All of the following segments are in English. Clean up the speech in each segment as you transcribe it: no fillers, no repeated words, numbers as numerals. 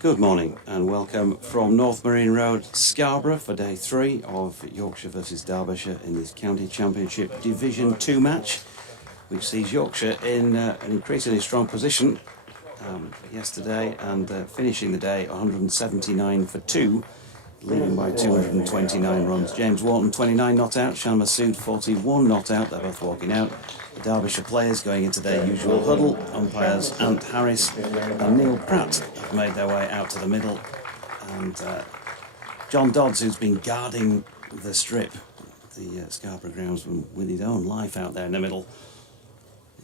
Good morning and welcome from North Marine Road, Scarborough for day 3 of Yorkshire versus Derbyshire in this County Championship Division 2 match, which sees Yorkshire in an increasingly strong position yesterday and finishing the day 179 for 2, leading by 229 runs. James Wharton 29 not out, Shan Massoud 41 not out, they're both walking out. The Derbyshire players going into their usual huddle, umpires Ant Harris and Neil Pratt have made their way out to the middle, and John Dodds, who's been guarding the strip, the Scarborough grounds, with his own life out there in the middle,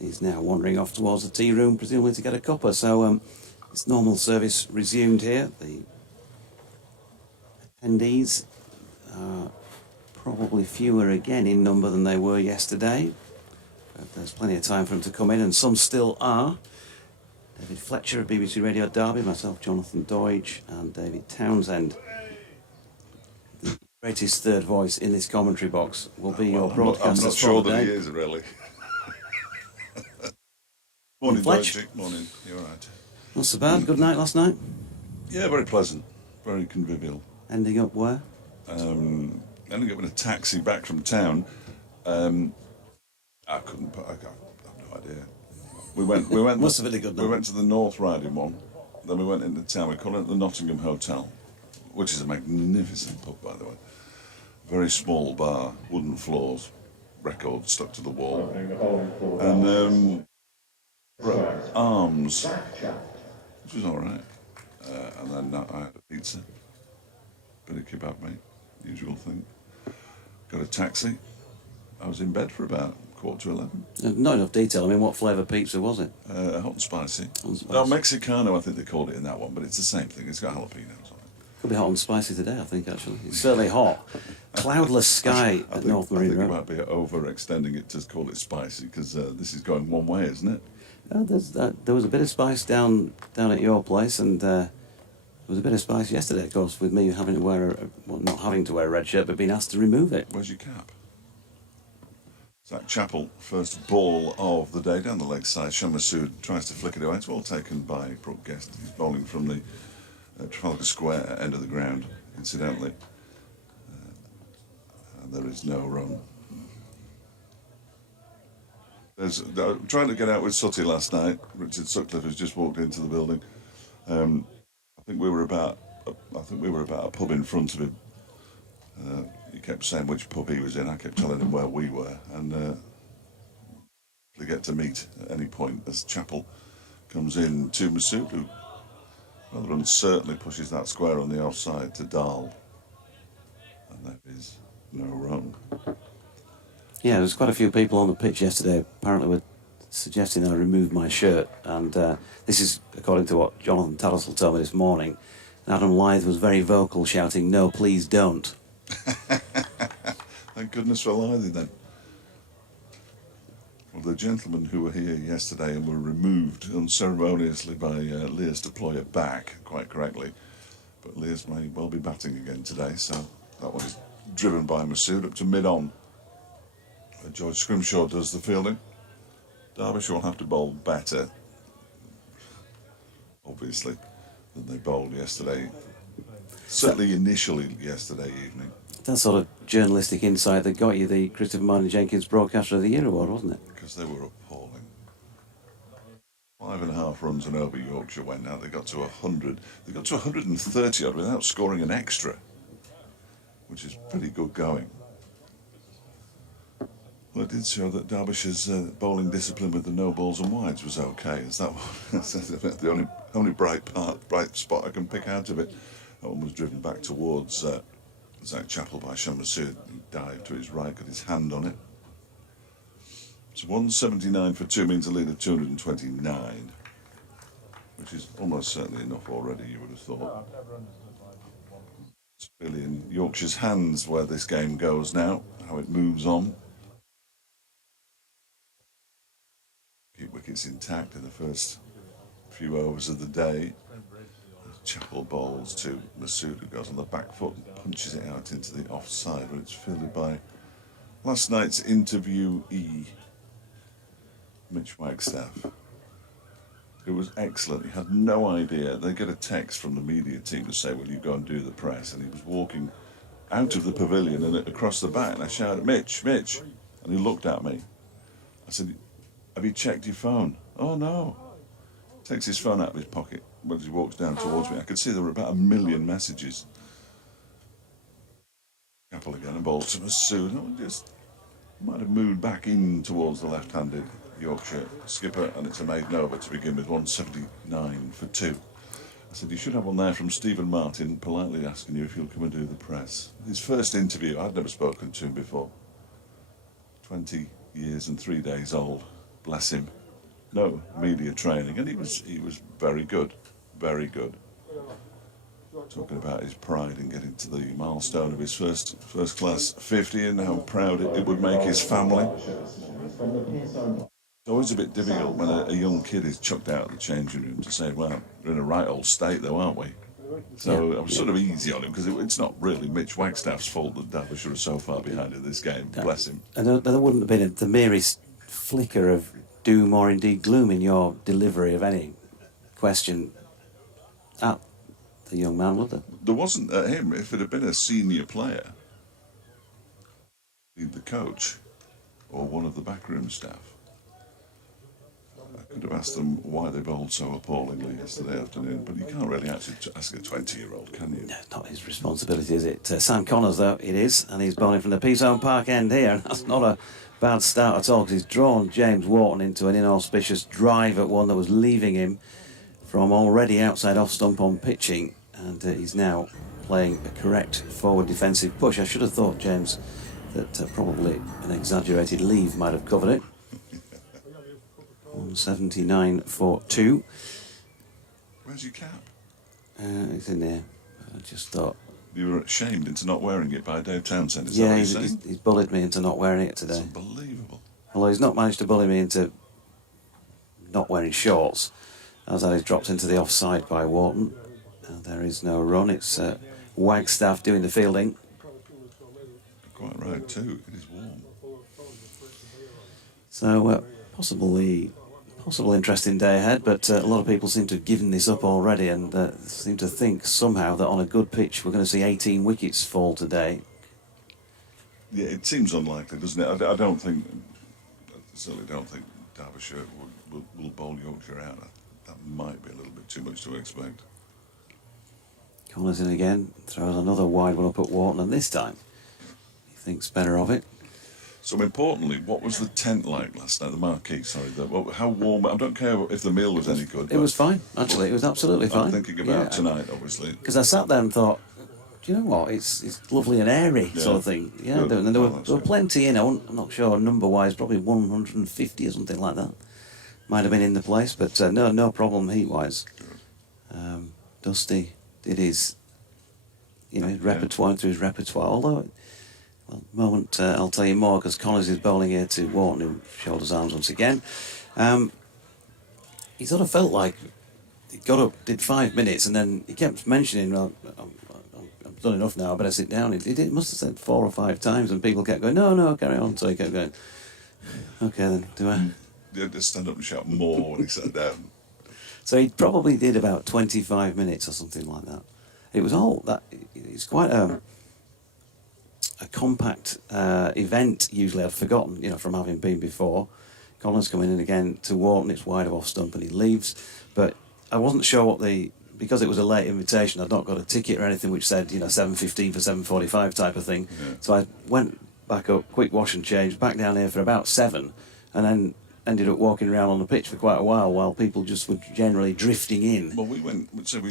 he's now wandering off towards the tea room, presumably to get a cuppa. So it's normal service resumed here. The attendees are probably fewer again in number than they were yesterday, but there's plenty of time for them to come in, and some still are. David Fletcher of BBC Radio Derby, myself, Jonathan Doidge, and David Townsend. The greatest third voice in this commentary box will be your broadcaster. I'm not sure that he is, really. Morning, Fletch. Morning, you're right. Not so bad. Good night last night. Yeah, very pleasant, very convivial. Ending up where? Ending up in a taxi back from town. I have no idea. We went. Must have been a good night. We went to the North Riding one, then we went into town. We called it the Nottingham Hotel, which is a magnificent pub, by the way. Very small bar, wooden floors, records stuck to the wall, and arms, which was all right. And then I had a pizza, bit of kebab, mate, usual thing. Got a taxi. I was in bed for about 11:15. Not enough detail. I mean, what flavour pizza was it? Hot and spicy. Hot and spicy. No, Mexicano, I think they called it in that one, but it's the same thing. It's got jalapenos on it. Could be hot and spicy today, I think, actually. It's certainly hot. Cloudless sky at North Marine Road. I think you might be overextending it to call it spicy, because this is going one way, isn't it? There was a bit of spice down at your place, and there was a bit of spice yesterday, of course, with me having to wear not having to wear a red shirt, but being asked to remove it. Where's your cap? Zach Chappell, first ball of the day down the leg side. Shan Massoud tries to flick it away. It's well taken by Brooke Guest. He's bowling from the Trafalgar Square end of the ground, incidentally. And there is no run. Trying to get out with Sutty last night. Richard Sutcliffe has just walked into the building. I think we were about a pub in front of him. He kept saying which pub he was in. I kept telling him where we were, and we get to meet at any point as Chappell comes in to Massoud, who rather uncertainly pushes that square on the offside to Dahl, and there is no run. Yeah, there's quite a few people on the pitch yesterday apparently were suggesting that I remove my shirt, and this is according to what Jonathan Tattersall told me this morning. Adam Lyth was very vocal, shouting, "No, please don't." Thank goodness for Lythy then. Well, the gentlemen who were here yesterday and were removed unceremoniously by Leas to ploy it back, quite correctly, but Leas may well be batting again today, so that one is driven by Massoud up to mid-on. George Scrimshaw does the fielding. Derbyshire will have to bowl better, obviously, than they bowled yesterday. Certainly initially yesterday evening. That sort of journalistic insight that got you the Christopher Martin-Jenkins Broadcaster of the Year award, wasn't it? Because they were appalling. 5.5 runs and over Yorkshire went out. They got to 100. They got to 130 odd without scoring an extra, which is pretty good going. Well, it did show that Derbyshire's bowling discipline with the no balls and wides was okay. Is that that's the only bright spot I can pick out of it? That one was driven back towards Zach Chappell by Shan Massoud. He dived to his right, got his hand on it. So 179 for 2 means a lead of 229, which is almost certainly enough already, you would have thought. It's really in Yorkshire's hands where this game goes now, how it moves on. Keep wickets intact in the first few overs of the day. Chappell bowls to Massoud, who goes on the back foot and punches it out into the offside, but it's fielded by last night's interviewee, Mitch Wagstaff. It was excellent. He had no idea. They get a text from the media team to say, "Will you go and do the press?" And he was walking out of the pavilion and across the back, and I shouted, "Mitch, Mitch!" And he looked at me. I said, "Have you checked your phone?" "Oh no." Takes his phone out of his pocket. As he walks down towards me, I could see there were about 1 million messages. Couple again, and Baltimore soon. I just might have moved back in towards the left-handed Yorkshire skipper, and it's a maiden over to begin with, 179 for 2. I said, "You should have one there from Stephen Martin, politely asking you if you'll come and do the press." His first interview, I'd never spoken to him before. 20 years and 3 days old, bless him. No media training, and he was very good, very good. Talking about his pride in getting to the milestone of his first class 50 and how proud it would make his family. It's always a bit difficult when a young kid is chucked out of the changing room to say, "Well, we're in a right old state though, aren't we?" So I was sort of easy on him because it's not really Mitch Wagstaff's fault that Derbyshire are so far behind in this game. Bless him. And there wouldn't have been the merest flicker of doom or indeed gloom in your delivery of any question at the young man, would there? There wasn't at him. If it had been a senior player, the coach or one of the backroom staff, I could have asked them why they bowled so appallingly yesterday afternoon, but you can't really actually ask a 20-year-old, can you? No, not his responsibility, is it? Sam Connors, though, it is, and he's bowling from the Peaceown Park end here, and that's not a bad start at all, because he's drawn James Wharton into an inauspicious drive at one that was leaving him from already outside off stump on pitching, and he's now playing a correct forward defensive push. I should have thought, James, that probably an exaggerated leave might have covered it. 179 for 2. Where's your cap? It's in there. I just thought... You were shamed into not wearing it by Dave Townsend, is that Yeah, what he's bullied me into not wearing it today. That's unbelievable. Although he's not managed to bully me into not wearing shorts, as that is dropped into the offside by Wharton. And there is no run. It's Wagstaff doing the fielding. Quite right too. It is warm. So possible interesting day ahead, but a lot of people seem to have given this up already and seem to think somehow that on a good pitch we're going to see 18 wickets fall today. Yeah, it seems unlikely, doesn't it? I certainly don't think Derbyshire will bowl Yorkshire out. That might be a little bit too much to expect. Connors in again, throws another wide one up at Wharton, and this time he thinks better of it. So importantly, what was the tent like last night? The marquee, sorry. How warm? I don't care if the meal was any good. It was fine, actually. It was absolutely fine. I'm thinking about tonight, obviously. Because I sat there and thought, do you know what? It's lovely and airy, sort of thing. Yeah, Good. there were plenty in. I'm not sure number-wise, probably 150 or something like that. Might have been in the place, but no problem heat-wise. Dusty did his, repertoire through his repertoire. Although, moment I'll tell you more because Connors is bowling here to Wharton, who shoulders arms once again. He sort of felt like he got up, did 5 minutes, and then he kept mentioning, "Well, I've done enough now, I better sit down." He must have said 4 or 5 times, and people kept going, no, carry on. So he kept going, "Okay then, do I?" He had to stand up and shout more when he sat down. So he probably did about 25 minutes or something like that. It was all that. It's quite a compact event. Usually, I'd forgotten, from having been before. Collins coming in again to Wharton. It's wide of off stump and he leaves. But I wasn't sure because it was a late invitation. I'd not got a ticket or anything which said 7:15 for 7:45 type of thing. Yeah. So I went back up, quick wash and change, back down here for about 7, and then ended up walking around on the pitch for quite a while people just were generally drifting in. Well, we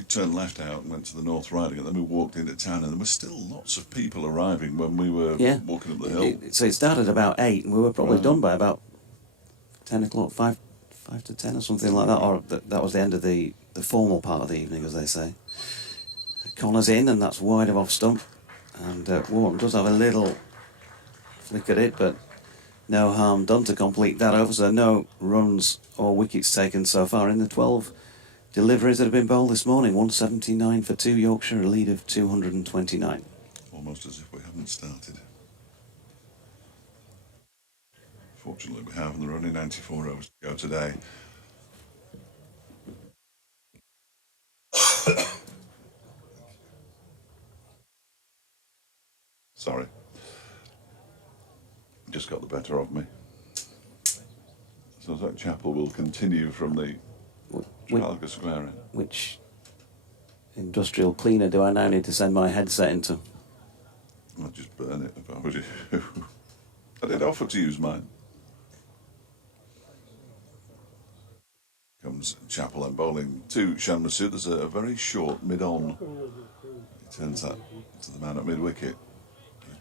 turned left out and went to the North Riding, and then we walked into town, and there were still lots of people arriving when we were walking up the hill. So it started about 8, and we were probably done by about 10 o'clock, 5 to 10 or something like that, or that was the end of the formal part of the evening, as they say. Connors in, and that's wide of off stump, and Wharton does have a little flick at it, but no harm done to complete that over, so no runs or wickets taken so far in the 12 deliveries that have been bowled this morning. 179 for 2, Yorkshire, a lead of 229. Almost as if we haven't started. Fortunately we have, and there are only 94 overs to go today. Sorry. Just got the better of me. So Zach Chapel will continue from the Trafalgar Square end. Which industrial cleaner do I now need to send my headset into? I'd just burn it if I were you. I did offer to use mine. Comes Chapel and bowling to Shan Masood. There's a very short mid-on. He turns that to the man at mid-wicket.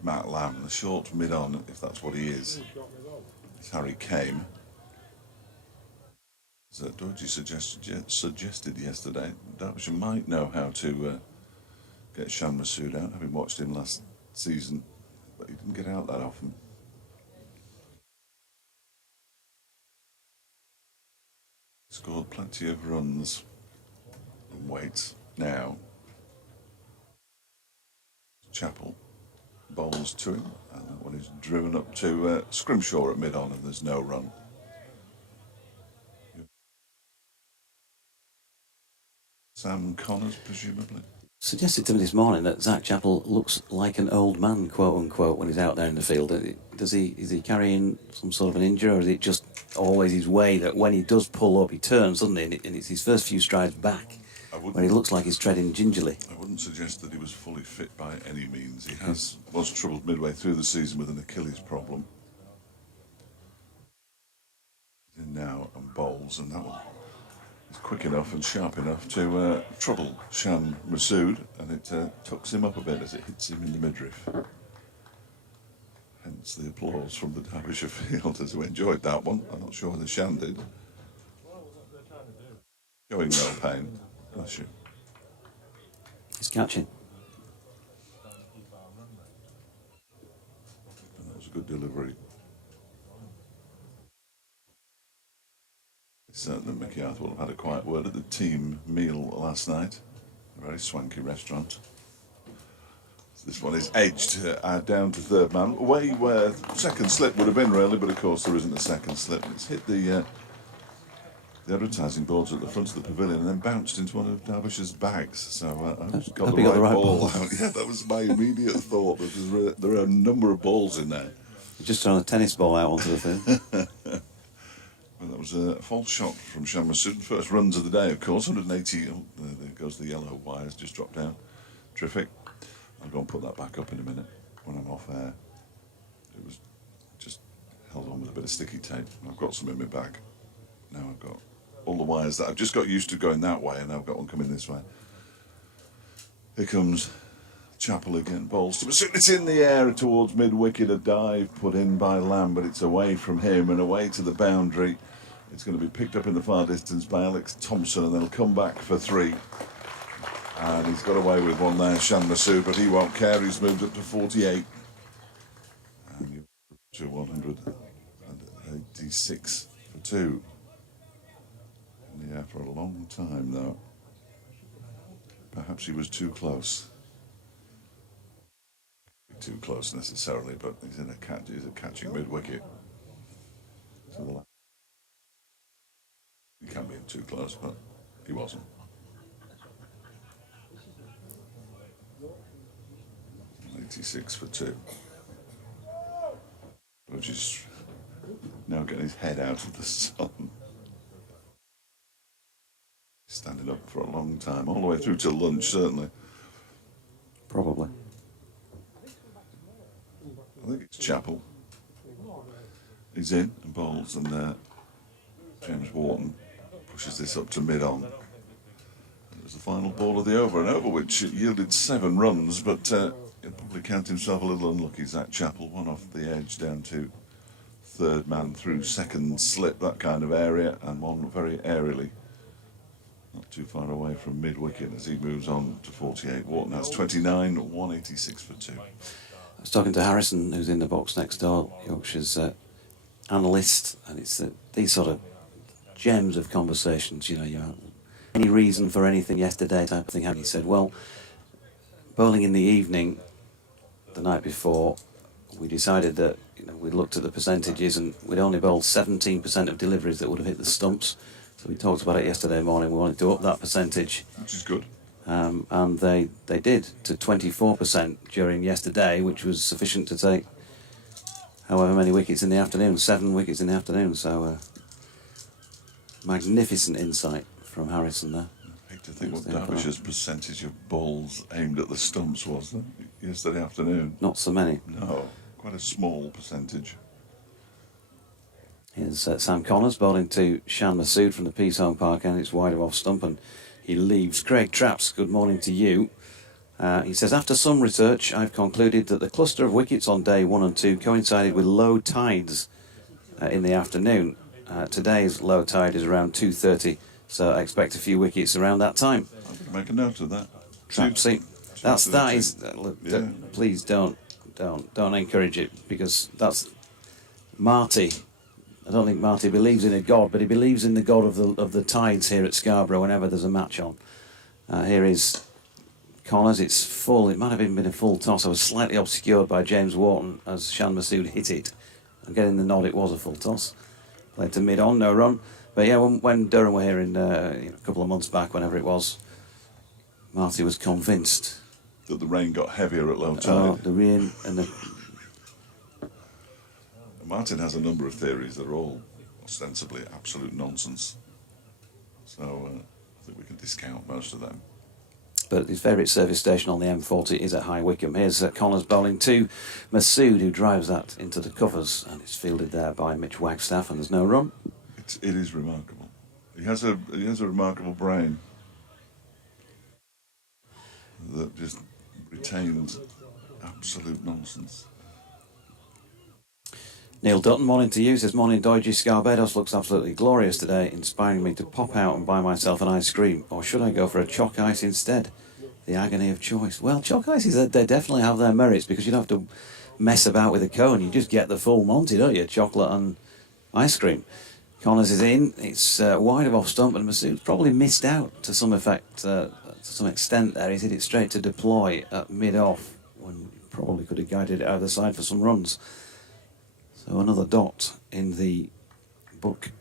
Matt Lamb, the short mid-on, if that's what he is. It's Harry Kame. As Dodgy suggested yesterday, Derbyshire might know how to get Shan Masood out, having watched him last season, but he didn't get out that often. Scored plenty of runs and waits now. Chapel bowls to him, and that one is driven up to Scrimshaw at mid-on, and there's no run. Sam Connors, presumably. Suggested to me this morning that Zach Chapel looks like an old man, quote unquote, when he's out there in the field. Is he carrying some sort of an injury, or is it just always his way that when he does pull up, he turns, doesn't he? And it's his first few strides back where he looks like he's treading gingerly. I wouldn't suggest that he was fully fit by any means. He was troubled midway through the season with an Achilles problem. He's in now and bowls, and that one is quick enough and sharp enough to trouble Shan Masood, and it tucks him up a bit as it hits him in the midriff. Hence the applause from the Derbyshire field as we enjoyed that one. I'm not sure whether Shan did. Showing no pain. Bless you. He's catching. And that was a good delivery. It's certain that Mickey Arthur will have had a quiet word at the team meal last night. A very swanky restaurant. This one is edged down to third man, away where second slip would have been really, but of course there isn't a second slip. It's hit the advertising boards at the front of the pavilion and then bounced into one of Derbyshire's bags. So I got the right ball out. Yeah, that was my immediate thought. There are a number of balls in there. Just throwing a tennis ball out onto the field. Well, that was a false shot from Shan Masood. First runs of the day, of course. 180. Oh, there goes the yellow wires, just dropped down. Terrific. I'll go and put that back up in a minute when I'm off air. It was just held on with a bit of sticky tape. I've got some in my bag. Now I've got all the wires that I've just got used to going that way, and now I've got one coming this way. Here comes Chapel again, bowls to Masood. It's in the air towards mid-wicket, a dive put in by Lamb, but it's away from him and away to the boundary. It's going to be picked up in the far distance by Alex Thompson, and they'll come back for three. And he's got away with one there, Shan Masood, but he won't care. He's moved up to 48. And you're to 186 for two. In the air for a long time, though. Perhaps he was too close. Too close necessarily, but he's in a catching mid-wicket. To the left. He can't be too close, but he wasn't. 86 for two. Which is now getting his head out of the sun. Standing up for a long time, all the way through till lunch, certainly. Probably. I think it's Chapel. He's in and bowls, and James Wharton pushes this up to mid-on. It was the final ball of the over, an over which yielded 7 runs, but he'll probably count himself a little unlucky, Zach Chapel. One off the edge down to third man through second slip, that kind of area, and one very aerially. Not too far away from mid-wicket as he moves on to 48. Wharton has 29, 186 for two. I was talking to Harrison, who's in the box next door, Yorkshire's analyst, and it's these sort of gems of conversations, you know, any reason for anything yesterday type of thing. He said, well, bowling in the evening, the night before, we decided that we looked at the percentages and we'd only bowled 17% of deliveries that would have hit the stumps. So we talked about it yesterday morning. We wanted to up that percentage. Which is good. And they did to 24% during yesterday, which was sufficient to take however many wickets in the afternoon, 7 wickets in the afternoon. So magnificent insight from Harrison there. I hate to think what Derbyshire's percentage of balls aimed at the stumps was yesterday afternoon. Not so many. No, quite a small percentage. Here's Sam Connors bowling to Shan Masood from the Peace Home Park, and it's wide of off stump, and he leaves. Craig Traps, good morning to you. He says, after some research, I've concluded that the cluster of wickets on day 1 and 2 coincided with low tides in the afternoon. Today's low tide is around 2:30, so I expect a few wickets around that time. I'm going to make a note of that. Trapsy. That is. Look, Yeah. please don't encourage it, because that's Marty. I don't think Marty believes in a god, but he believes in the god of the tides here at Scarborough whenever there's a match on. Here is Connors. It's full. It might have even been a full toss. I was slightly obscured by James Wharton as Shan Masood hit it. I'm getting the nod. It was a full toss. Played to mid-on, no run. But yeah, when Durham were here in a couple of months back, whenever it was, Marty was convinced That the rain got heavier at low tide. oh, the rain and the... Martin has a number of theories that are all ostensibly absolute nonsense. So I think we can discount most of them. But his favourite service station on the M40 is at High Wycombe. Here's Connors bowling to Masood, who drives that into the covers, and it's fielded there by Mitch Wagstaff, and there's no run. It is remarkable. He has a remarkable brain that just retains absolute nonsense. Neil Dutton, morning to you, says, morning Doidgy, Scarbados looks absolutely glorious today, inspiring me to pop out and buy myself an ice cream. Or should I go for a choc ice instead? The agony of choice. Well, choc ices, they definitely have their merits, because you don't have to mess about with a cone. You just get the full Monty, don't you? Chocolate and ice cream. Connors is in. It's wide of off stump, and Masood's probably missed out to some effect, to some extent there. He's hit it straight to deploy at mid-off, when he probably could have guided it either side for some runs. So another dot in the book,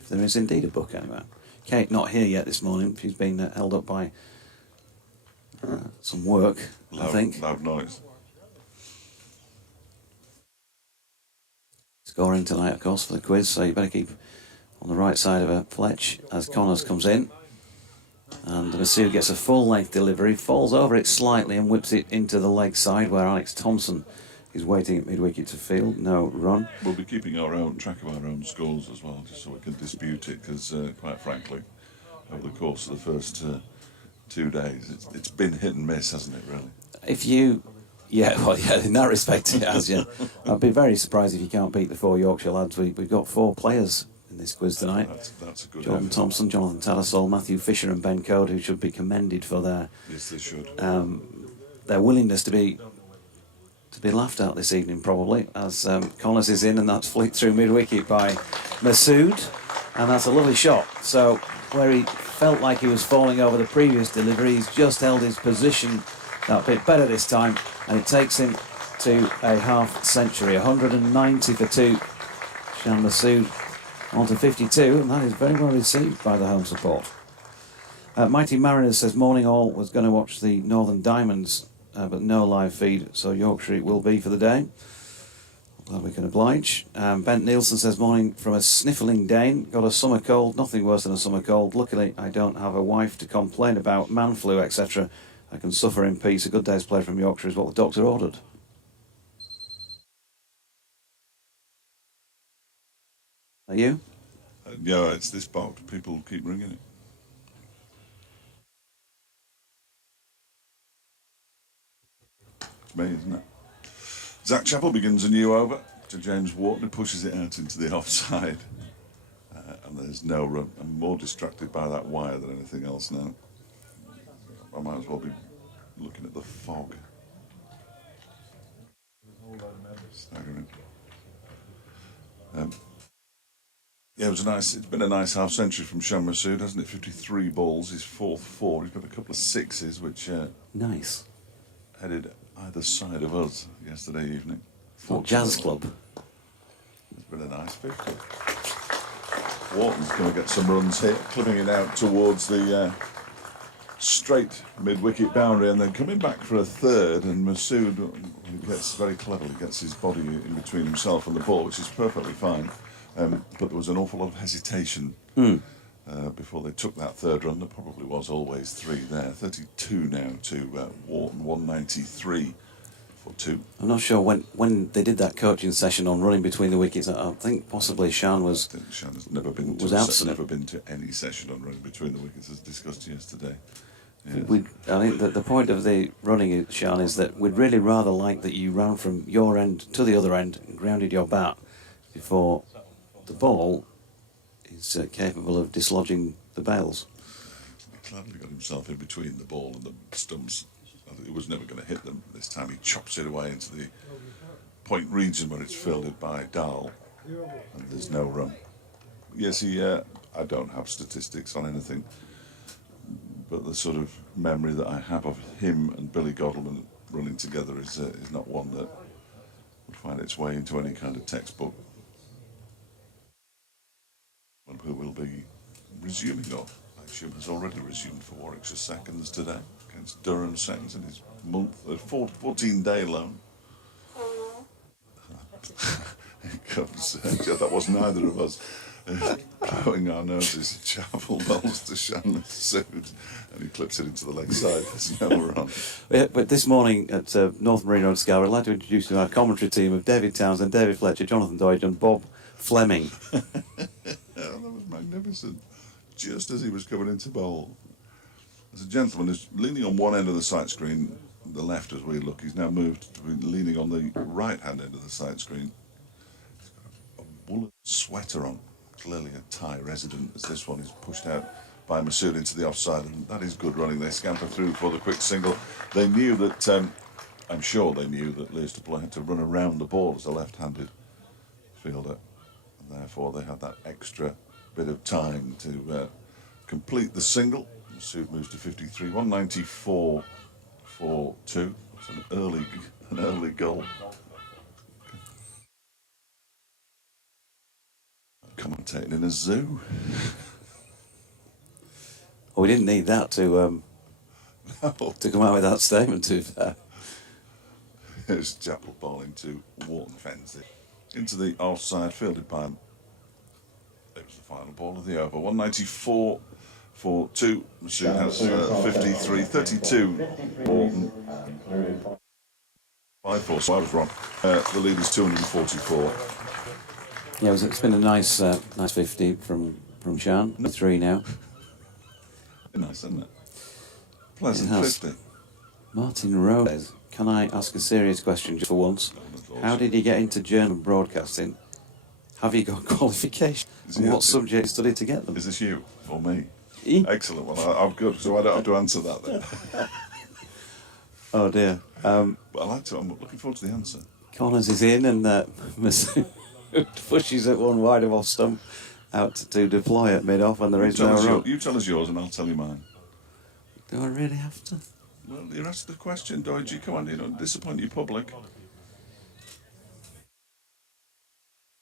if there is indeed a book anyway. Kate not here yet this morning. She's been held up by some work, I think. Loud noise. Scoring tonight, of course, for the quiz, so you better keep on the right side of a Fletch as Connors comes in. And Masood gets a full-length delivery, falls over it slightly and whips it into the leg side, where Alex Thompson is waiting at mid-wicket to field. No run. We'll be keeping track of our own scores as well, just so we can dispute it, because quite frankly, over the course of the first 2 days, it's been hit and miss, hasn't it, really? If you... Yeah, well, yeah, in that respect it has, yeah. I'd be very surprised if you can't beat the 4 Yorkshire lads. We've got 4 players in this quiz tonight. That's a good Jordan effort. Thompson, Jonathan Tattersall, Matthew Fisher and Ben Code, who should be commended for Yes, they should. their willingness to be laughed at this evening, probably, as Connors is in, and that's flicked through mid-wicket by Masood, and that's a lovely shot. So where he felt like he was falling over the previous delivery, he's just held his position that bit better this time, and it takes him to a half century. 190 for 2. Shan Masood on to 52, and that is very well received by the home support. Mighty Mariners says, morning all, was going to watch the Northern Diamonds, but no live feed, so Yorkshire it will be for the day. Glad we can oblige. Bent Nielsen says, morning from a sniffling Dane. Got a summer cold, nothing worse than a summer cold. Luckily, I don't have a wife to complain about man flu, etc. I can suffer in peace. A good day's play from Yorkshire is what the doctor ordered. Are you? Yeah, it's this box. People keep ringing it. It's me, isn't it? Zach Chappell begins a new over to James Wharton, who pushes it out into the offside. And there's no run. I'm more distracted by that wire than anything else now. I might as well be looking at the fog. Staggering. Yeah, it's been a nice half century from Shan Masood, hasn't it? 53 balls, his 4th 4. He's got a couple of 6s, which Nice. headed either side of us yesterday evening. What jazz club? It's been a nice 50. Wharton's going to get some runs here, clipping it out towards the straight mid-wicket boundary, and then coming back for a third, and Masood gets very cleverly, gets his body in between himself and the ball, which is perfectly fine. But there was an awful lot of hesitation before they took that third run. There probably was always 3 there. 32 now to Wharton, 193 for 2. I'm not sure when they did that coaching session on running between the wickets. I think possibly Shan I think Shan has never been was to absent. never been to any session on running between the wickets, as discussed yesterday. Yes. I think that the point of the running, Shan, is that we'd really rather like that you ran from your end to the other end and grounded your bat before the ball is capable of dislodging the bails. He cleverly got himself in between the ball and the stumps. He was never going to hit them. This time he chops it away into the point region where it's fielded by Dahl, and there's no run. Yes, I don't have statistics on anything, but the sort of memory that I have of him and Billy Godleman running together is not one that would find its way into any kind of textbook. Who will be resuming, or I assume has already resumed for Warwickshire seconds today against Durham seconds in his 14-day loan. Here comes, that wasn't either of us. Blowing our noses, Chapel bowls to Shan Masood, and he clips it into the leg side. There's no run. But this morning at North Marine Road, Scarborough, I'd like to introduce you to our commentary team of David Townsend, David Fletcher, Jonathan Doidge and Bob Fleming. That was magnificent. Just as he was coming into bowl, there's a gentleman who's leaning on one end of the sight screen, the left as we look. He's now moved to be leaning on the right-hand end of the sight screen. He's got a woolen sweater on, clearly a Thai resident, as this one is pushed out by Masood into the offside, and that is good running. They scamper through for the quick single. They knew that, I'm sure they knew that Lewis Duploy had to run around the ball as a left-handed fielder. Therefore, they had that extra bit of time to complete the single. Masood moves to 53, 194 for 2. It's an early goal. Commentating in a zoo. Well, we didn't need that to come out with that statement. To Here's Chapel bowling to Wharton fence it into the offside, fielded by him. It was the final ball of the over. 194 for 2. Masood has 53, 32. Wharton 5-4. So I was wrong. The lead is 244. yeah, it's been a nice 50 from Shan. 3 now. Nice, isn't it? Pleasant It has. 50. Martin Rowe says, can I ask a serious question just for once? How did you get into German broadcasting? Have you got qualification? And what subject you studied to get them? Is this you or me? E? Excellent. Well, I'm good, so I don't have to answer that then. Oh dear. But I like to. I'm looking forward to the answer. Connors is in, and Masood pushes it one wide of off stump out to deploy at mid-off, and there is no run. You tell us yours, and I'll tell you mine. Do I really have to? Well, you're asked the question, Doidge. Come on, disappoint your public.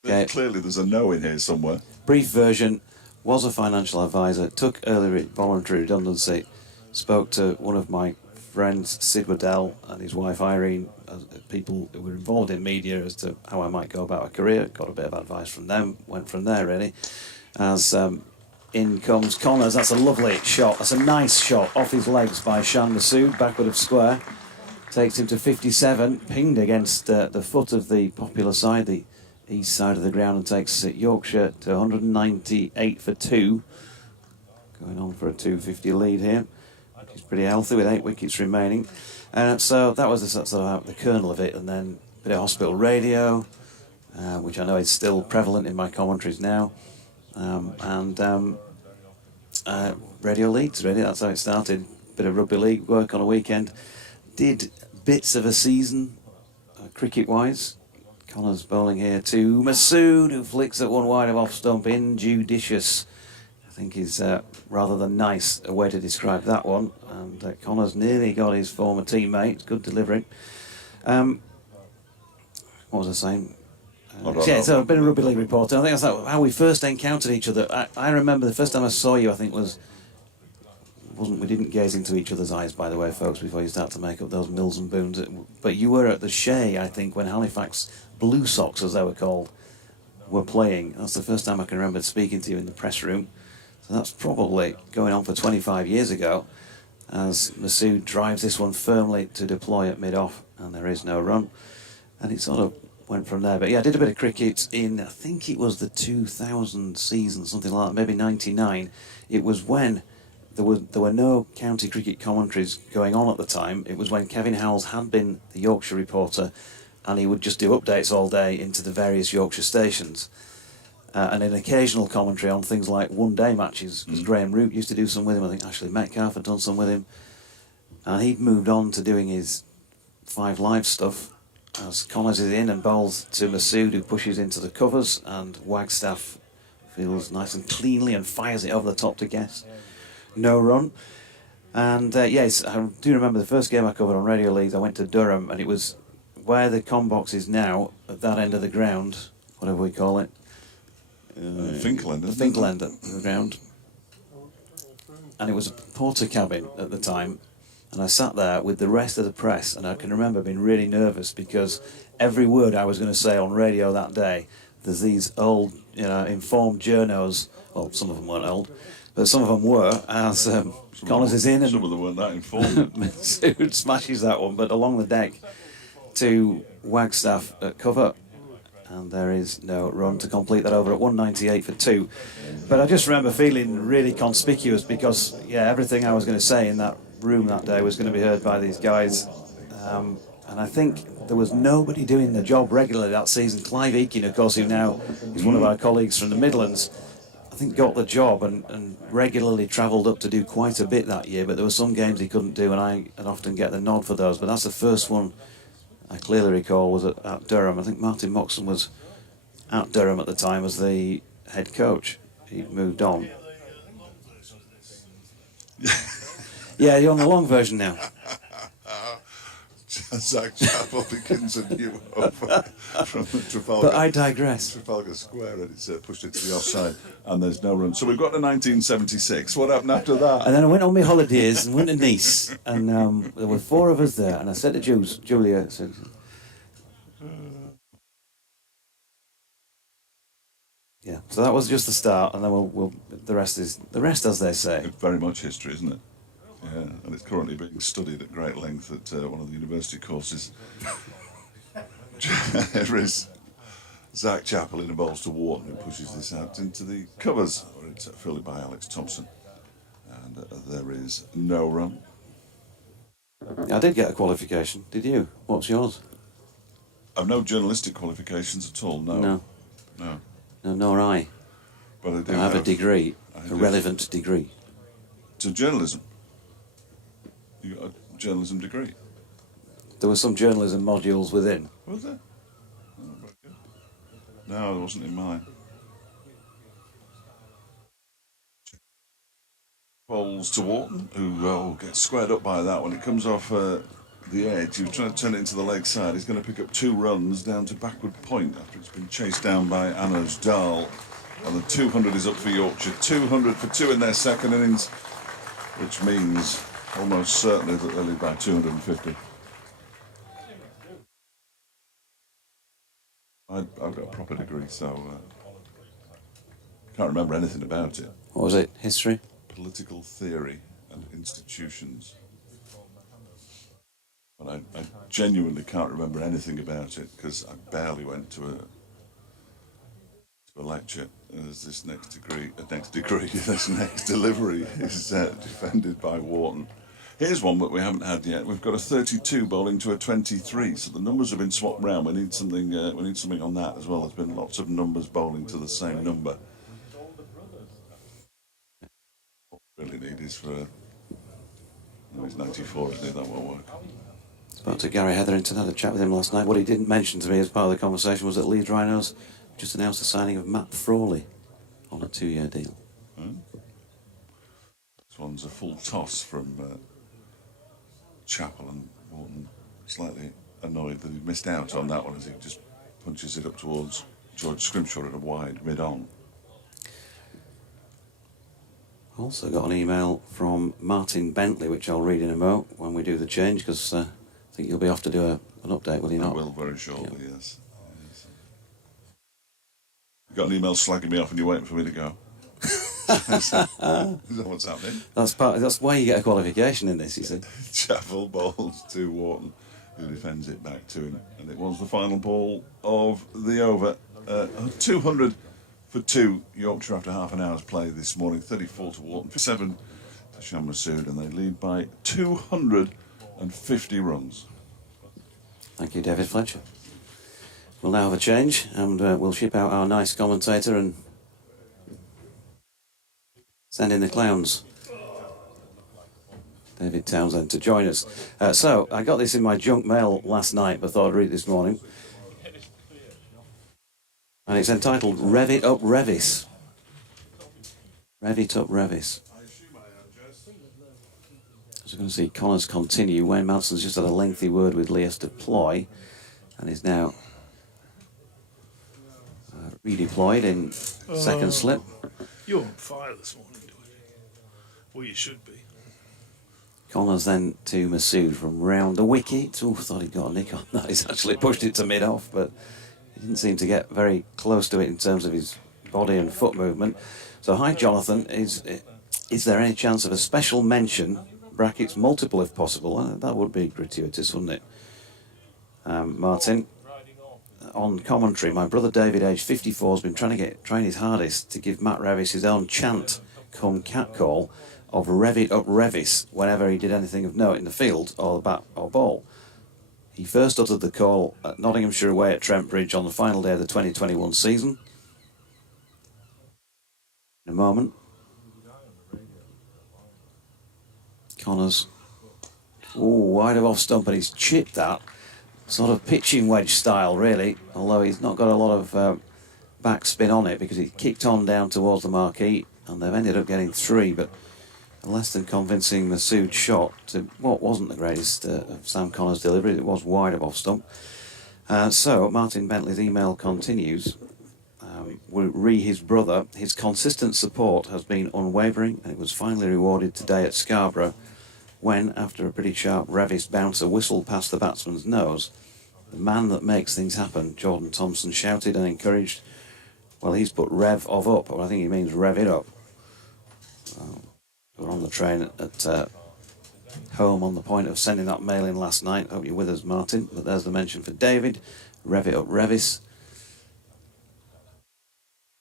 Okay. Clearly, there's a no in here somewhere. Brief version: was a financial advisor, took early voluntary redundancy, spoke to one of my friends, Sid Waddell, and his wife Irene, people who were involved in media, as to how I might go about a career. Got a bit of advice from them, went from there really. As in comes Connors. That's a lovely shot. That's a nice shot off his legs by Shan Masood, backward of square. Takes him to 57, pinged against the foot of the popular side, the east side of the ground, and takes Yorkshire to 198 for 2. Going on for a 250 lead here. He's pretty healthy with 8 wickets remaining. So that was the kernel of it, and then a bit of hospital radio, which I know is still prevalent in my commentaries now, and radio leads, really. That's how it started. Bit of rugby league work on a weekend. Did bits of a season, cricket-wise. Connors bowling here to Masood, who flicks at one wide of off stump. Injudicious, I think, is rather than nice a way to describe that one. And Connors nearly got his former teammate. Good delivery. What was I saying? So I've been a rugby league reporter. I think that's how we first encountered each other. I remember the first time I saw you, I think, was we didn't gaze into each other's eyes, by the way, folks, before you start to make up those Mills and Boons. But you were at the Shea, I think, when Halifax Blue Sox, as they were called, were playing. That's the first time I can remember speaking to you in the press room. So that's probably going on for 25 years ago, as Masood drives this one firmly to deploy at mid-off, and there is no run. And it sort of went from there. But yeah, I did a bit of cricket in, I think it was the 2000 season, something like that, maybe 99. It was when there were no county cricket commentaries going on at the time. It was when Kevin Howells had been the Yorkshire reporter, and he would just do updates all day into the various Yorkshire stations. And an occasional commentary on things like one-day matches, because Graham Root used to do some with him. I think Ashley Metcalf had done some with him. And he'd moved on to doing his 5 Live stuff, as Connors is in and bowls to Masood, who pushes into the covers, and Wagstaff feels nice and cleanly and fires it over the top to Guess. No run. And yes, I do remember the first game I covered on Radio Leagues. I went to Durham, and it was where the com box is now, at that end of the ground, whatever we call it. Finkel end. The Finkel end of the ground. And it was a porter cabin at the time. And I sat there with the rest of the press, and I can remember being really nervous because every word I was going to say on radio that day, there's these old, informed journos, well, some of them weren't old, but some of them were, as Collins is in, and some of them weren't that informed. Masood smashes that one, but along the deck to Wagstaff at cover, and there is no run to complete that over at 198 for 2. But I just remember feeling really conspicuous because, everything I was going to say in that room that day was going to be heard by these guys. And I think there was nobody doing the job regularly that season. Clive Eakin, of course, who now is one of our colleagues from the Midlands, I think got the job and regularly travelled up to do quite a bit that year, but there were some games he couldn't do, and I'd often get the nod for those. But that's the first one I clearly recall was at Durham. I think Martin Moxon was at Durham at the time as the head coach. He'd moved on. Yeah, you're on the long version now. Zach Chappell begins a new over from the Trafalgar. But I digress. Trafalgar Square, and it's pushed into the offside, and there's no run. So we've got to 1976. What happened after that? And then I went on my holidays and went to Nice, and there were 4 of us there, and I said to Julia, I said, yeah, so that was just the start, and then we'll the rest, as they say. It's very much history, isn't it? Yeah, and it's currently being studied at great length at one of the university courses. There is Zach Chappell in a bowls to Wharton, who pushes this out into the covers, where it's fielded by Alex Thompson. And there is no run. I did get a qualification. Did you? What's yours? I've no journalistic qualifications at all, no. No, nor I. But I do have a degree, a relevant degree. To journalism? You got a journalism degree? There were some journalism modules within. Was there? Oh, very good. No, it wasn't in mine. Bowls to Wharton, who gets squared up by that one. It comes off the edge. He was trying to turn it into the leg side. He's going to pick up 2 runs down to backward point after it's been chased down by Anuj Dal. And the 200 is up for Yorkshire. 200 for 2 in their second innings, which means almost certainly that they'll lead by 250. I've got a proper degree, so can't remember anything about it. What was it? History? Political theory and institutions. But I genuinely can't remember anything about it because I barely went to a lecture. As this next delivery is defended by Wharton. Here's one that we haven't had yet. We've got a 32 bowling to a 23, so the numbers have been swapped round. We need something. We need something on that as well. There's been lots of numbers bowling to the same number. What we really need is for. No, he's 94, isn't he? That won't work. Spoke to Gary Hetherington, had a chat with him last night. What he didn't mention to me as part of the conversation was that Leeds Rhinos just announced the signing of Matt Frawley on a 2-year deal. This one's a full toss from Chappell, and Wharton slightly annoyed that he missed out on that one as he just punches it up towards George Scrimshaw at a wide mid-on. Also got an email from Martin Bentley, which I'll read in a moment when we do the change, because I think you'll be off to do an update, will you not? I will very shortly, yes. You got an email slagging me off and you're waiting for me to go? Is that what's happening? That's why you get a qualification in this, you see. Chaffel bowls to Wharton, who defends it back to him. And it was the final ball of the over. 200 for 2, Yorkshire after half an hour's play this morning. 34 to Wharton, 7 to Shan Masood, and they lead by 250 runs. Thank you, David Fletcher. We'll now have a change, and we'll ship out our nice commentator and send in the clowns, David Townsend, to join us. So, I got this in my junk mail last night, but thought I'd read it this morning. And it's entitled Rev It Up Revis. Rev It Up Revis. As we're going to see Connors continue, Wayne Manson's just had a lengthy word with Leicester Ploy and is now redeployed in second slip. You're on fire this morning, Dwight. Well, you should be. Connors then to Masood from round the wicket. Oh, thought he'd got a nick on that. He's actually pushed it to mid-off, but he didn't seem to get very close to it in terms of his body and foot movement. So, hi, Jonathan. Is there any chance of a special mention, brackets multiple if possible? That would be gratuitous, wouldn't it? Martin, on commentary, my brother David, aged 54, has been trying his hardest to give Matt Revis his own chant, come catcall, of Rev It Up Revis whenever he did anything of note in the field or the bat or ball. He first uttered the call at Nottinghamshire away at Trent Bridge on the final day of the 2021 season. In a moment. Connors. Wide of off stump, and he's chipped that. Sort of pitching wedge style, really, although he's not got a lot of backspin on it because he kicked on down towards the marquee, and they've ended up getting 3, but a less than convincing Masood shot to what wasn't the greatest of Sam Connors' delivery. It was wide of off stump. So Martin Bentley's email continues. His brother, his consistent support has been unwavering, and it was finally rewarded today at Scarborough when, after a pretty sharp Revis bouncer whistled past the batsman's nose, the man that makes things happen, Jordan Thompson, shouted and encouraged. Well, he's put rev of up, or I think he means rev it up. We're on the train at home on the point of sending that mail in last night. Hope you're with us, Martin. But there's the mention for David. Rev it up Revis.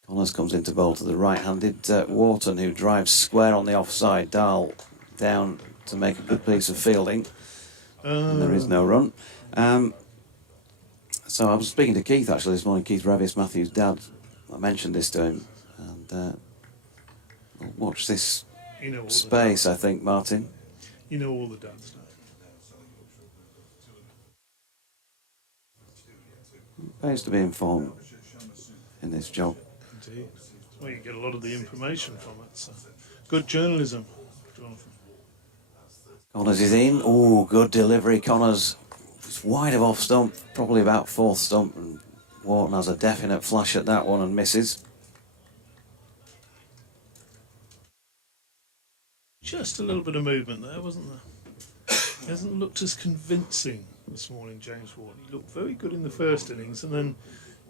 Connors comes into bowl to the right-handed Wharton, who drives square on the offside. Dahl down to make a good piece of fielding. And there is no run. So I was speaking to Keith actually this morning, Keith Revis, Matthew's dad. I mentioned this to him. And watch this space, I think, Martin. You know all the dads now. Pays to be informed in this job. Indeed. Well, you get a lot of the information from it. So. Good journalism, Jonathan. Connors is in. Good delivery. Connors is wide of off stump, probably about 4th stump, and Wharton has a definite flash at that one and misses. Just a little bit of movement there, wasn't there? He hasn't looked as convincing this morning, James Ward. He looked very good in the first innings, and then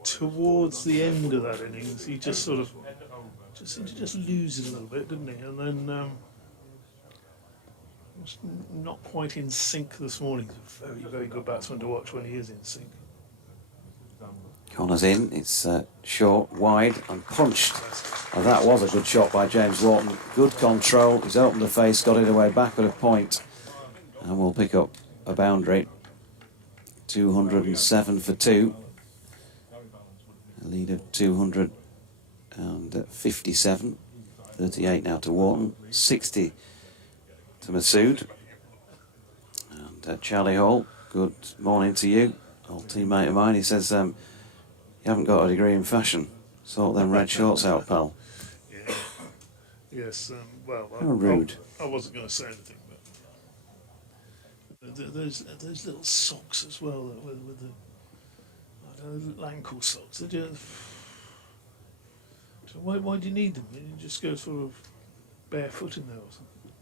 towards the end of that innings, he just sort of seemed to just lose it a little bit, didn't he? And then was not quite in sync this morning. He's a very, very good batsman to watch when he is in sync. Connors in. It's short, wide, and punched. Oh, that was a good shot by James Wharton. Good control. He's opened the face, got it away back at a point, and we'll pick up a boundary. 207 for 2. A lead of 257. 38 now to Wharton. 60 to Masood. And Charlie Hall, good morning to you. Old teammate of mine. He says, you haven't got a degree in fashion. Sort them red shorts out, pal. Yeah. Yes, well, How rude. I wasn't going to say anything, but those little socks as well with the little ankle socks. Why do you need them? You just go sort of barefoot in there or something.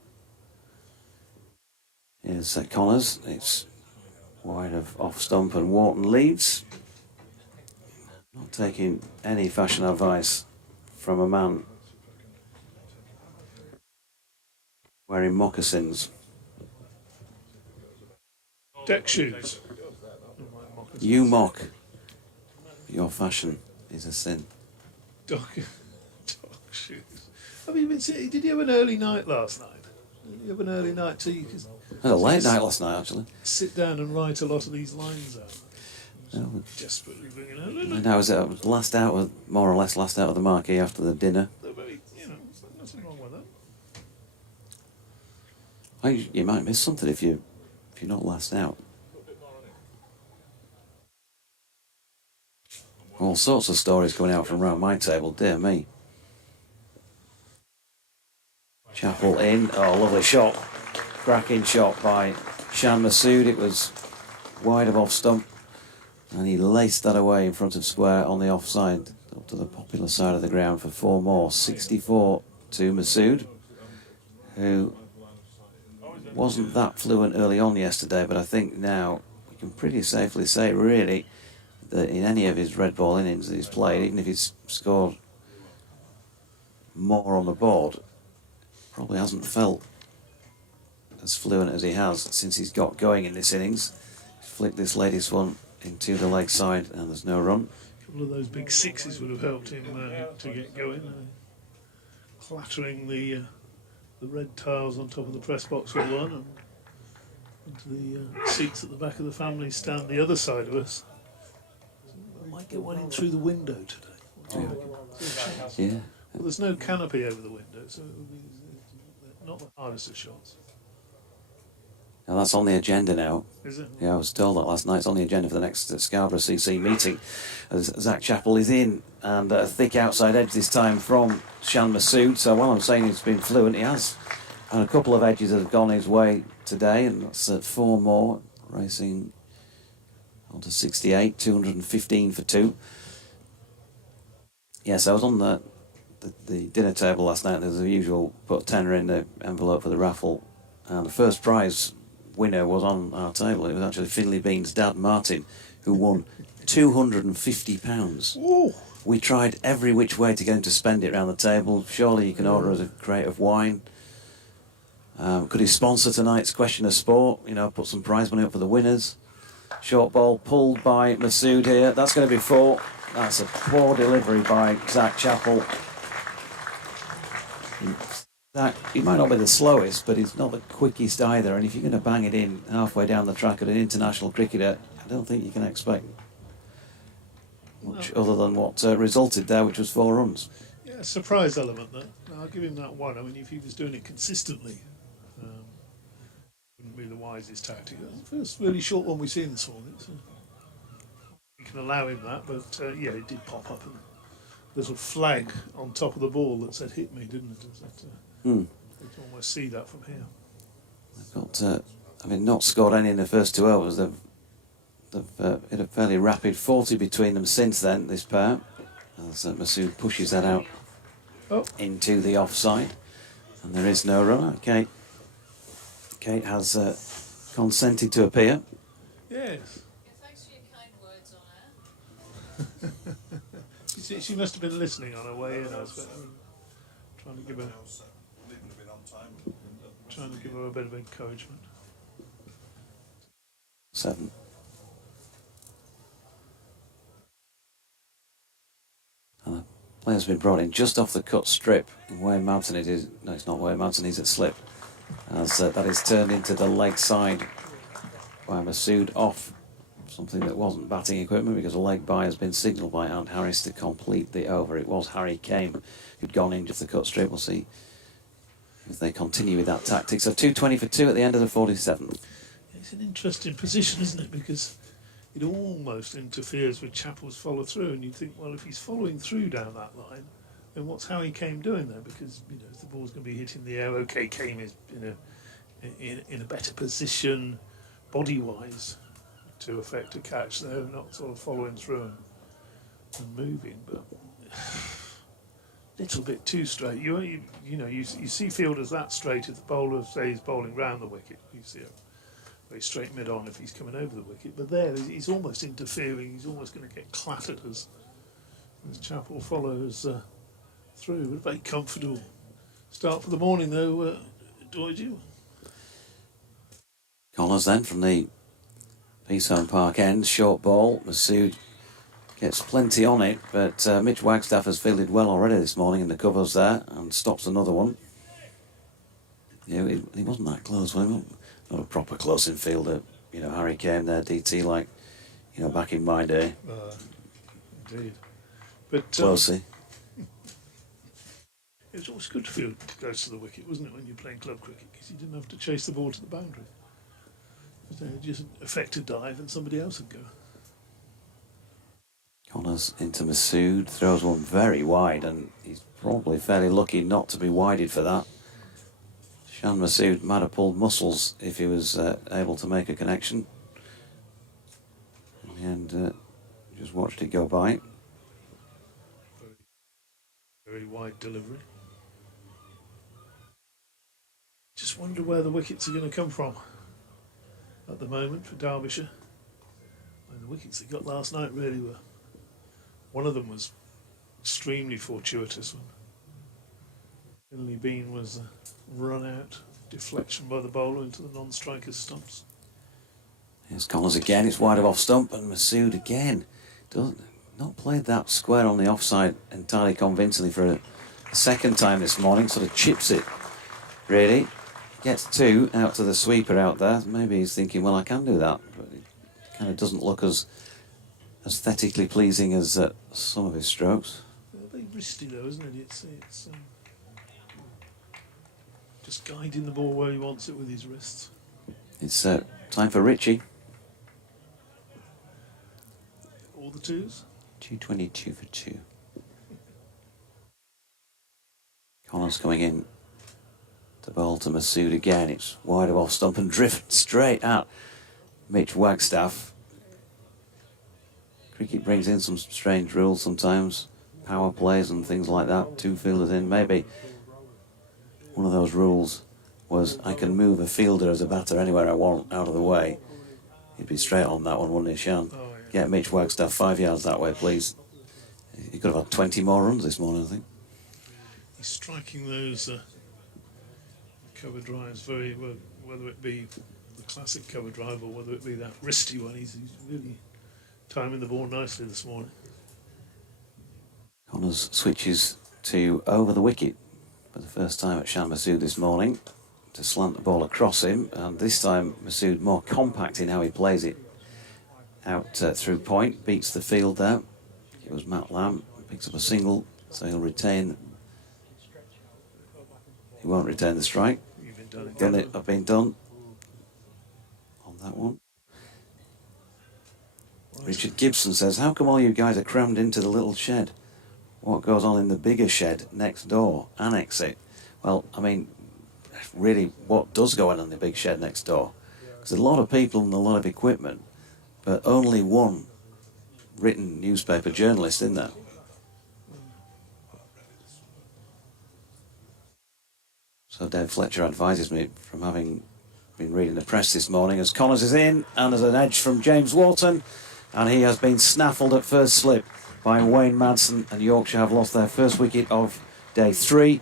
Here's Connors. It's wide of off stump and Wharton leads. Not taking any fashion advice from a man wearing moccasins. Deck shoes. You mock. Your fashion is a sin. Dog shoes. Have you been sitting? Did you have an early night last night? Did you have an early night too? You could I had a late night last night, actually. sit down and write a lot of these lines out. Oh, Desperately bringing out. and I was last out of, more or less last out of the marquee after the dinner. They're very, nothing wrong with that. You might miss something if you're not last out. All sorts of stories coming out from around my table, dear me. Chappell in, oh lovely shot, cracking shot by Shan Masood. It was wide of off stump and he laced that away in front of square on the offside up to the popular side of the ground for 4 more. 64 to Masood, who wasn't that fluent early on yesterday, but I think now we can pretty safely say really that in any of his red ball innings that he's played, even if he's scored more on the board, probably hasn't felt as fluent as he has since he's got going in this innings. He's flicked this latest one into the leg side and there's no run. A couple of those big sixes would have helped him to get going. Clattering the red tiles on top of the press box for one, and into the seats at the back of the family stand the other side of us. I might get one in through the window today. Yeah. Well, there's no canopy over the window, so it will be not the hardest of shots. Now that's on the agenda now. Is it? Yeah, I was told that last night. It's on the agenda for the next Scarborough CC meeting. As Zach Chappell is in, and a thick outside edge this time from Shan Masood. So while I'm saying he's been fluent, he has had a couple of edges that have gone his way today, and that's 4 more, racing on to 68, 215 for 2. Yes, I was on the dinner table last night. There's the usual put a tenner in the envelope for the raffle, and the first prize winner was on our table. It was actually Finley Bean's dad, Martin, who won £250. Ooh. We tried every which way to get him to spend it around the table. Surely you can order us a crate of wine. Could he sponsor tonight's Question of Sport? Put some prize money up for the winners. Short ball pulled by Masood here. That's going to be 4. That's a poor delivery by Zach Chappell. He might not be the slowest, but he's not the quickest either. And if you're going to bang it in halfway down the track at an international cricketer, I don't think you can expect much other than what resulted there, which was 4 runs. Yeah, surprise element there. I'll give him that one. I mean, if he was doing it consistently, wouldn't be the wisest tactic. The first really short one we've seen this morning, so we can allow him that. But yeah, it did pop up and little flag on top of the ball that said "hit me," didn't it? You can almost see that from here. They've got, not scored any in the first 2 overs. They've hit a fairly rapid 40 between them since then, this pair. As Masood pushes that out into the offside. And there is no run. Okay. Kate has consented to appear. Yes. Thanks for your kind words on her. She must have been listening on her way in. I was trying to give her a bit of encouragement. 7. And the player's been brought in just off the cut strip. And Wayne Mountain it is. No, it's not Wayne Mountain, he's at slip. As that is turned into the leg side by Masood off something that wasn't batting equipment, because a leg bye has been signalled by Ant Harris to complete the over. It was Harry Kane who'd gone in just the cut strip. We'll see if they continue with that tactic. So 220 for 2 at the end of the 47th. It's an interesting position, isn't it? Because it almost interferes with Chappell's follow through, and you think, well, if he's following through down that line, then what's Harry Kane doing there? Because if the ball's going to be hitting the air, okay, Kane is in a better position body-wise to effect a catch there, not sort of following through and moving. But little bit too straight. You see fielders that straight if the bowler say he's bowling round the wicket. You see a very straight mid on if he's coming over the wicket. But there he's almost interfering. He's almost going to get clattered as Chappell follows through. But a very comfortable start for the morning though. Doidge. Connors then from the Peaceholm Park end, short ball. Masood gets plenty on it, but Mitch Wagstaff has fielded well already this morning in the covers there and stops another one. He wasn't that close, was he? Not a proper close-in fielder. Harry came there, DT, like, back in my day. Indeed. But Closey. it was always good to field close to the wicket, wasn't it, when you're playing club cricket, because you didn't have to chase the ball to the boundary. Just effective dive and somebody else would go. Connors into Masood, throws one very wide, and he's probably fairly lucky not to be wided for that. Shan Masood might have pulled muscles if he was able to make a connection. And just watched it go by. Very wide delivery. Just wonder where the wickets are going to come from at the moment for Derbyshire. And the wickets they got last night really were. One of them was extremely fortuitous one. Finley Bean was run out, deflection by the bowler into the non-striker's stumps. Here's Connors again, it's wide of off stump, and Masood again. Not played that square on the offside entirely convincingly for a second time this morning, sort of chips it, really. Gets two out to the sweeper out there. Maybe he's thinking, well, I can do that, but it kind of doesn't look as aesthetically pleasing as some of his strokes. Very wristy though, isn't it? It's just guiding the ball where he wants it with his wrists. It's time for Richie. All the twos? 222 for 2. Connors coming in. The ball to Masood again. It's wide of off stump and driven straight at Mitch Wagstaff. Cricket brings in some strange rules sometimes. Power plays and things like that. Two fielders in. Maybe one of those rules was I can move a fielder as a batter anywhere I want out of the way. He'd be straight on that one, wouldn't he, Shan? Oh, yeah. Get Mitch Wagstaff 5 yards that way, please. He could have had 20 more runs this morning, I think. He's striking those cover drives very well, whether it be the classic cover drive or whether it be that wristy one. He's really timing the ball nicely this morning. Connors switches to over the wicket for the first time at Shan Masood this morning to slant the ball across him, and this time Masood more compact in how he plays it out through point, beats the field there. It was Matt Lamb, picks up a single, so he'll retain. He won't retain the strike. You've been done. I've been done on that one. Richard Gibson says, how come all you guys are crammed into the little shed? What goes on in the bigger shed next door? Annex it. Well, I mean, really, what does go on in the big shed next door? Because a lot of people and a lot of equipment, but only one written newspaper journalist in there. So Dave Fletcher advises me, from having been reading the press this morning, as Connors is in, and there's an edge from James Wharton, and he has been snaffled at first slip by Wayne Madsen, and Yorkshire have lost their first wicket of day 3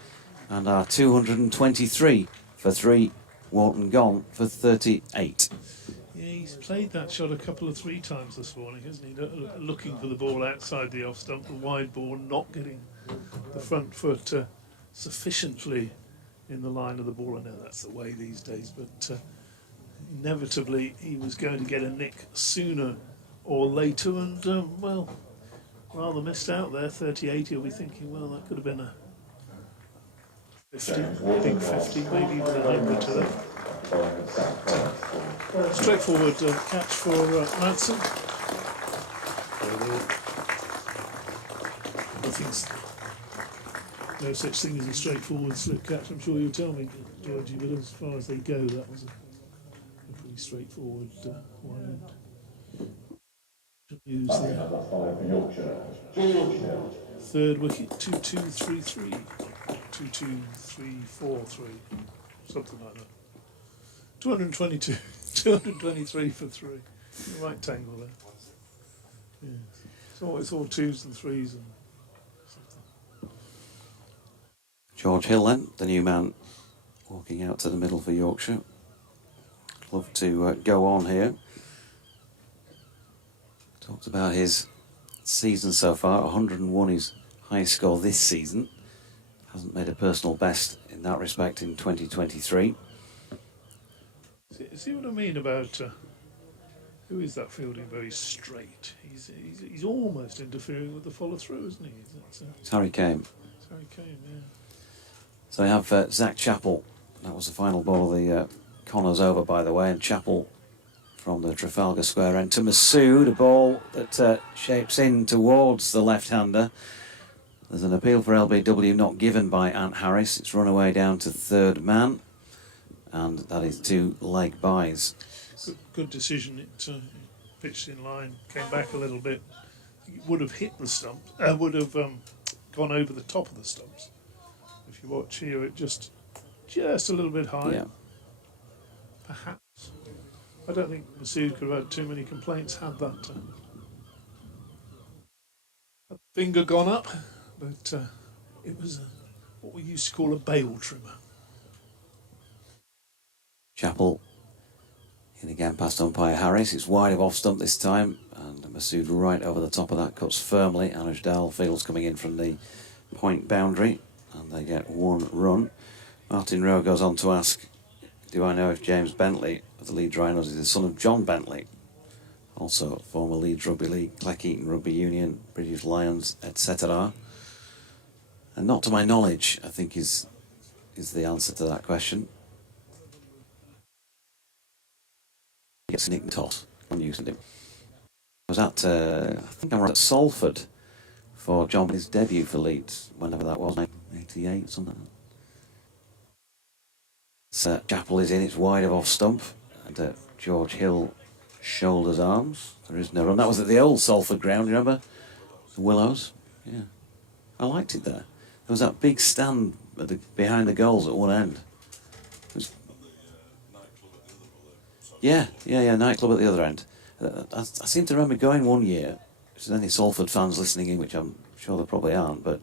and are 223 for 3. Wharton gone for 38. Yeah, he's played that shot a couple of 3 times this morning, hasn't he? Looking for the ball outside the off stump, the wide ball, not getting the front foot sufficiently in the line of the ball. I know that's the way these days, but inevitably he was going to get a nick sooner or later, and well, rather missed out there. 38, he'll be thinking, well, that could have been a 50, big 50, maybe even a 100 to that. Straightforward catch for Madsen. No such thing as a straightforward slip catch, I'm sure you'll tell me, Georgie, but as far as they go, that was a pretty straightforward one. News there. Third wicket, 2-2-3-3. 2-2-3-4-3. Something like that. 222, 223 for 3. The right tangle there. Yeah. It's all twos and threes and something. George Hill then, the new man, walking out to the middle for Yorkshire. Love to go on here. Talked about his season so far. 101 his highest score this season. Hasn't made a personal best in that respect in 2023. See what I mean about who is that fielding very straight? He's almost interfering with the follow through, isn't he? It's Harry Kane. It's Harry Kane, yeah. So we have Zach Chappell. That was the final ball of the Connors over, by the way, and Chappell from the Trafalgar Square end to Masood, a ball that shapes in towards the left-hander. There's an appeal for LBW not given by Ant Harris. It's run away down to third man, and that is 2 leg byes. Good decision. It pitched in line, came back a little bit. It would have hit the stumps. Would have gone over the top of the stumps. If you watch here, it just a little bit high. Yeah. Perhaps. I don't think Masood could have had too many complaints had that finger gone up, but it was what we used to call a bail trimmer. Chappell in again past umpire Harris. It's wide of off stump this time, and Masood right over the top of that, cuts firmly. Anuj Dal Fields coming in from the point boundary, and they get 1 run. Martin Rowe goes on to ask, do I know if James Bentley of the Leeds Rhinos is the son of John Bentley, also former Leeds Rugby League, Cleckheaton Rugby Union, British Lions, etc.? And not to my knowledge, I think is the answer to that question. He gets nicked toss. I'm using him. I was at, I think I was at Salford for John Bentley's debut for Leeds, whenever that was, 88, something like that. So Chappell is in, it's wide of off stump, and George Hill shoulders arms. There is no run. That was at the old Salford ground, remember? The Willows. Yeah. I liked it there. There was that big stand behind the goals at one end. It was... Yeah, nightclub at the other end. I seem to remember going one year. If there's any Salford fans listening in, which I'm sure there probably aren't, but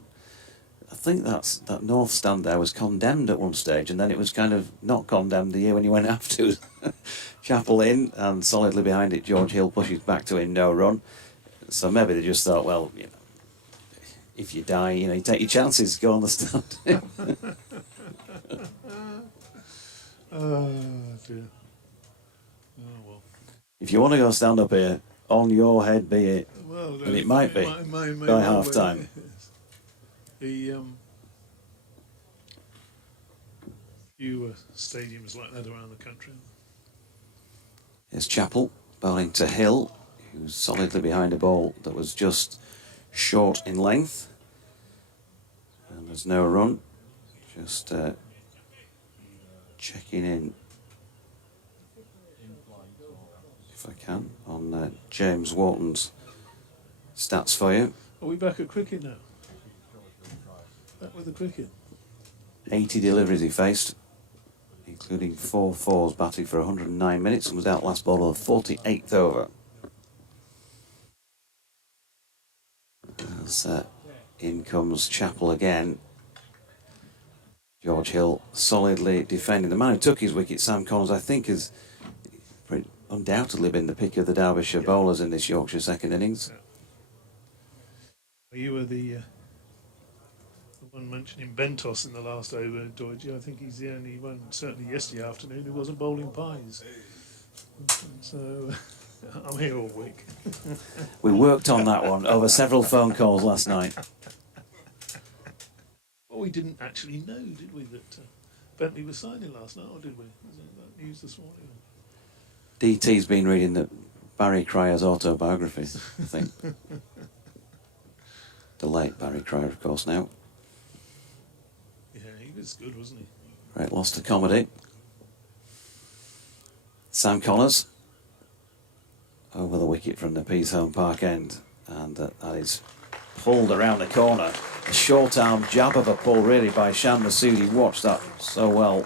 I think that north stand there was condemned at one stage, and then it was kind of not condemned the year when you went after. Chappell in, and solidly behind it, George Hill pushes back to him, no run. So maybe they just thought, well, if you die, you take your chances, go on the stand. Oh dear. Oh well. If you want to go stand up here, on your head be it. Well, and it might be by half time. The few stadiums like that around the country. Here's Chappell bowling to Hill, who's solidly behind a ball that was just short in length. And there's no run. Just checking in, if I can, on James Wharton's stats for you. Are we back at cricket now? Back with the cricket. 80 deliveries he faced, including 4 fours, batted for 109 minutes, and was out last ball of the 48th over. As in comes Chappell again. George Hill solidly defending. The man who took his wicket, Sam Connors, I think has undoubtedly been the pick of the Derbyshire bowlers in this Yorkshire second innings. You were the one mentioning Bentos in the last over, Doidge. I think he's the only one, certainly yesterday afternoon, who wasn't bowling pies. So I'm here all week. We worked on that one over several phone calls last night. Well, we didn't actually know, did we, that Bentley was signing last night, or did we? Was that news this morning? DT's been reading the Barry Cryer's autobiography, I think. The late Barry Cryer, of course, now. Yeah, he was good, wasn't he? Great loss to comedy. Sam Connors over the wicket. wicket from the Peashone Park end, and that is pulled around the corner. A short arm jab of a pull really by Shan Masood. He watched that so well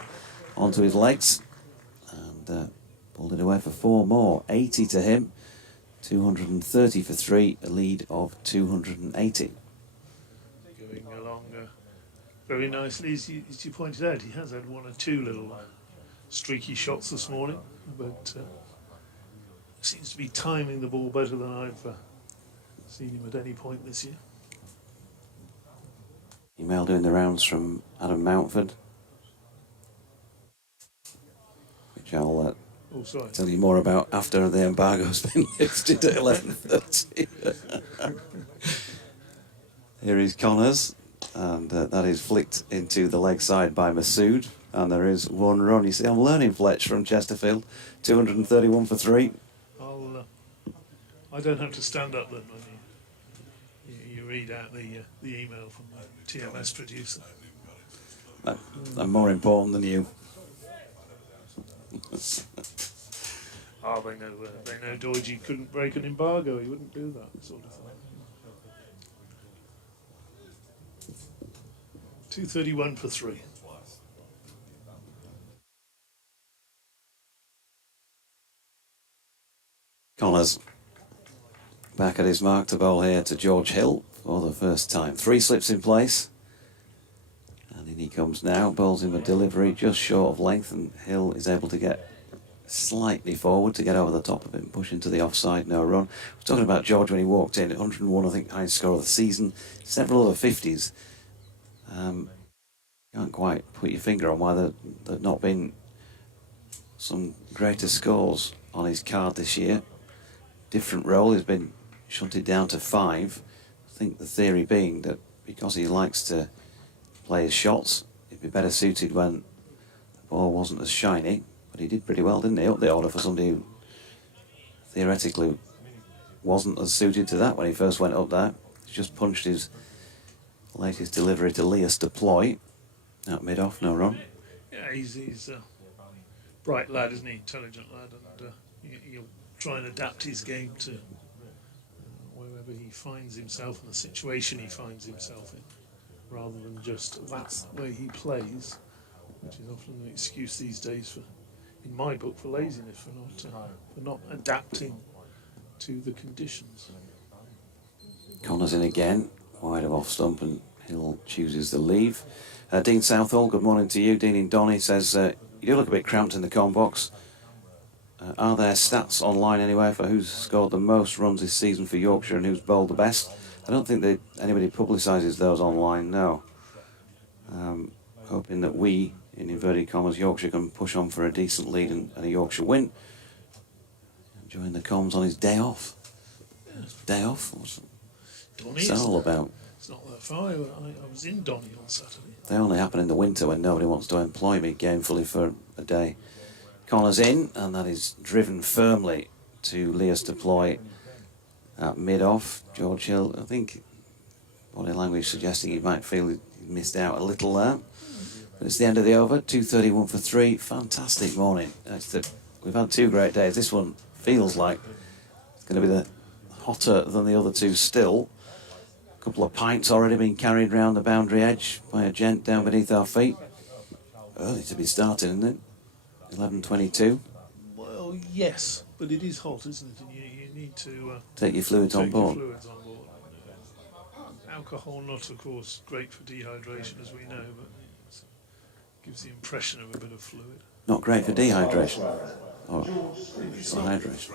onto his legs and pulled it away for 4 more. 80 to him, 230 for 3, a lead of 280. Going along very nicely, as you pointed out. He has had 1 or 2 little streaky shots this morning, but seems to be timing the ball better than I've seen him at any point this year. Email doing the rounds from Adam Mountford, which I'll tell you more about after the embargo's been lifted at 11:30. Here is Connors, and that is flicked into the leg side by Masood, and there is 1 run. You see, I'm learning, Fletch, from Chesterfield. 231 for 3. I don't have to stand up then when you read out the email from the TMS producer. I'm more important than you. They know Doidge couldn't break an embargo. He wouldn't do that sort of thing. 231 for 3. Connors back at his mark to bowl here to George Hill for the first time. 3 slips in place, and in he comes now. Bowls him a delivery just short of length, and Hill is able to get slightly forward to get over the top of him, push into the offside, no run. We're talking about George when he walked in, 101, I think, highest score of the season, several other 50s. Can't quite put your finger on why there've not been some greater scores on his card this year. Different role, he's been shunted down to 5. I think the theory being that because he likes to play his shots, he'd be better suited when the ball wasn't as shiny. But he did pretty well, didn't he? Up the order for somebody who theoretically wasn't as suited to that when he first went up there. He's just punched his latest delivery to Leas Deploy. Out mid-off, no run. Yeah, he's a bright lad, isn't he? Intelligent lad, and he'll try and adapt his game to wherever he finds himself and the situation he finds himself in, rather than just that's the way he plays, which is often an excuse these days for, in my book, for laziness, for not adapting to the conditions. Connors in again, wide of off stump, and Hill chooses the leave. Dean Southall, good morning to you. Dean in Donny says, you do look a bit cramped in the com box. Are there stats online anywhere for who's scored the most runs this season for Yorkshire and who's bowled the best? I don't think anybody publicises those online, no. Hoping that we, in inverted commas, Yorkshire can push on for a decent lead and a Yorkshire win. Enjoying the comms on his day off. Day off? What's that all about? It's not that far. I was in Donny on Saturday. They only happen in the winter when nobody wants to employ me gainfully for a day. Connors in, and that is driven firmly to Leas Deploy at mid-off. George Hill, I think, body language suggesting he might feel he missed out a little there. But it's the end of the over, 231 for 3. Fantastic morning. We've had 2 great days. This one feels like it's going to be hotter than the other 2 still. A couple of pints already been carried round the boundary edge by a gent down beneath our feet. Early to be starting, isn't it? 11:22. Well, yes, but it is hot, isn't it? And you need to take your fluids on board. Alcohol, not of course great for dehydration, as we know, but it gives the impression of a bit of fluid. Not great for dehydration. Or hydration.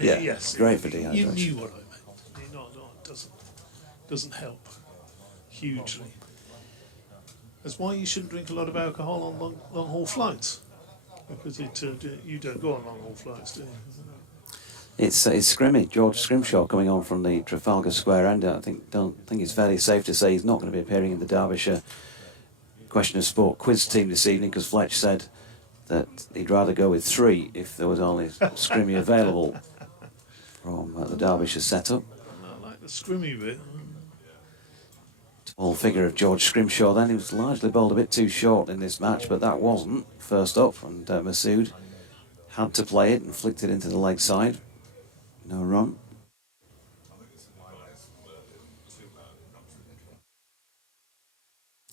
Yeah, yes, great for dehydration. You knew what I meant. It doesn't help hugely. That's why you shouldn't drink a lot of alcohol on long haul flights, because you don't go on long haul flights, do you? It's Scrimmy, George Scrimshaw, coming on from the Trafalgar Square end. I don't think it's fairly safe to say he's not going to be appearing in the Derbyshire Question of Sport quiz team this evening, because Fletch said that he'd rather go with 3 if there was only Scrimmy available from the Derbyshire setup. I like the Scrimmy bit. Tall figure of George Scrimshaw then. He was largely bowled a bit too short in this match, but that wasn't first up, and Masood had to play it and flicked it into the leg side. No run.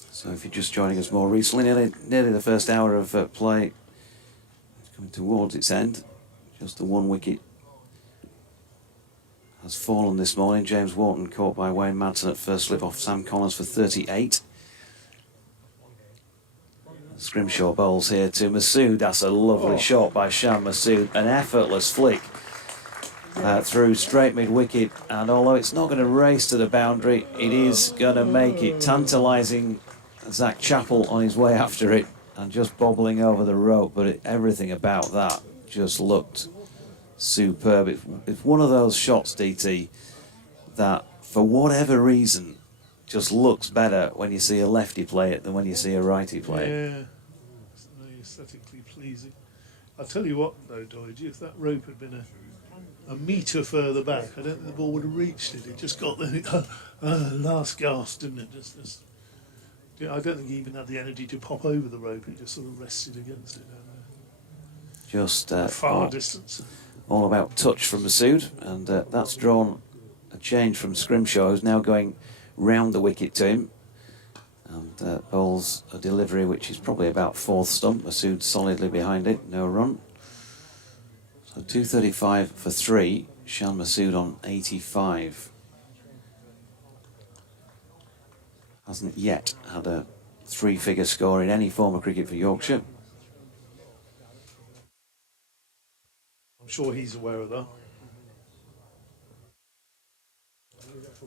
So if you're just joining us more recently, nearly the first hour of play is coming towards its end. Just the one wicket has fallen this morning. James Wharton caught by Wayne Madsen at first slip off Sam Collins for 38. Scrimshaw bowls here to Masood. That's a lovely shot by Shan Masood. An effortless flick through straight mid-wicket. And although it's not going to race to the boundary, it is going to make it tantalising Zach Chappell on his way after it and just bobbling over the rope. But everything about that just looked superb. It's one of those shots, DT, that for whatever reason just looks better when you see a lefty play it than when you see a righty play it. Yeah, it's very aesthetically pleasing. I'll tell you what, though, Doidge, if that rope had been a metre further back, I don't think the ball would have reached it. It just got the last gasp, didn't it? I don't think he even had the energy to pop over the rope. It just sort of rested against it. Just far distance. All about touch from Masood, and that's drawn a change from Scrimshaw, who's now going round the wicket to him, and bowls a delivery which is probably about fourth stump. Masood solidly behind it, no run. So 235 for 3, Shan Masood on 85. Hasn't yet had a three-figure score in any form of cricket for Yorkshire. I'm sure he's aware of that.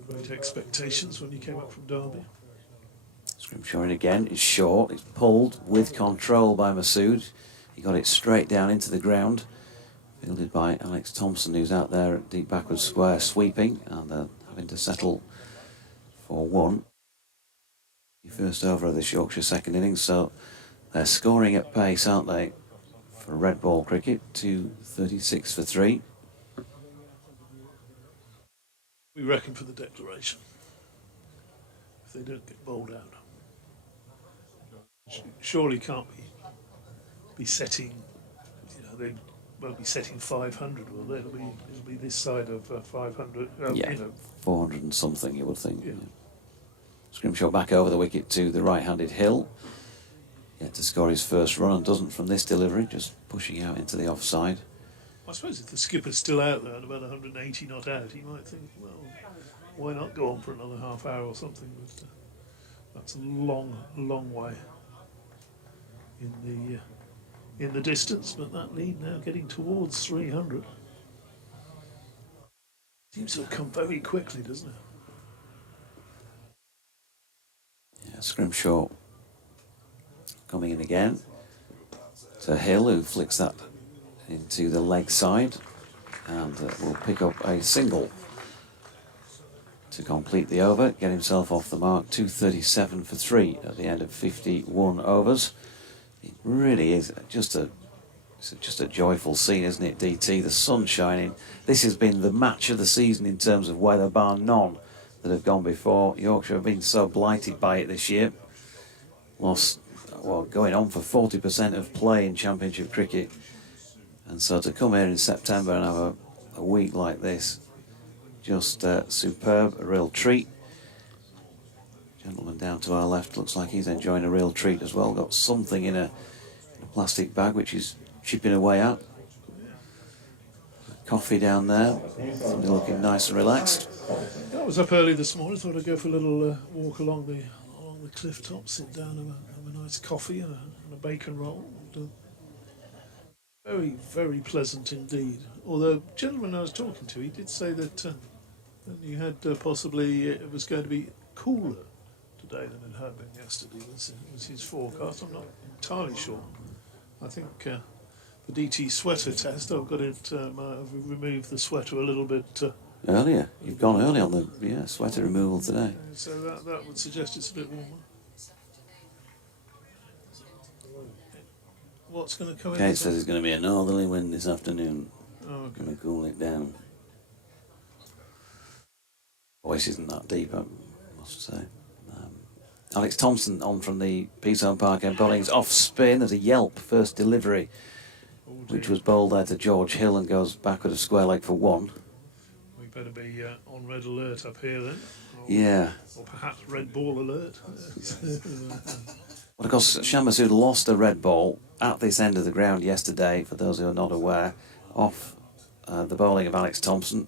Great expectations when he came up from Derby. Scrimshaw in again, it's short, it's pulled with control by Masood. He got it straight down into the ground, fielded by Alex Thompson, who's out there at deep backward square sweeping and having to settle for one. The first over of this Yorkshire second innings, so they're scoring at pace, aren't they, for red ball cricket. 236 for 3. We reckon for the declaration, if they don't get bowled out. Surely can't be setting, they won't be setting 500, will they? It'll be this side of 500. Yeah, 400 and something, you would think. Yeah. Scrimshaw back over the wicket to the right-handed Hill. Yet to score his first run, and doesn't from this delivery, just pushing out into the offside. I suppose if the skipper's still out there and about 180 not out, he might think, well, why not go on for another half hour or something? But that's a long, long way in the distance. But that lead now getting towards 300. Seems to have come very quickly, doesn't it? Yeah, Scrimshaw coming in again to Hill, who flicks that into the leg side and will pick up a single to complete the over, get himself off the mark. 237 for 3 at the end of 51 overs. It really is just a joyful scene, isn't it, DT? The sun shining. This has been the match of the season in terms of weather, bar none that have gone before. Yorkshire have been so blighted by it this year. Lost, well, going on for 40% of play in Championship cricket. And so to come here in September and have a week like this, just superb, a real treat. Gentleman down to our left looks like he's enjoying a real treat as well. Got something in a plastic bag which is chipping away at. Coffee down there, somebody looking nice and relaxed. I was up early this morning, thought I'd go for a little walk along the cliff top, sit down, have a nice coffee and a bacon roll. Very, very pleasant indeed. Although the gentleman I was talking to, he did say that you had possibly it was going to be cooler today than it had been yesterday. Was his forecast. I'm not entirely sure. I think the DT sweater test, I've got it. I've removed the sweater a little bit earlier. You've gone early on the sweater removal today. So that would suggest it's a bit warmer. What's going to come in? Kate says it's going to be a northerly wind this afternoon. Oh, okay. Going to cool it down. Voice isn't that deep, I must say. Alex Thompson on from the Peasholm Park end, bowling's off spin. There's a yelp first delivery, which was bowled there to George Hill and goes backward of square leg for 1. Better be on red alert up here then. Yeah. Or perhaps red ball alert. Well, of course, Shan Masood lost a red ball at this end of the ground yesterday, for those who are not aware, off the bowling of Alex Thompson.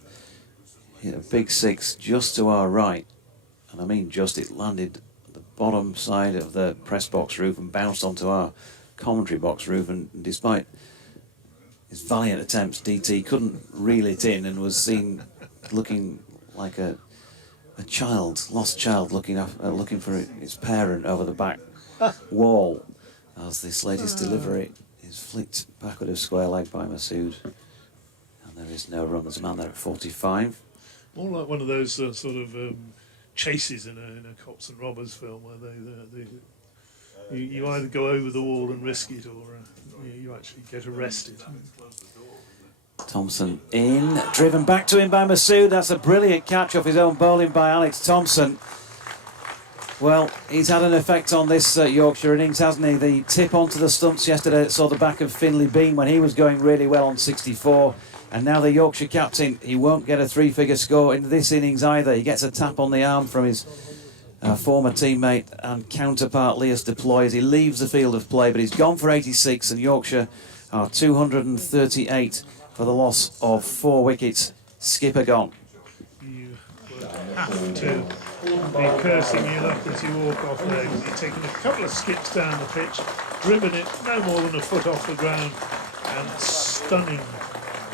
Hit a big six just to our right, and I mean just, it landed at the bottom side of the press box roof and bounced onto our commentary box roof, and despite his valiant attempts, DT couldn't reel it in and was seen looking like a lost child looking for its parent over the back wall as this latest delivery is flicked back with a square leg by Masood, and there is no run. There's a man there at 45. More like one of those sort of chases in a cops and robbers film where you either go over the wall and risk it, or you actually get arrested. Thompson in, driven back to him by Masood. That's a brilliant catch off his own bowling by Alex Thompson. Well, he's had an effect on this Yorkshire innings, hasn't he? The tip onto the stumps yesterday that saw the back of Finlay Bean when he was going really well on 64. And now the Yorkshire captain, he won't get a three-figure score in this innings either. He gets a tap on the arm from his former teammate and counterpart Leas Deploy as he leaves the field of play. But he's gone for 86, and Yorkshire are 238 for the loss of 4 wickets. Skipper gone. You will have to be cursing your luck as you walk off there. You're taking a couple of skips down the pitch, driven it no more than a foot off the ground, and stunning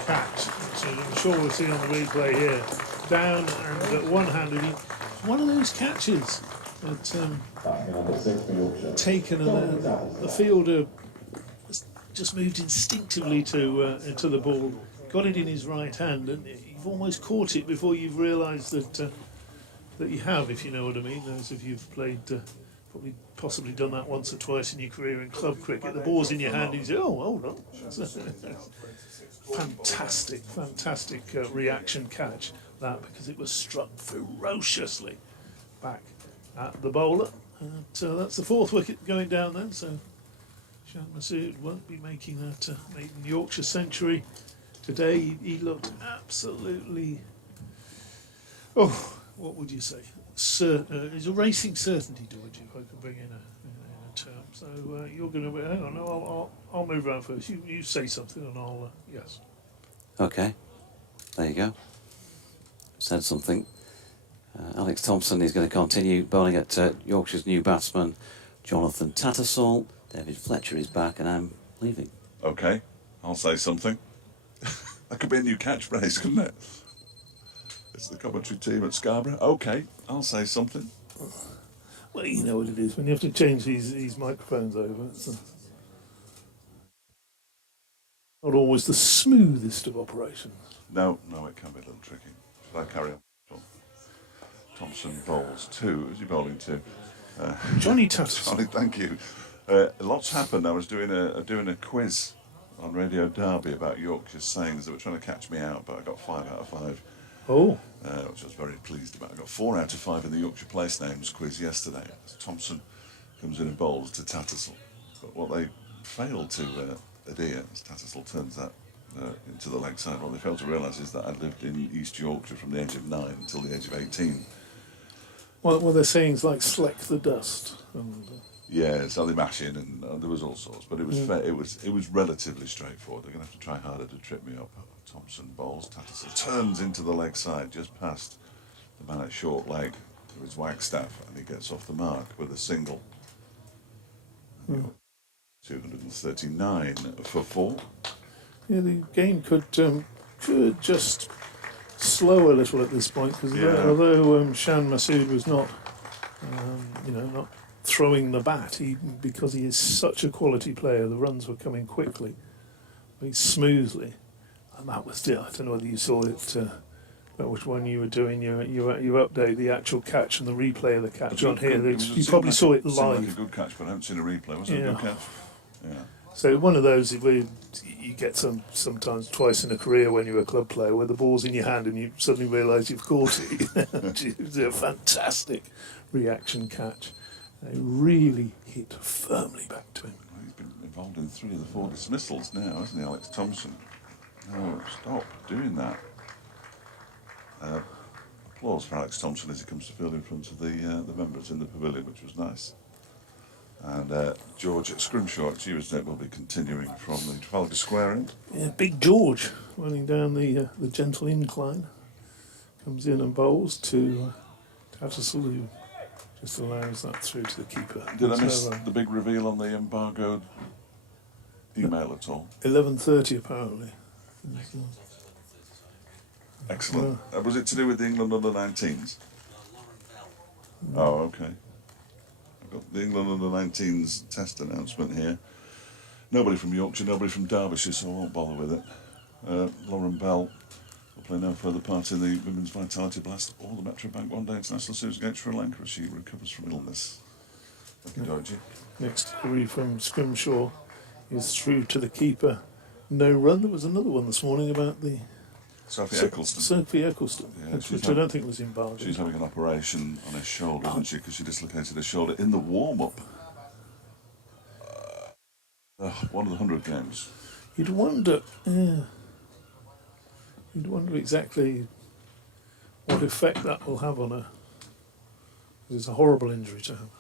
catch, which I'm sure we'll see on the replay here. Down and one-handed. One of those catches that taken, and the fielder just moved instinctively into the ball, got it in his right hand, and you've almost caught it before you've realised that you have, if you know what I mean. Those of you who've played, probably possibly done that once or twice in your career in club cricket. The ball's in your hand and you say, oh, hold on. Fantastic reaction catch, that, because it was struck ferociously back at the bowler. And that's the 4th wicket going down then, so Shan Masood won't be making that maiden Yorkshire century today. He looked absolutely, what would you say? He's a racing certainty, George, if I could bring in a term. So you're going to, hang on, no, I'll move around first. You say something and I'll, yes. Okay, there you go. Said something. Alex Thompson is going to continue bowling at Yorkshire's new batsman, Jonathan Tattersall. David Fletcher is back, and I'm leaving. Okay, I'll say something. That could be a new catchphrase, couldn't it? It's the commentary team at Scarborough. Okay, I'll say something. Well, you know what it is when you have to change these microphones over. It's not always the smoothest of operations. No, it can be a little tricky. Should I carry on? Thompson bowls 2. Who's he bowling to? Johnny Tattersall. Johnny, thank you. Lots happened. I was doing a quiz on Radio Derby about Yorkshire sayings. They were trying to catch me out, but I got 5 out of 5. Oh. Which I was very pleased about. I got 4 out of 5 in the Yorkshire place names quiz yesterday. Thompson comes in and bowls to Tattersall. But what they failed to adhere, as Tattersall turns that into the leg side, what they failed to realise is that I'd lived in East Yorkshire from the age of 9 until the age of 18. Well, they're sayings like "sleck the dust." And, yeah, so they mash in, and there was all sorts, but it was it was relatively straightforward. They're going to have to try harder to trip me up. Thompson bowls, Tattersall turns into the leg side, just past the man at short leg with his Wagstaff, and he gets off the mark with a single. 239 for 4. Yeah, the game could just slow a little at this point, because although Shan Masood was not, not throwing the bat, because he is such a quality player, the runs were coming quickly, very smoothly, and that was it. I don't know whether you saw it, which one you were doing. You update the actual catch and the replay of the catch on here. You probably saw it live. Like a good catch, but I haven't seen a replay. Was it a good catch? Yeah. So one of those where you get sometimes twice in a career when you're a club player, where the ball's in your hand and you suddenly realise you've caught it. It was a fantastic reaction catch. It really hit firmly back to him. Well, he's been involved in 3 of the 4 dismissals now, hasn't he, Alex Thompson? No, stop doing that. Applause for Alex Thompson as he comes to field in front of the members in the pavilion, which was nice. And George Scrimshaw at Tuesday will be continuing from the Trafalgar Square end. Yeah, Big George running down the gentle incline. Comes in and bowls to Tattersall, who just allows that through to the keeper. Did I miss the big reveal on the embargoed email at all? 11:30 apparently. Excellent. Was it to do with the England under-19s? Oh, okay. I've got the England under-19s test announcement here. Nobody from Yorkshire, nobody from Derbyshire, so I won't bother with it. Lauren Bell will play no further part in the Women's Vitality Blast or the Metro Bank One Day International Series against Sri Lanka as she recovers from illness. Thank you, Georgie. Next delivery from Scrimshaw is through to the keeper. No run. There was another one this morning about the Sophie Eccleston. Sophie Eccleston, Yeah, which I don't think was embargoed. She's having an operation on her shoulder, isn't she? Because she dislocated her shoulder in the warm-up. One of the 100 games. You'd wonder, you'd wonder exactly what effect that will have on her. It's a horrible injury to have.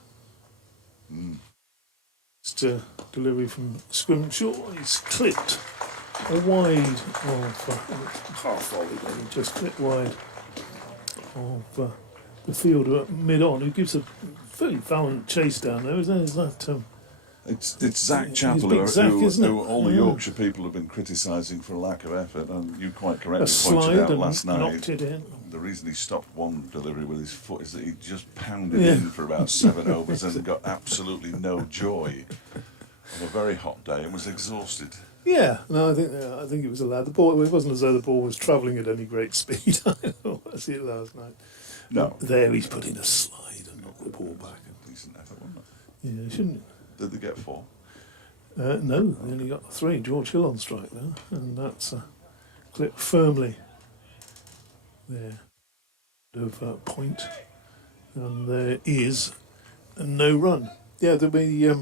It's a delivery from Scrimshaw. He's clipped wide of half volley, then just clipped wide of the fielder mid-on, who gives a very valiant chase down there. There's that. It's Zach Chappell, big Zach, isn't it? who all the Yeah. Yorkshire people have been criticising for a lack of effort, and you quite A correctly pointed slide out and last night. knocked it in. The reason he stopped one delivery with his foot is that he just pounded Yeah. in for about 7 overs and got absolutely no joy on a very hot day and was exhausted. Yeah, no, I think it was allowed. The ball. It wasn't as though the ball was travelling at any great speed. I see it last night. No. There he's put in a slide and knocked the ball back. Decent effort, wasn't it? Yeah, shouldn't. Did they get 4? No, they only got 3. George Hill on strike there, and that's clipped firmly there of point, and there is a no run. Yeah, there'll be.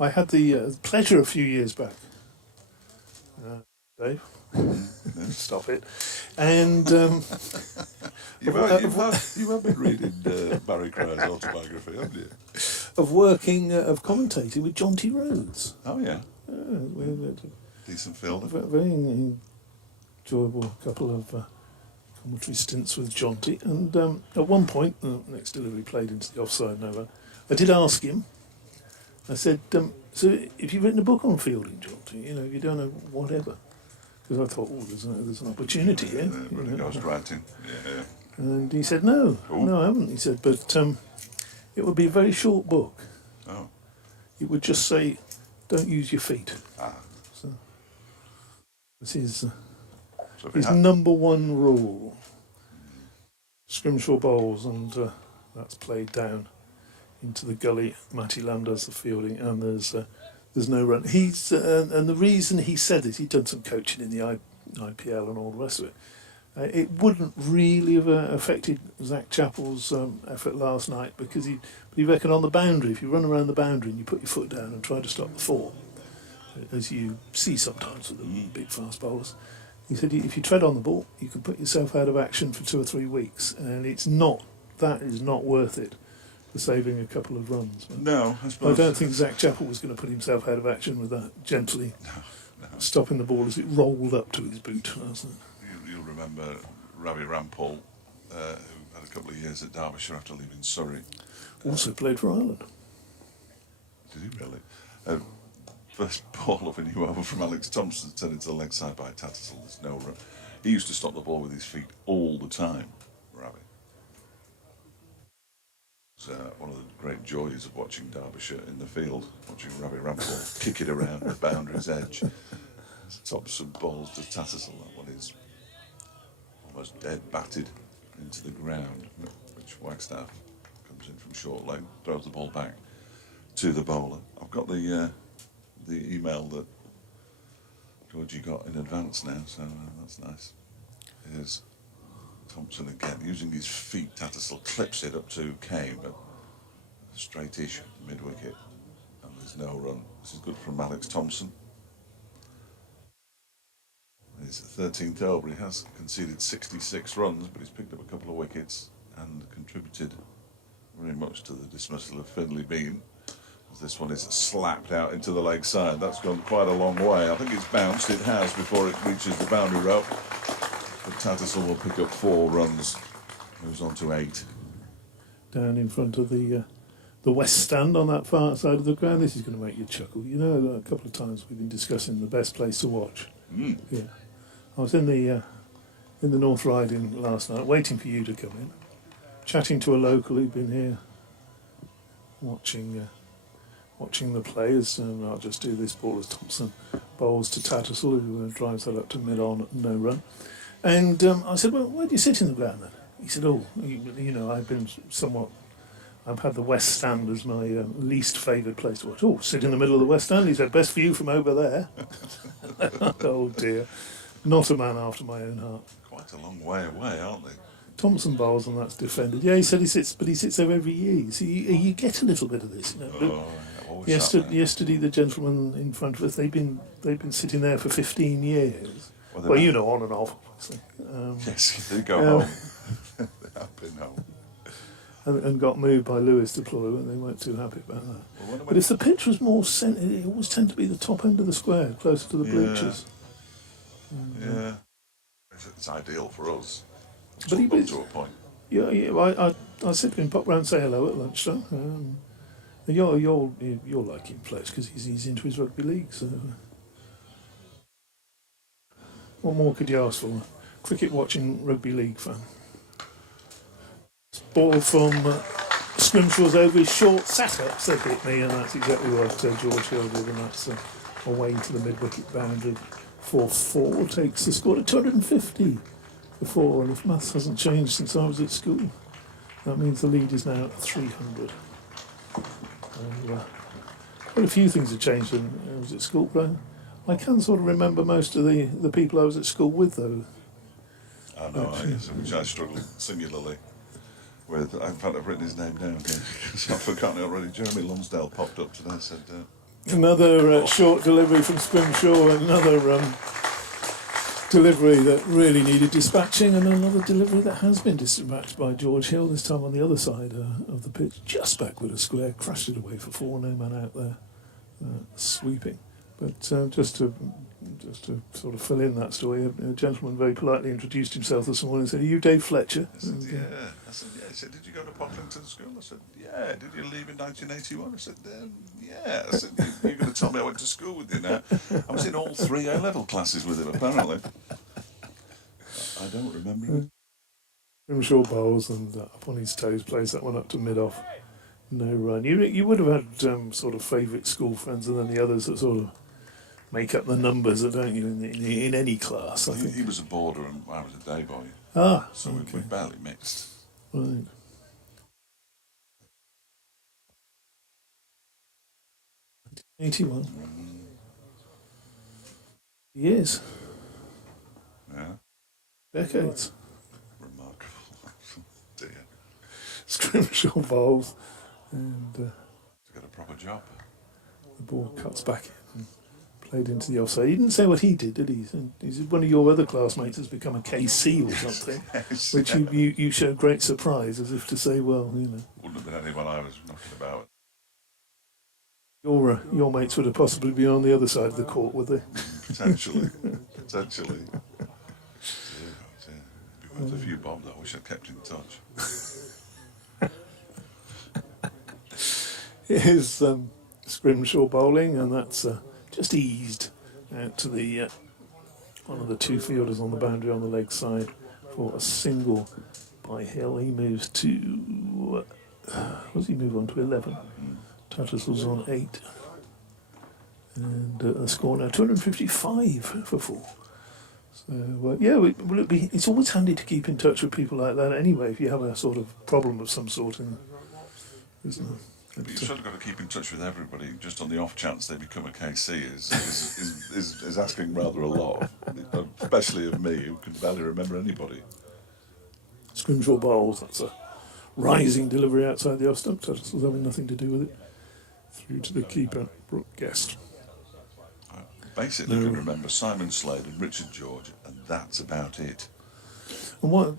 I had the pleasure a few years back, Dave. Stop it. And You have been reading Barry Crow's autobiography, haven't you? of working, of commentating with John T. Rhodes. Oh, yeah. We had Decent fielder. a very enjoyable couple of commentary stints with John T. And at one point, the next delivery played into the offside nova, I did ask him, I said, so if you've written a book on fielding, John T., if you don't know whatever, because I thought, there's an opportunity here. Really ghost writing. Yeah. And he said, no, I haven't. He said, but it would be a very short book. Oh. It would just say, don't use your feet. Ah. So this is So if his it had- number one rule. Scrimshaw bowls, and that's played down into the gully. Matty Lamb does the fielding, and there's no run. He's and the reason he said this, he'd done some coaching in the IPL and all the rest of it. It wouldn't really have affected Zach Chappell's effort last night, because he reckoned on the boundary, if you run around the boundary and you put your foot down and try to stop the fall, as you see sometimes with the big fast bowlers, he said if you tread on the ball, you can put yourself out of action for 2 or 3 weeks, and that is not worth it for saving a couple of runs. But No, I I suppose. don't think Zach Chappell was going to put himself out of action with that, gently stopping the ball as it rolled up to his boot. You'll remember Ravi Rampal, who had a couple of years at Derbyshire after leaving Surrey. Also played for Ireland. Did he really? First ball of a new over from Alex Thompson, turned into the leg side by Tattersall. There's no run. He used to stop the ball with his feet all the time, Ravi. It's one of the great joys of watching Derbyshire in the field, watching Ravi Rampal kick it around the boundary's edge. Thompson balls to Tattersall. That one is almost dead batted into the ground, which Wagstaff comes in from short leg, throws the ball back to the bowler. I've got the email that Georgie got in advance now, so that's nice. Here's Thompson again, using his feet. Tattersall clips it up to Kane, but straight-ish mid-wicket, and there's no run. This is good from Alex Thompson. It's 13th over. He has conceded 66 runs, but he's picked up a couple of wickets and contributed very much to the dismissal of Finley Bean. This one is slapped out into the leg side. That's gone quite a long way. I think it's bounced. It has before it reaches the boundary rope. But Tattersall will pick up 4 runs. Moves on to 8. Down in front of the west stand on that far side of the ground. This is going to make you chuckle. You know, a couple of times we've been discussing the best place to watch. Yeah, I was in the North Riding last night, waiting for you to come in, chatting to a local who'd been here, watching the players. And I'll just do this ball as Thompson bowls to Tattersall, who drives that up to mid-on, no run. And I said, well, where do you sit in the ground then? He said, I've had the West Stand as my least favoured place to watch. Oh, sit in the middle of the West Stand? He said, best view from over there. Oh dear. Not a man after my own heart. Quite a long way away, aren't they? Thompson bowls and that's defended. Yeah, he said he sits there every year. So you get a little bit of this. Yesterday, the gentleman in front of us, they've been sitting there for 15 years. Well, on and off, obviously. Yes, they go home. They have been home. And got moved by Lewis to Ploy, and they weren't too happy about that. Well, but if the pitch was more centred, it always tend to be the top end of the square, closer to the bleachers. Yeah. It's ideal for us. But he was, to a point. Yeah. I said to him, pop round and say hello at lunchtime. You'll like him, Fletch, because he's into his rugby league. So, what more could you ask for? Cricket watching rugby league fan. Ball from Scrimshaw's over his short sat-ups that hit me, and that's exactly what George Hill did, and that's away to the mid-wicket boundary for 4. Takes the score to 250 for 4, and if maths hasn't changed since I was at school, that means the lead is now at 300. Quite a few things have changed when I was at school, but I can sort of remember most of the people I was at school with, though. I know, which I struggled singularly with. In fact, I've written his name down here. I've forgotten it already. Jeremy Lonsdale popped up today and said... Another short delivery from Scrimshaw, another delivery that really needed dispatching, and another delivery that has been dispatched by George Hill, this time on the other side of the pitch, just backward of square, crashed it away for 4, no man out there sweeping. But just to sort of fill in that story, a gentleman very politely introduced himself this morning and said, "Are you Dave Fletcher?" I said, yeah. I said, yeah. He said, "Did you go to Pocklington School?" I said, "Yeah." "Did you leave in 1981? I said, "Yeah." I said, "You're going to tell me I went to school with you now?" I was in all 3 A-level classes with him, apparently. I don't remember him. Grimshaw bowls and up on his toes, plays that one up to mid-off. No run. You would have had sort of favourite school friends, and then the others that sort of make up the numbers, don't you, in any class, I think. He was a boarder and I was a day boy. So okay. we barely mixed. Right. '81. Years. Yeah. Decades. Remarkable. Dear. Scrimshaw bowls, and To get a proper job. the ball cuts back in. Played into the offside. He didn't say what he did he? He said one of your other classmates has become a KC or something, Yes. which you showed great surprise, as if to say, well, Wouldn't have been anyone I was knocking about. your mates would have possibly been on the other side of the court, would they? Potentially. Potentially. Dear. It'd be worth a few bob, though. I wish I'd kept in touch. Here's Scrimshaw bowling, and that's just eased out to the one of the 2 fielders on the boundary on the leg side for a single by Hill. He moves to what does he move on to 11? Tattersall's on 8, and the score now 255 for 4. So it's always handy to keep in touch with people like that anyway, if you have a sort of problem of some sort, isn't it? But you've sort of got to keep in touch with everybody. Just on the off chance they become a KC is asking rather a lot, especially of me, who can barely remember anybody. Scrimshaw bowls, that's a rising delivery outside the off stump. Tattersall's having nothing to do with it. Through to the keeper, Brooke Guest. basically can remember Simon Slade and Richard George, and that's about it. And what?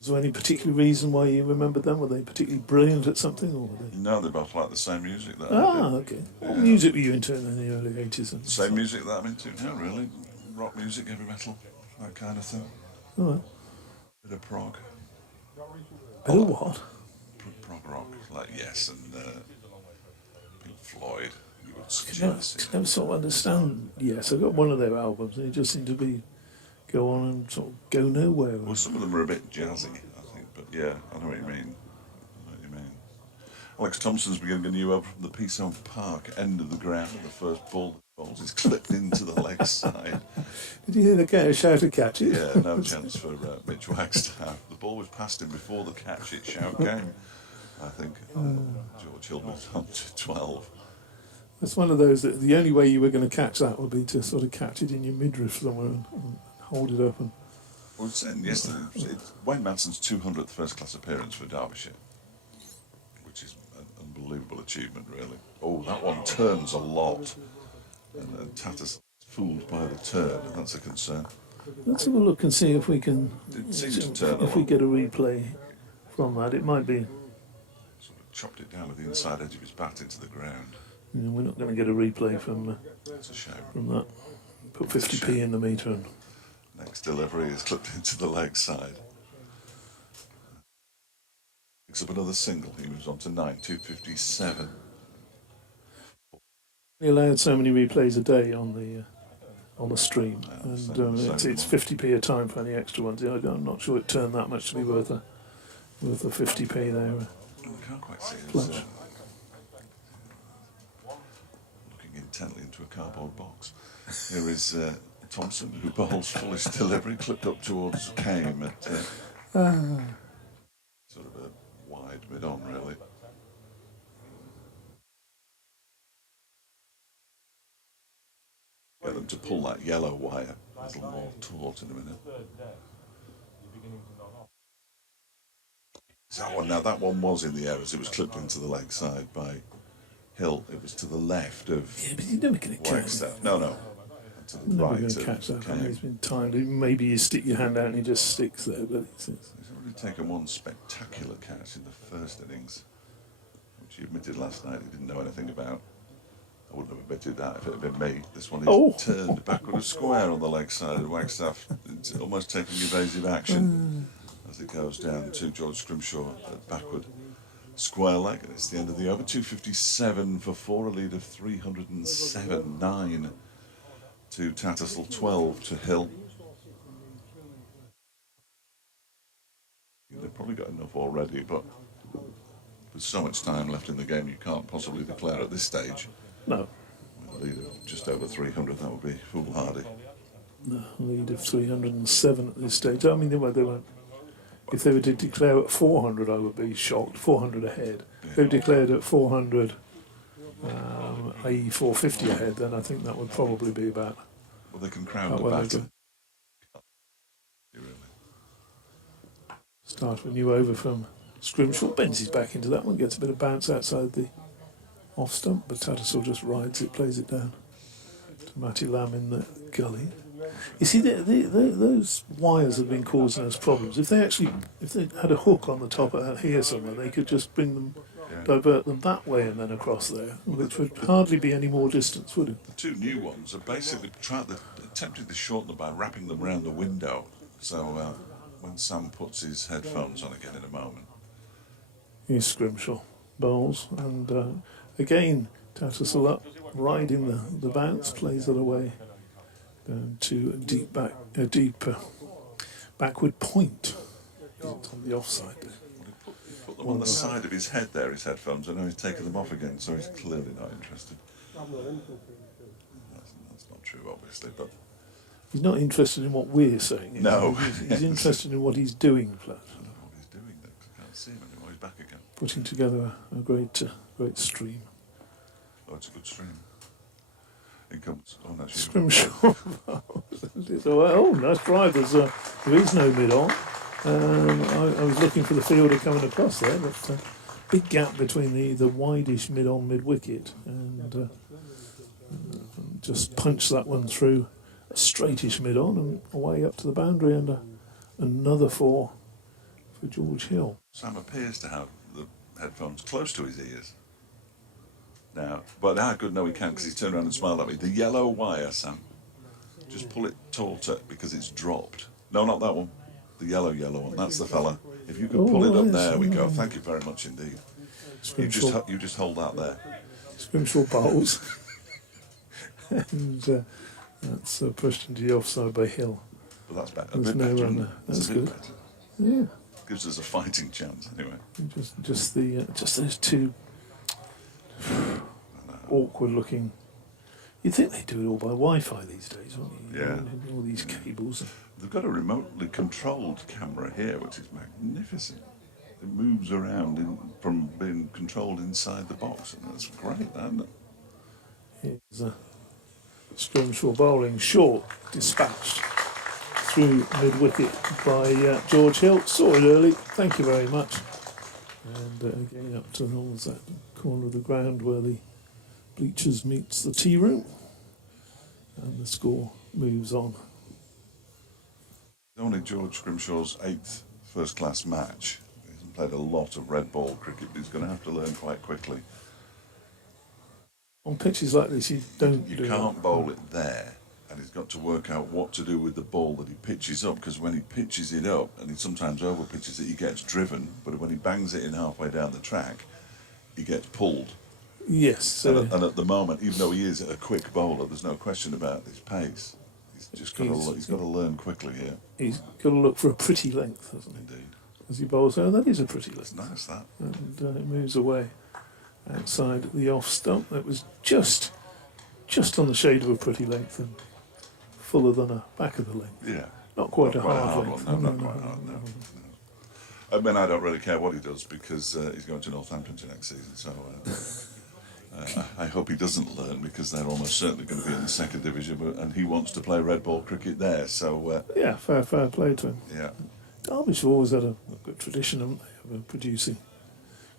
Was there any particular reason why you remembered them? Were they particularly brilliant at something, or were they? No, they both like the same music that I do. Okay. What music were you into in the early 80s? And Same music that I'm into now, really. Rock music, heavy metal, that kind of thing. All right. Bit of prog. Bit of what? Prog rock, like Yes and Pink Floyd. You would I suggest. never sort of understand. Yes, I got one of their albums, and it just seemed to go on and sort of go nowhere. Well, some of them are a bit jazzy, I think, but yeah, I know what you mean. Alex Thompson's beginning a new over from the Peaceown Park end of the ground, and the first ball is clipped into the leg side. Did you hear the cat shout to catch it? Yeah, no chance for Mitch Wagstaff. The ball was past him before the catch it shout came, I think. George Hillman's on to 12. It's one of those that the only way you were going to catch that would be to sort of catch it in your midriff somewhere and hold it up. And Well, it's saying yesterday, it's Wayne Manson's 200th first class appearance for Derbyshire, which is an unbelievable achievement, really. Oh, that one turns a lot, and Tattersall's fooled by the turn, and that's a concern. let's have a look and see if we can. It seems to turn a if we lot. get a replay from that, it might be. Sort of chopped it down with the inside edge of his bat into the ground. We're not going to get a replay from It's a shame. that. Put 50p in the meter and. Next delivery is clipped into the leg side. Picks up another single. He moves on to 9, 257. We allowed so many replays a day on the stream, and same it's 50p a time for any extra ones. I'm not sure it turned that much to be worth a 50p there. I can't quite see it. Flash. Looking intently into a cardboard box. Here is Thompson, who bowls fullest delivery, clipped up towards Came at sort of a wide mid-on, really. Get them to pull that yellow wire a little more taut in a minute. That one was in the air as it was clipped into the leg side by Hill. It was to the left of Yeah, but you're never going to catch Wagstaff. No. To the Never right going to of catch that. I Came. mean, it's been timed. Maybe you stick your hand out and he just sticks there, but it's He's already taken one spectacular catch in the first innings, which he admitted last night he didn't know anything about. I wouldn't have admitted that if it had been me. This one is turned backward of square on the leg side of Wagstaff. It's almost taking evasive action as it goes down to George Scrimshaw at backward square leg. And it's the end of the over. 257 for 4, a lead of 307, 9 to Tattersall, 12 to Hill. They've probably got enough already, but with so much time left in the game, you can't possibly declare at this stage. no. With a lead of just over 300, that would be foolhardy. No, lead of 307 at this stage. I mean, they weren't. If they were to declare at 400, I would be shocked. 400 ahead. If they declared at 400, i.e. 450 ahead, then I think that would probably be about. Well, they can crowd the well, batter. Start a new over from Scrimshaw. Bends his back into that one, gets a bit of bounce outside the off stump, but Tattersall just rides it, plays it down to Matty Lamb in the gully. You see, those wires have been causing us problems. If they had a hook on the top of here somewhere, they could just bring them, divert them that way and then across there, which would hardly be any more distance, would it? The two new ones are basically attempted to shorten them by wrapping them around the window. So when Sam puts his headphones on again in a moment. Here's Scrimshaw bowls, and again Tattersall up, riding the bounce, plays it away down to a deep backward point. It's on the offside there. Put them on the side of his head there, his headphones, and now he's taken them off again, so he's clearly not interested. That's not true, obviously, but He's not interested in what we're saying. No. He's interested in what he's doing, Flat. I don't know what he's doing there, 'cause I can't see him anymore. He's back again. Putting together a great stream. Oh, it's a good stream. In comes, oh, that's you. Scrimshaw. Oh, nice drive. There is no mid-on. I was looking for the fielder coming across there, but big gap between the wideish mid-on, mid-wicket, and just punched that one through a straightish mid-on and away up to the boundary, and another 4 for George Hill. Sam appears to have the headphones close to his ears now, but how good no he can, because he's turned around and smiled at me. The yellow wire, Sam, just pull it taut because it's dropped. No, not that one. The yellow one. That's the fella. If you could pull it up, there we go. Thank you very much indeed. You just hold that there. Scrimshaw bowls. And that's pushed into the offside by Hill. But that's better. There's no run there. That's good. Better. Yeah. Gives us a fighting chance anyway. Just those two awkward looking. You'd think they do it all by Wi-Fi these days, wouldn't you? Yeah. All these cables. They've got a remotely controlled camera here, which is magnificent. It moves around from being controlled inside the box, and that's great, isn't it? Here's Scrimshaw bowling short, dispatched through mid-wicket by George Hill. Saw it early, thank you very much. And again up towards that corner of the ground where the bleachers meets the tea room. And the score moves on. Only George Scrimshaw's 8th first-class match. He hasn't played a lot of red ball cricket, but he's going to have to learn quite quickly. On pitches like this, you can't bowl it there, and he's got to work out what to do with the ball that he pitches up, because when he pitches it up, and he sometimes over pitches it, he gets driven, but when he bangs it in halfway down the track, he gets pulled. Yes. And at the moment, even though he is a quick bowler, there's no question about his pace. He's got to learn quickly here. He's got to look for a pretty length, hasn't he? Indeed. As he bowls, oh, that is a pretty length. It's nice, that. And it moves away outside the off stump. That was just on the shade of a pretty length and fuller than a back of the length. Yeah. Not quite a hard one. length. No, not quite hard, no. I mean, I don't really care what he does, because he's going to Northamptonshire next season, so I hope he doesn't learn, because they're almost certainly going to be in the second division, and he wants to play red ball cricket there, so... yeah, fair play to him. Yeah. Derbyshire always had a good tradition, haven't they, of producing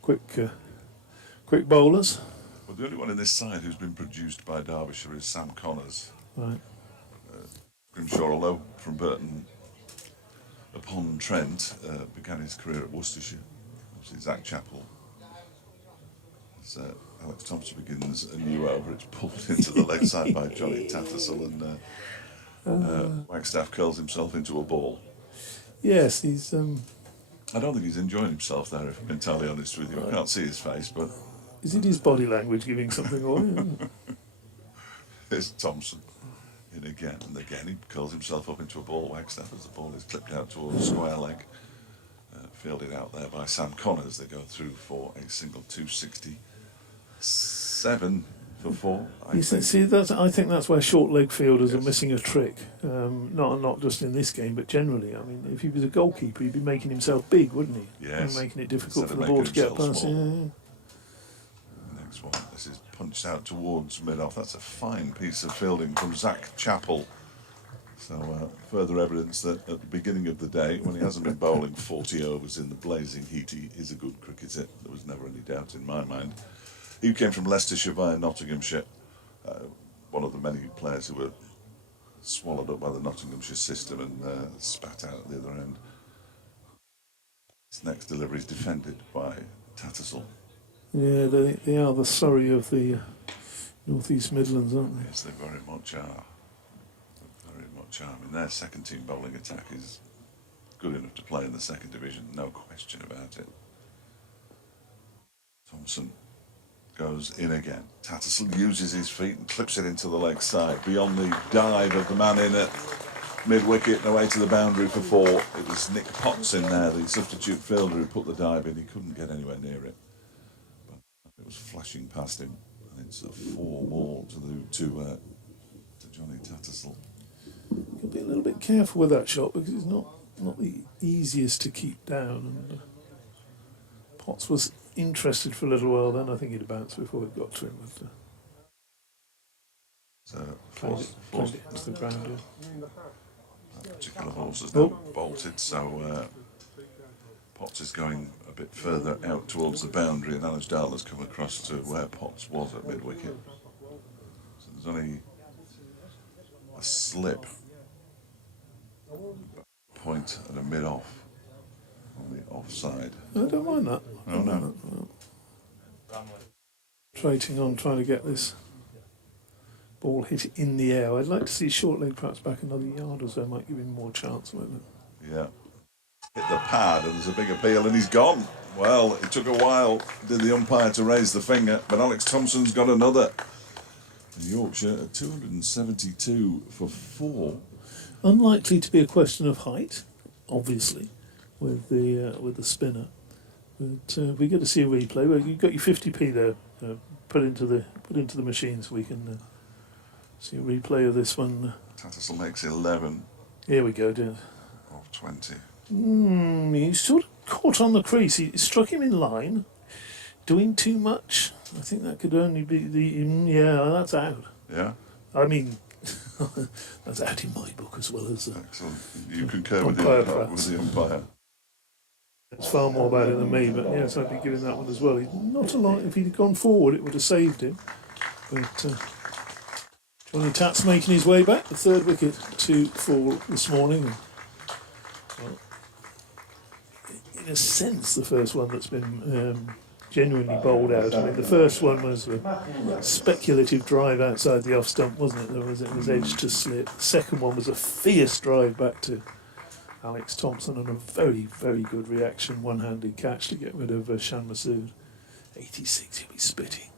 quick bowlers. Well, the only one in this side who's been produced by Derbyshire is Sam Connors. Right. Grimshaw, although from Burton upon Trent, began his career at Worcestershire. Obviously, Zach Chappell. Alex Thompson begins anew over. It's pulled into the leg side by Johnny Tattersall, and Wagstaff curls himself into a ball. Yes, he's. I don't think he's enjoying himself there, if I'm entirely honest with you. I can't see his face, but... Is it his body language giving something away? Here's Thompson in again, and again he curls himself up into a ball. Wagstaff, as the ball is clipped out towards square leg. Fielded out there by Sam Connors. They go through for a single 267 for 4. I think that's where short leg fielders are missing a trick. Not just in this game, but generally. I mean, if he was a goalkeeper, he'd be making himself big, wouldn't he? Yes. And making it difficult Instead for of the ball to making get past. himself Yeah. Next one. This is punched out towards mid-off. That's a fine piece of fielding from Zach Chappell. So further evidence that at the beginning of the day, when he hasn't been bowling 40 overs in the blazing heat, he is a good cricketer. There was never any doubt in my mind. He came from Leicestershire via Nottinghamshire, one of the many players who were swallowed up by the Nottinghamshire system and spat out at the other end. His next delivery is defended by Tattersall. Yeah, they are the Surrey of the North East Midlands, aren't they? Yes, they very much are. Very much are. I mean, their second team bowling attack is good enough to play in the second division, no question about it. Thompson goes in again. Tattersall uses his feet and clips it into the leg side, beyond the dive of the man in at mid-wicket and away to the boundary for 4. It was Nick Potts in there, the substitute fielder, who put the dive in. He couldn't get anywhere near it. But it was flashing past him, and it's a 4 ball to Johnny Tattersall. You'll be a little bit careful with that shot, because it's not the easiest to keep down. And Potts was interested for a little while, then I think he'd bounced before it got to him. But, played it to the ground. Yeah. That particular horse has now bolted, so Potts is going a bit further out towards the boundary, and Alasdair has come across to where Potts was at mid-wicket. So there's only slip. Point and a mid-off on the offside. I don't mind that. Oh, no. Trading on, trying to get this ball hit in the air. I'd like to see short leg perhaps back another yard or so, might give him more chance, wouldn't it? Yeah. Hit the pad and there's a big appeal and he's gone. Well, it took a while, did the umpire, to raise the finger, but Alex Thompson's got another. Yorkshire at 272 for 4. Unlikely to be a question of height, obviously, with the spinner. But we get to see a replay. Well, you've got your 50p there. Put into the machine so we can see a replay of this one. Tattersall makes 11 Here we go, dear. of 20. He sort of caught on the crease. He struck him in line, doing too much. I think that could only be that's out. Yeah? I mean, that's out in my book as well as. Excellent. You concur with Umpire, the perhaps. umpire. It's far more about it than me, but yes, I'd be giving that one as well. Not a lot. If he'd gone forward, it would have saved him. But Johnny Tatt's making his way back, the third wicket to fall this morning. Well, in a sense, the first one that's been genuinely bowled out. I mean, the first one was a speculative drive outside the off stump, wasn't it? It was edge to slip. The second one was a fierce drive back to Alex Thompson and a very, very good reaction, one-handed catch to get rid of Shan Masood. 86, he'll be spitting.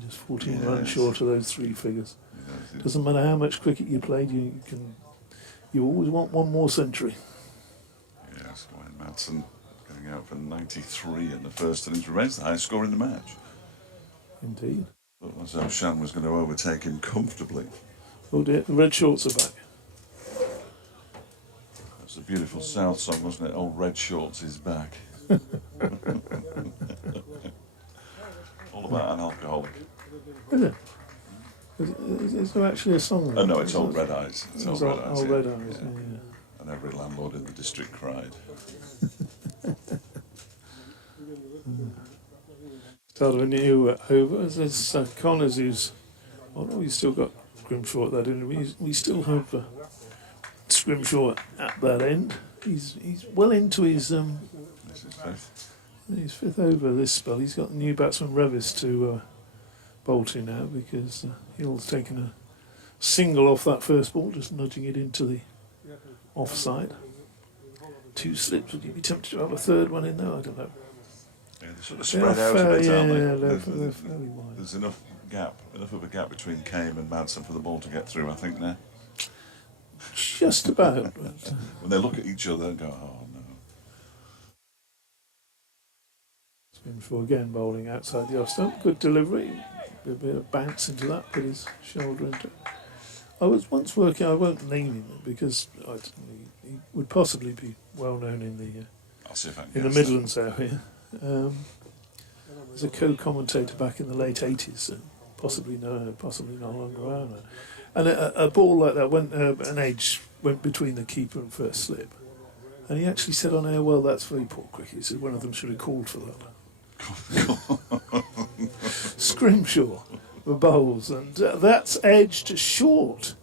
Just 14 runs short of those 3 figures. Yes, Doesn't matter how much cricket you played, you always want one more century. yes, Wayne Madsen going out for 93 in the first innings, remains the highest score in the match. Indeed. Looked as though Shan was going to overtake him comfortably. Oh dear, the red shorts are back. That's a beautiful South song, wasn't it? Old Red Shorts is back. All about an alcoholic. Is it? Is there actually a song there? Oh no, it's Old Red Eyes. It's Old Red Eyes. Old Yeah. Red Eyes, Yeah. yeah. And every landlord in the district cried. Start of a new over. There's Connors who's. Oh no, he's still got Grimshaw at that end. We still have Scrimshaw at that end. He's well into his This is fifth. his 5th over this spell. He's got the new batsman Revis to bowl to now because Hill's taken a single off that first ball, just nudging it into the offside. 2 slips. Would you be tempted to have a third one in there? I don't know. Yeah, they're sort of spread out a bit, aren't they? They're fairly wide. There's enough of a gap between Kame and Madsen for the ball to get through, I think, now. Just about. But, When they look at each other and go, oh no. Scrimshaw again bowling outside the off stump. Good delivery. A bit of bounce into that, put his shoulder into it. I was once working, I won't name him because he would possibly be well known in the I'll see if I can in the guess Midlands area. As a co-commentator back in the late 80s, possibly no longer around. And a ball like that went an edge went between the keeper and first slip, and he actually said on air, "Well, that's very poor cricket." He said one of them should have called for that. Scrimshaw bowls, and that's edged short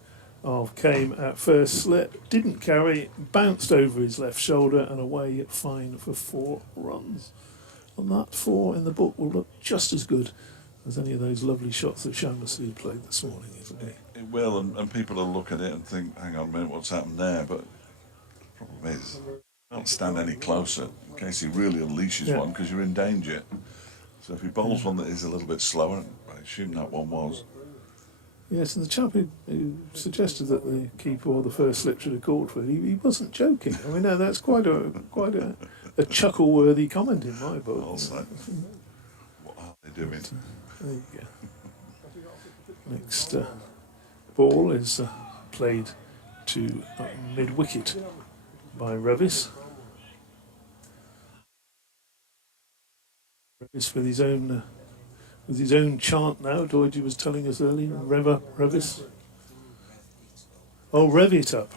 of Kame at first slip. Didn't carry, bounced over his left shoulder, and away fine for 4 runs. And that 4 in the book will look just as good as any of those lovely shots that Shan Masood played this morning. It'll be. It will, and people will look at it and think, hang on a minute, what's happened there? But the problem is, don't stand any closer in case he really unleashes one, because you're in danger. So if he bowls one that is a little bit slower, I assume that one was. Yes, and the chap who suggested that the keeper or the first slip should have called for it, he wasn't joking. I mean, no, that's quite a chuckle-worthy comment in my book. Also, what are they doing? There you go. Next ball is played to mid-wicket by Revis. Revis with his own chant now. Doidge was telling us earlier. Revis. Oh, Rev it up.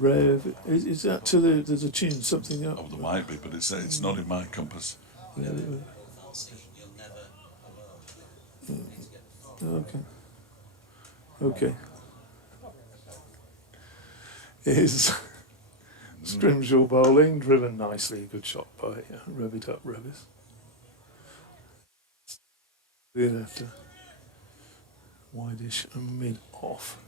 Rev. Is that to the? There's a tune, something up. Oh, there might be, but it's not in my compass. Yeah, okay. Okay. is Scrimshaw bowling, driven nicely, good shot by Revit up Revis. Cleared after wideish and mid off.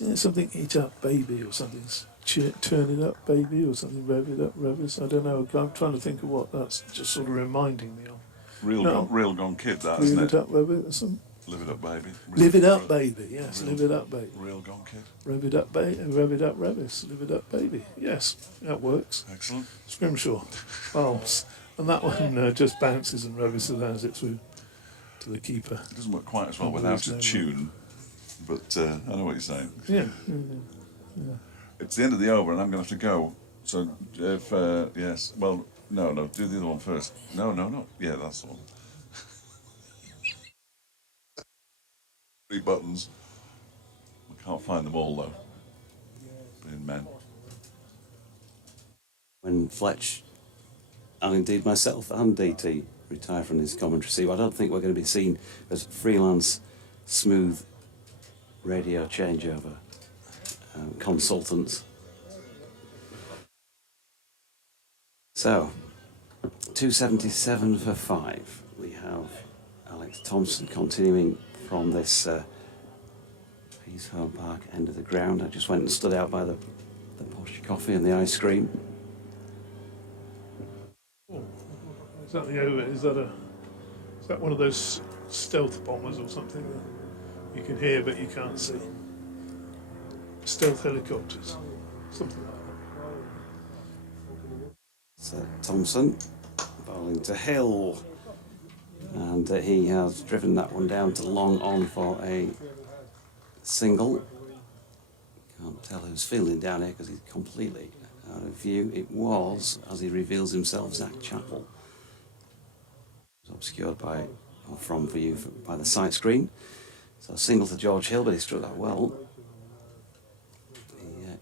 Isn't it something eat up baby or something? Turn it up baby or something, rev it up Revis? I don't know. I'm trying to think of what that's just sort of reminding me of. Real gone kid, that, Live isn't it it? up, rev it, or something. Live it up, baby. Live it up, baby. Yes, live it up, baby. Real gone kid. Rev it up, baby. Rev it up, Revis. Live it up, baby. Yes, that works. Excellent. Scrimshaw, Palms, and that one just bounces and Revis allows it through to the keeper. It doesn't work quite as well Oh, without there's a no tune, but I know what you're saying. Yeah. It's the end of the over, and I'm going to have to go. So if yes, well, no, do the other one first. No. Yeah, that's the one. 3 buttons. We can't find them all though. Being men. When Fletch, and indeed myself and DT, retire from this commentary seat, I don't think we're going to be seen as freelance, smooth radio changeover consultants. So, 277 for 5. We have Alex Thompson continuing from this Peace Home Park end of the ground. I just went and stood out by the posh coffee and the ice cream. Oh, is that the over? Is that one of those stealth bombers or something that you can hear but you can't see? Stealth helicopters, something like that. So Thompson bowling to Hill, and he has driven that one down to long on for a single. Can't tell who's fielding down here because he's completely out of view. It was, as he reveals himself, Zach Chappell. It's obscured by, or from view by the sight screen. So single to George Hill, but he struck that well.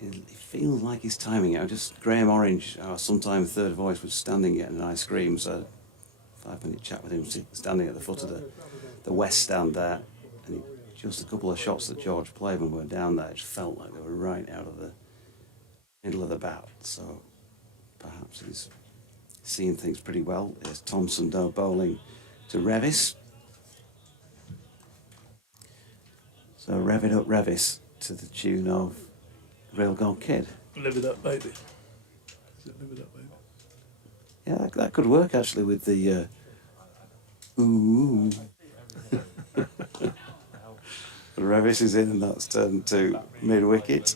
He feels like he's timing it. Just Graham Orange, our sometime third voice, was standing getting an ice cream, so 5-minute chat with him, standing at the foot of the west stand there. And just a couple of shots that George played when we were down there, it just felt like they were right out of the middle of the bat. So perhaps he's seeing things pretty well. Here's Thompson bowling to Revis. So rev it up Revis to the tune of Real Gone Kid. Live it up, baby. Is it live it up, baby? Yeah, that could work actually with the ooh. Revis is in, and that's turned to mid-wicket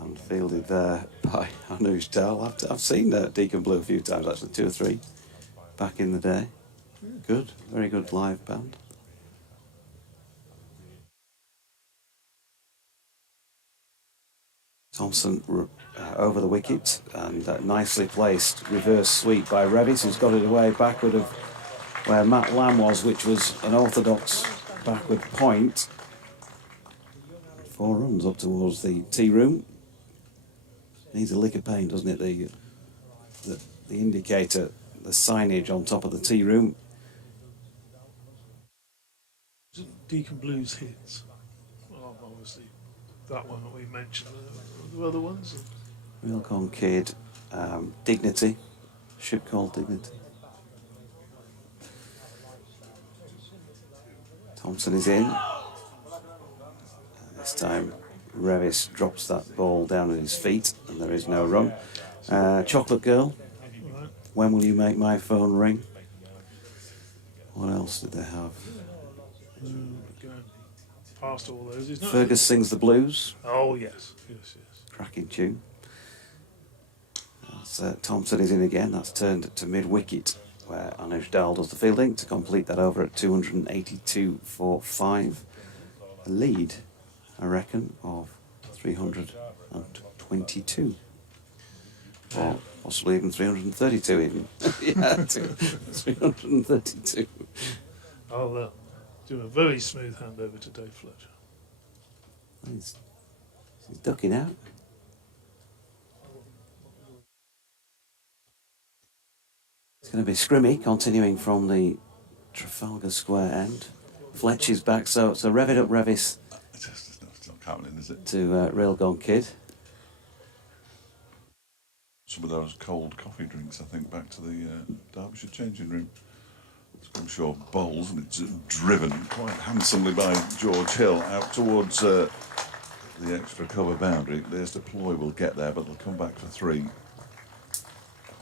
and fielded there by Anuj Dal. I've seen Deacon Blue a few times, actually 2 or 3 back in the day. Good, very good live band. Thompson over the wicket, and nicely placed reverse sweep by Revis, who's got it away backward of where Matt Lamb was, which was an orthodox backward point. 4 runs up towards the tea room. Needs a lick of paint, doesn't it? The indicator, the signage on top of the tea room. Deacon Blues hits. Well, obviously, that one that we mentioned. The other ones? Real Gone Kid, Dignity, ship called Dignity. Thompson is in. This time Revis drops that ball down at his feet and there is no run. Chocolate Girl, Right. When Will You Make My Phone Ring? What else did they have? Going past all those. Isn't it? Fergus Sings the Blues, Oh, yes. Yes. cracking tune. Thompson is in again, that's turned to mid-wicket where Anuj Dal does the fielding to complete that over at 282 for 5. A lead, I reckon, of 322. Or possibly even 332 even. Yeah, 332. I'll do a very smooth handover to Dave Fletcher. He's ducking out. It's going to be scrimmy, continuing from the Trafalgar Square end. Fletch is back, so rev it up, Revis. happening, is it? to Railgone Kid. Some of those cold coffee drinks, I think, back to the Derbyshire changing room. I'm sure bowls, and it's driven quite handsomely by George Hill out towards the extra cover boundary. There's Deploy will get there, but they'll come back for 3.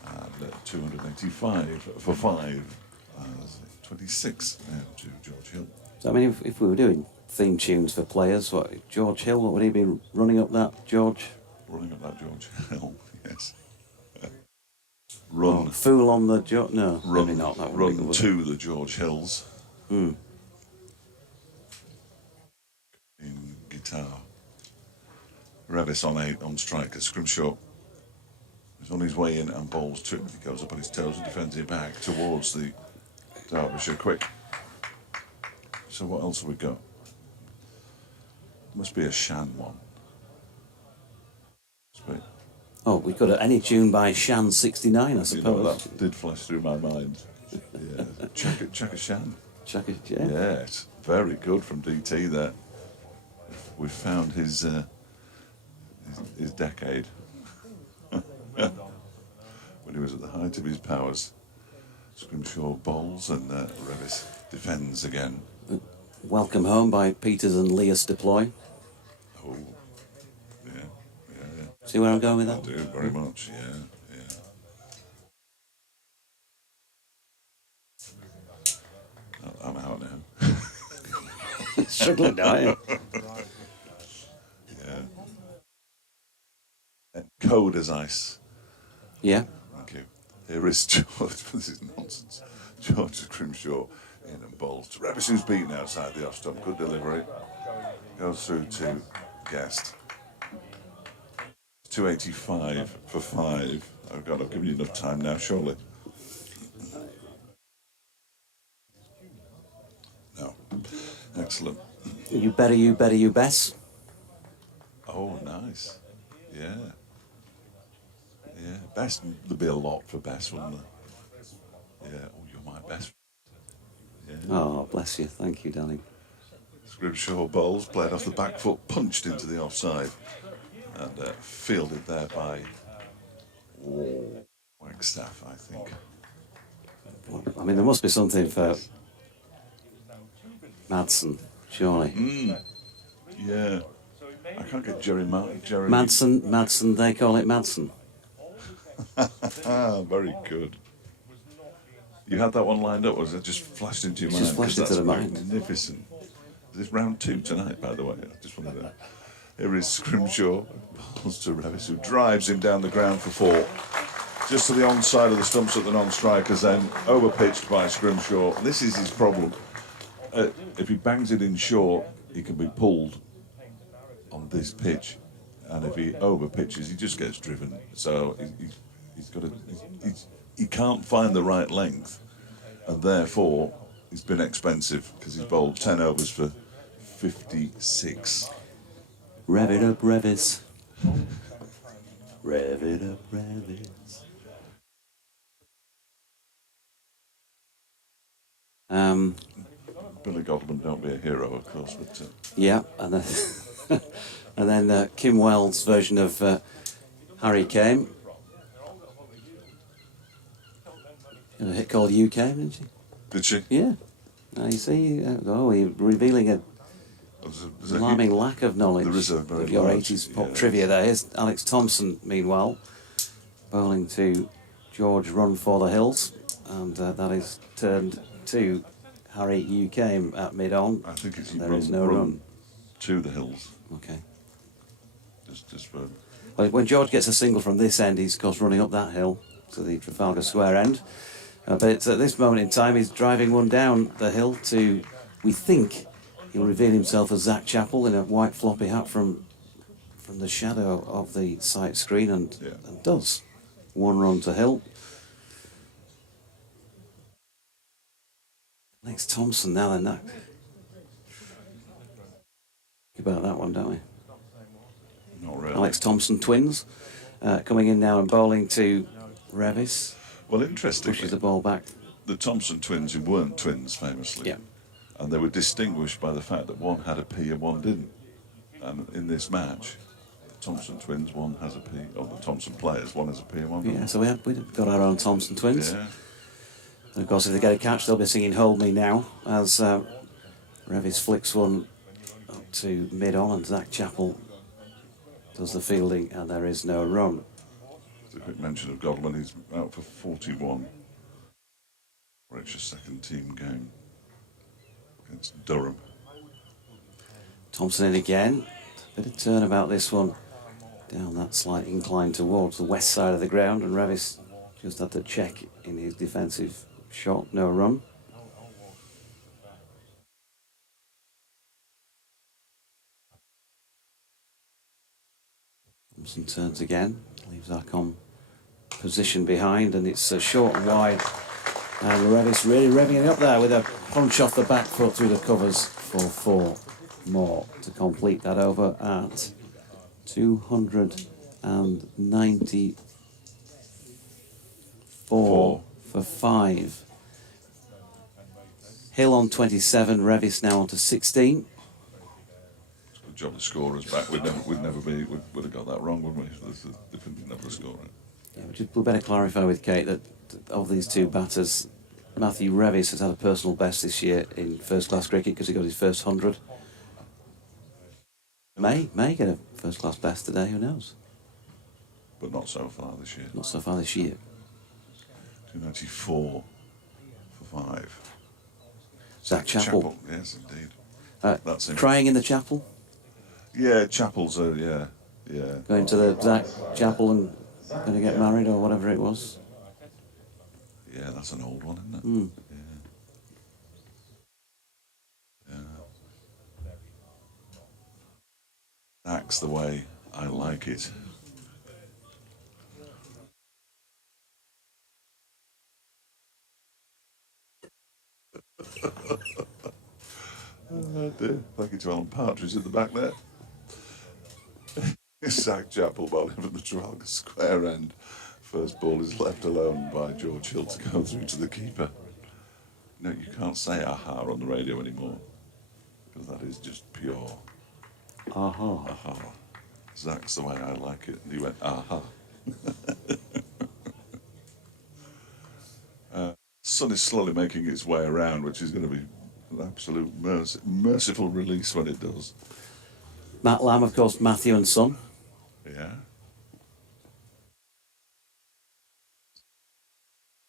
And 285 for 5. 26 now to George Hill. So, I mean, if we were doing theme tunes for players, what George Hill, what would he be running up that, George? Running up that George Hill, yes. Run. Oh, Fool on the George... No, Run, maybe not. That would run be good, to the George Hills. Hmm. In guitar. Revis on 8 on striker. Scrimshaw is on his way in and bowls to him. He goes up on his toes and defends it back towards the Derbyshire quick. So what else have we got? Must be a Shan one. Must be. Oh, we could have any tune by Shan 69, I You know, suppose. that did flash through my mind. Yeah. Chaka Shan. Chuck it, yeah. Yes, very good from DT there. We've found his decade. When he was at the height of his powers. Scrimshaw bowls and Revis defends again. Welcome Home by Peters and Leas Deploy. Oh, yeah. See where I'm going with I that? do, very much, yeah. Oh, I'm out now. Struggling, are you? Yeah. Cold as ice. Yeah. Thank you. Here is George. This is nonsense. George Scrimshaw in and bowls to Revis, who's beaten outside the off stump. Good delivery. Goes through to Guest. 285 for 5. Oh God, I've given you enough time now, surely. No. Excellent. You better, you best. Oh, nice. Yeah. Yeah. Best, there'd be a lot for Best, wouldn't there? Yeah. Oh, you're my best. Yeah. Oh, bless you. Thank you, darling. Scrimshaw bowls, played off the back foot, punched into the offside, and fielded there by Wagstaff, I think. I mean, there must be something for Madsen, surely. Yeah. I can't get Jerry. Madsen, they call it Madsen. Very good. You had that one lined up, was it? Just flashed into your mind? Just flashed 'Cause into the that's mind. Magnificent. Is this round 2 tonight, by the way? I just wanted to... Here is Scrimshaw, balls to Revis, who drives him down the ground for 4. Just to the onside of the stumps at the non-strikers then, overpitched by Scrimshaw. This is his problem. If he bangs it in short, he can be pulled on this pitch. And if he overpitches, he just gets driven. So he can't find the right length. And therefore, he's been expensive because he's bowled 10 overs for 56. Rev it up, Revis. Rev it up, Revis. Billy Godwin, don't be a hero, of course, but Yeah, and then, and then Kim Wells' version of Harry Came. A hit called You Came, didn't she? did she? Yeah. You see, you're revealing a There's a alarming lack of knowledge There is a very of your large, 80s pop yeah. trivia there. Here's Alex Thompson, meanwhile, bowling to George Run for the Hills, and that is turned to Harry You Came at mid-on. I think it's There is no run. to the hills. Okay. Just for Well, when George gets a single from this end, he's, of course, running up that hill to the Trafalgar Square end. But at this moment in time, he's driving one down the hill to, we think, he'll reveal himself as Zach Chappell in a white floppy hat from the shadow of the sight screen, and does. 1 run to hill. Alex Thompson now then. That. Think about that one, don't we? not really. Alex Thompson twins coming in now and bowling to Revis. Well, interestingly, Pushes the ball back. the Thompson twins, who weren't twins famously, Yeah. and they were distinguished by the fact that one had a P and one didn't. And in this match, the Thompson twins, one has a P, or the Thompson players, one has a P and one Yeah, doesn't. so we've got our own Thompson twins. Yeah. And of course, if they get a catch, they'll be singing Hold Me Now as Revis flicks one up to mid-on and Zach Chappell does the fielding and there is no run. Just a quick mention of Godwin, he's out for 41 for a second team game against Durham. Thompson in again. Bit of turn about this one. Down that slight incline towards the west side of the ground and Revis just had to check in his defensive shot, no run. Thompson turns again, leaves Arcom position behind and it's short and wide. And Revis really revving it up there with a punch off the back foot through the covers for 4 more to complete that over at 294 for 5. Hill on 27, Revis now on to 16. Good job the scorer's back. We'd have got that wrong, wouldn't we? They couldn't never score it. Yeah, we better clarify with Kate that of these two batters, Matthew Revis has had a personal best this year in first-class cricket because he got his first 100. May get a first-class best today, who knows? But not so far this year. Not so far this year. 294 for 5. Zach Chappell. Yes, indeed. That's him. Crying in the chapel? Yeah, Chappell's, yeah. Going to the Zach Chapel and going to get married or whatever it was? Yeah, that's an old one, isn't it? Mm. Yeah. That's the way I like it. Oh dear. Thank you to Alan Partridge at the back there. Zach Chappell bowling from the Trafalgar Square end. First ball is left alone by George Hill to go through to the keeper. No, you can't say aha on the radio anymore because that is just pure Aha. aha. Zach's the way I like it. And he went aha. Sun is slowly making its way around, which is going to be an absolute merciful release when it does. Matt Lamb, of course, Matthew and Son. Yeah.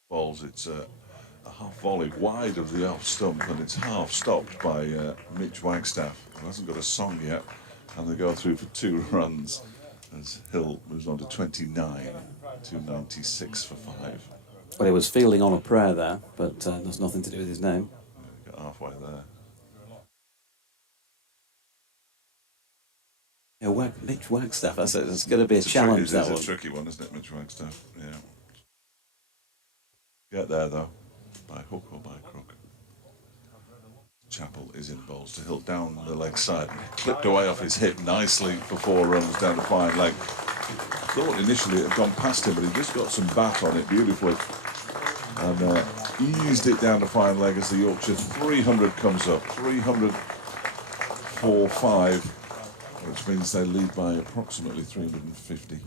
Balls, it's a half volley wide of the off stump and it's half stopped by Mitch Wagstaff, who hasn't got a song yet, and they go through for 2 runs as Hill moves on to 29, 296 for 5. Well, he was fielding on a prayer there, but that's nothing to do with his name. Got halfway there. Yeah, Mitch Wagstaff, I said it's going to be a challenge, that one. It's a tricky one, isn't it, Mitch Wagstaff? Yeah. Get there, though, by hook or by crook. Chappell is in bowls to Hill down the leg side. Clipped away off his hip nicely for 4 runs down the fine leg. Thought initially it had gone past him, but he just got some bat on it beautifully. And eased it down the fine leg as the Yorkshire 300 comes up. 300 for 5, which means they lead by approximately 350.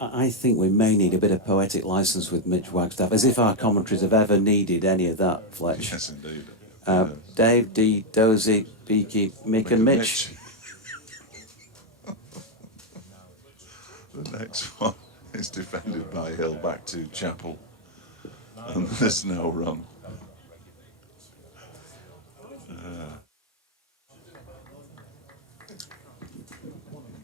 I think we may need a bit of poetic license with Mitch Wagstaff, as if our commentaries have ever needed any of that, Fletch. Yes, indeed. Dave, Dee, Dozy, Beaky, Mick and Mitch. The next one is defended by Hill back to Chappell. And there's no run.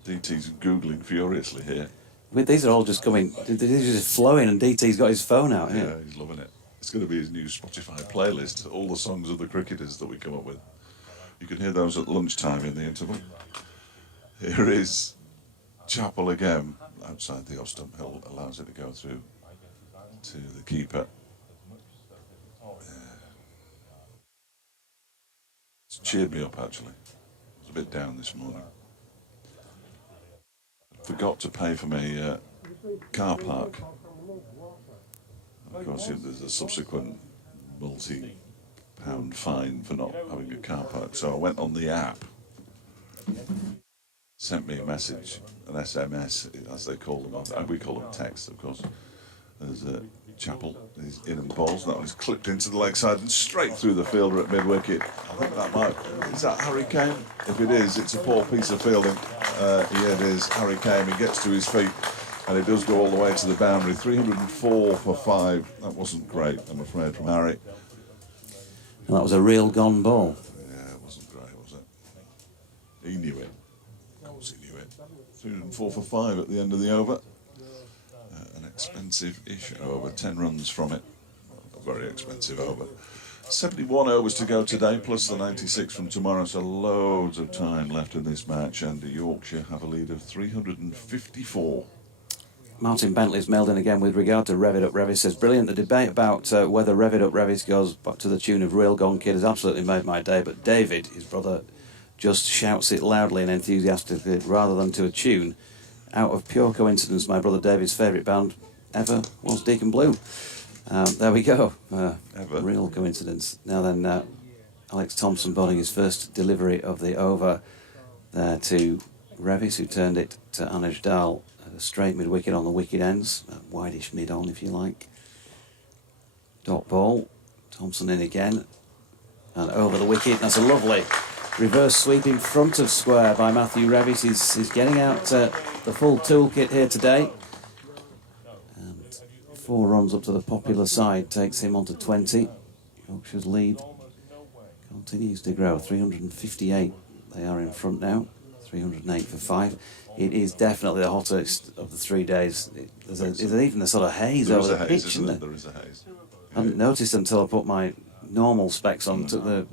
DT's Googling furiously here. These are all just coming, these are just flowing, and DT's got his phone out Yeah, here. he's loving it. It's going to be his new Spotify playlist, all the songs of the cricketers that we come up with. You can hear those at lunchtime in the interval. Here is Chappell again, outside the off stump. Hill allows it to go through to the keeper. It's cheered me up, actually. I was a bit down this morning. Forgot to pay for my car park. Of course, there's a subsequent multi-pound fine for not having a car park. So I went on the app sent me a message, an SMS, as they call them. We call them texts, of course. There's Chapel, he's in and balls. That one's clipped into the leg side and straight through the fielder at mid-wicket. I think that might... Is that Harry Kane? If it is, it's a poor piece of fielding. Yeah, it is. Harry Kane, he gets to his feet and it does go all the way to the boundary. 304 for 5. That wasn't great, I'm afraid, from Harry. And that was a real gone ball. Yeah, it wasn't great, was it? He knew it. Of course he knew it. 304 for 5 at the end of the over. An expensive-ish over, 10 runs from it. A very expensive over. 71 overs to go today, plus the 96 from tomorrow, so loads of time left in this match, and Yorkshire have a lead of 354. Martin Bentley's mailed in again with regard to Rev It Up Revis. Says, brilliant. The debate about whether Rev It Up Revis goes back to the tune of Real Gone Kid has absolutely made my day, but David, his brother, just shouts it loudly and enthusiastically rather than to a tune. Out of pure coincidence, my brother David's favourite band ever was Deacon Blue. There we go. Ever. Real coincidence. Now then, Alex Thompson bowling his first delivery of the over there to Revis, who turned it to Anuj Dal. A straight mid-wicket on the wicket ends. Wideish mid-on, if you like. Dot ball. Thompson in again. And over the wicket. That's a lovely reverse sweep in front of square by Matthew Revis. He's getting out the full toolkit here today. And 4 runs up to the popular side takes him on to 20. Yorkshire's lead continues to grow. 358 they are in front now. 308 for 5. It is definitely the hottest of the 3 days. There's even a sort of haze over the pitch, isn't there? There is a haze. I hadn't noticed until I put my normal specs on, took the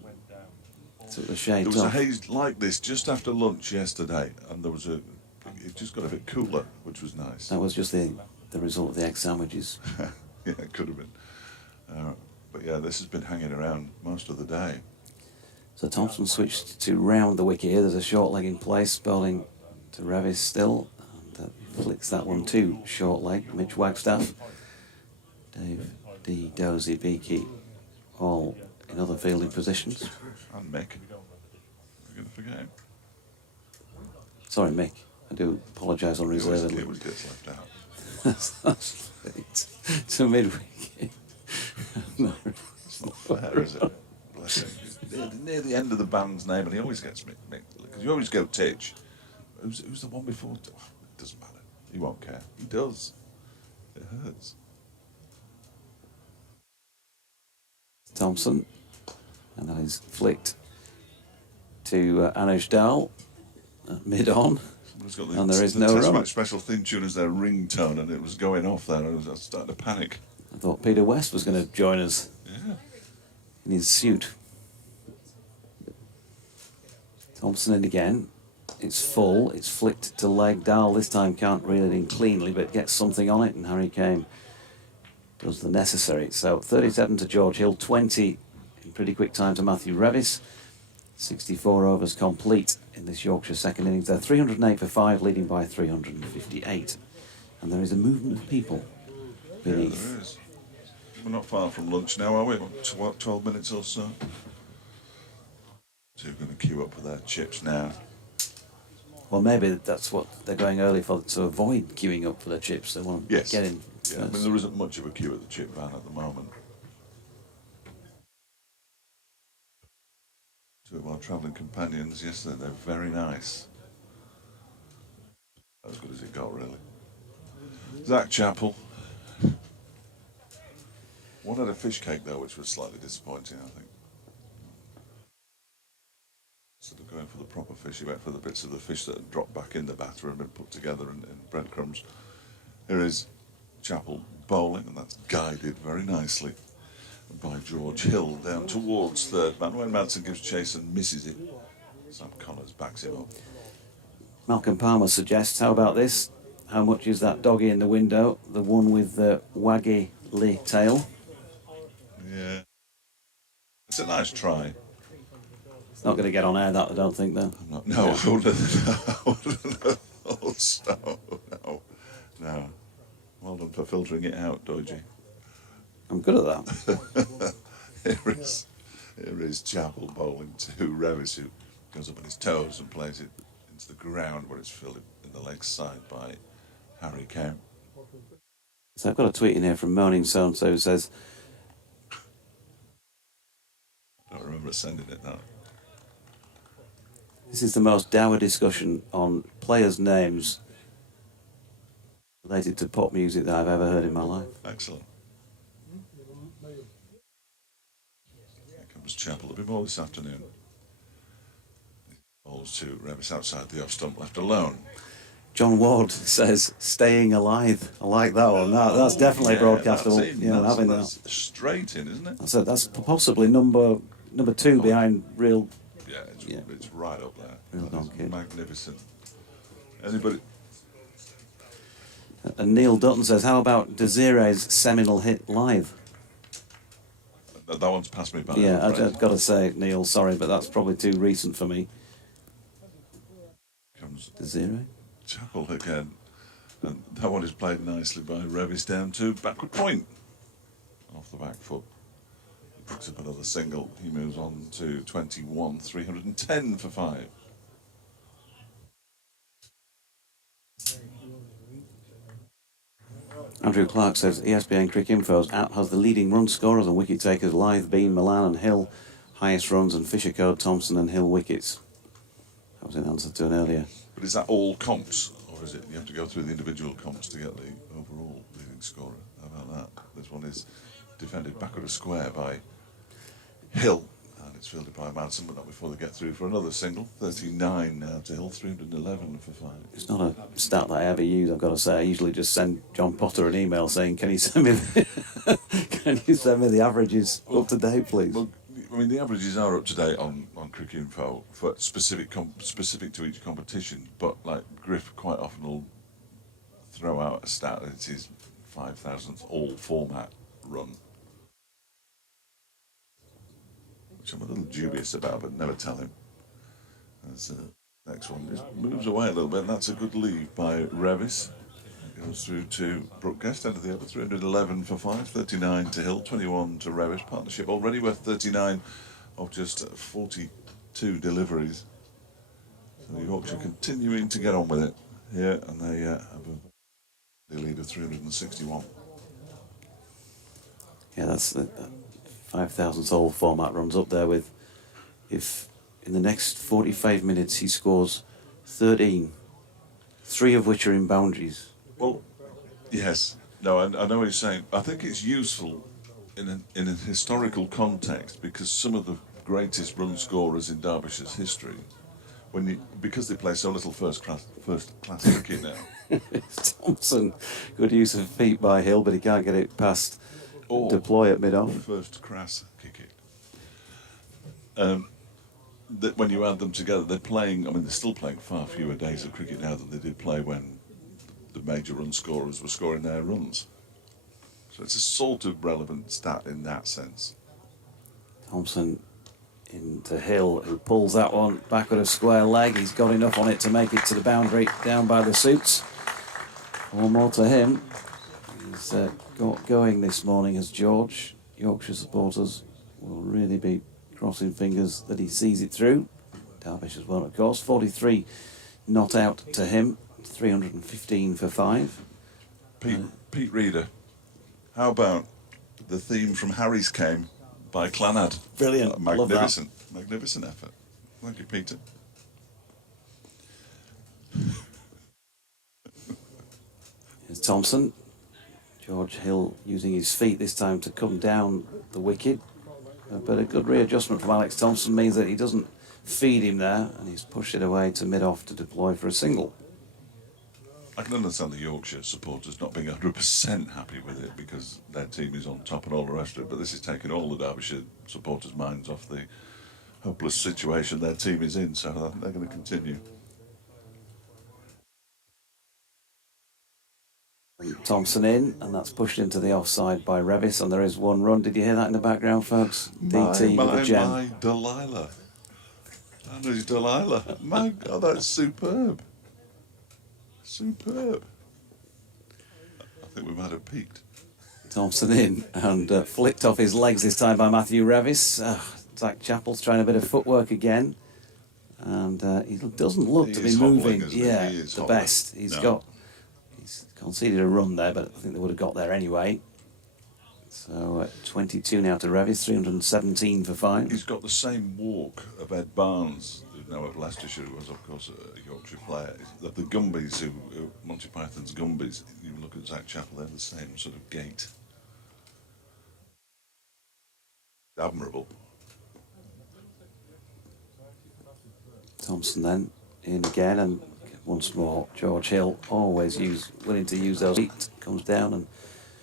shades There was a off. haze like this just after lunch yesterday, and it just got a bit cooler, which was nice. That was just the result of the egg sandwiches. Yeah, it could have been. But yeah, this has been hanging around most of the day. So Thompson switched to round the wicket here. There's a short leg in place, bowling to Revis still. And flicks that one to short leg. Mitch Wagstaff, Dave D, Dozy, Beaky, all in other fielding positions. And Mick. We're going to forget him. Sorry, Mick. I do apologise unreservedly. He always gets left out. That's right. To mid-wicket. No. It's not fair, is it? Bless him. He's near the end of the band's name, and he always gets Mick. Because you always go Titch. Who's the one before? Oh, it doesn't matter. He won't care. He does. It hurts. Thompson, and that is flicked to Anuj Dal, mid-on, and there is no Test run. match special theme tune as their ringtone, and it was going off there. I was starting to panic. I thought Peter West was going to join us Yeah. in his suit. Thompson in again. It's full. It's flicked to leg. Dal this time can't reel it in cleanly, but gets something on it, and Harry Kane does the necessary. So 37 to George Hill, 20 in pretty quick time to Matthew Revis. 64 overs complete in this Yorkshire second innings. They're 308 for 5, leading by 358. And there is a movement of people beneath. Yeah, there is. We're not far from lunch now, are we? What, 12 minutes or so? So you're going to queue up for their chips now. Well, maybe that's what they're going early for, to avoid queuing up for the chips. They want to Yes. get in. Yeah, I mean, there isn't much of a queue at the chip van at the moment. Two of our travelling companions yesterday, they're very nice. As good as it got, really. Zach Chappell. One had a fish cake, though, which was slightly disappointing, I think. Instead of going for the proper fish, he went for the bits of the fish that had dropped back in the batter and been put together in breadcrumbs. Here is Chappell bowling, and that's guided very nicely by George Hill down towards third man. When Madsen gives chase and misses it, Sam Connors backs him up. Malcolm Palmer suggests, how about this? How much is that doggy in the window? The one with the waggly tail. Yeah. It's a nice try. It's not going to get on air, that I don't think, though. No, I wouldn't have thought so. No. Well done for filtering it out, Doji. I'm good at that. Here is Chappell bowling to Revis, who goes up on his toes and plays it into the ground where it's filled in the leg side by Harry Kane. So I've got a tweet in here from Moaning So-and-so who says, I don't remember sending it now. this is the most dour discussion on players' names related to pop music that I've ever heard in my life. Excellent. Here comes Chapel. There'll be more this afternoon. Balls to Revis outside the off stump, left alone. John Ward says, staying alive. I like that one. That's definitely broadcastable. That's in. Yeah, having That's straight in, isn't it? that's possibly number 2 behind Real. Yeah, it's right up there. Real That is donkey. magnificent. Anybody? And Neil Dutton says, how about Desiree's seminal hit Live? That one's passed me by. Yeah, I'm afraid. I've got to say, Neil, sorry, but that's probably too recent for me. Comes Desiree? Chapel again. And that one is played nicely by Revis down to backward point. Off the back foot. He picks up another single. He moves on to 21, 310 for 5. Andrew Clark says, ESPN Cricinfo's app has the leading run scorers and wicket takers, Lyth, Bean, Milan and Hill, highest runs, and Fisher Code, Thompson and Hill wickets. That was in answer to an earlier. But is that all comps? Or is it you have to go through the individual comps to get the overall leading scorer? How about that? This one is defended backward a square by Hill. And it's fielded by Madsen, but not before they get through for another single. 39 now to Hill, 311 for 5. It's not a stat that I ever use, I've got to say. I usually just send John Potter an email saying, can you send me the averages up to date, please? Well, I mean, the averages are up to date on Cricinfo for specific to each competition, but like Griff quite often will throw out a stat that it's his 5,000th all format run, which I'm a little dubious about, but never tell him. As next one just moves away a little bit, and that's a good leave by Revis. It goes through to Brookguest, end of the over, 311 for 5, 39 to Hill, 21 to Revis. Partnership already worth 39 of just 42 deliveries. So Yorkshire continuing to get on with it here, and they have a lead of 361. Yeah, that's the 5,000 all format runs up there with, if in the next 45 minutes he scores 13, 3 of which are in boundaries. Well, yes. No, I know what you're saying. I think it's useful in a historical context because some of the greatest run scorers in Derbyshire's history, because they play so little first class cricket now. Thompson, good use of feet by Hill, but he can't get it past deploy at mid-off. First class cricket. That when you add them together, they're playing. I mean, they're still playing far fewer days of cricket now than they did play when the major run scorers were scoring their runs. So it's a sort of relevant stat in that sense. Thompson into Hill, who pulls that one back with a square leg. He's got enough on it to make it to the boundary down by the suits. One more to him. He's got going this morning as George. Yorkshire supporters will really be crossing fingers that he sees it through. Derbyshire as well, of course. 43 not out to him. 315 for 5. Pete Reader, how about the theme from Harry's Came by Clanad? Brilliant. Magnificent. Magnificent effort. Thank you, Peter. Here's Thompson. George Hill using his feet this time to come down the wicket. But a good readjustment from Alex Thompson means that he doesn't feed him there, and he's pushed it away to mid-off to deploy for a single. I can understand the Yorkshire supporters not being 100% happy with it because their team is on top and all the rest of it, but this is taking all the Derbyshire supporters' minds off the hopeless situation their team is in, so I think they're going to continue. Thompson in, and that's pushed into the offside by Revis, and there is one run. Did you hear that in the background, folks? DT with a gem. My Delilah. That is Delilah. My God, that's superb. Superb. I think we might have peaked. Thompson in, and flicked off his legs this time by Matthew Revis. Zach Chappell's trying a bit of footwork again. And he doesn't look to be is hobbling, moving. isn't he? Yeah, He is the hobbling. best. He's No. conceded a run there, but I think they would have got there anyway. So 22 now to Revis, 317 for 5. He's got the same walk of Ed Barnes, who now of Leicestershire, who was, of course, a Yorkshire player. The Gumbies, who Monty Python's Gumbies, you look at Zach Chappell, they're the same sort of gait. Admirable. Thompson then in again, and once more George Hill, always willing to use those feet, comes down and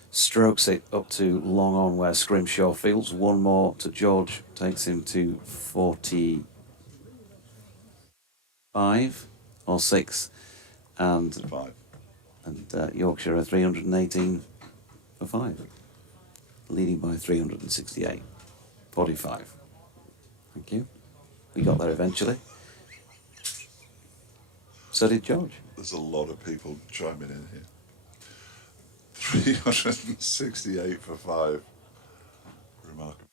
strokes it up to long on where Scrimshaw fields. One more to George, takes him to 45 or 6, and 5. Yorkshire are 318 for 5, leading by 368. 45. Thank you. We got there eventually. So did George. There's a lot of people chiming in here. 368 for 5. Remarkable.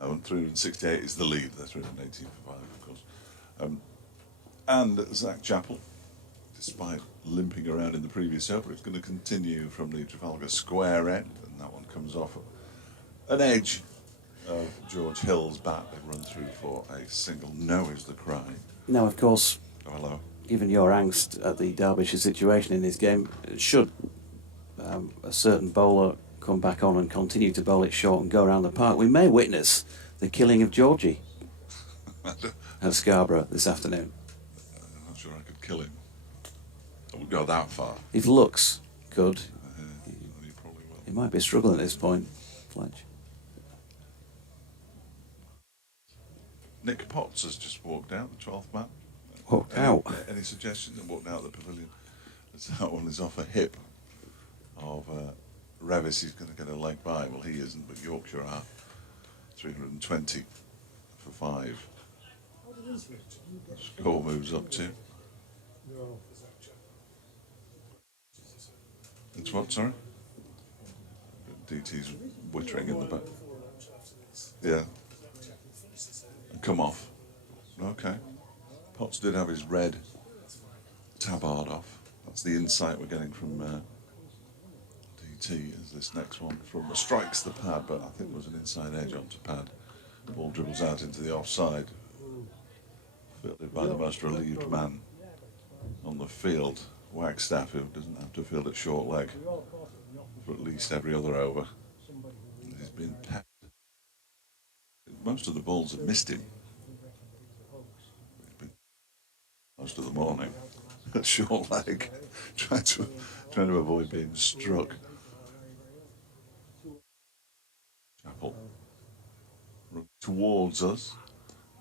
Oh, and 368 is the lead. That's 318 for 5, of course. And Zach Chappell, despite limping around in the previous over, is going to continue from the Trafalgar Square end, and that one comes off an edge of George Hill's bat. They run through for a single. No is the cry. Now, of course, Oh, hello. given your angst at the Derbyshire situation in this game, should a certain bowler come back on and continue to bowl it short and go around the park, we may witness the killing of Georgie at Scarborough this afternoon. I'm not sure I could kill him. I would go that far. If looks good, He probably will. he might be struggling at this point, Fletch. Nick Potts has just walked out, the 12th man. Walked out. Any suggestions that walked out of the pavilion? As that one is off a hip of Revis. He's going to get a leg by. Well, he isn't, but Yorkshire are. 320 for 5. Score moves up to. It's what, sorry? DT's wittering in the back. Yeah. And come off. Okay. Potts did have his red tabard off. That's the insight we're getting from DT as this next one from strikes the pad, but I think there was an inside edge onto pad. The ball dribbles out into the offside. Fielded by the most relieved man on the field, Wagstaff, who doesn't have to field at short leg for at least every other over. He's been pepped. Most of the balls have missed him. He's been most of the morning at short leg, trying to avoid being struck. Chappell towards us,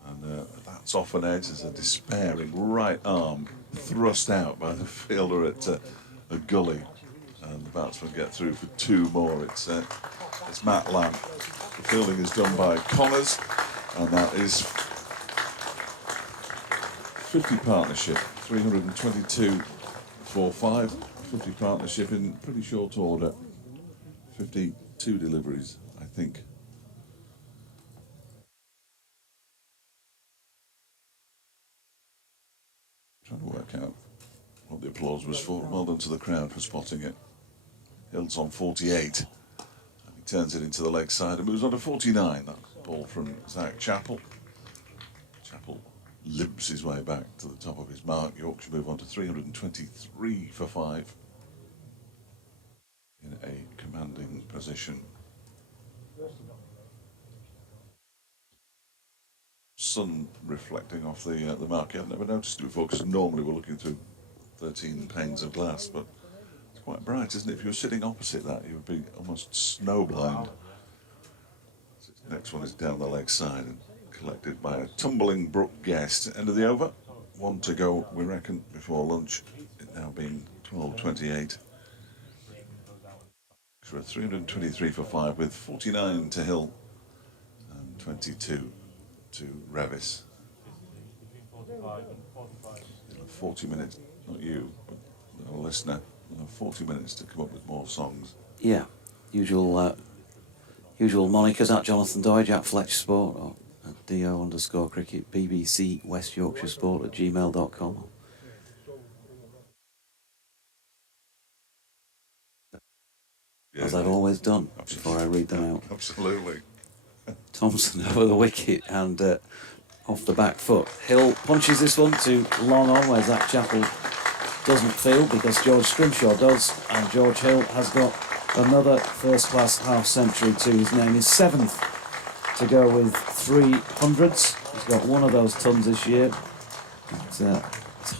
and that's off an edge as a despairing right arm thrust out by the fielder at a gully, and the batsman get through for 2 more. It's Matt Lamb. The fielding is done by Connors, and that is 50 partnership, 322 for 5. 50 partnership in pretty short order. 52 deliveries, I think. Trying to work out what the applause was for. Well done to the crowd for spotting it. Hill's on 48. And he turns it into the leg side and moves on to 49. That ball from Zach Chappell. Chappell limps his way back to the top of his mark. Yorkshire move on to 323 for 5. In a commanding position. Sun reflecting off the marquee. I've never noticed it before because normally we're looking through 13 panes of glass, but it's quite bright, isn't it? If you were sitting opposite that, you would be almost snowblind. Next one is down the leg side and collected by a tumbling brook guest. End of the over. 1 to go, we reckon, before lunch. It now being 12:28. So 323 for 5 with 49 to Hill and 22 to Revis. 40 minutes, not you, but the listener, 40 minutes to come up with more songs. Yeah, usual monikers at Jonathan Doyle, at Fletch Sport, or at do_cricket, BBC West Yorkshire Sport at gmail.com. As I've always done before I read them out. Absolutely. Thompson over the wicket and off the back foot. Hill punches this one to long on where Zach Chappell doesn't field because George Scrimshaw does, and George Hill has got another first-class half-century to his name. His 7th to go with 300s. He's got one of those tons this year. It's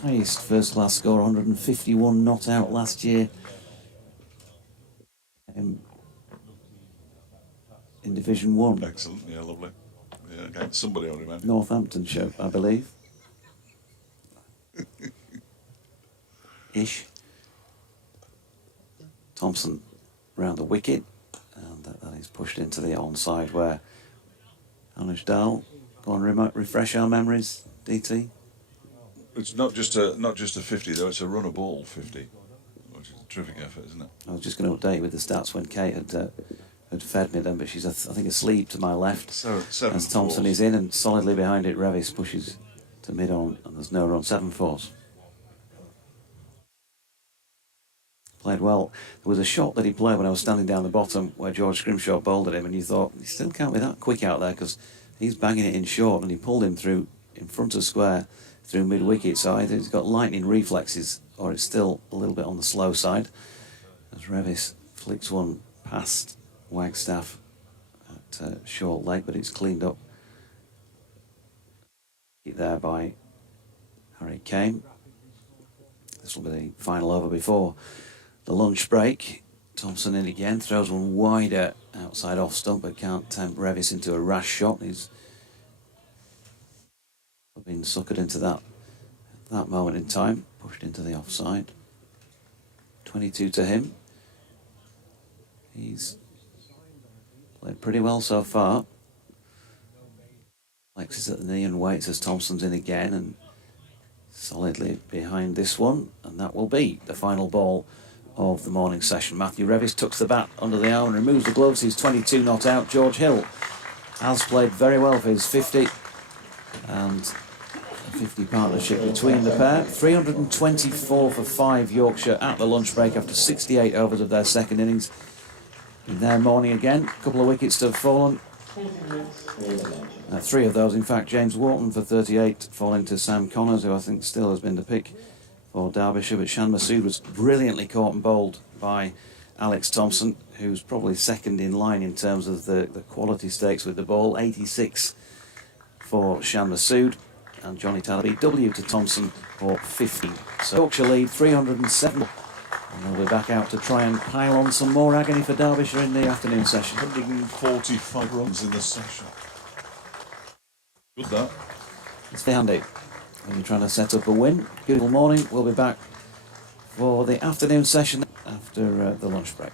highest first-class score, 151 not out last year. In Division 1. Excellent, yeah, lovely. Yeah, against somebody, I remember. Northamptonshire, I believe. Ish. Thompson round the wicket, and that is pushed into the onside where Anish Dal. Go on, refresh our memories, DT. It's not just a 50 though; it's a run a ball 50, which is a terrific effort, isn't it? I was just going to update you with the stats when Kate had fed me them, but she's I think asleep to my left. So, As Thompson is in, and solidly behind it, Revis pushes to mid on, and there's no run. 7-4. Played well. There was a shot that he played when I was standing down the bottom where George Scrimshaw bowled at him, and you thought he still can't be that quick out there because he's banging it in short, and he pulled him through in front of square through mid wicket. So either he's got lightning reflexes or it's still a little bit on the slow side. As Revis flicks one past Wagstaff at short leg, but it's cleaned up there by Harry Kane. This will be the final over before the lunch break. Thompson in again, throws one wider outside off stump, but can't tempt Revis into a rash shot. He's been suckered into that moment in time, pushed into the offside. 22 to him. He's played pretty well so far. Flexes at the knee and waits as Thompson's in again and solidly behind this one, and that will be the final ball of the morning session. Matthew Revis tucks the bat under the arm and removes the gloves. He's 22 not out. George Hill has played very well for his 50, and a 50 partnership between the pair. 324 for 5 Yorkshire at the lunch break after 68 overs of their second innings. In their morning again, a couple of wickets to have fallen. 3 of those, in fact. James Wharton for 38, falling to Sam Connors, who I think still has been the pick for Derbyshire, but Shan Masood was brilliantly caught and bowled by Alex Thompson, who's probably second in line in terms of the quality stakes with the ball. 86 for Shan Masood, and Johnny Taylor BW to Thompson for 50. So Yorkshire lead 307, and they'll be back out to try and pile on some more agony for Derbyshire in the afternoon session. 145 runs in this session. Good that. It's handy when you're trying to set up a win. Beautiful morning. We'll be back for the afternoon session after the lunch break.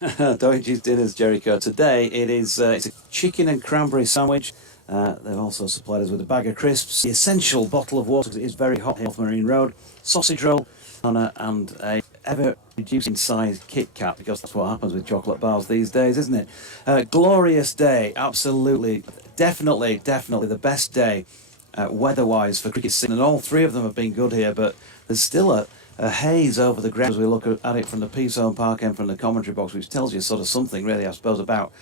Deutsches dinners, Jericho. Today it's a chicken and cranberry sandwich. They've also supplied us with a bag of crisps, the essential bottle of water because it is very hot here off Marine Road, sausage roll, and a ever reducing size Kit Kat because that's what happens with chocolate bars these days, isn't it? Glorious day, absolutely, definitely the best day weather-wise for cricket season, and all three of them have been good here, but there's still a haze over the ground as we look at it from the Peace-Zone Park end from the commentary box, which tells you sort of something really, I suppose, about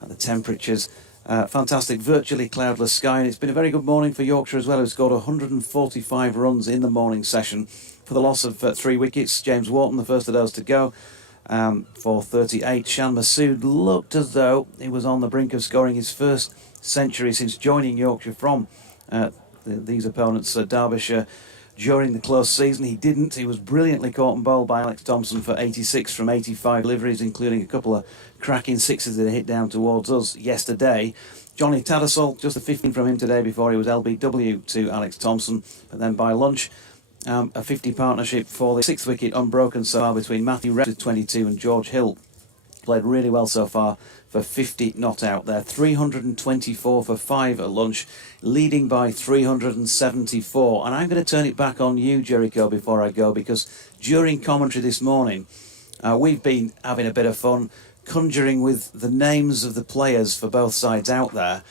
the temperatures. Fantastic, virtually cloudless sky, and it's been a very good morning for Yorkshire as well, who scored 145 runs in the morning session for the loss of 3 wickets. James Wharton, the first of those to go, for 38. Shan Masood looked as though he was on the brink of scoring his first century since joining Yorkshire from these opponents, Derbyshire, during the close season. He didn't. He was brilliantly caught and bowled by Alex Thompson for 86 from 85 deliveries, including a couple of cracking sixes that hit down towards us yesterday. Johnny Tattersall, just a 15 from him today before he was LBW to Alex Thompson. But then by lunch, a 50 partnership for the sixth wicket unbroken so far between Matthew Reddy with 22 and George Hill. Played really well so far for 50 not out there. 324 for 5 at lunch, leading by 374. And I'm going to turn it back on you, Jericho, before I go, because during commentary this morning, we've been having a bit of fun conjuring with the names of the players for both sides out there,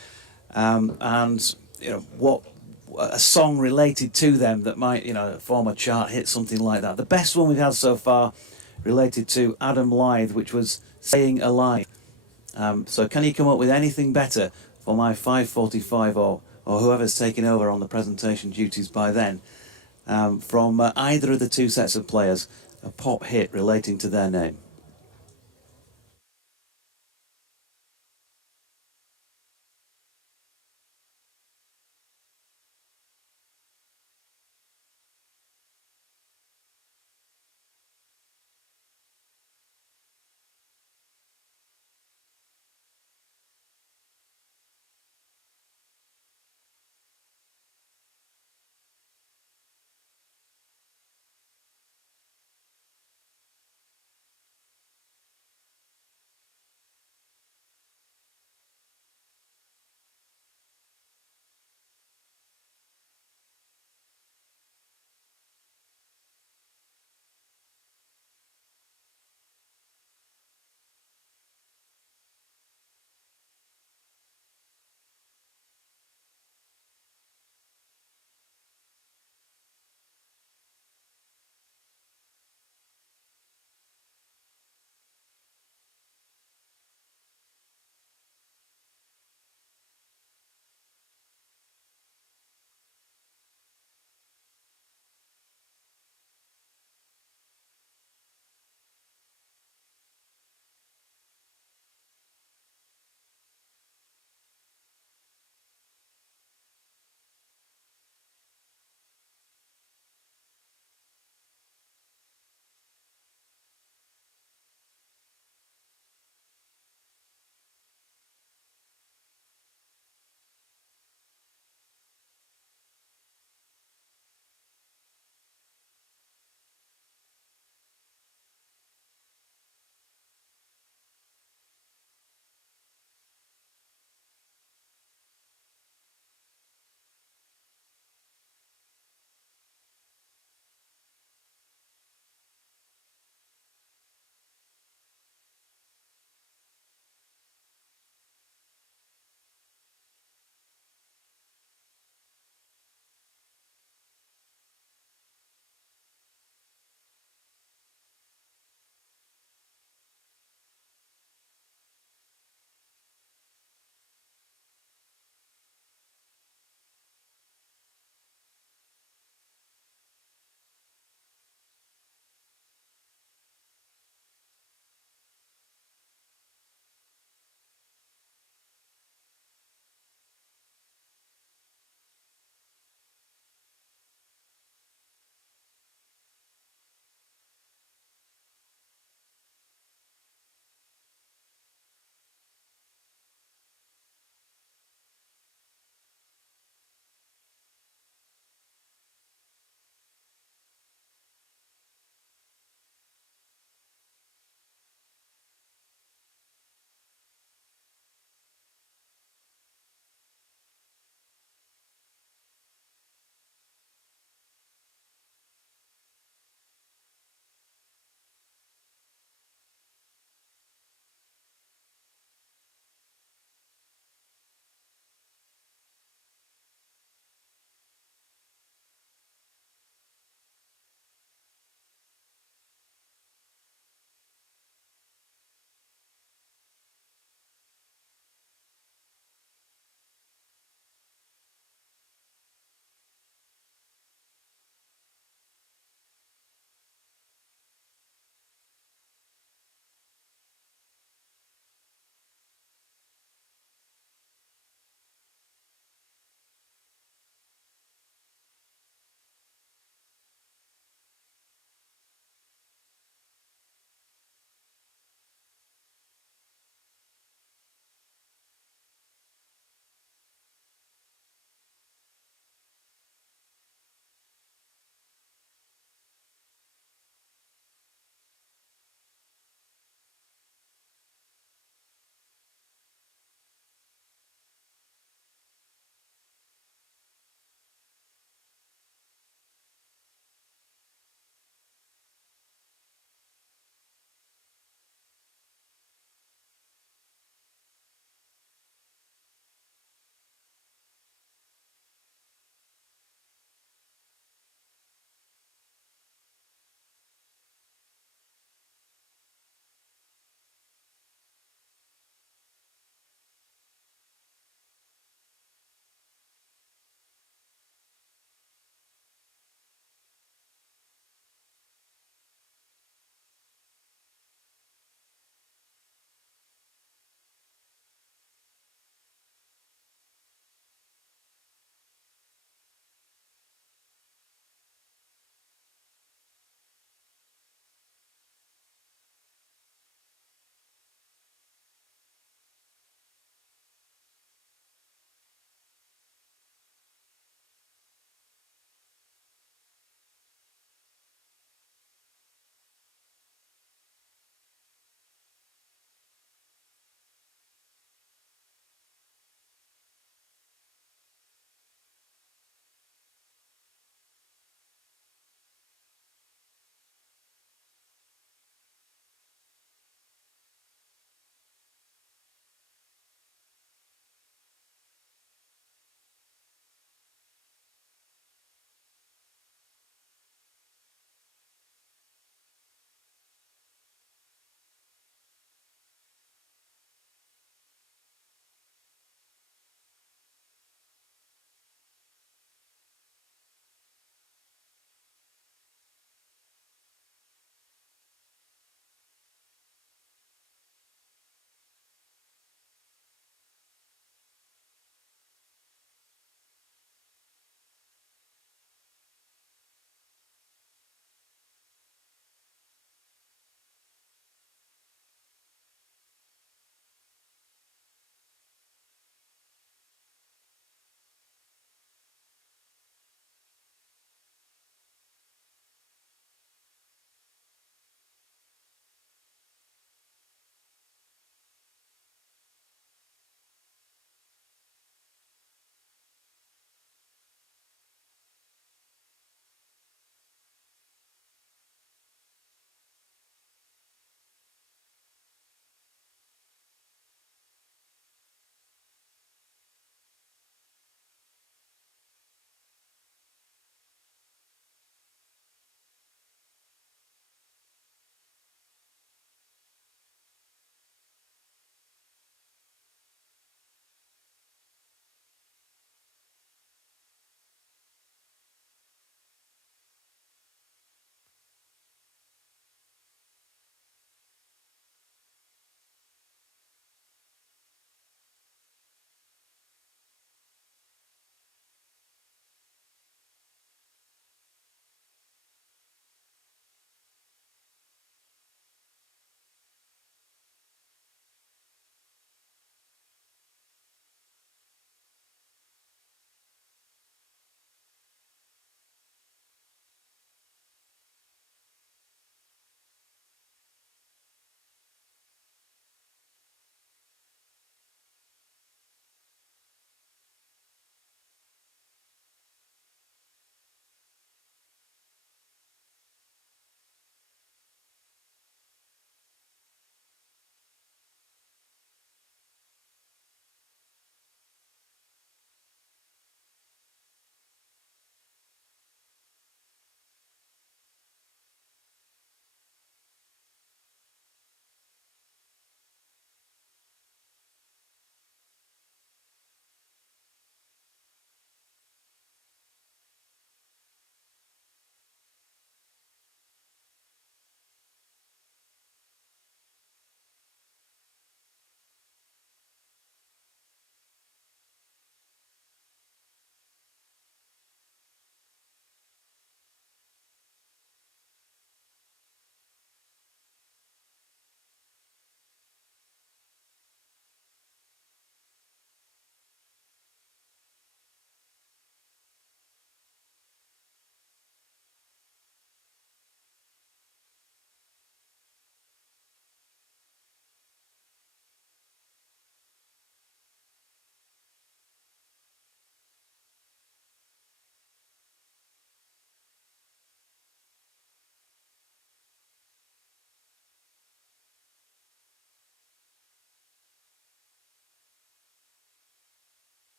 and what a song related to them that might form a chart hit, something like that. The best one we've had so far related to Adam Lythe, which was Saying a Lie. So can you come up with anything better for my 5:45 or whoever's taking over on the presentation duties by then, from either of the two sets of players, a pop hit relating to their name?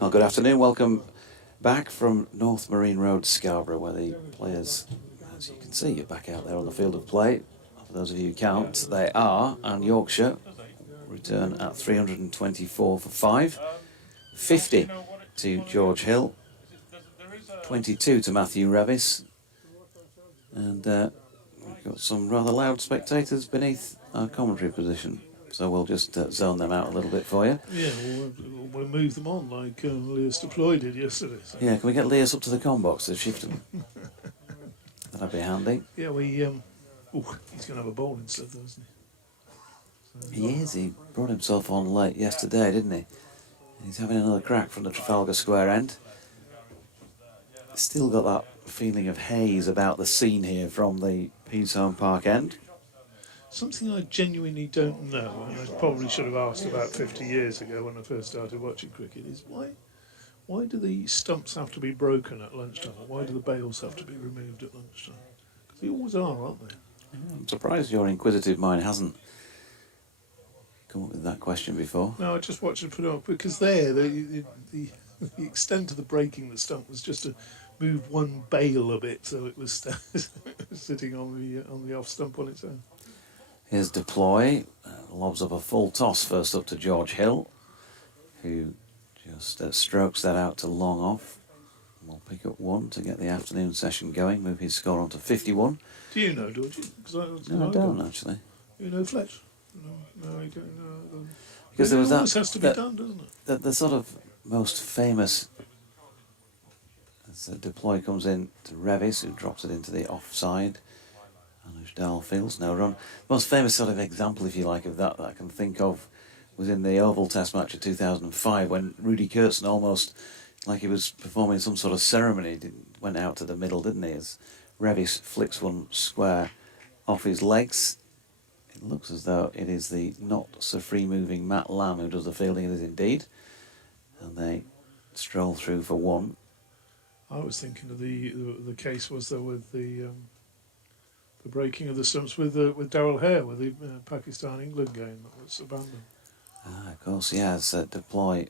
Well, good afternoon. Welcome back from North Marine Road, Scarborough, where the players, as you can see, you're back out there on the field of play. For those of you who count, they are, and Yorkshire return at 324 for 5. 50 to George Hill. 22 to Matthew Revis. And we've got some rather loud spectators beneath our commentary position. So we'll just zone them out a little bit for you. Yeah, we'll move them on like Leas Deploy did yesterday. So. Yeah, can we get Leas up to the comm box to shift them? That'd be handy. Yeah, he's going to have a bowl instead, though, isn't he? So, He is. He brought himself on late yesterday, didn't he? He's having another crack from the Trafalgar Square end. Still got that feeling of haze about the scene here from the Peasholm Park end. Something I genuinely don't know, and I probably should have asked about 50 years ago when I first started watching cricket, is why do the stumps have to be broken at lunchtime? Or why do the bails have to be removed at lunchtime? Because they always are, aren't they? I'm surprised your inquisitive mind hasn't come up with that question before. No, I just watched it put up because the extent of the breaking the stump was just to move one bail a bit so it was sitting on the off stump on its own. Here's Deploy, lobs up a full toss first up to George Hill, who just strokes that out to long off. We'll pick up one to get the afternoon session going, move his score on to 51. Do you know, Georgie? No, I don't actually. You know Fletch? No, you don't know. Because there was always that, has to be done, doesn't it? the sort of most famous, as Deploy comes in to Revis, who drops it into the offside. Dahl Fields, no run. The most famous sort of example, if you like, of that I can think of was in the Oval Test match of 2005 when Rudy Kurtzen, almost like he was performing some sort of ceremony, went out to the middle, didn't he, as Revis flicks one square off his legs. It looks as though it is the not so free-moving Matt Lamb who does the fielding. It is indeed. And they stroll through for one. I was thinking of the case was though with the breaking of the stumps with Darrell Hare with the Pakistan-England game that was abandoned. Of course, yeah, as Deploy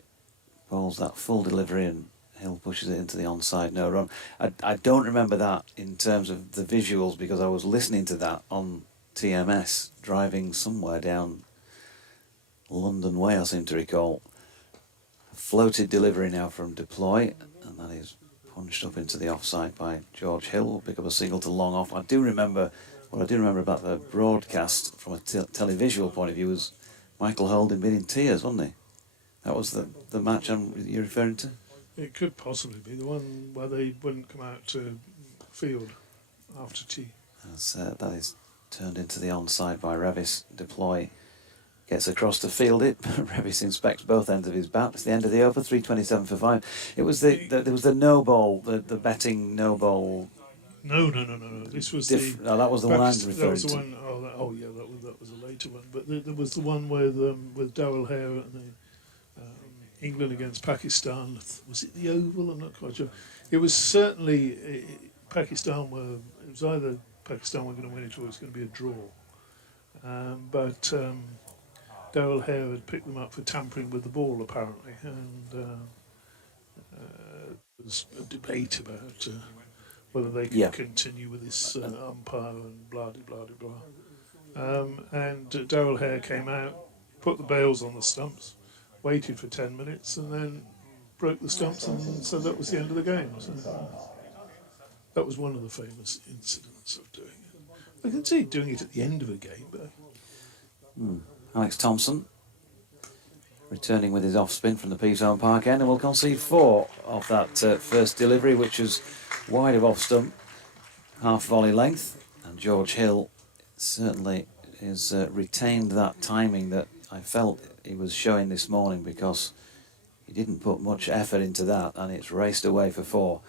bowls that full delivery and Hill pushes it into the onside no run. I don't remember that in terms of the visuals because I was listening to that on TMS driving somewhere down London Way, I seem to recall. A floated delivery now from Deploy, and that is punched up into the offside by George Hill. Will pick up a single to long off. What I do remember about the broadcast from a televisual point of view was Michael Holding being in tears, wasn't he? That was the match you're referring to? It could possibly be the one where they wouldn't come out to field after tea. That is turned into the onside by Revis. Deploy gets across to field it. Revis inspects both ends of his bat. It's the end of the over, 327 for 5. It was there was the no ball, the betting no ball. No. This was that was the one I'm referring that was the to. one. That was a later one. But there was the one with Darrell Hare and the England against Pakistan. Was it the Oval? I'm not quite sure. It was certainly Pakistan were. It was either Pakistan were going to win it or it was going to be a draw. But Darrell Hare had picked them up for tampering with the ball, apparently, and there was a debate about whether they could continue with this umpire and blah blah blah blah. And Darrell Hare came out, put the bails on the stumps, waited for 10 minutes, and then broke the stumps, and so that was the end of the game. So that was one of the famous incidents of doing it. I can see doing it at the end of a game, but. Alex Thompson returning with his off spin from the Peasholm Park end, and will concede 4 off that first delivery, which was wide of off stump, half volley length. And George Hill certainly has retained that timing that I felt he was showing this morning, because he didn't put much effort into that, and it's raced away for 4,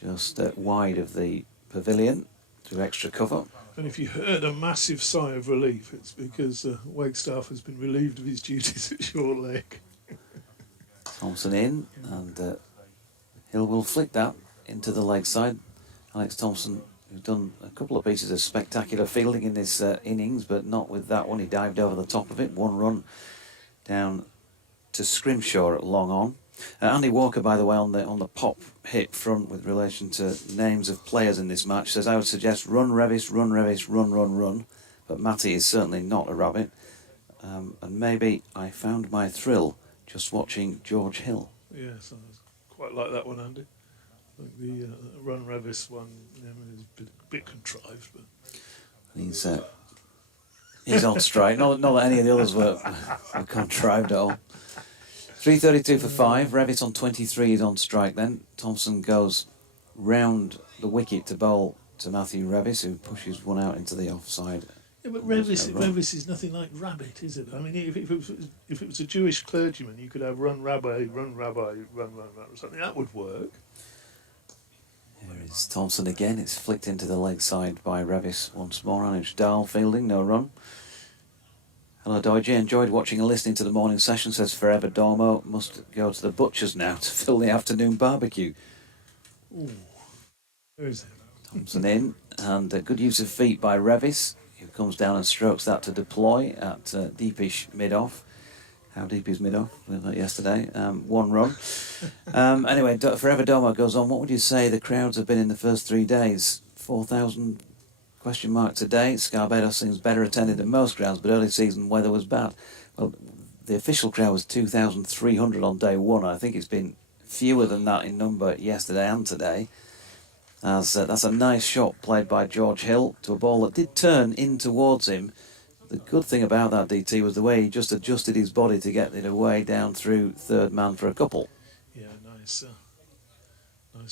just wide of the pavilion to extra cover. And if you heard a massive sigh of relief, it's because Wagstaff has been relieved of his duties at short leg. Thompson in, and Hill will flick that into the leg side. Alex Thompson, who's done a couple of pieces of spectacular fielding in this innings, but not with that one. He dived over the top of it. 1 run down to Scrimshaw at long on. Andy Walker, by the way, on the pop hit front with relation to names of players in this match, says, I would suggest run Revis, run. But Matty is certainly not a rabbit. And maybe I found my thrill just watching George Hill. Yes, I quite like that one, Andy. I think the Run Revis one is a bit contrived, but He's on strike. Not that any of the others were contrived at all. 3:32 for 5. Revis on 23 is on strike then. Thompson goes round the wicket to bowl to Matthew Revis, who pushes one out into the offside. yeah, but Revis is nothing like rabbit, is it? I mean, if it was a Jewish clergyman, you could have run rabbi, run, or something. That would work. Here is Thompson again. It's flicked into the leg side by Revis once more. Anuj Dal fielding, no run. Hello, Doige. Enjoyed watching and listening to the morning session, says Forever Dormo. Must go to the butcher's now to fill the afternoon barbecue. Ooh. Where is it? Thompson in, and a good use of feet by Revis, who comes down and strokes that to deploy at deepish mid-off. How deep is mid-off? We had that yesterday. 1 run. Anyway, Forever Domo goes on. What would you say the crowds have been in the first 3 days? 4,000 ? Today. Scarborough seems better attended than most grounds, but early season weather was bad. Well, the official crowd was 2,300 on day 1. I think it's been fewer than that in number yesterday and today. As that's a nice shot played by George Hill to a ball that did turn in towards him. The good thing about that, DT, was the way he just adjusted his body to get it away down through third man for a couple. Yeah, nice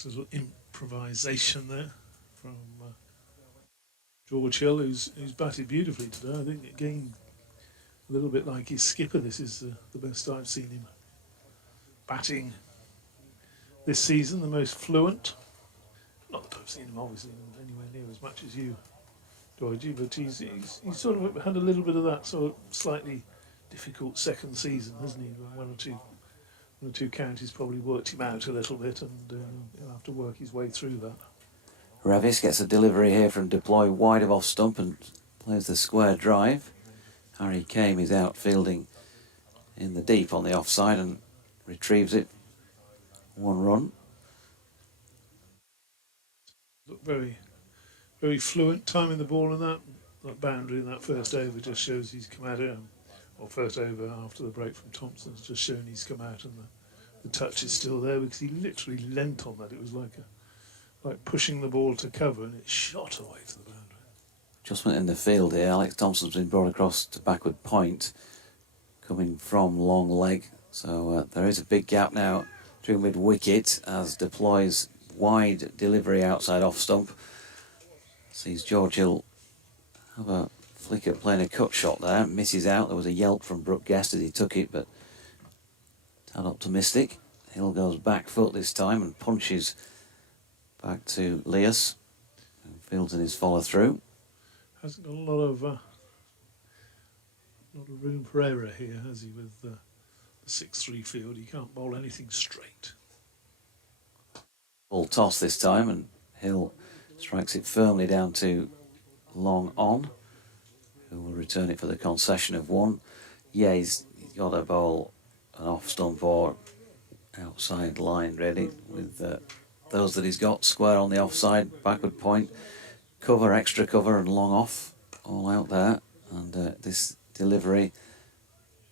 little improvisation there from George Hill, who's batted beautifully today. I think again, a little bit like his skipper. This is the best I've seen him batting this season. The most fluent. Not that I've seen him obviously anywhere near as much as you, Doige, but he's sort of had a little bit of that sort of slightly difficult second season, hasn't he? One or two counties probably worked him out a little bit, and he'll have to work his way through that. Revis gets a delivery here from deploy wide of off stump and plays the square drive. Harry Kame is out fielding in the deep on the offside and retrieves it. 1 run. Look very, very fluent, timing the ball, and that boundary in that first over just shows he's come out. Or first over after the break from Thompson's just shown he's come out, and the touch is still there because he literally leant on that. It was like pushing the ball to cover, and it shot away to the boundary. Adjustment in the field here. Alex Thompson's been brought across to backward point, coming from long leg. So there is a big gap now through mid wicket as deploys wide delivery outside off stump. Sees George Hill have a flick at playing a cut shot there. Misses out. There was a yelp from Brooke Guest as he took it, but tad optimistic. Hill goes back foot this time and punches back to Leas, who fields in his follow through. Hasn't got a lot of room for error here, has he? With the 6-3 field, he can't bowl anything straight. Ball toss this time, and Hill strikes it firmly down to long on, who will return it for the concession of 1. Yeah, he's got to bowl an off stump or outside line really, with those that he's got square on the offside, backward point, cover, extra cover, and long off, all out there. And this delivery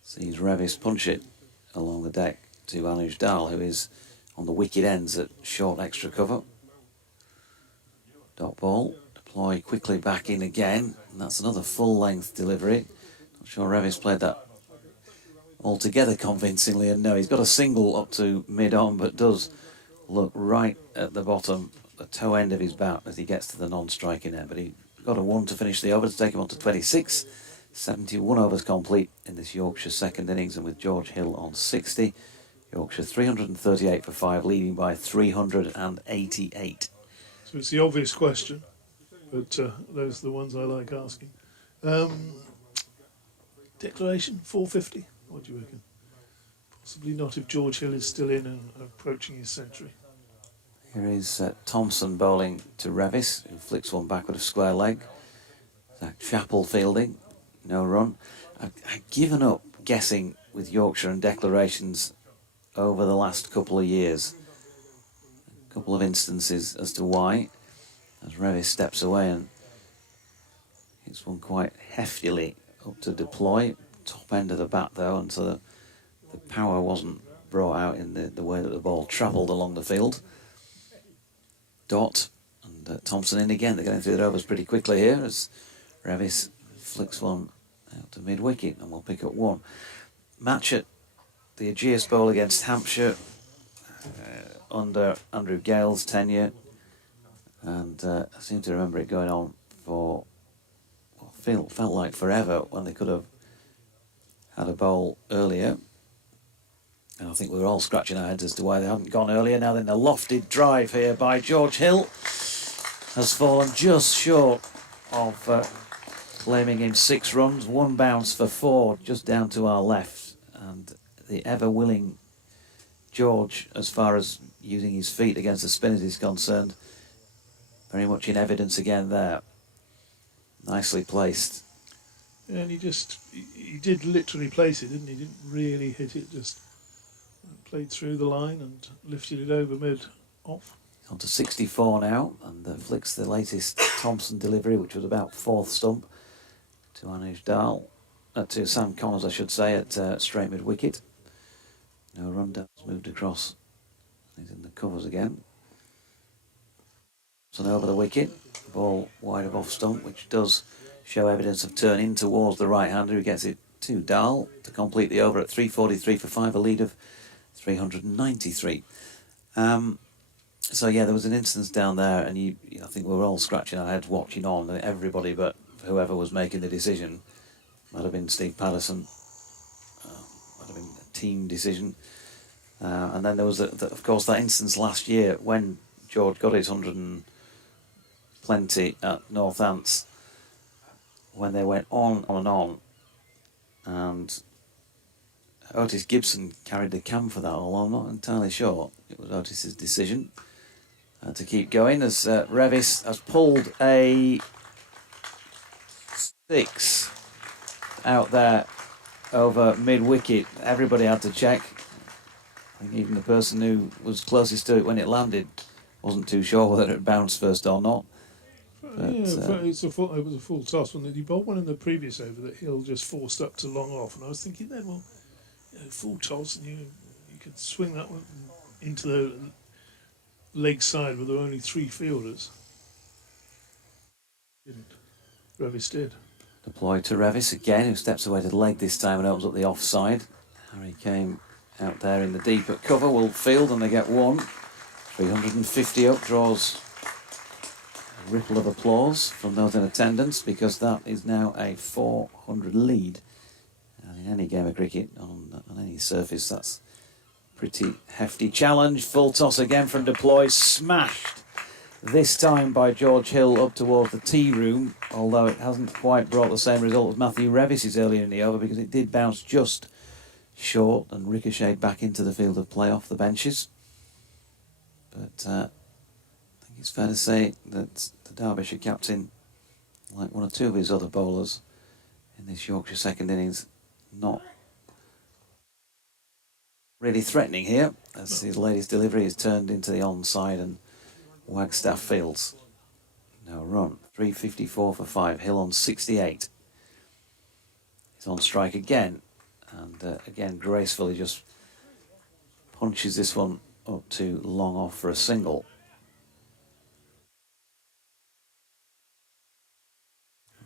sees Revis punch it along the deck to Anuj Dal, who is on the wicket ends at short extra cover. Dot ball, deploy quickly back in again, and that's another full length delivery. Not sure Revis played that altogether convincingly, and no, he's got a single up to mid on, but does look right at the bottom, the toe end of his bat as he gets to the non-striking end. But he got a 1 to finish the over to take him on to 26. 71 overs complete in this Yorkshire second innings, and with George Hill on 60. Yorkshire 338 for 5, leading by 388. So it's the obvious question, but those are the ones I like asking. Declaration 450. What do you reckon? Possibly not if George Hill is still in and approaching his century. Here is Thompson bowling to Revis, who flicks one back with a square leg. Zach Chappell fielding, no run. I've given up guessing with Yorkshire and declarations over the last couple of years. A couple of instances as to why, as Revis steps away and hits one quite heftily up to deploy. Top end of the bat though, and so the power wasn't brought out in the way that the ball travelled along the field. Dot and Thompson in again. They're getting through their overs pretty quickly here as Revis flicks one out to mid-wicket and will pick up one. Match at the Ageas Bowl against Hampshire under Andrew Gale's tenure, and I seem to remember it going on for felt like forever when they could have had a bowl earlier. And I think we were all scratching our heads as to why they hadn't gone earlier. Now then, the lofted drive here by George Hill has fallen just short of claiming in 6 runs. 1 bounce for 4 just down to our left. And the ever-willing George, as far as using his feet against the spinners is concerned, very much in evidence again there. Nicely placed. Yeah, and he did literally place it, didn't he? He didn't really hit it, just played through the line and lifted it over mid-off. On to 64 now, and flicks the latest Thompson delivery, which was about 4th stump, to Anuj Dal, to Sam Connors, I should say, at straight mid-wicket. No run down, moved across. He's in the covers again. So over the wicket, ball wide of off stump, which does show evidence of turn in towards the right-hander, who gets it to Dal to complete the over at 343 for 5, a lead of 393. So yeah, there was an instance down there, and I think we were all scratching our heads watching on. Everybody but whoever was making the decision, might have been Steve Patterson, might have been a team decision. And then there was, of course, that instance last year when George got his 100 and plenty at Northants, when they went on and on, and Otis Gibson carried the cam for that, although I'm not entirely sure it was Otis's decision to keep going, as Revis has pulled a 6 out there over mid-wicket. Everybody had to check. I think even the person who was closest to it when it landed wasn't too sure whether it bounced first or not. But, it was a full toss. When he bowled one in the previous over that Hill just forced up to long off, and I was thinking then, well, full toss, and you could swing that one into the leg side where there were only 3 fielders. Didn't. Revis did. Deployed to Revis again, who steps away to the leg this time and opens up the offside. Harry came out there in the deep at cover, will field, and they get 1. 350 up, draws a ripple of applause from those in attendance, because that is now a 400 lead. And in any game of cricket, on any surface, that's a pretty hefty challenge. Full toss again from deploy, smashed this time by George Hill up towards the tea room, although it hasn't quite brought the same result as Matthew Revis's earlier in the over, because it did bounce just short and ricocheted back into the field of play off the benches. But I think it's fair to say that the Derbyshire captain, like one or two of his other bowlers in this Yorkshire second innings, not really threatening here, as his latest delivery is turned into the onside and Wagstaff fields. No run. 354 for 5. Hill on 68. He's on strike again, and again gracefully just punches this one up to long off for a single.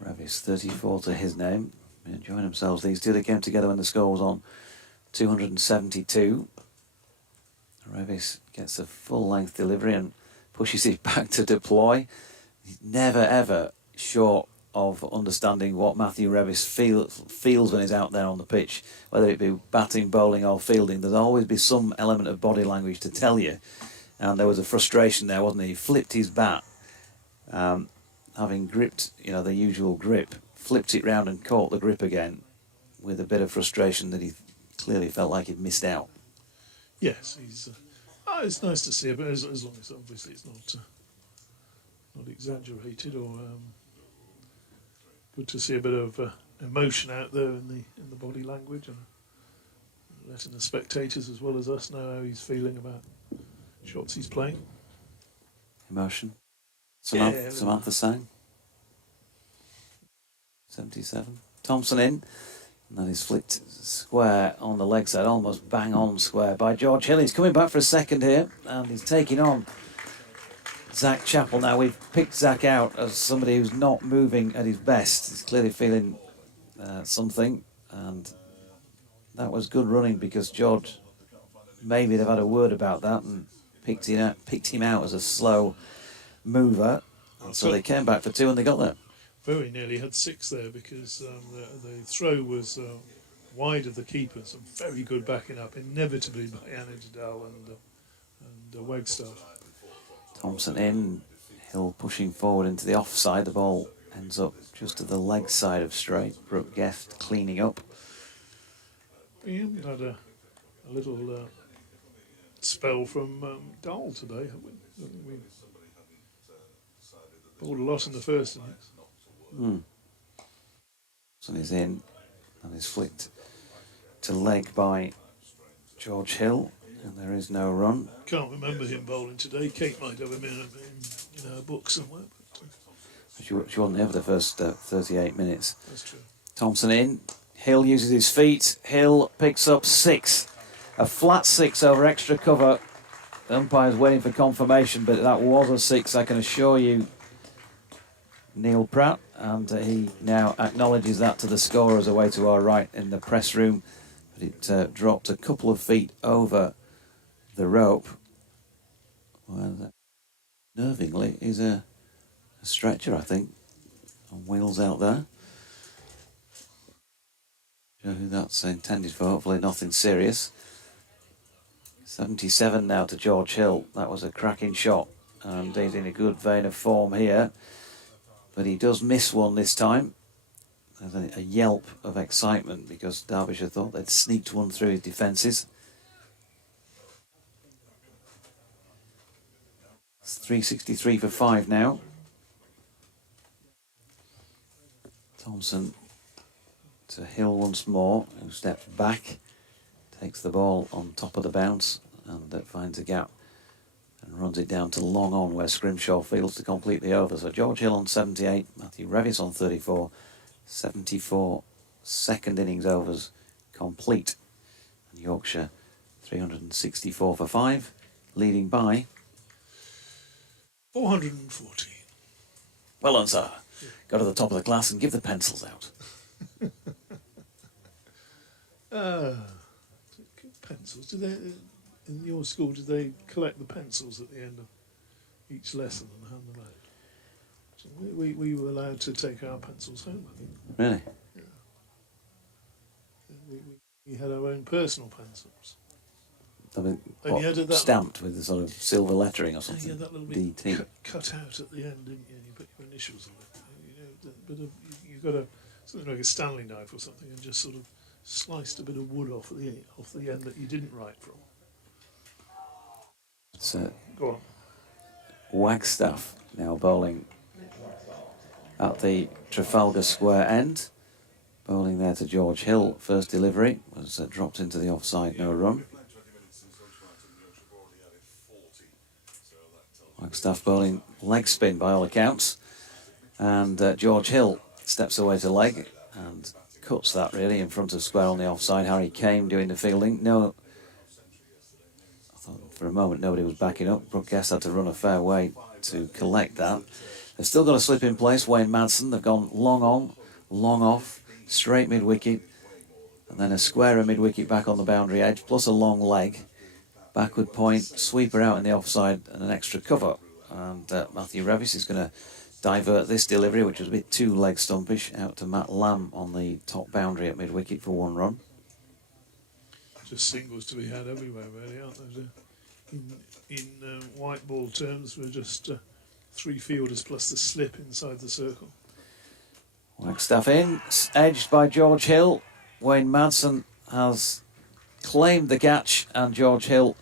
Revis 34 to his name. Enjoying themselves, these two. They came together when the score was on 272. Revis gets a full length delivery and pushes it back to deploy. He's never ever short of understanding what Matthew Revis feels when he's out there on the pitch, whether it be batting, bowling or fielding. There'll always be some element of body language to tell you, and there was a frustration there, wasn't there? He flipped his bat, having gripped, the usual grip, flipped it round and caught the grip again with a bit of frustration that he clearly felt like he'd missed out. Yes, he's. It's nice to see it, but as long as obviously it's not exaggerated, or good to see a bit of emotion out there in the body language, and letting the spectators as well as us know how he's feeling about shots he's playing. Emotion. Yeah. Samantha sang. 77. Thompson in. And that is flicked square on the leg side, almost bang on square by George Hill. He's coming back for a second here, and he's taking on Zach Chappell. Now, we've picked Zach out as somebody who's not moving at his best. He's clearly feeling something, and that was good running because George maybe they've had a word about that and picked him out as a slow mover. So they came back for 2 and they got there. Very nearly had 6 there because the throw was wide of the keeper. Some very good backing up, inevitably by Anadal and Wagstaff. Thompson in, Hill pushing forward into the offside. The ball ends up just to the leg side of straight. Brooke Guest cleaning up. Yeah, we had a little spell from Dahl today, haven't we? We bowled a lot in the first innings. So he's in and is flicked to leg by George Hill, and there is no run. Can't remember him bowling today. Kate might have him in her book somewhere. But, She wasn't there for the first 38 minutes. that's true. Thompson in. Hill uses his feet. Hill picks up 6. A flat 6 over extra cover. The umpire's waiting for confirmation, but that was a 6, I can assure you, Neil Pratt. And he now acknowledges that to the scorers away to our right in the press room. But it dropped a couple of feet over the rope. Well, that nervingly is a stretcher, I think, on wheels out there. Show who that's intended for, hopefully nothing serious. 77 now to George Hill. That was a cracking shot, and he's in a good vein of form here. But he does miss one this time. There's a yelp of excitement because Derbyshire thought they'd sneaked one through his defences. It's 363 for 5 now. Thompson to Hill once more, who steps back, takes the ball on top of the bounce and finds a gap and runs it down to long on where Scrimshaw fields to complete the over. So George Hill on 78, Matthew Revis on 34, 74 second innings overs complete. And Yorkshire 364 for 5, leading by 414. well done, sir. Go to the top of the class and give the pencils out. Pencils. Do they, in your school, do they collect the pencils at the end of each lesson and hand them out? So we were allowed to take our pencils home, I think. Really? Yeah. We had our own personal pencils. I mean, And you had that stamped with the sort of silver lettering or something. Yeah, that little bit DT. cut out at the end, didn't you? And you put your initials on it. You got something like a Stanley knife or something, and just sort of sliced a bit of wood off the end that you didn't write from. So Go on. Wagstaff now bowling at the Trafalgar Square end. Bowling there to George Hill. First delivery was dropped into the offside, no run. Wagstaff bowling leg spin by all accounts. And George Hill steps away to leg and cuts that really in front of square on the offside. Harry Kane doing the fielding. No, I thought for a moment nobody was backing up. Brooke Guest had to run a fair way to collect that. They've still got a slip in place. Wayne Madsen, they've gone long on, long off, straight mid-wicket, and then a squarer mid-wicket back on the boundary edge, plus a long leg. Backward point, sweeper out in the offside, and an extra cover. And Matthew Revis is going to divert this delivery, which was a bit too leg stumpish, out to Matt Lamb on the top boundary at mid-wicket for 1 run. Just singles to be had everywhere, really, aren't there? In white ball terms, we're just 3 fielders plus the slip inside the circle. Wagstaff in, edged by George Hill. Wayne Madsen has claimed the catch, and George Hill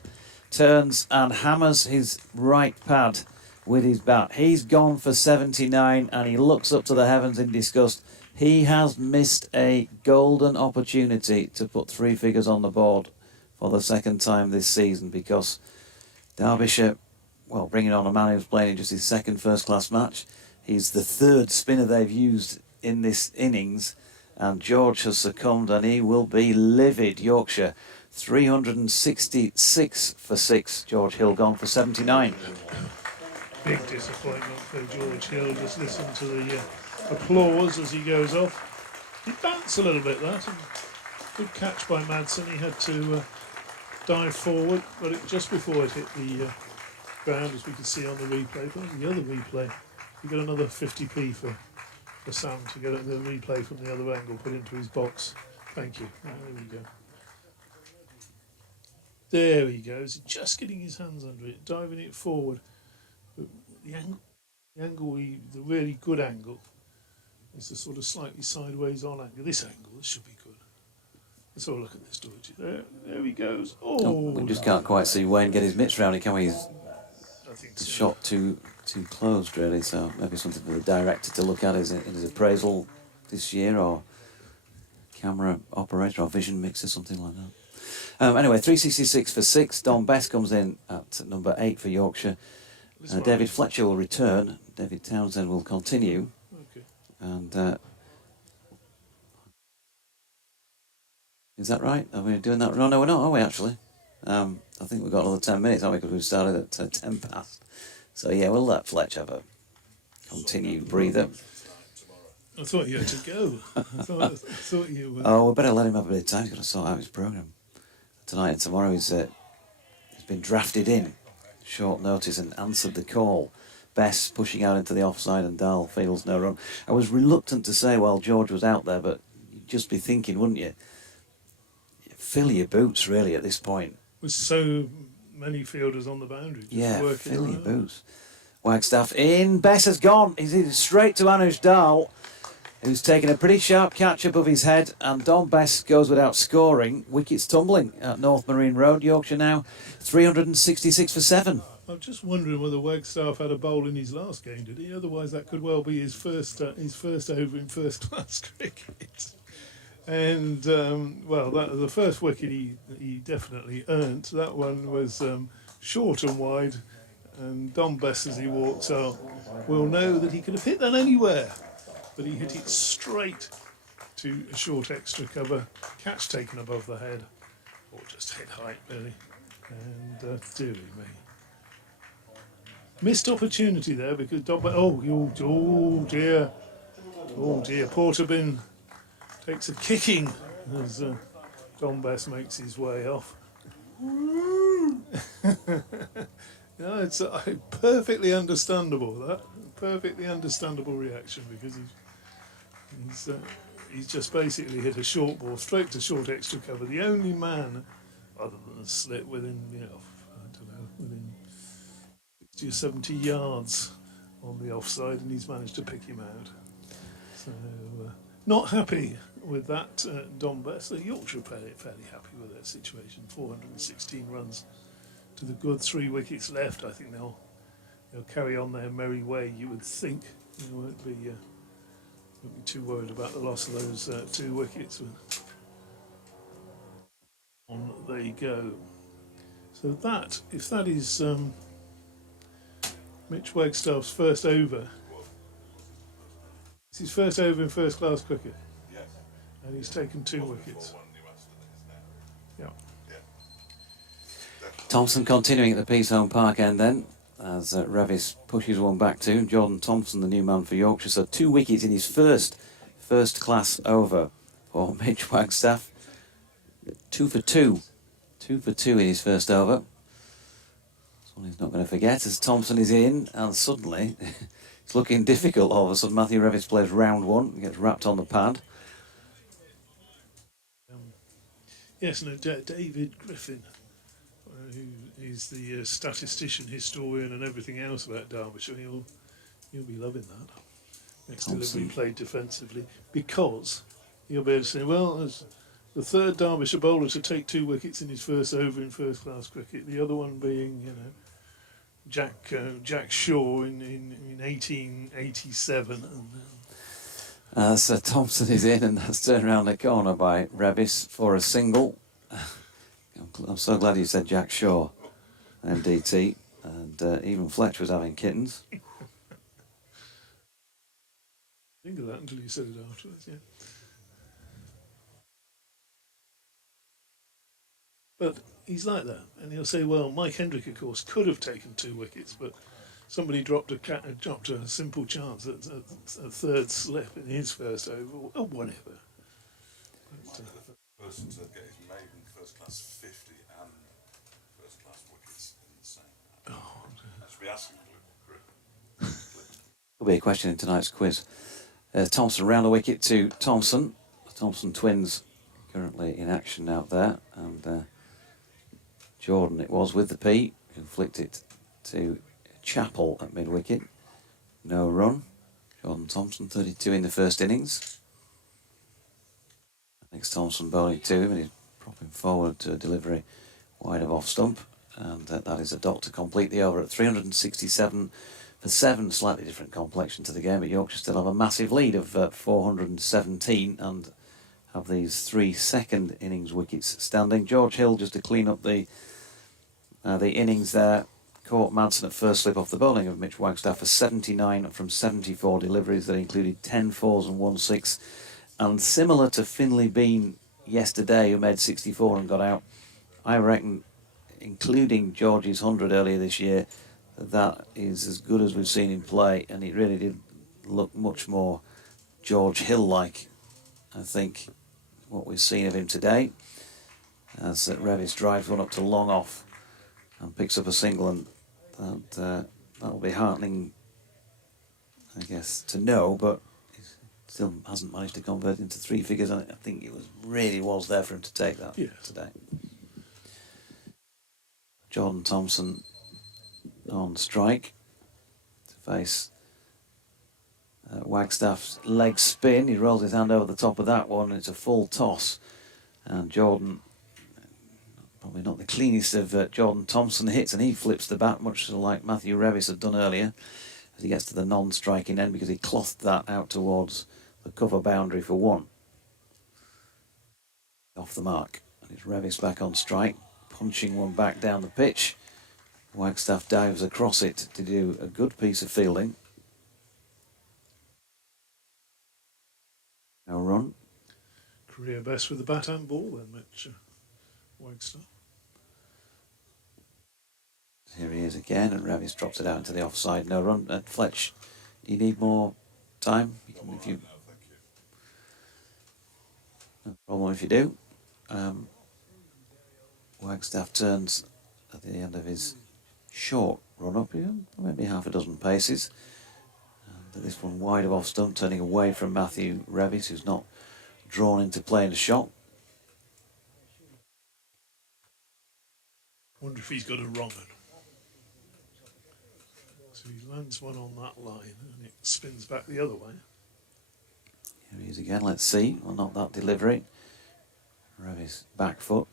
turns and hammers his right pad with his bat. He's gone for 79 and he looks up to the heavens in disgust He has missed a golden opportunity to put three figures on the board for the second time this season, because Derbyshire, well, bringing on a man who's playing in just his second first-class match. He's the third spinner they've used in this innings, and George has succumbed, and he will be livid. Yorkshire, 366 for 6. George Hill gone for 79. Big disappointment for George Hill. Just listen to the applause as he goes off. He bounced a little bit, that. Good catch by Madsen. He had to dive forward, but just before it hit the ground, as we can see on the replay. But the other replay, you got another 50p for Sam to get the replay from the other angle put into his box. Thank you. There we go. There he goes, just getting his hands under it, diving it forward. But the really good angle is the sort of slightly sideways on angle. This should be good. Let's have a look at this, Georgie. There he goes. We just can't quite see Wayne get his mitts round it, can we? He's I think the so. shot too closed, really, so maybe something for the director to look at in his appraisal this year, or camera operator or vision mixer, something like that. Anyway, 366 for 6. Don Best comes in at number 8 for Yorkshire. David Fletcher will return. David Townsend will continue. Okay. And is that right? Are we doing that? No, we're not, are we, actually? I think we've got another 10 minutes, haven't we? Because we started at 10 past. So, yeah, we'll let Fletch have a continued breather. I thought you had to go. I thought you were. Oh, we better let him have a bit of time. He's got to sort out his programme. Tonight and tomorrow he's been drafted in short notice and answered the call. Best pushing out into the offside, and Dahl feels no run. I was reluctant to say while George was out there, but you'd just be thinking, wouldn't you? Fill your boots, really, at this point. With so many fielders on the boundary. Yeah, fill your boots. Wagstaff in. Bess has gone. He's straight to Anush Dahl, who's taken a pretty sharp catch above his head, and Don Best goes without scoring. Wickets tumbling at North Marine Road. Yorkshire now 366 for 7. I'm just wondering whether Wagstaff had a bowl in his last game, did he? Otherwise, that could well be his first over in first-class cricket. And the first wicket he definitely earned. That one was short and wide, and Don Best, as he walks out, will know that he could have hit that anywhere. But he hit it straight to a short extra cover, catch taken above the head, or just head height really, and dearie me. Missed opportunity there because oh dear, Porterbin takes a kicking as Don Best makes his way off. No, it's perfectly understandable, that perfectly understandable reaction, because he's just basically hit a short ball straight to short extra cover. The only man, other than the slip, within within 60 or 70 yards on the offside, and he's managed to pick him out. So not happy with that, Don Best. Yorkshire fairly happy with their situation. 416 runs to the good, 3 wickets left. I think they'll carry on their merry way. You would think they won't be too worried about the loss of those 2 wickets. On they go. So that, if that is Mitch Wagstaff's first over, it's his first over in first-class cricket, and he's taken 2 wickets. Yeah. Thompson continuing at the Peace Home Park end then, as Revis pushes one back to him. Jordan Thompson, the new man for Yorkshire, so 2 wickets in his first-class over for Mitch Wagstaff. 2 for 2. 2 for 2 in his first over. That's one he's not going to forget, as Thompson is in, and suddenly it's looking difficult. All of a sudden, Matthew Revis plays round 1, gets wrapped on the pad. Yes, no, David Griffin, who is the statistician, historian, and everything else about Derbyshire, he'll be loving that. Next delivery played defensively, because he'll be able to say, well, as the third Derbyshire bowler to take 2 wickets in his first over in first-class cricket, the other one being, Jack Shaw in 1887. And, As Thompson is in, and that's turned around the corner by Revis for a single. I'm so glad you said Jack Shaw, MDT, and even Fletch was having kittens. Think of that until you said it afterwards, yeah. But he's like that, and he'll say, well, Mike Hendrick, of course, could have taken 2 wickets, but somebody dropped a simple chance at a third slip in his first over, or whatever. But, The person to get his maiden first-class 50 and first-class wickets in the same. I should be asking for it. Will be a question in tonight's quiz. Thompson round the wicket to Thompson. The Thompson twins currently in action out there, and Jordan it was with the P, who flicked it to Chappell at mid-wicket. No run. Jordan Thompson, 32 in the first innings. Next Thompson bowling to him, and he's propping forward to a delivery wide of off stump, and that is a dot to complete the over at 367 for 7. Slightly different complexion to the game, but Yorkshire still have a massive lead of 417 and have these 3 second innings wickets standing. George Hill, just to clean up the innings there, caught Madsen at first slip off the bowling of Mitch Wagstaff for 79 from 74 deliveries that included 10 fours and 1 6. And similar to Finlay Bean yesterday, who made 64 and got out, I reckon, including George's 100 earlier this year, that is as good as we've seen him play, and it really did look much more George Hill-like, I think, what we've seen of him today, as Revis drives one up to long off and picks up a single, and that'll be heartening, I guess, to know, but he still hasn't managed to convert into 3 figures, and I think it really was there for him to take that today. Jordan Thompson on strike to face Wagstaff's leg spin. He rolls his hand over the top of that one, and it's a full toss, and Jordan, probably not the cleanest of Jordan Thompson hits, and he flips the bat much like Matthew Revis had done earlier as he gets to the non-striking end, because he clothed that out towards the cover boundary for 1. Off the mark, and it's Revis back on strike, punching one back down the pitch. Wagstaff dives across it to do a good piece of fielding. No run. career best with the bat and ball then, Mitch Wagstaff. Here he is again, and Revis drops it out into the offside. No run. Fletch, do you need more time? No problem if you do. Wagstaff turns at the end of his short run up here, maybe half a dozen paces. And this one wide of off stump, turning away from Matthew Revis, who's not drawn into playing a shot. Wonder if he's got a wrong one. So he lands one on that line and it spins back the other way. Here he is again, let's see. Well, not that delivery. Revis back foot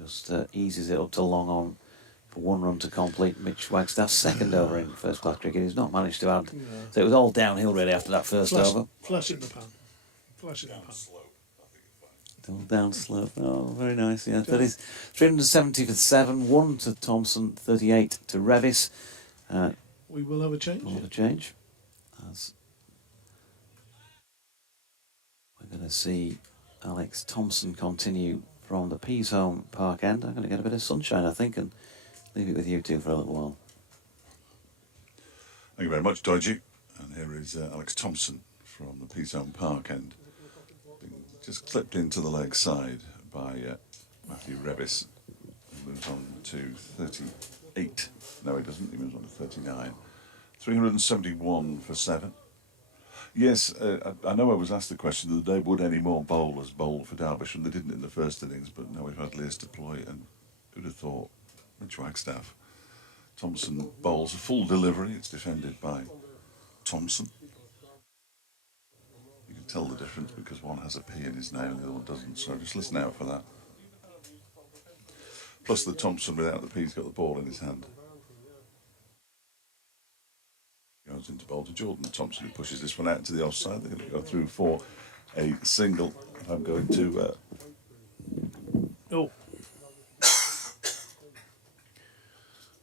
just eases it up to long on for 1 run to complete Mitch Wagstaff's second over in first class cricket. He's not managed to add. No. So it was all downhill really after that first over. Flash in the pan. Flash in the pan. All down slope. Oh, very nice. Yeah, that is 370 for 7, 1 to Thompson, 38 to Revis. We will have a change. We'll have a change. As we're going to see Alex Thompson continue from the Peas Home Park end. I'm going to get a bit of sunshine, I think, and leave it with you two for a little while. Thank you very much, Dodgy. And here is Alex Thompson from the Peas Home Park end. Just clipped into the leg side by Matthew Revis. He moves on to 38. No, he doesn't. He moves on to 39. 371 for 7. Yes, I know I was asked the question the other day, would any more bowlers bowl for Derbyshire? And they didn't in the first innings, but now we've had Lewis deploy, and who'd have thought? Mitch Wagstaff. Thompson bowls a full delivery. It's defended by Thompson. You can tell the difference because one has a P in his name and the other one doesn't, so just listen out for that. Plus the Thompson without the P's got the ball in his hand. goes into bowl to Jordan Thompson, who pushes this one out to the offside. They're going to go through for a single. I'm going to... Oh.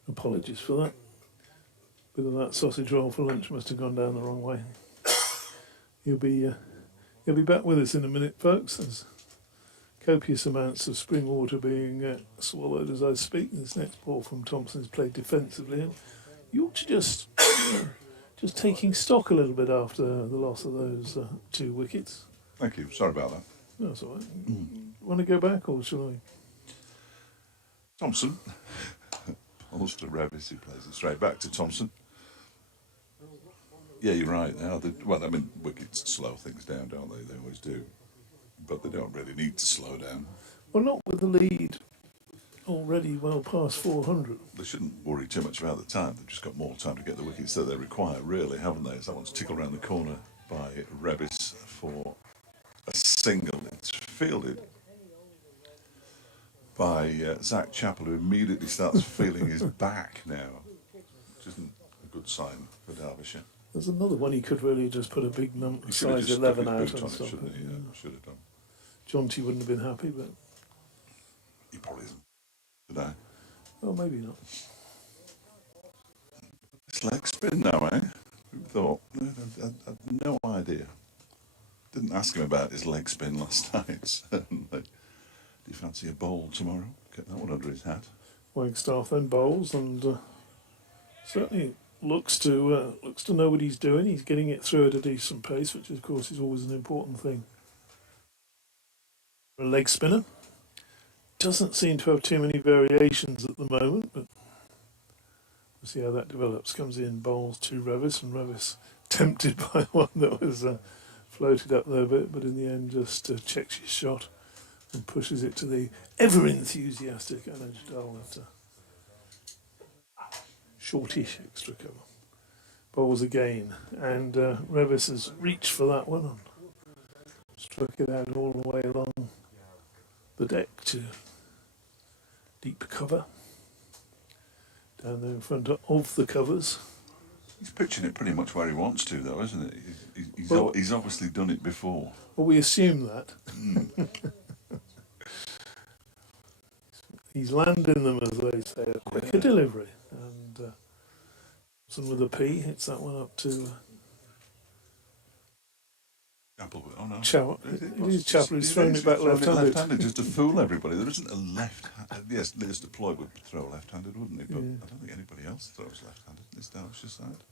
Apologies for that. Bit of that sausage roll for lunch must have gone down the wrong way. He'll be back with us in a minute, folks. There's copious amounts of spring water being swallowed as I speak. This next ball from Thompson is played defensively, and Yorkshire just taking stock a little bit after the loss of those 2 wickets. Thank you. Sorry about that. No, that's all right. Want to go back, or shall I? Thompson. Bowls to Revis, who plays it straight back to Thompson. Yeah, you're right. Wickets slow things down, don't they? They always do. But they don't really need to slow down. Well, not with the lead already well past 400. They shouldn't worry too much about the time. They've just got more time to get the wickets that they require, really, haven't they? So that one's tickled around the corner by Revis for a single. It's fielded by Zach Chappell, who immediately starts feeling his back now, which isn't a good sign for Derbyshire. There's another one he could really just put a big He should have size just 11 stuck out his and boot on it, stuff. shouldn't he? Yeah, should have done. Jonty wouldn't have been happy, but He probably isn't today. well, maybe not. It's leg spin now, eh? Who thought? I had no idea. Didn't ask him about his leg spin last night, certainly. Do you fancy a bowl tomorrow? Get that one under his hat. Wagstaff then bowls, and certainly looks to know what he's doing. He's getting it through at a decent pace, which of course is always an important thing. A leg spinner doesn't seem to have too many variations at the moment, but we'll see how that develops. Comes in, bowls to Revis, and Revis tempted by one that was floated up there a bit, but in the end just checks his shot and pushes it to the ever enthusiastic Anuj Dal after shortish extra cover. Bowls again, and Revis has reached for that one and struck it out all the way along the deck to deep cover. Down there in front of the covers. He's pitching it pretty much where he wants to, though, isn't it? He's obviously done it before. Well, we assume that. He's landing them, as they say, a quicker delivery. And some with a P hits that one up to Applewood. Oh no. Chapel. It is Chapel. He's thrown it back left-handed. Just to fool everybody. There isn't a left-handed. Yes, Liz Deploy would throw left-handed, wouldn't he? But Yeah. I don't think anybody else throws left-handed in this Derbyshire side.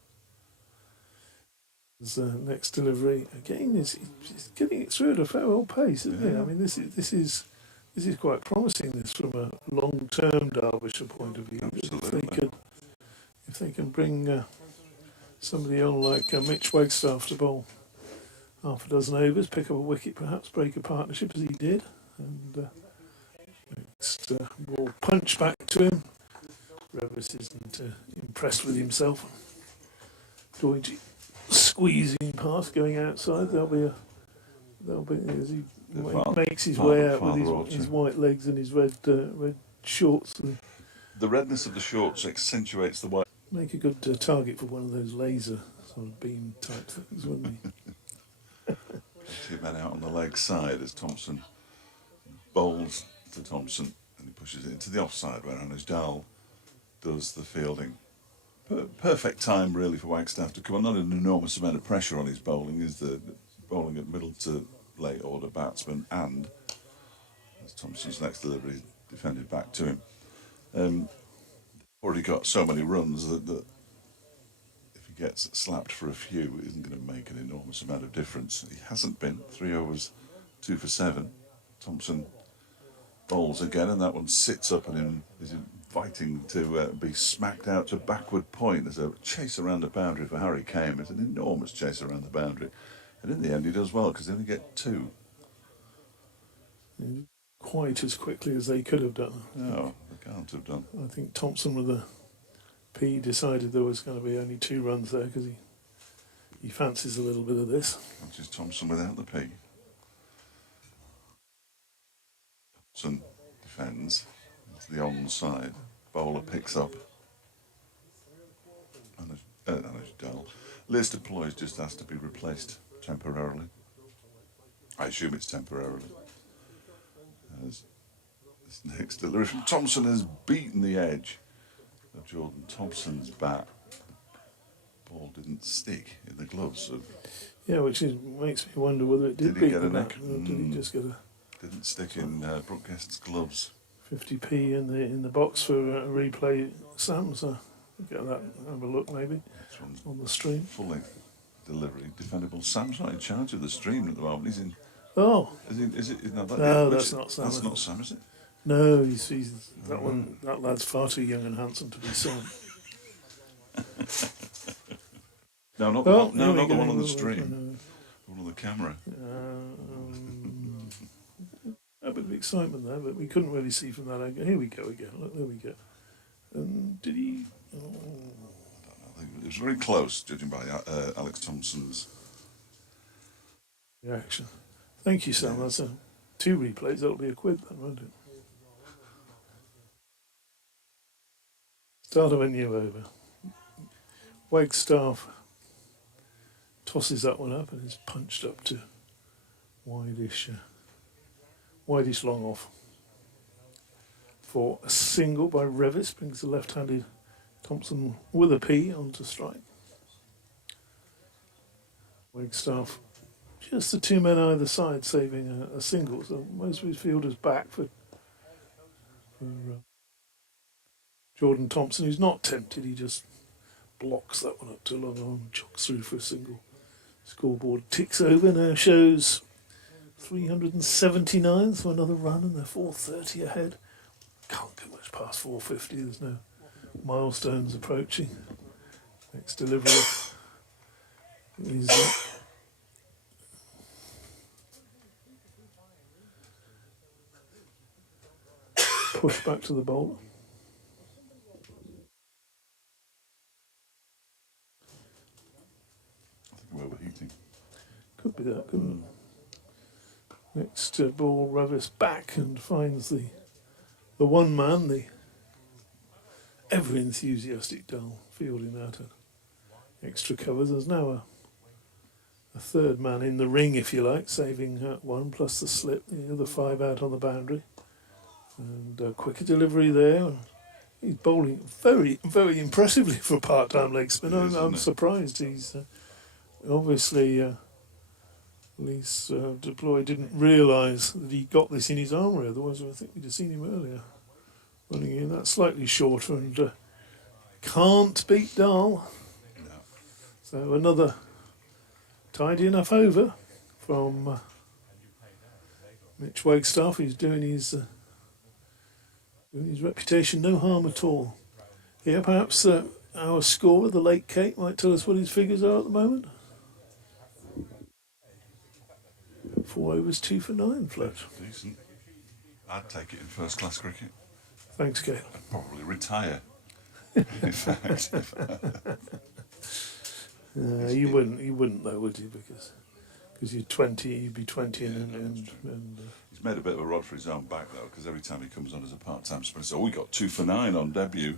His next delivery again is he's getting it through at a fair old pace, isn't he? Yeah. I mean, this is quite promising. This from a long-term Derbyshire point of view. Absolutely. If they can bring somebody on like Mitch Wagstaff to bowl half a dozen overs, pick up a wicket, perhaps break a partnership as he did, and next ball punch back to him. Revis isn't impressed with himself. Doidge squeezing past, going outside. There'll be as he makes his way out with his white legs and his red shorts. The redness of the shorts accentuates the white. Make a good target for one of those laser sort of beam type things, wouldn't he? 2 men out on the leg side as Thompson bowls to Thompson and he pushes it into the offside where Anuj Dal does the fielding. Perfect time really for Wagstaff to come on. Not an enormous amount of pressure on his bowling. Is the bowling at middle to late order batsman, and as Thompson's next delivery defended back to him. Already got so many runs that if he gets slapped for a few, it isn't going to make an enormous amount of difference. He hasn't been. 3 overs, 2 for 7. Thompson bowls again, and that one sits up and is inviting to be smacked out to backward point. There's a chase around the boundary for Harry Kame. It's an enormous chase around the boundary. And in the end, he does well because they only get 2. Quite as quickly as they could have done. No, they can't have done. I think Thompson with a P decided there was going to be only 2 runs there because he fancies a little bit of this. Which is Thompson without the P. Thompson defends. It's the onside. Bowler picks up. Anuj Dal. Liz deploys just has to be replaced temporarily. I assume it's temporarily. As this next delivery from Thompson has beaten the edge of Jordan Thompson's bat. Ball didn't stick in the gloves. So Yeah, which makes me wonder whether it did he beat get the a bat, nick? or did he just get a Didn't stick in Brooke Guest's gloves. 50p in the box for a replay, Sam? So get that, have a look maybe This one's on the stream. full length delivery, defendable. Sam's not in charge of the stream at the moment. He's in. Oh Is it? No, No, that's not Sam, I That's think. not Sam, is it? no, he's that one. That lad's far too young and handsome to be Sam. No, not Oh, the one, not the one on the here we go. stream. The one on the camera. A bit of excitement there, but we couldn't really see from that angle. Here we go again. Look, there we go. Did he? Oh. I think it was very close, judging by Alex Thompson's. Reaction. Thank you, Sam. That's 2 replays. That'll be a quid then, won't it? Start of a new over. Wagstaff tosses that one up and is punched up to wideish long off. For a single by Revis, brings the left-handed Thompson with a P onto strike. Wagstaff, just the 2 men either side saving a single, so most of his fielders back for Jordan Thompson, who's not tempted, he just blocks that one up to long on, jogs through for a single. Scoreboard ticks over, now shows 379, so another run, and they're 430 ahead. Can't go much past 450, there's no milestones approaching. Next delivery is push back to the bowler. I think we're overheating. Could be that, couldn't it? Next ball, Revis back and finds the one man, the ever enthusiastic Dull, fielding that at extra covers. There's now a third man in the ring, if you like, saving one plus the slip, the other 5 out on the boundary. And a quicker delivery there. He's bowling very, very impressively for a part-time leg spinner. He is, I'm isn't he? surprised. He's obviously... Police deploy didn't realise that he got this in his armoury, otherwise I think we'd have seen him earlier running in. That's slightly shorter and can't beat Dahl. No. So another tidy enough over from Mitch Wagstaff, who's doing his reputation no harm at all. Yeah, perhaps our scorer, the late Kate, might tell us what his figures are at the moment. 4 overs, 2 for 9, Fletch. Decent. I'd take it in first class cricket. Thanks, Kate. I'd probably retire. In fact. You wouldn't though, would you? Because you're 20, you'd be 20 and He's made a bit of a rod for his own back, though, because every time he comes on as a part-time sprinter, we got 2 for 9 on debut.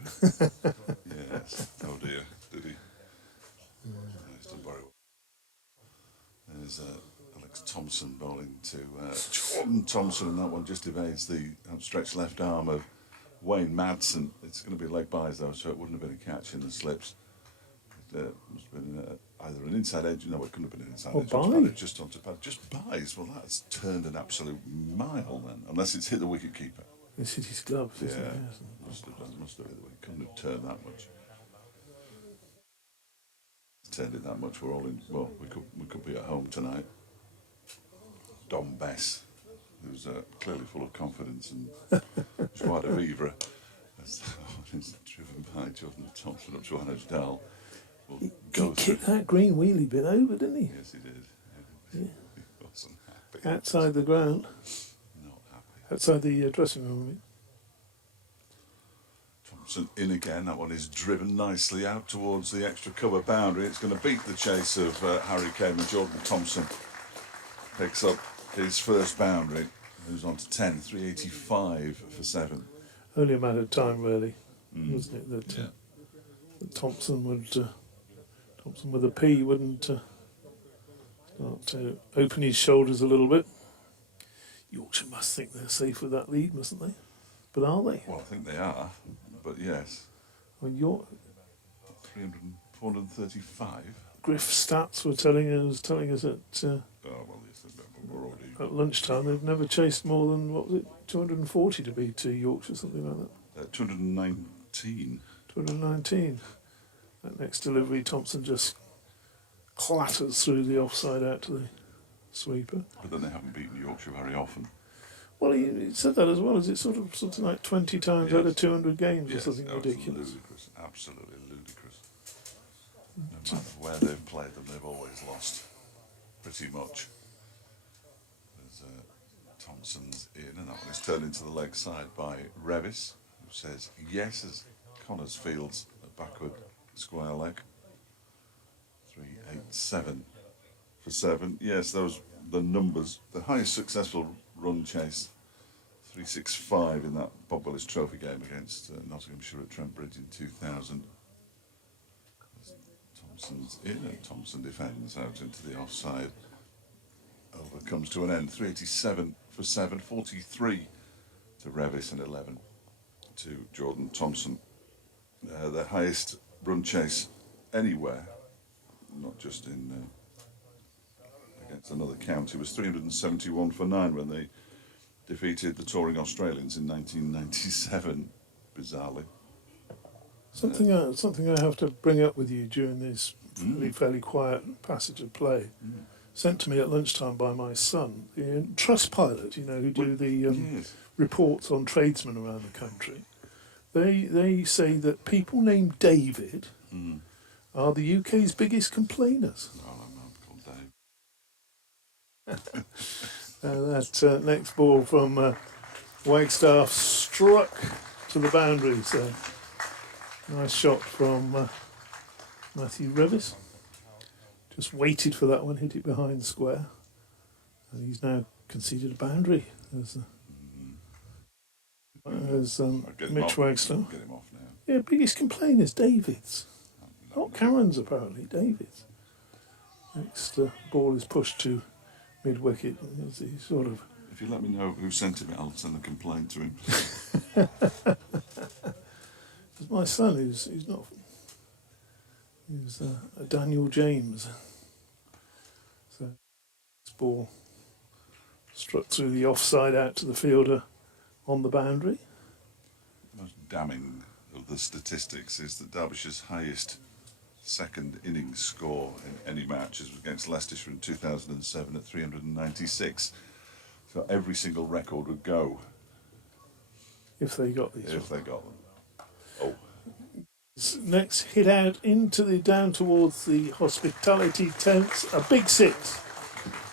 Yes. Oh, dear. Did he? No, he's done very well. There's Alex Thompson bowling to Jordan Thompson, and that one just evades the outstretched left arm of Wayne Madsen. It's going to be leg buys, though, so it wouldn't have been a catch in the slips. It must have been either an inside edge. No, it couldn't have been an inside Or edge. bye. Just onto pad. Just buys. Well, that's turned an absolute mile then, unless it's hit the wicket keeper. it's hit his gloves, Yeah, isn't it? must have done. Must have. It couldn't have turned that much. It's turned it that much. We're all in. Well, we could be at home tonight. Dom Bess, who's clearly full of confidence and joie de vivre, is driven by Jordan Thompson up Joanna Dahl. He kicked that green wheelie bit over, didn't he? Yes, he did. Yeah. He wasn't happy. Outside the ground, Not happy. outside the dressing room. I mean. Thompson in again. That one is driven nicely out towards the extra cover boundary. It's going to beat the chase of Harry Kane, and Jordan Thompson picks up his first boundary. Moves on to 10, 385 for 7. Only a matter of time, really, wasn't it? That, Yeah. that Thompson Thompson with a P wouldn't start to open his shoulders a little bit. Yorkshire must think they're safe with that lead, mustn't they? But are they? Well, I think they are, but yes. Well, York, 435. Griff stats were telling us at Oh, well, yes, we're already... at lunchtime they've never chased more than, what was it, 240 to beat Yorkshire, something like that. 219. 219. That next delivery, Thompson just clatters through the offside out to the sweeper. But then they haven't beaten Yorkshire very often. Well, he said that as well. Is it sort of something like 20 times out of 200 games or something ridiculous? Ludicrous, absolutely ludicrous. No matter where they've played them, they've always lost, pretty much. There's Thompson's in, and that one is turned into the leg side by Revis, who says yes as Connors fields a backward square leg. 387 for 7. Yes, those the numbers. The highest successful run chase, 365 in that Bob Willis Trophy game against Nottinghamshire at Trent Bridge in 2000. Thompson's in, and Thompson defends out into the offside. Over comes to an end. 387 for 7, 43 to Revis and 11 to Jordan Thompson. Their highest run chase anywhere, not just in against another county, was 371 for 9 when they defeated the touring Australians in 1997, bizarrely. Something I have to bring up with you during this fairly quiet passage of play, sent to me at lunchtime by my son, the Trustpilot, who do the Yes. reports on tradesmen around the country. They say that people named David are the UK's biggest complainers. Oh, I'm not called Dave. That next ball from Wagstaff struck to the boundary, so nice shot from Matthew Revis. Just waited for that one, hit it behind square, and he's now conceded a boundary. There's Mitch Wagstaff. Get him off now. Yeah, biggest complainers, David's. Not Karen's, apparently, David's. Next ball is pushed to mid-wicket. He sort of... If you let me know who sent him, I'll send a complaint to him. It's my son who's not... He's a Daniel James. So this ball struck through the offside out to the fielder on the boundary. The most damning of the statistics is that Derbyshire's highest second innings score in any match was against Leicestershire in 2007 at 396. So every single record would go If they got these. if they got them. Oh, Next hit out into the down towards the hospitality tents. A big six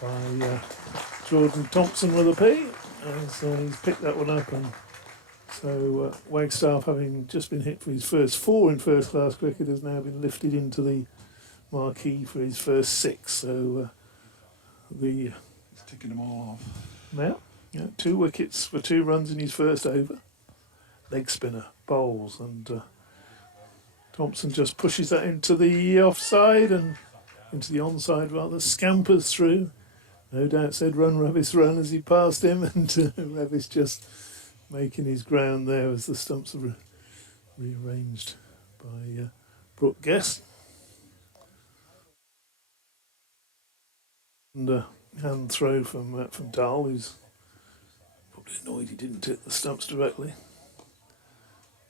by Jordan Thompson with a P. As he's picked that one up, and so Wagstaff, having just been hit for his first 4 in first class cricket, has now been lifted into the marquee for his first 6. So he's ticking them all off. yeah, 2 wickets for 2 runs in his first over. Leg spinner bowls, and Thompson just pushes that into the offside and into the onside rather, scampers through. No doubt said run Revis run as he passed him, and Revis just making his ground there as the stumps are rearranged by Brooke Guest. And a hand throw from Dahl, who's probably annoyed he didn't hit the stumps directly.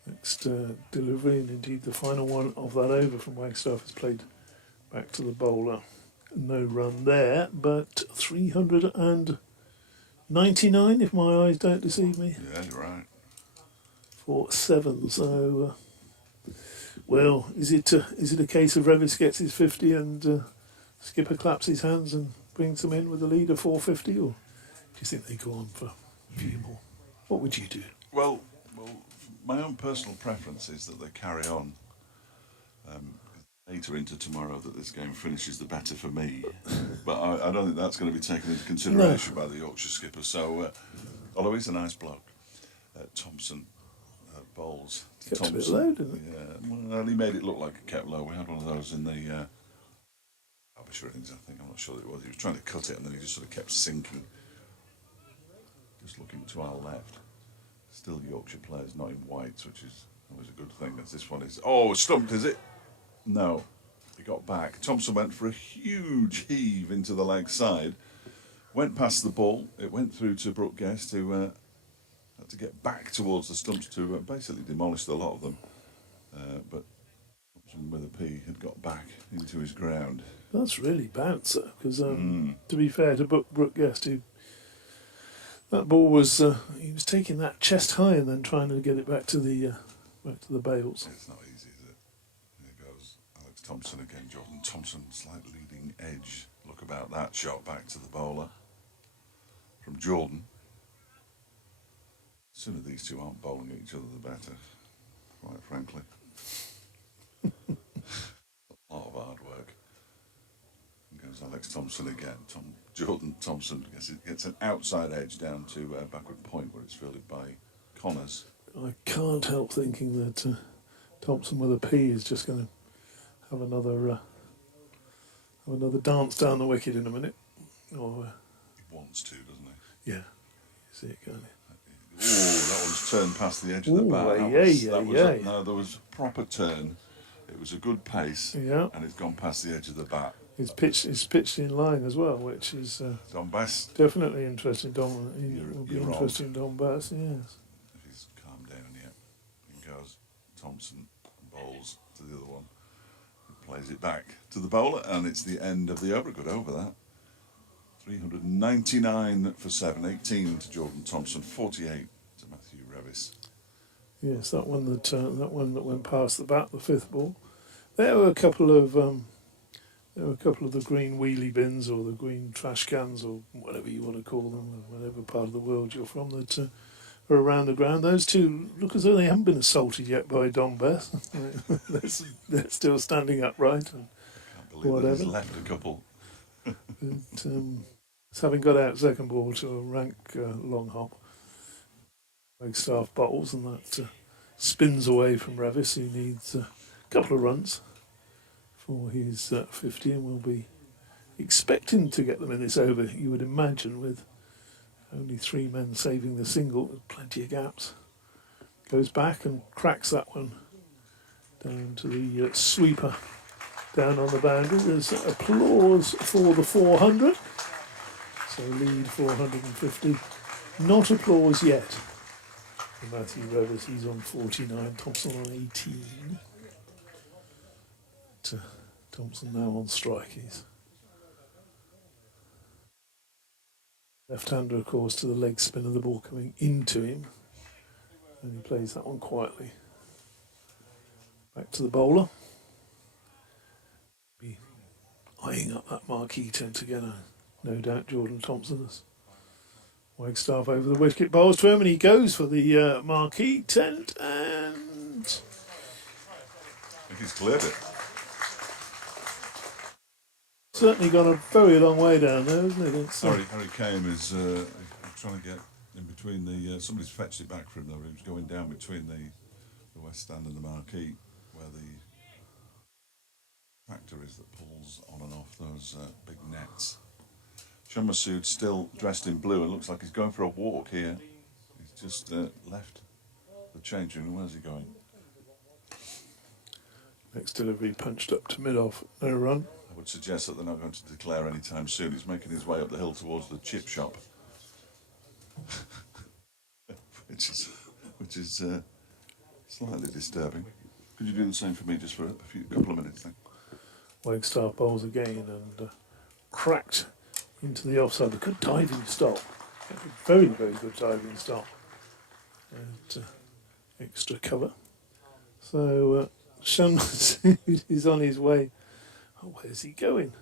Next delivery, and indeed the final one of that over from Wagstaff, is played back to the bowler. No run there, but 399, if my eyes don't deceive me, Yeah, you're right. for 7. So, well, is it a case of Revis gets his 50 and skipper claps his hands and brings them in with a lead of 450, or do you think they go on for a few more? What would you do? Well, my own personal preference is that they carry on. Later into tomorrow that this game finishes, the better for me. But I don't think that's going to be taken into consideration by the Yorkshire skipper. So, although he's a nice bloke, Thompson bowls. Kept a bit low, didn't it? Yeah, well, he made it look like it kept low. We had one of those in the Derbyshire innings, I think. I'm not sure that it was. He was trying to cut it and then he just sort of kept sinking. Just looking to our left. Still Yorkshire players, not in whites, which is always a good thing. As this one is. Oh, stumped, is it? No. He got back. Thompson went for a huge heave into the leg side. Went past the ball. It went through to Brooke Guest, who had to get back towards the stumps to basically demolish a lot of them. But Thompson with a P had got back into his ground. That's really bouncer, because to be fair to Brooke Guest, that ball was he was taking that chest high and then trying to get it back to the bails. It's not easy, is it? Here goes Alex Thompson again. Jordan Thompson, slight leading edge. Look about that shot back to the bowler from Jordan. The sooner these two aren't bowling at each other, the better, quite frankly. A lot of hard work. And goes Alex Thompson again. Jordan Thompson gets an outside edge down to backward point where it's fielded by Connors. I can't help thinking that Thompson with a P is just going to have another dance down the wicket in a minute. Or He wants to, doesn't he? yeah, you see it going. Oh, that one's turned past the edge of the Ooh, bat. No, there was a proper turn. It was a good pace, Yeah, and it's gone past the edge of the bat. it's pitched in line as well, which is Don Bass, definitely interesting. Will be you're interesting. Don Bass, yes. if he's calmed down yet, in goes Thompson, bowls to the other one. He plays it back to the bowler, and it's the end of the over. Good over that. 399 for 7, 18 to Jordan Thompson, 48 to Matthew Revis. Yes, that one that went past the bat, the fifth ball. There were a couple of the green wheelie bins or the green trash cans or whatever you want to call them, whatever part of the world you're from, that are around the ground. Those two look as though they haven't been assaulted yet by Don Bess. they're still standing upright. And Can't believe that he's left a couple. It's having got out second ball to a rank long hop. Wagstaff bowls and that spins away from Revis, who needs a couple of runs for his 50 and will be expecting to get them in this over, you would imagine, with only 3 men saving the single, with plenty of gaps. Goes back and cracks that one down to the sweeper down on the boundary. There's applause for the 400. So lead 450. Not applause yet for Matthew Revis. He's on 49. Thompson on 18. Thompson now on strike. He's left-hander, of course, to the leg spin of the ball coming into him. And he plays that one quietly. Back to the bowler. Be eyeing up that marquee tent together. No doubt Jordan Thompson has Wagstaff over the wicket, bowls to him, and he goes for the marquee tent, and I think he's cleared it. certainly gone a very long way down there, isn't it? Harry Kame is trying to get in between the... somebody's fetched it back for him, though. He was going down between the West Stand and the marquee, where the tractor is that pulls on and off those big nets. Sean Masood still dressed in blue and looks like he's going for a walk here. He's just left the change room. Where's he going? Next delivery punched up to mid-off, no run. I would suggest that they're not going to declare any time soon. He's making his way up the hill towards the chip shop, which is slightly disturbing. Could you do the same for me just for a couple of minutes then? Wagstaff bowls again and cracked into the offside. A good diving stop. Very, very good diving stop. And extra cover. So Sean Masood is on his way. Oh, where's he going?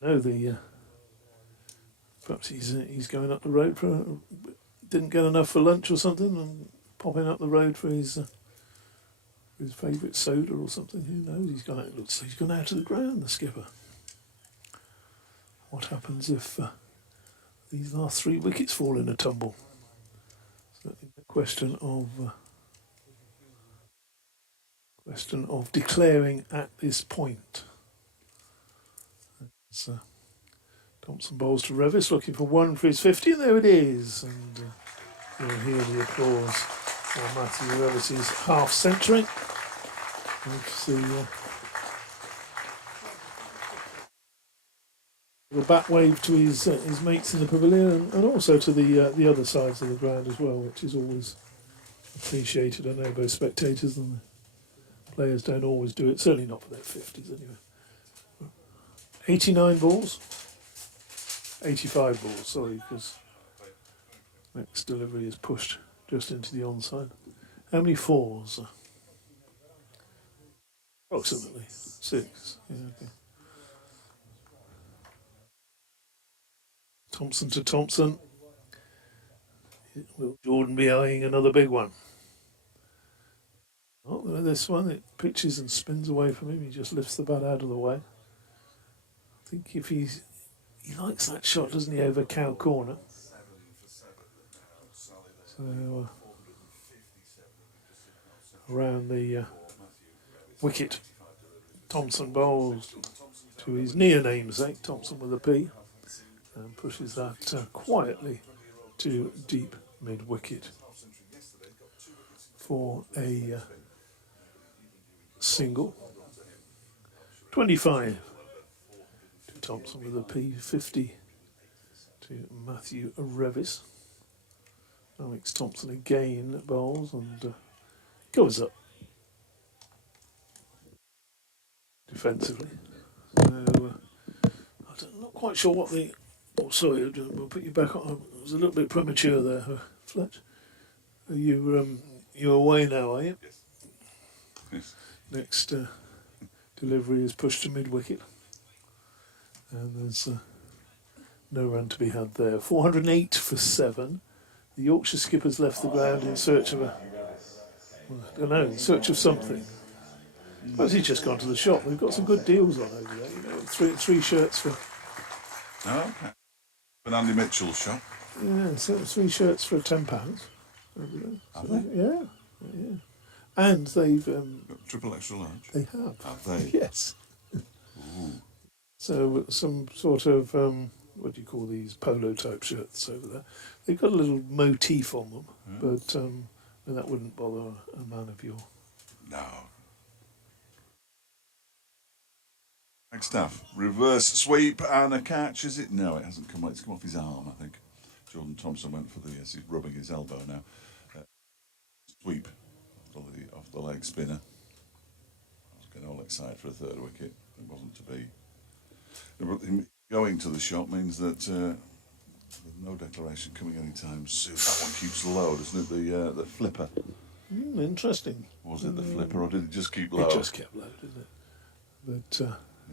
No, perhaps he's going up the road didn't get enough for lunch or something, and popping up the road for his favourite soda or something. Who knows? He's gone out. It looks like he's gone out to the ground. The skipper. What happens if these last 3 wickets fall in a tumble? So a question Question of declaring at this point. So, Thompson bowls to Revis, looking for one for his 50, and there it is. And you'll hear the applause for Matthew Revis's half century. The bat wave to his mates in the pavilion, and also to the other sides of the ground as well, which is always appreciated. I know both spectators and the players don't always do it, certainly not for their 50s anyway. 89 balls, 85 balls, sorry, because next delivery is pushed just into the onside. How many fours? Approximately 6. Yeah, okay. Thompson to Thompson. Will Jordan be eyeing another big one? Oh, this one, it pitches and spins away from him. He just lifts the bat out of the way. I think if he likes that shot, doesn't he, over cow corner? So around the wicket, Thompson bowls to his near namesake, Thompson with a P, and pushes that quietly to deep mid wicket for a single. 25 to Thompson with a P, 50 to Matthew Revis. Alex Thompson again bowls and goes up defensively. So I'm not quite sure what the. Oh, sorry, we'll put you back on. It was a little bit premature there, Fletch. Are you're away now, are you? Yes. Next delivery is pushed to mid wicket, and there's no run to be had there. 408 for 7. The Yorkshire skipper's left the ground in search of in search of something. Perhaps he's just gone to the shop. They've got some good deals on over there. You know, three shirts for. Oh, okay. An Andy Mitchell shop. Yeah, so 3 shirts for £10. Have they? Yeah. And they've Triple extra large. they have. Have they? Yes. Ooh. So some sort of what do you call these polo type shirts over there? They've got a little motif on them, but that wouldn't bother a man of your. No. Flagstaff, reverse sweep and a catch, is it? No, it hasn't come. It's come off his arm, I think. Jordan Thompson went for the. Yes, he's rubbing his elbow now. Sweep off the leg spinner. I was getting all excited for a third wicket. It wasn't to be. Him going to the shot means that there's no declaration coming anytime soon. That one keeps low, doesn't it? The flipper. Interesting. Was it the flipper or did it just keep low? It just kept low, didn't it? But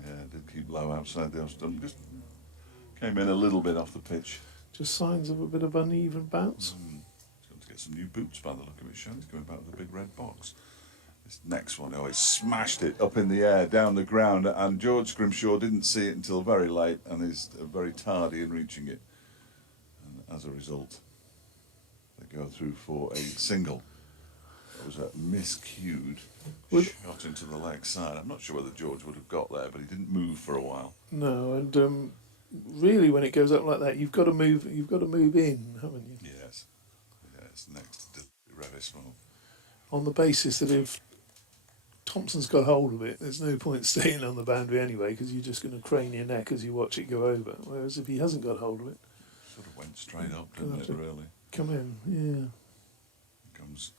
yeah, it did keep low outside the off-stump. Just came in a little bit off the pitch. just signs of a bit of uneven bounce. He's got to get some new boots by the look of it, Sean. He's going back to the big red box. This next one, he smashed it up in the air, down the ground, and George Grimshaw didn't see it until very late and is very tardy in reaching it. And as a result, they go through for a single. It was a miscued shot into the leg side. I'm not sure whether George would have got there, but he didn't move for a while. No, and really, when it goes up like that, you've got to move. You've got to move in, haven't you? Yes. Yes. Next to Revis. Well, on the basis that if Thompson's got hold of it, there's no point staying on the boundary anyway, because you're just going to crane your neck as you watch it go over. Whereas if he hasn't got hold of it, sort of went straight up, didn't it? Really. Come in, yeah. Comes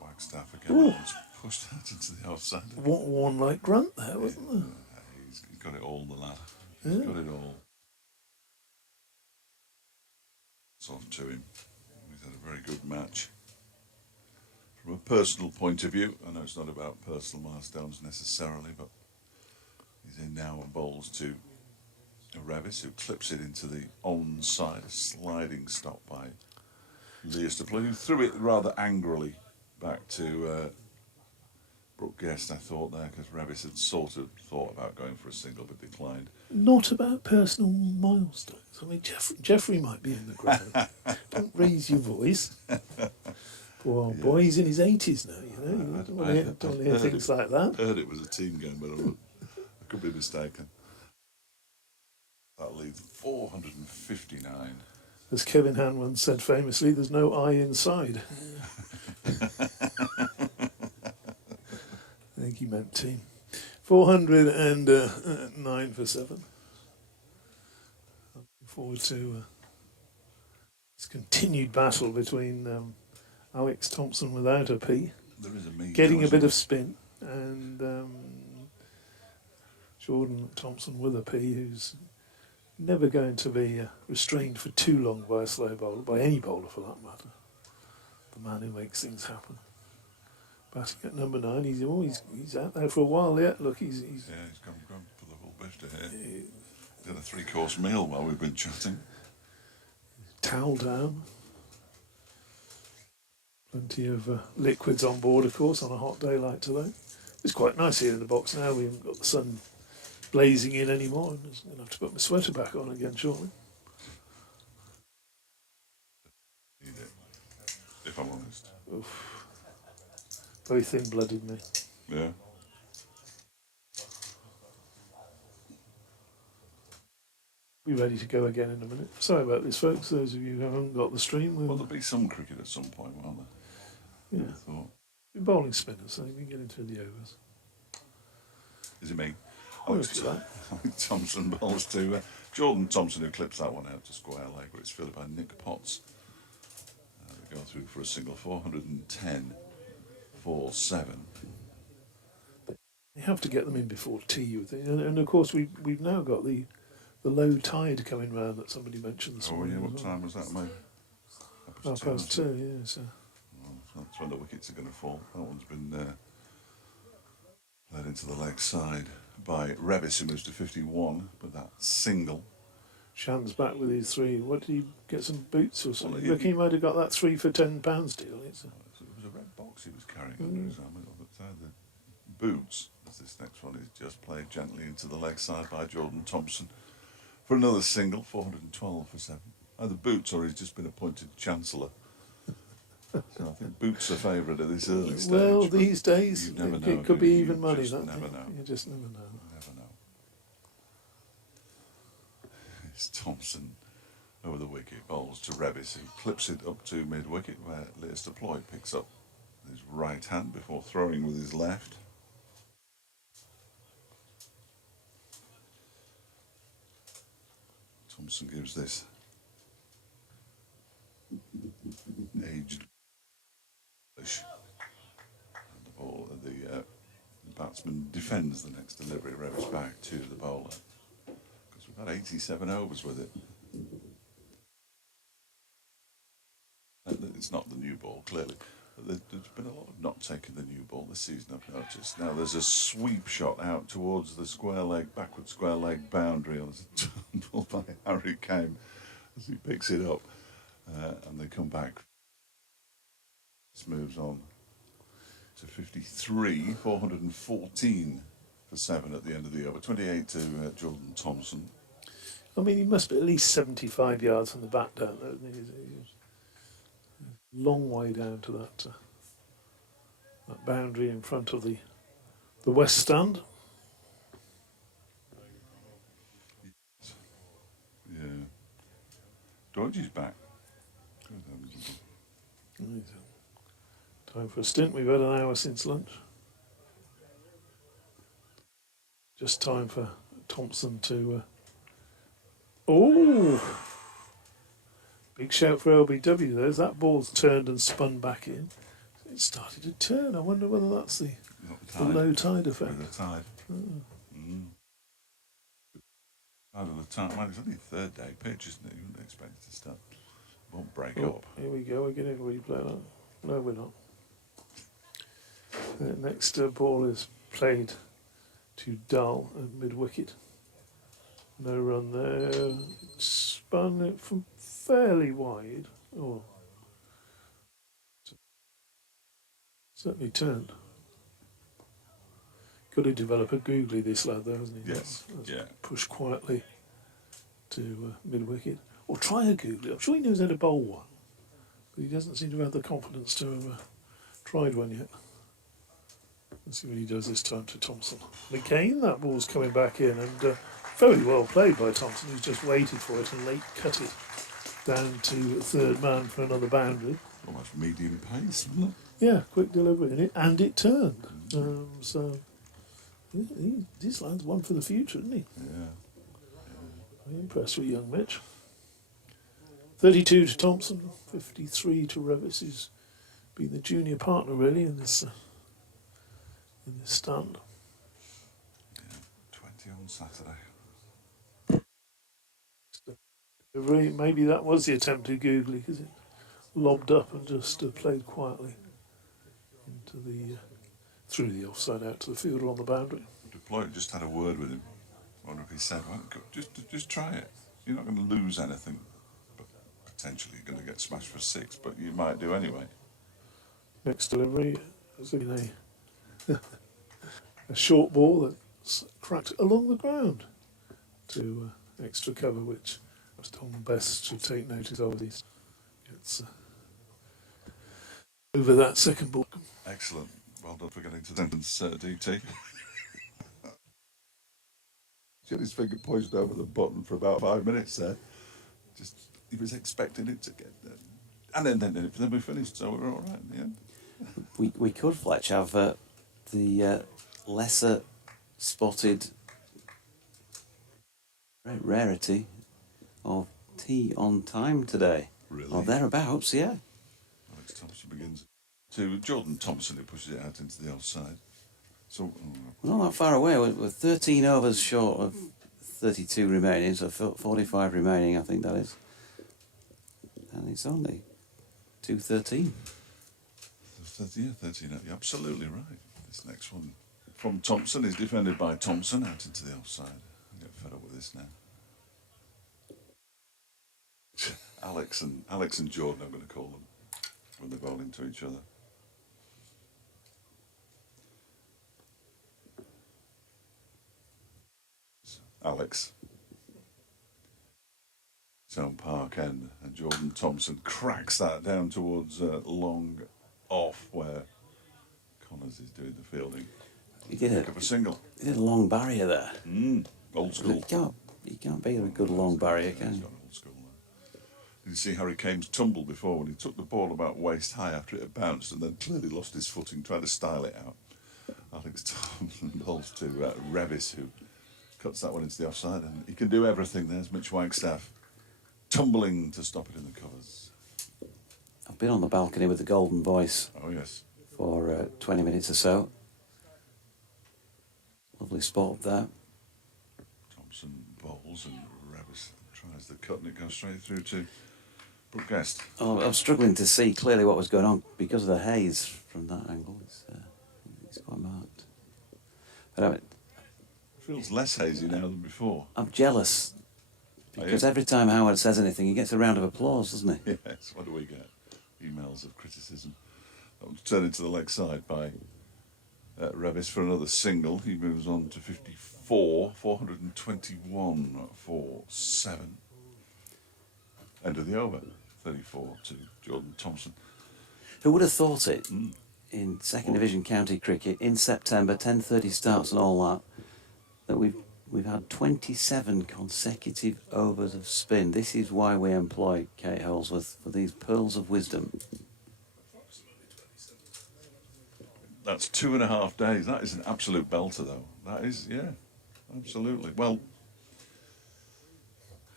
Wagstaff again. It's pushed out into the offside. What one like grunt there, wasn't there? He's got it all, the lad. He's got it all. It's off to him. He's had a very good match. From a personal point of view, I know it's not about personal milestones necessarily, but he's in now and bowls to Revis, who clips it into the onside, a sliding stop by Leicester, who threw it rather angrily back to Brooke Guest, I thought, there, because Revis had sort of thought about going for a single but declined. Not about personal milestones. I mean, Jeffrey might be in the ground. Don't raise your voice. Poor old Yeah. boy, he's in his 80s now, you know. You don't want to hear things like that. I heard it was a team game, but I could be mistaken. That leaves 459. As Kevin Hanwon said famously, there's no I inside. I think he meant team. 409 for 7. Looking forward to this continued battle between Alex Thompson without a P, There is a me. getting a bit of spin, and Jordan Thompson with a P, who's never going to be restrained for too long by a slow bowler, by any bowler for that matter. The man who makes things happen. Batting at number 9, he's out there for a while yet. Look, he's Yeah, he's gone for the full bifter here. He's had a 3-course meal while we've been chatting. towel down. Plenty of liquids on board, of course, on a hot day like today. It's quite nice here in the box now. We haven't got the sun blazing in anymore. I'm just going to have to put my sweater back on again shortly. Need it, if I'm honest. Oof. Very thin-blooded me. Yeah. Be ready to go again in a minute. Sorry about this, folks. Those of you who haven't got the stream, Well, we'll there'll be some cricket at some point, won't there? yeah, I thought. be bowling spinners, so you can get into the overs. Is it me? Looks like. Alex Thompson bowls to Jordan Thompson, who clips that one out to square leg, but it's fielded by Nick Potts. We go through for a single, 410 for 7. You have to get them in before tea, you would think. And of course, we've now got the low tide coming round that somebody mentioned this Oh, morning. yeah, what as well. time was that, mate? £2:30, yeah. So. Well, that's when the wickets are going to fall. That one's been led into the leg side by Revis, who moves to 51, but that single. Shan's back with his 3. What did he get, some boots or something? Well, You reckon he might have got that 3 for £10 deal? It's It was a red box he was carrying under his arm. But the boots, as this next one is just played gently into the leg side by Jordan Thompson for another single, 412 for 7. Either boots or he's just been appointed Chancellor. So I think boots are favourite at this early stage. well, these days, you never know, it could do be you? even money. Just That never thing. know. You just never know. Never know. It's Thompson over the wicket, bowls to Revis, who clips it up to mid-wicket, where Leicester Ploy picks up his right hand before throwing with his left. Thompson gives this aged and the ball. The batsman defends the next delivery. Revis back to the bowler because we've had 87 overs with it. It's not the new ball, clearly. There's been a lot of not taking the new ball this season, I've noticed. Now there's a sweep shot out towards the square leg, backward square leg boundary on a tumble by Harry Kane as he picks it up. And they come back. This moves on to 53, 414 for 7 at the end of the over. 28 to Jordan Thompson. I mean, he must be at least 75 yards from the bat down there. He's a long way down to that boundary in front of the west stand. Yeah. Georgie's back. Time for a stint. We've had an hour since lunch. Just time for Thompson to... oh! Big shout for LBW. There's that ball's turned and spun back in. It started to turn. I wonder whether that's the low tide effect. The tide. Out of the tide. Man, it's only a third day pitch, isn't it? You wouldn't expect it to start. It won't break up. Here we go. We're getting a replay of that. No, we're not. Next ball is played to Dull at mid-wicket. No run there. Spun it from fairly wide. Oh. Certainly turned. Got to develop a googly, this lad, though, hasn't he? Yes. Yeah. Push quietly to mid-wicket. Or try a googly. I'm sure he knows how to bowl one. But he doesn't seem to have the confidence to have tried one yet. Let's see what he does this time to Thompson. McCain, that ball's coming back in, and very well played by Thompson, who's just waited for it and late cut it down to third man for another boundary. Almost medium pace, wasn't Yeah, quick delivery, and it turned. So this lad's one for the future, isn't he? it? Yeah. Very impressed with young Mitch. 32 to Thompson, 53 to Revis, who's been the junior partner really in this stand. 20 on Saturday. Maybe that was the attempt to googly because it lobbed up and just played quietly into the through the offside out to the fielder on the boundary. Deploy just had a word with him. I wonder if he said, well, just try it. You're not going to lose anything, but potentially you're going to get smashed for 6, but you might do anyway. Next delivery has been a short ball that's cracked along the ground to extra cover, which Tom Best should take notice of. It's over that second ball. Excellent. Well done for getting to sentence, DT. He had his finger poised over the button for about 5 minutes there. Just he was expecting it to get there. And then we finished, so we were all right in the end. We could, Fletch, have the lesser spotted rarity of tea on time today. Really? Or thereabouts, yeah. Alex Thompson begins to Jordan Thompson, who pushes it out into the offside. So We're not that far away. We're 13 overs short of 32 remaining, so 45 remaining, I think that is. And it's only 2:13. 13, you're absolutely right. This next one from Thompson is defended by Thompson out into the offside. I get fed up with this now. Alex and Jordan, I'm going to call them when they bowl into each other. Alex. Zone Park End, and Jordan Thompson cracks that down towards long off where Connors is doing the fielding. He did Pick up a single. He did a long barrier there. Old school. You can't beat a good long barrier, can He's you? got old school there. Did you see Harry Kane's tumble before when he took the ball about waist high after it had bounced and then clearly lost his footing trying to style it out? I think it's Thompson bowls to Revis, who cuts that one into the offside, and he can do everything. There's Mitch Wagstaff tumbling to stop it in the covers. I've been on the balcony with the Golden Voice Oh yes. for 20 minutes or so. Lovely spot up there. Thompson bowls and Revis tries the cut and it goes straight through to Brooke Guest. Oh, I'm struggling to see clearly what was going on because of the haze from that angle. It's quite marked. But Feels less hazy now than before. I'm jealous because you? every time Howard says anything, he gets a round of applause, doesn't he? Yes, what do we get? Emails of criticism. That was turned into the leg side by Revis for another single. He moves on to 54, 421 for 7. End of the over, 34 to Jordan Thompson. Who would have thought it in second division county cricket in September, 10:30 starts and all that we've had 27 consecutive overs of spin. This is why we employ Kate Holsworth for these pearls of wisdom. That's 2.5 days. That is an absolute belter, though. That is, yeah, absolutely. Well,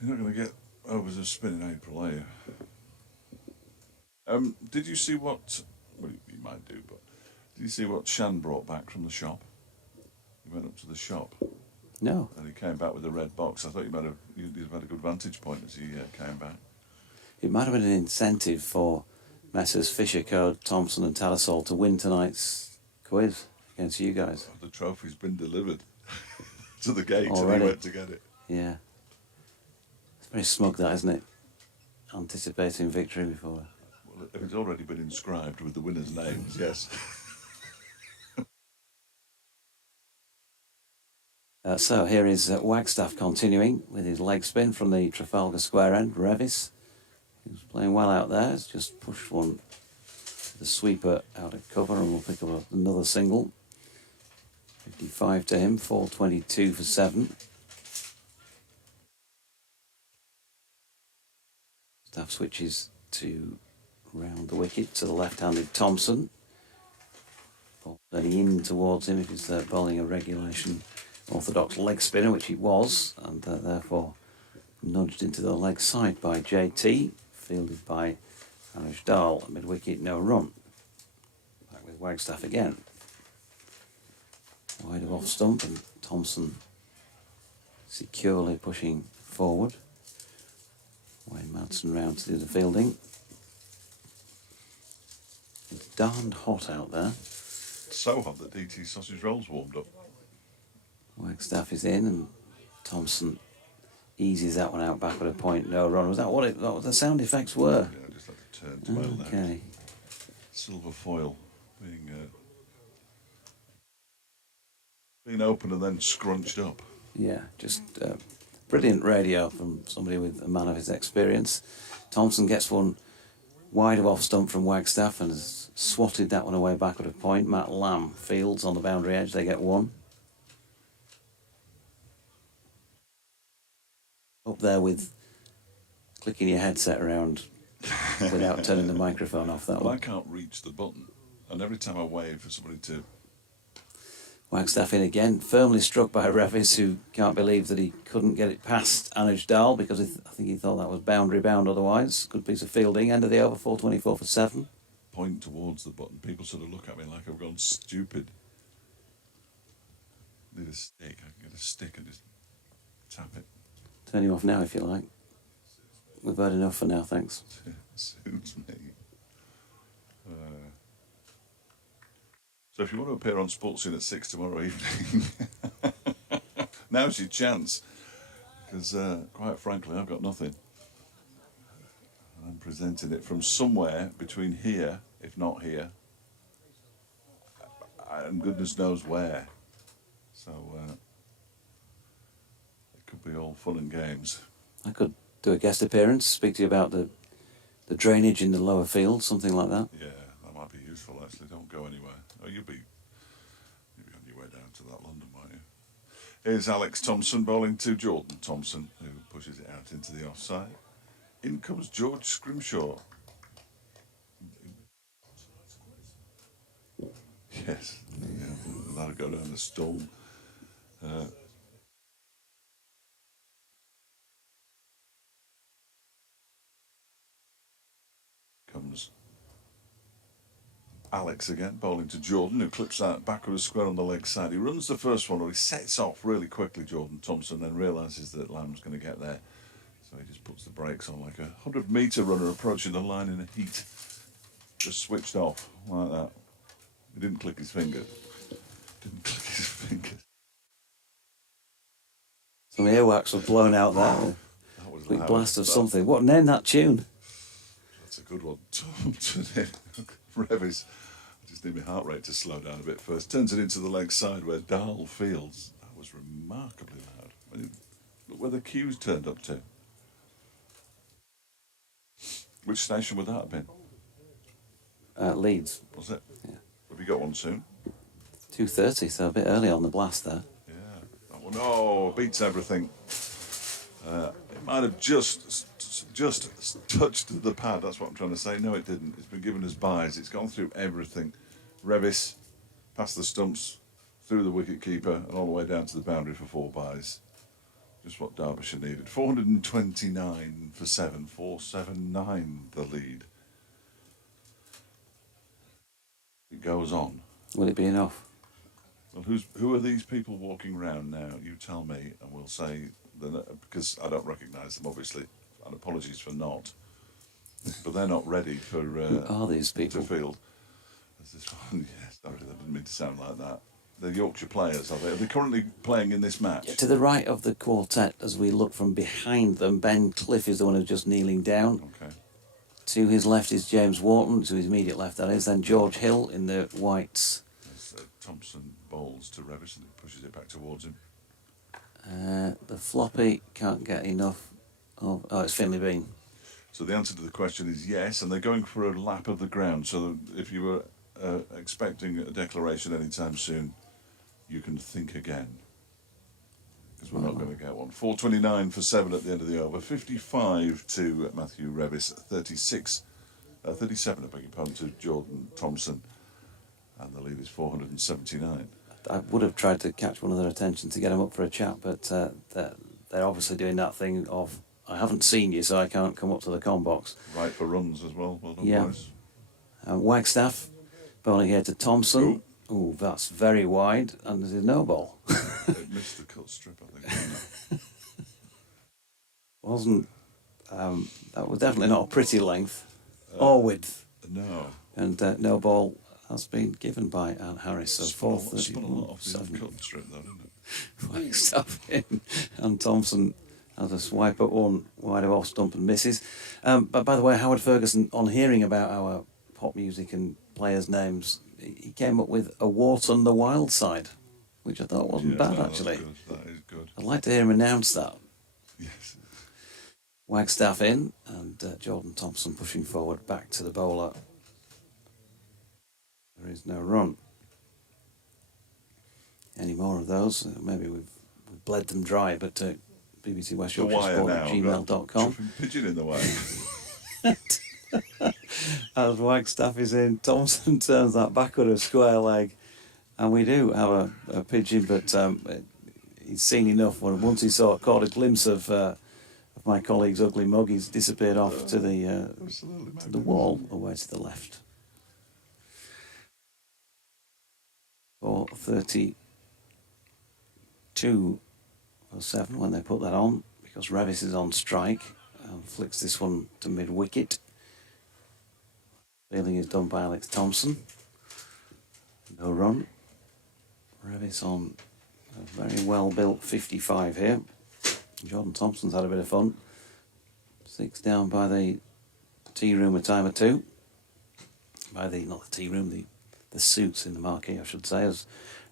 you're not going to get overs of spin in April, are you? Did you see what? Well, you might do, but did you see what Shan brought back from the shop? He went up to the shop No. and he came back with a red box. I thought you'd had a good vantage point as he came back. It might have been an incentive for Messrs Fisher Code, Thompson and Talasol to win tonight's quiz against you guys. The trophy's been delivered to the gate Already? and he went to get it. Yeah. It's very smug that, isn't it? Anticipating victory before. Well, if it's already been inscribed with the winners' names, yes. So here is Wagstaff continuing with his leg spin from the Trafalgar Square end. Revis, He was playing well out there. He's just pushed one, the sweeper out of cover, and we'll pick up another single. 55 to him, 422 for 7. Staff switches to round the wicket to the left-handed Thompson. Ball turning in towards him if he's bowling a regulation orthodox leg spinner, which he was, and therefore nudged into the leg side by JT, fielded by Anuj Dal. Mid-wicket, no run. Back with Wagstaff again. Wide of off stump, and Thompson securely pushing forward. Wayne Madsen round to do the fielding. It's darned hot out there. So hot that DT sausage rolls warmed up. Wagstaff is in, and Thompson eases that one out back with a point, no run. Was that what the sound effects were? Yeah, I just had to turn to well now. Okay. Silver foil being open and then scrunched up. Yeah, just brilliant radio from somebody with a man of his experience. Thompson gets one wide of off stump from Wagstaff and has swatted that one away back at a point. Matt Lamb fields on the boundary edge. They get one. Up there with clicking your headset around without turning the microphone off. That Well, I one. can't reach the button, and every time I wave for somebody to... Wagstaff in again, firmly struck by Revis, who can't believe that he couldn't get it past Anuj Dal because I think he thought that was boundary bound otherwise. Good piece of fielding. End of the over, 424 for 7. point towards the button, people sort of look at me like I've gone stupid. Need a stick. I can get a stick and just tap it. Turn you off now if you like. We've heard enough for now, thanks. Suits me. So if you want to appear on Sports Scene at 6 tomorrow evening, now's your chance. Because quite frankly, I've got nothing. I'm presenting it from somewhere between here, if not here, and goodness knows where. So it could be all fun and games. I could do a guest appearance, speak to you about the drainage in the lower field, something like that. Yeah, that might be useful actually. Don't go anywhere. Oh, you'll be on your way down to that London, won't you? Here's Alex Thompson bowling to Jordan Thompson, who pushes it out into the offside. In comes George Scrimshaw. Yes, yeah, that'll go down the storm. Comes Alex again, bowling to Jordan, who clips that backward square on the leg side. He runs the first one, or he sets off really quickly, Jordan Thompson, then realises that Lamb's going to get there. So he just puts the brakes on like a 100-metre runner approaching the line in a heat. Just switched off, like that. He didn't click his finger. Some earwax were blown out there. That was Big loud. blast of something. What, name that tune? That's a good one. Thompson in. Revis. I just need my heart rate to slow down a bit first. Turns it into the leg side where Dahl fields. That was remarkably loud. I mean, look where the cues turned up to. Which station would that have been? Leeds. Was it? Yeah. Have you got one soon? 2:30, so a bit early on the blast there. Yeah. That one, oh, beats everything. It might have just touched the pad. That's what I'm trying to say. No, it didn't. It's been given as byes. It's gone through everything. Revis, past the stumps, through the wicket keeper, and all the way down to the boundary for 4 byes. Just what Derbyshire needed. 429 for 7. 479 the lead. It goes on. Will it be enough? Well, who are these people walking round now? You tell me, and we'll say because I don't recognise them, obviously, and apologies for not. But they're not ready for Who are these people? to field. There's this one. Yeah, sorry, I didn't mean to sound like that. They're Yorkshire players, are they? Are they currently playing in this match? To the right of the quartet, as we look from behind them, Ben Cliff is the one who's just kneeling down. Okay. To his left is James Wharton, to his immediate left that is, then George Hill in the whites. As Thompson bowls to Revis and he pushes it back towards him. The floppy can't get enough of... Oh, it's Finley Bean. So the answer to the question is yes, and they're going for a lap of the ground. So if you were expecting a declaration anytime soon, you can think again. Because we're not going to get one. 4:29 for 7 at the end of the over. 55 to Matthew Revis. 37, I beg your pardon, to Jordan Thompson. And the lead is 479. I would have tried to catch one of their attention to get them up for a chat, but they're obviously doing that thing of, I haven't seen you, so I can't come up to the com box. Right for runs as well. Well done, Yeah. boys. Wagstaff, bowling here to Thompson. Oh, that's very wide, and there's no ball. It missed the cut strip, I think. Wasn't, that was definitely not a pretty length or width. No. And no ball has been given by Anne Harris. So Spun a lot off the 4:31. cut strip, though, didn't it? Wagstaff in, and Thompson has a swipe at one wide of off stump and misses. But by the way, Howard Ferguson, on hearing about our pop music and players' names, he came up with A Wart on the Wild Side, which I thought wasn't bad, no, actually. That's good. That is good. I'd like to hear him announce that. Yes. Wagstaff in, and Jordan Thompson pushing forward back to the bowler. There is no run. Any more of those? Maybe we've bled them dry, but BBC West The Yorkshire wire Sport now. at gmail.com. Pigeon in the way. As Wagstaff is in, Thompson turns that backward a square leg, and we do have a pigeon, but he's seen enough. Once he caught a glimpse of my colleague's ugly mug, he's disappeared off to the wall away to the left. 4:32 for 7 when they put that on, because Revis is on strike and flicks this one to mid-wicket. Fielding is done by Alex Thompson. No run. Revis on a very well-built 55 here. Jordan Thompson's had a bit of fun. 6 down by the tea room a time or two. Not the tea room, the suits in the marquee, I should say, as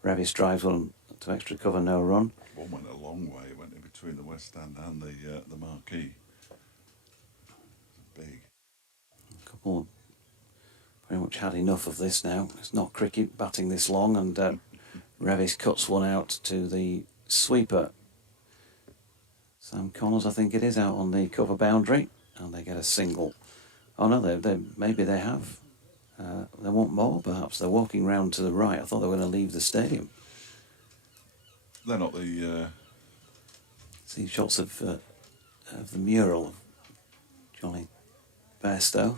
Revis drives one to extra cover, no run. One went a long way. It went in between the West Stand and the marquee. Big. A couple pretty much had enough of this now. It's not cricket batting this long, and Revis cuts one out to the sweeper. Sam Connors, I think it is, out on the cover boundary, and they get a single. Oh no, maybe they have. They want more, perhaps. They're walking round to the right. I thought they were going to leave the stadium. They're not the... See shots of the mural of Johnny Bairstow.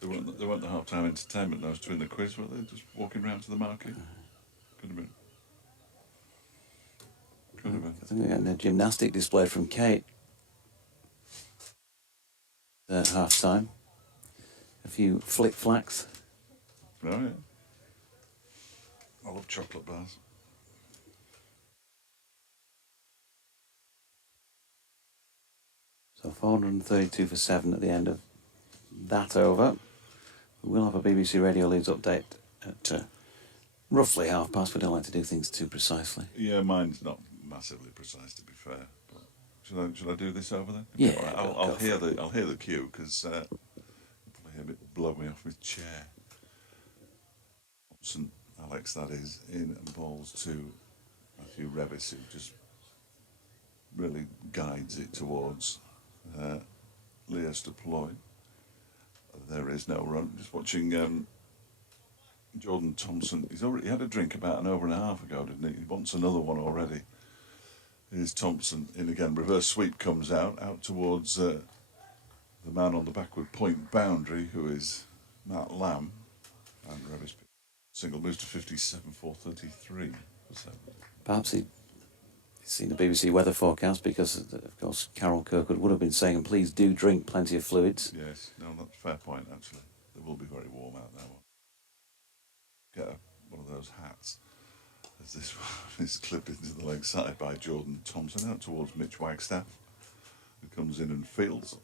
They weren't the half-time entertainment those two in the quiz, were they? Just walking round to the market? Could have been. Could have been. I think we're getting a gymnastic display from Kate at half-time. A few flick-flacks. Oh, yeah. I love chocolate bars. So 432 for 7 at the end of that over. We will have a BBC Radio Leeds update at roughly 1:30. We don't like to do things too precisely. Yeah, mine's not massively precise, to be fair. But should I do this over then? Yeah, All right, I'll hear the cue, because you'll probably hear it blow me off with chair. Thompson, Alex, that is, in and balls to Matthew Revis, who just really guides it towards Leas deploy. There is no run. Just watching Jordan Thompson. He's already had a drink about an over and a half ago, didn't he? He wants another one already. Here's Thompson in again. Reverse sweep comes out towards the man on the backward point boundary, who is Matt Lamb. And Revis single moves to 57, 433. Perhaps he'd seen the BBC weather forecast, because, of course, Carol Kirkwood would have been saying, please do drink plenty of fluids. Yes, no, that's a fair point, actually. It will be very warm out now. Get one of those hats, as this one is clipped into the leg side by Jordan Thompson, out towards Mitch Wagstaff, who comes in and fields.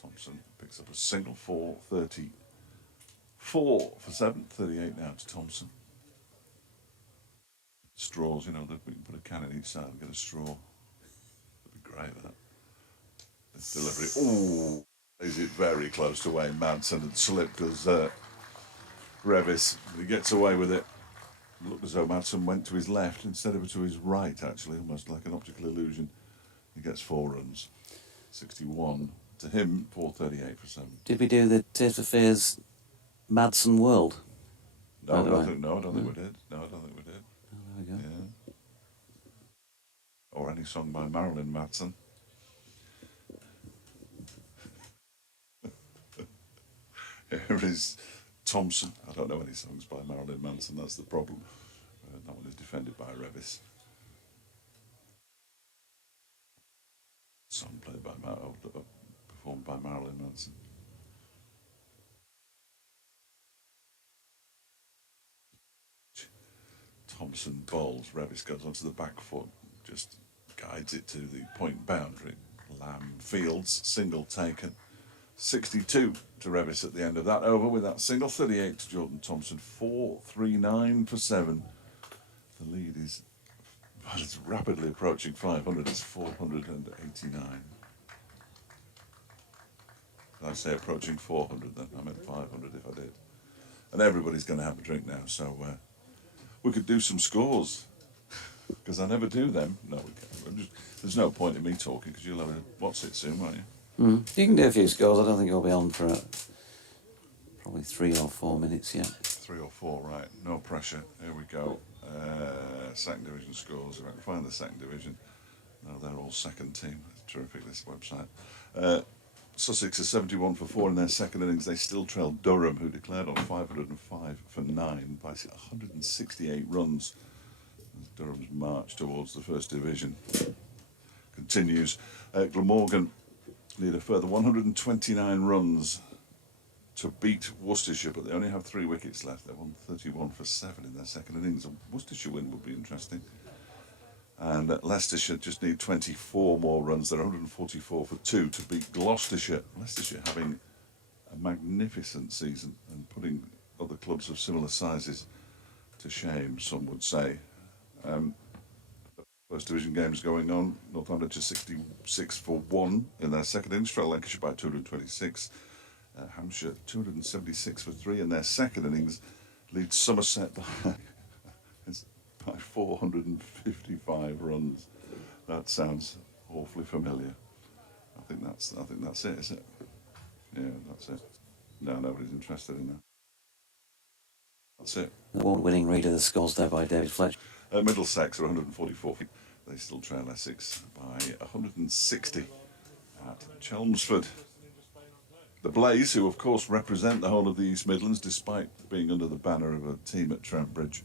Thompson picks up a single, 434 for 7, 38 now to Thompson. Straws, you can put a can in each side and get a straw. That'd be great, that. This delivery. Ooh, Is it very close to Wayne Madsen and slipped as Revis. He gets away with it. Looked as though Madsen went to his left instead of to his right, actually, almost like an optical illusion. He gets 4 runs. 61 to him, 438 for 7. Did we do the Tears for Fears Madsen World? No, By I the don't way. think, no, I don't think we did. No, I don't think we did. Oh, there we go. Yeah. Or any song by Marilyn Madsen. Here is Thompson. I don't know any songs by Marilyn Manson, that's the problem. That one is defended by Revis. Song played by performed by Marilyn Manson. Thompson bowls. Revis goes onto the back foot, just guides it to the point boundary. Lamb fields, single taken. 62 to Revis at the end of that over with that single. 38 to Jordan Thompson. 439 for 7. The lead is, well, it's rapidly approaching 500. It's 489. Did I say approaching 400 then? I meant 500 if I did. And everybody's going to have a drink now, so we could do some scores. Because I never do them. No, we can't. There's no point in me talking because you'll have a what's it soon, won't you? You can do a few scores. I don't think you'll be on for probably 3 or 4 minutes yet. 3 or 4, right. No pressure. Here we go. Second division scores. If I can find the second division. No, they're all second team. It's terrific, this website. Sussex are 71 for 4 in their second innings. They still trail Durham, who declared on 505 for 9 by 168 runs. As Durham's march towards the first division continues. Glamorgan need a further 129 runs to beat Worcestershire, but they only have 3 wickets left. They won 31 for 7 in their second innings. A Worcestershire win would be interesting. And Leicestershire just need 24 more runs. They're 144 for 2 to beat Gloucestershire. Leicestershire having a magnificent season and putting other clubs of similar sizes to shame, some would say. First division games going on. Northamptonshire 66 for 1 in their second innings. Trail Lancashire by 226. Hampshire 276 for 3 in their second innings. Leads Somerset by 455 runs. That sounds awfully familiar. I think that's it, is it? Yeah, that's it. No, nobody's interested in that. That's it. The award-winning reader of the scores there by David Fletcher. Middlesex are 144. They still trail Essex by 160 at Chelmsford. The Blaze, who of course represent the whole of the East Midlands, despite being under the banner of a team at Trent Bridge.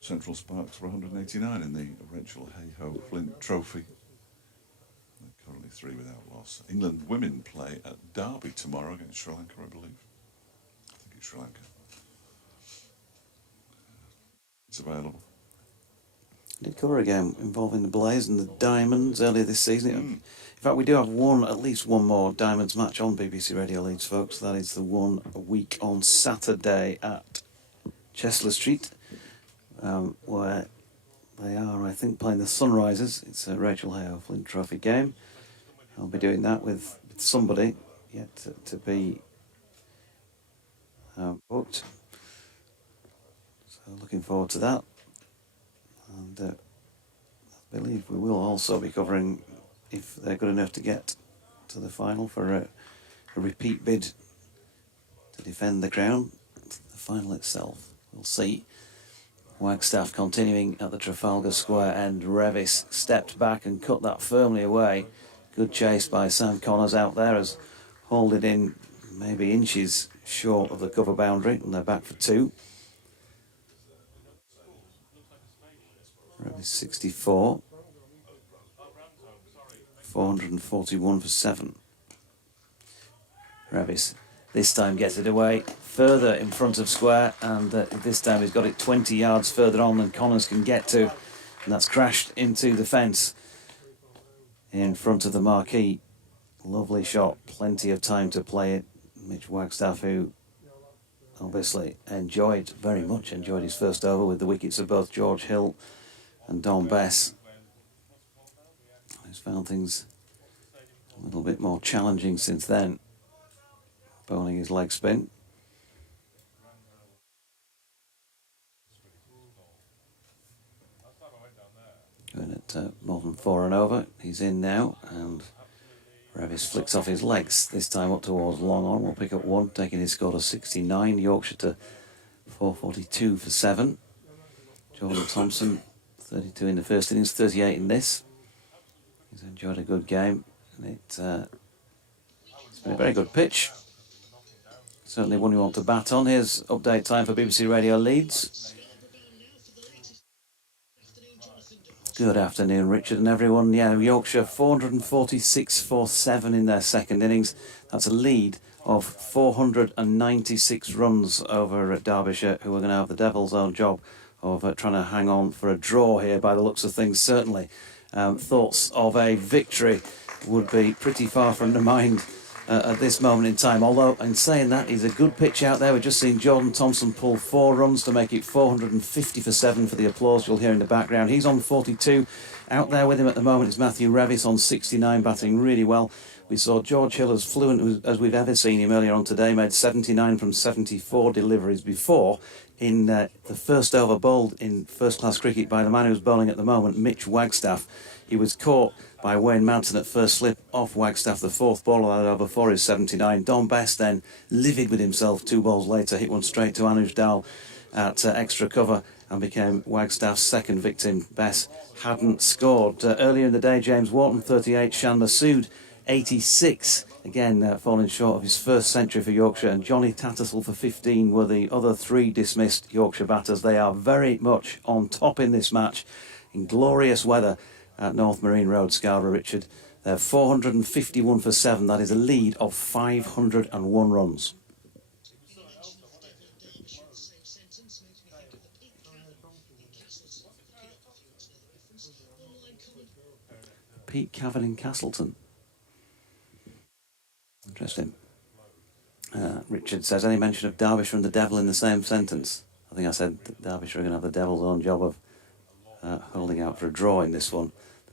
Central Sparks were 189 in the Rachel Hayhoe Flint Trophy. They're currently 3 without loss. England women play at Derby tomorrow against Sri Lanka, I believe. I think it's Sri Lanka. It's available. I did cover a game involving the Blaze and the Diamonds earlier this season. In fact, we do have at least one more Diamonds match on BBC Radio Leeds, folks. That is the one a week on Saturday at Chesler Street, where they are, I think, playing the Sunrisers. It's a Rachel Hayhoe Flint Trophy game. I'll be doing that with somebody yet to be booked. So looking forward to that. And I believe we will also be covering, if they're good enough to get to the final, for a repeat bid to defend the crown. The final itself, we'll see. Wagstaff continuing at the Trafalgar Square end. Revis stepped back and cut that firmly away. Good chase by Sam Connors out there, has hauled it in maybe inches short of the cover boundary, and they're back for 2. Revis 64. 441 for 7. Revis this time gets it away further in front of square, and this time he's got it 20 yards further on than Connors can get to, and that's crashed into the fence in front of the marquee. Lovely shot, plenty of time to play it. Mitch Wagstaff, who obviously very much enjoyed his first over with the wickets of both George Hill and Don Bess. He's found things A little bit more challenging since then, bowling his leg spin. Going at more than 4 and over. He's in now, and Revis flicks off his legs, this time up towards long on. Will pick up 1, taking his score to 69. Yorkshire to 442 for 7. Jordan Thompson, 32 in the first innings, 38 in this. He's enjoyed a good game, and it's been a very good pitch. Certainly one you want to bat on. Here's update time for BBC Radio Leeds. Good afternoon, Richard and everyone. Yeah, Yorkshire 446 for 7 in their second innings. That's a lead of 496 runs over at Derbyshire, who are going to have the devil's own job of trying to hang on for a draw here by the looks of things, certainly. Thoughts of a victory would be pretty far from the mind at this moment in time. Although, in saying that, he's a good pitch out there. We've just seen Jordan Thompson pull 4 runs to make it 450 for 7 for the applause you'll hear in the background. He's on 42. Out there with him at the moment is Matthew Revis on 69, batting really well. We saw George Hill as fluent as we've ever seen him earlier on today, made 79 from 74 deliveries before. In the first over bowled in first-class cricket by the man who's bowling at the moment, Mitch Wagstaff. He was caught by Wayne Mountain at first slip off Wagstaff, the 4th ball of that over for his 79. Don Best then, livid with himself, 2 balls later, hit one straight to Anuj Dal at extra cover and became Wagstaff's second victim. Best hadn't scored. Earlier in the day, James Wharton, 38, Shan Masood, 86, again falling short of his first century for Yorkshire, and Johnny Tattersall for 15 were the other 3 dismissed Yorkshire batters. They are very much on top in this match, in glorious weather at North Marine Road, Scarborough, Richard. They're 451 for 7, that is a lead of 501 runs. Pete Cavan in Castleton. Interesting. Richard says, any mention of Derbyshire and the devil in the same sentence? I think I said that Derbyshire are going to have the devil's own job of holding out for a draw in this one.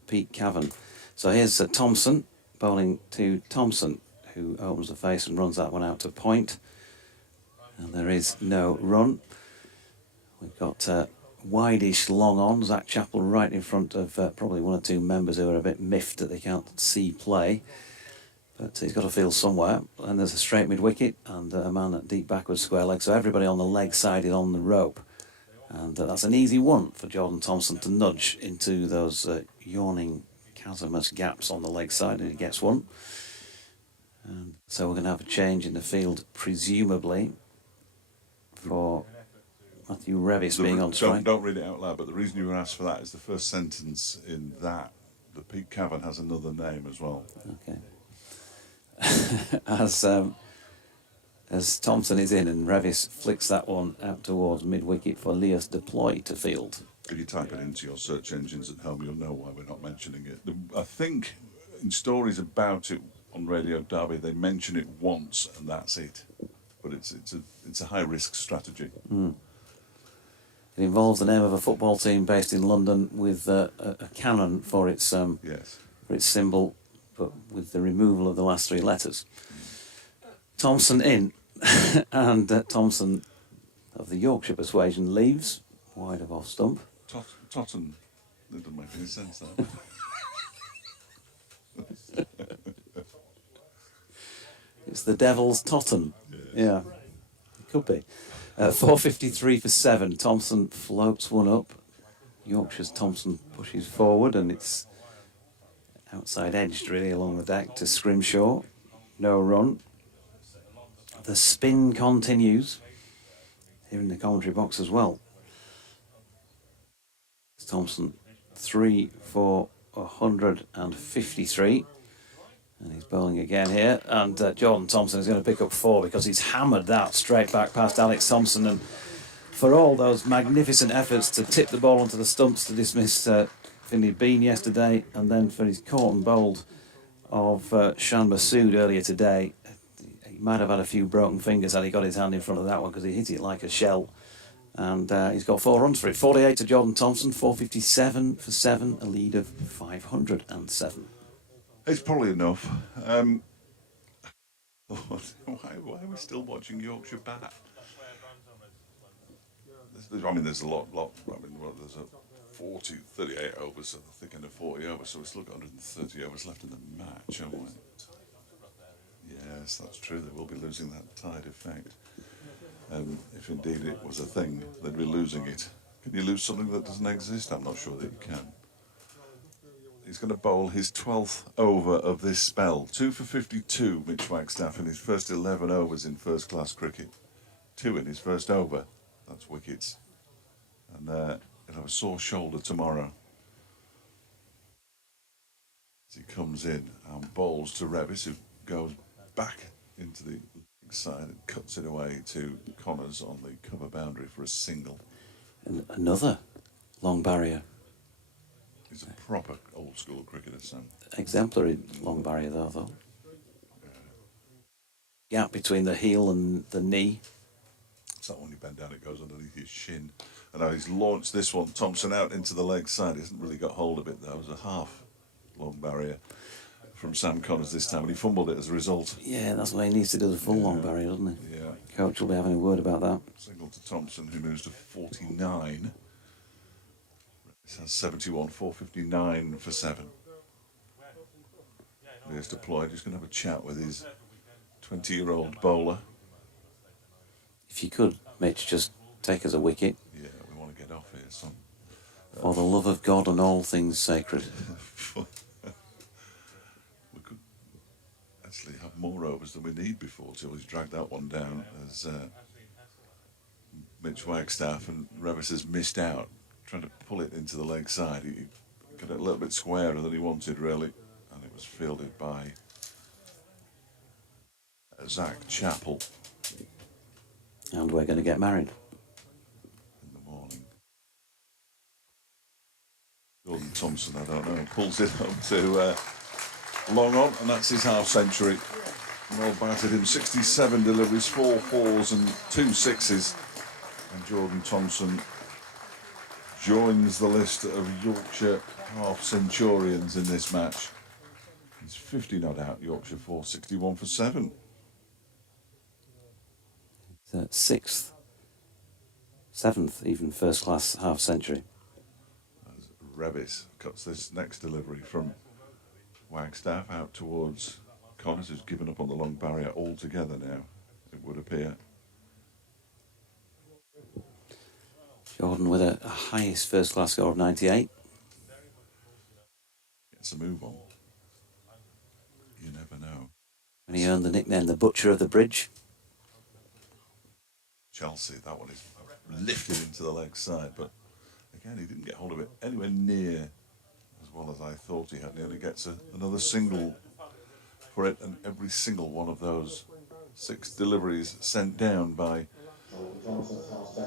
Pete Cavan. So here's Thompson, bowling to Thompson, who opens the face and runs that one out to point. And there is no run. We've got wide-ish long on. Zach Chappell right in front of probably 1 or 2 members who are a bit miffed that they can't see play. But he's got to field somewhere. And there's a straight mid-wicket and a man at deep backward square leg. So everybody on the leg side is on the rope. And that's an easy one for Jordan Thompson to nudge into those yawning chasmous gaps on the leg side, and he gets one. And so we're going to have a change in the field, presumably, for Matthew Revis being on strike. Don't read it out loud, but the reason you were asked for that is the first sentence in that. The Pete Cavan has another name as well. Okay. As Thompson is in and Revis flicks that one out towards mid-wicket for Leas Deploy to field. If you type it into your search engines at home, you'll know why we're not mentioning it. I think in stories about it on Radio Derby, they mention it once and that's it. But it's a high-risk strategy. Mm. It involves the name of a football team based in London with a cannon for its yes. for its symbol, but with the removal of the last 3 letters. Thompson in, and Thompson of the Yorkshire persuasion leaves wide of off stump. Totten. That doesn't make any sense, that. It's the Devil's Totten. Yes. Yeah, it could be. 453 for 7. Thompson floats one up. Yorkshire's Thompson pushes forward, and it's outside edged really along the deck to Scrimshaw. No run. The spin continues here in the commentary box as well. Thompson 3 for 153, and he's bowling again here, and Jordan Thompson is going to pick up 4 because he's hammered that straight back past Alex Thompson, and for all those magnificent efforts to tip the ball onto the stumps to dismiss Finley Bean yesterday, and then for his caught and bowled of Shan Masood earlier today, he might have had a few broken fingers had he got his hand in front of that one because he hit it like a shell. And he's got 4 runs for it. 48 to Jordan Thompson, 457 for 7, a lead of 507. It's probably enough. Why are we still watching Yorkshire bat? I mean, there's a lot. I mean, well, there's a 38 overs, so they're thinking of 40 overs, so we still got 130 overs left in the match, haven't we? Yes, that's true. They will be losing that tide effect. If indeed it was a thing, they'd be losing it. Can you lose something that doesn't exist? I'm not sure that you can. He's going to bowl his 12th over of this spell. 2 for 52, Mitch Wagstaff, in his first 11 overs in first-class cricket. 2 in his first over. That's wickets. And he'll have a sore shoulder tomorrow. As he comes in and bowls to Revis, who goes back into the side and cuts it away to Connors on the cover boundary for a single. And another long barrier. He's a proper old school cricketer, Sam. Exemplary long barrier though. Gap between the heel and the knee. It's not when you bend down, it goes underneath your shin. And now he's launched this one, Thompson, out into the leg side. He hasn't really got hold of it, though. It was a half long barrier from Sam Connors this time, and he fumbled it as a result. Yeah, that's why he needs to do the full long barrier, doesn't he? Yeah. Coach will be having a word about that. Single to Thompson, who moves to 49. This has 71, 459 for 7. He's deployed. He's going to have a chat with his 20-year-old bowler. If you could, Mitch, just take us a wicket. Yeah, we want to get off here, son. For the love of God and all things sacred. We could actually have more overs than we need before till he's dragged that one down as Mitch Wagstaff and Revis has missed out trying to pull it into the leg side. He got it a little bit squarer than he wanted, really, and it was fielded by Zach Chappell And we're going to get married. in the morning. Jordan Thompson, I don't know, pulls it up to long on, and that's his half century. Well batted him, 67 deliveries, 4 fours and 2 sixes. And Jordan Thompson joins the list of Yorkshire half centurions in this match. He's 50 not out, Yorkshire 461 for 7. Sixth, 7th, even first class half century. As Revis cuts this next delivery from Wagstaff out towards Connors, who's given up on the long barrier altogether now, it would appear. Jordan with a highest first class score of 98. Gets a move on. You never know. And he earned the nickname the Butcher of the Bridge. Chelsea, that one is lifted into the leg side, but again, he didn't get hold of it anywhere near as well as I thought he had. He only gets another single for it, and every single one of those 6 deliveries sent down by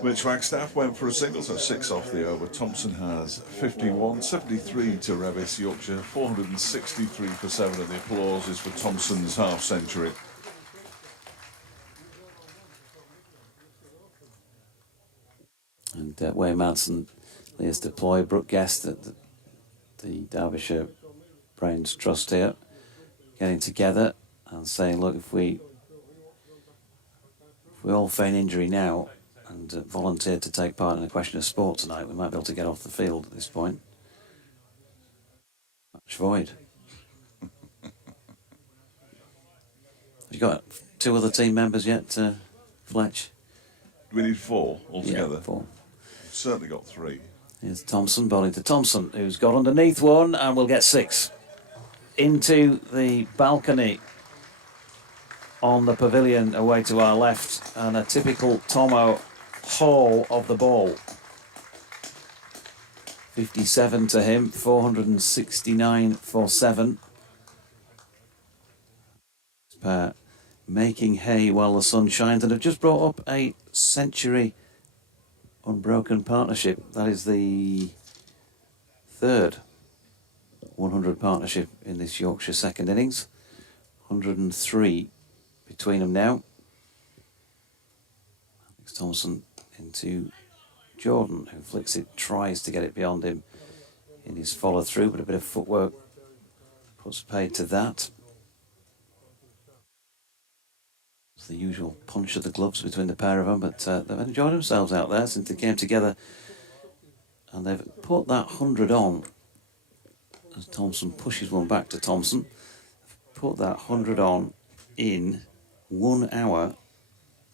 Mitch Wagstaff went for a single, so 6 off the over. Thompson has 51, 73 to Revis, Yorkshire 463 for 7, and the applause is for Thompson's half century. And Wayne Madsen, Leah's deploy, Brooke Guest at the Derbyshire Brains Trust here, getting together and saying, look, if we all feign injury now and volunteer to take part in a question of sport tonight, we might be able to get off the field at this point. Match void. Have you got 2 other team members yet, Fletch? Do we need 4 altogether? Yeah, 4. We've certainly got 3. Here's Thompson, bowling to Thompson, who's got underneath one and will get 6. Into the balcony on the pavilion away to our left, and a typical Tomo haul of the ball. 57 to him, 469 for 7. This pair making hay while the sun shines, and have just brought up a century unbroken partnership. That is the 3rd 100 partnership in this Yorkshire second innings. 103 between them now. Alex Thompson into Jordan, who flicks it, tries to get it beyond him in his follow through, but a bit of footwork puts paid to that. It's the usual punch of the gloves between the pair of them, but they've enjoyed themselves out there since they came together. And they've put that 100 on, as Thompson pushes one back to Thompson. Put that 100 on in 1 hour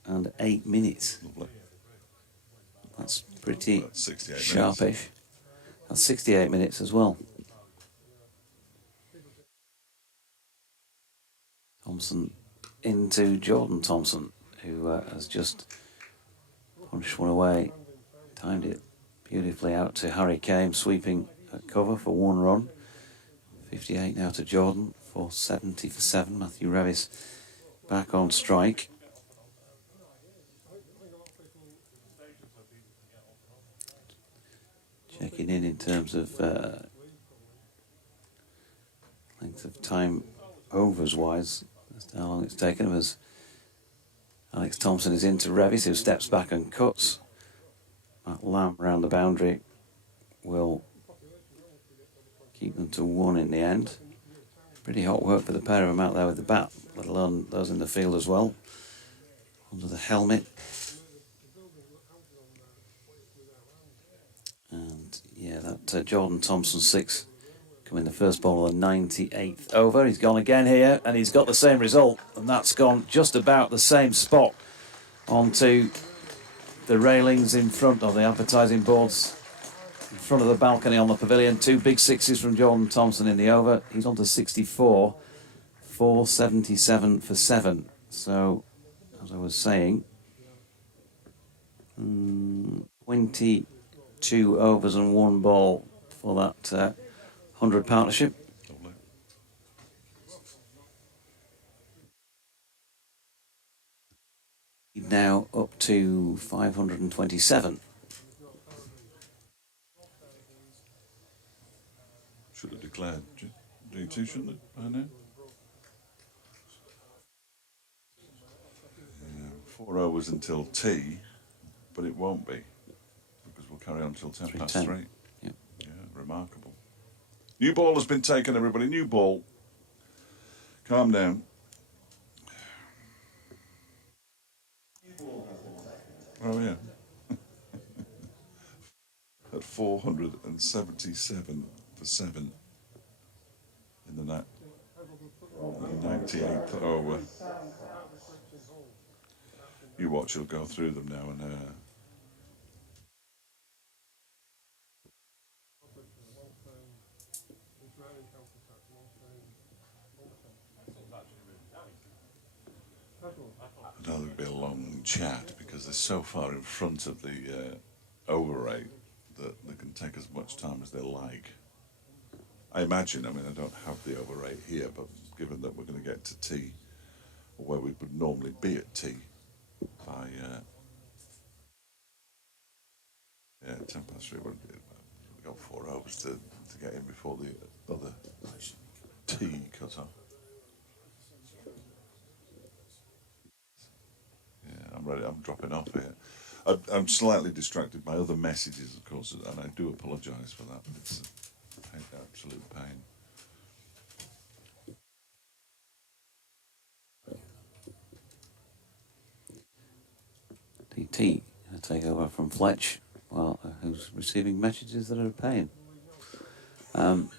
and 8 minutes. Lovely. That's pretty That's 68 sharpish. minutes. That's 68 minutes as well. Thompson into Jordan Thompson, who has just punched one away, timed it beautifully out to Harry Kane, sweeping at cover for 1 run. 58 now to Jordan, 470 for 7. Matthew Revis back on strike. Checking in terms of length of time overs wise, as to how long it's taken him, as Alex Thompson is into Revis, who steps back and cuts. That lamp round the boundary will keep them to 1 in the end. Pretty hot work for the pair of them out there with the bat, let alone those in the field as well. Under the helmet. And yeah, that Jordan Thompson 6 coming the first ball of the 98th over. He's gone again here, and he's got the same result, and that's gone just about the same spot onto the railings in front of the advertising boards in front of the balcony on the pavilion. 2 big sixes from Jordan Thompson in the over. He's on to 64, 477 for 7. So, as I was saying, 22 overs and 1 ball for that 100 partnership. Lovely. Now up to 527. Should have declared D2, shouldn't it, by now? Yeah, 4 hours until tea, but it won't be, because we'll carry on until 10 past 3:10. 3. Yep. Yeah, remarkable. New ball has been taken, everybody. New ball. Calm down. Oh, yeah. At 477 for 7 in the 98th over. You watch, he'll go through them now and I know there'll be a long chat because they're so far in front of the over rate that they can take as much time as they like. I imagine, I mean, I don't have the over rate here, but given that we're going to get to tea, or where we would normally be at tea, by 10 past 3, we've got 4 hours to get in before the other tea cut off. Yeah, I'm ready. I'm dropping off here. I'm slightly distracted by other messages, of course, and I do apologise for that. But it's an absolute pain. DT going to take over from Fletch, who's receiving messages that are a pain. And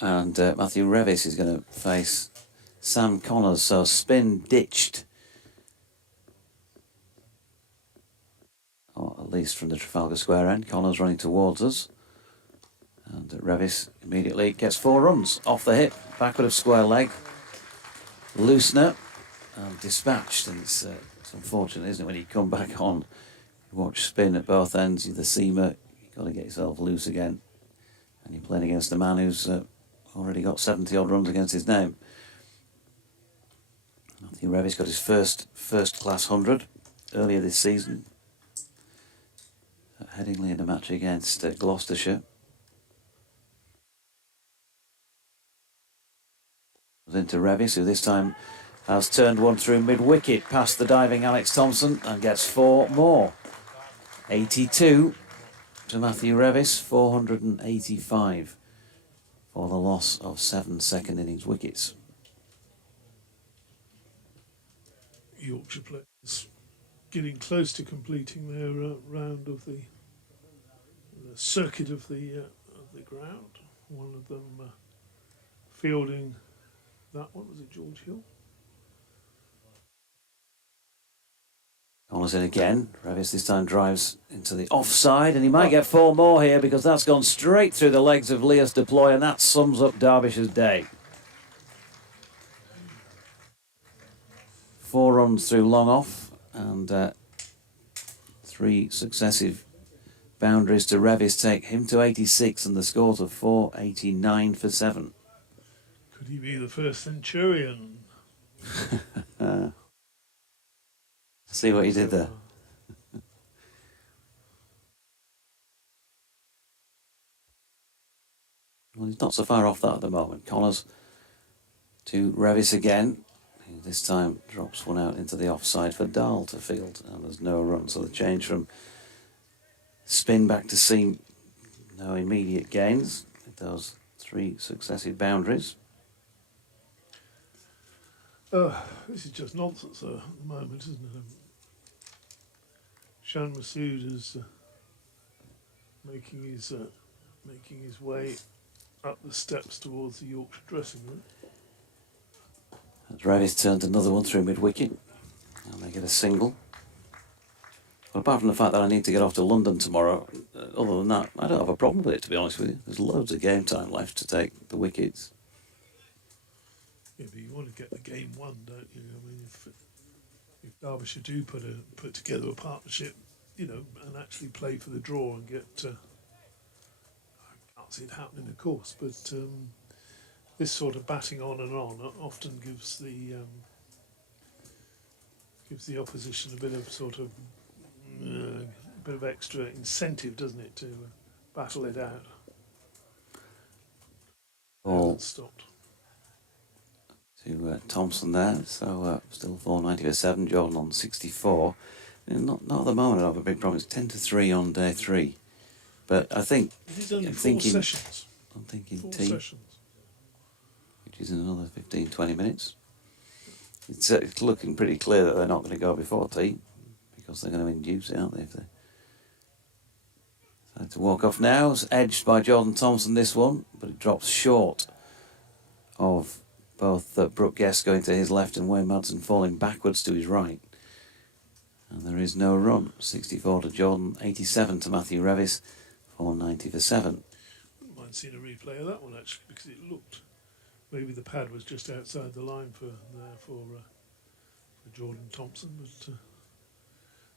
Matthew Revis is going to face Sam Connors, so spin ditched. Or at least from the Trafalgar Square end. Connors running towards us. And Revis immediately gets 4 runs off the hip. Backward of square leg. Loosener. And dispatched. And it's unfortunate, isn't it, when you come back on. You watch spin at both ends. You're the seamer. You've got to get yourself loose again. And you're playing against a man who's already got 70-odd runs against his name. Matthew Revis got his first-class 100 earlier this season. At Headingley in a match against Gloucestershire. Into Revis, who this time has turned one through mid-wicket past the diving Alex Thompson and gets 4 more. 82 to Matthew Revis, 485 for the loss of 7 second innings wickets. Yorkshire players getting close to completing their round of the circuit of the ground. One of them fielding that one, was it George Hill? Connors in again. Revis this time drives into the offside, and he might get 4 more here because that's gone straight through the legs of Leas Deploy, and that sums up Derbyshire's day. 4 runs through long off, and 3 successive boundaries to Revis take him to 86, and the score to 489 for 7. Could he be the first centurion? See what he did there. Well, he's not so far off that at the moment. Connors to Revis again. He this time drops one out into the offside for Dahl to field, and there's no run. So the change from spin back to seam, no immediate gains with those 3 successive boundaries. This is just nonsense at the moment, isn't it? Shan Masood is making his way up the steps towards the Yorkshire dressing room. As Revis turned another one through mid-wicket, and they get a single. But apart from the fact that I need to get off to London tomorrow, other than that, I don't have a problem with it, to be honest with you. There's loads of game time left to take the wickets. Yeah, but you want to get the game won, don't you? I mean, if Derbyshire do put together a partnership, you know, and actually play for the draw and get, I can't see it happening, of course, but this sort of batting on and on often gives the opposition a bit of sort of a bit of extra incentive, doesn't it, to battle it out. Ball Stopped. To Thompson there, so still 490 for 7. Jordan on 64. Not at the moment. I have a big problem. It's 10 to 3 on day 3, but I think It is only I'm 4 thinking. sessions. I'm thinking 4 tea, sessions. which is in another 15-20 minutes. It's looking pretty clear that they're not going to go before tea because they're going to induce it, aren't they? If they decide to walk off now, it's edged by Jordan Thompson. This one, but it drops short of both Brooke Guest going to his left and Wayne Madsen falling backwards to his right. And there is no run. 64 to Jordan, 87 to Matthew Revis, 490 for 7. Wouldn't mind seeing a replay of that one actually, because it looked maybe the pad was just outside the line for Jordan Thompson, but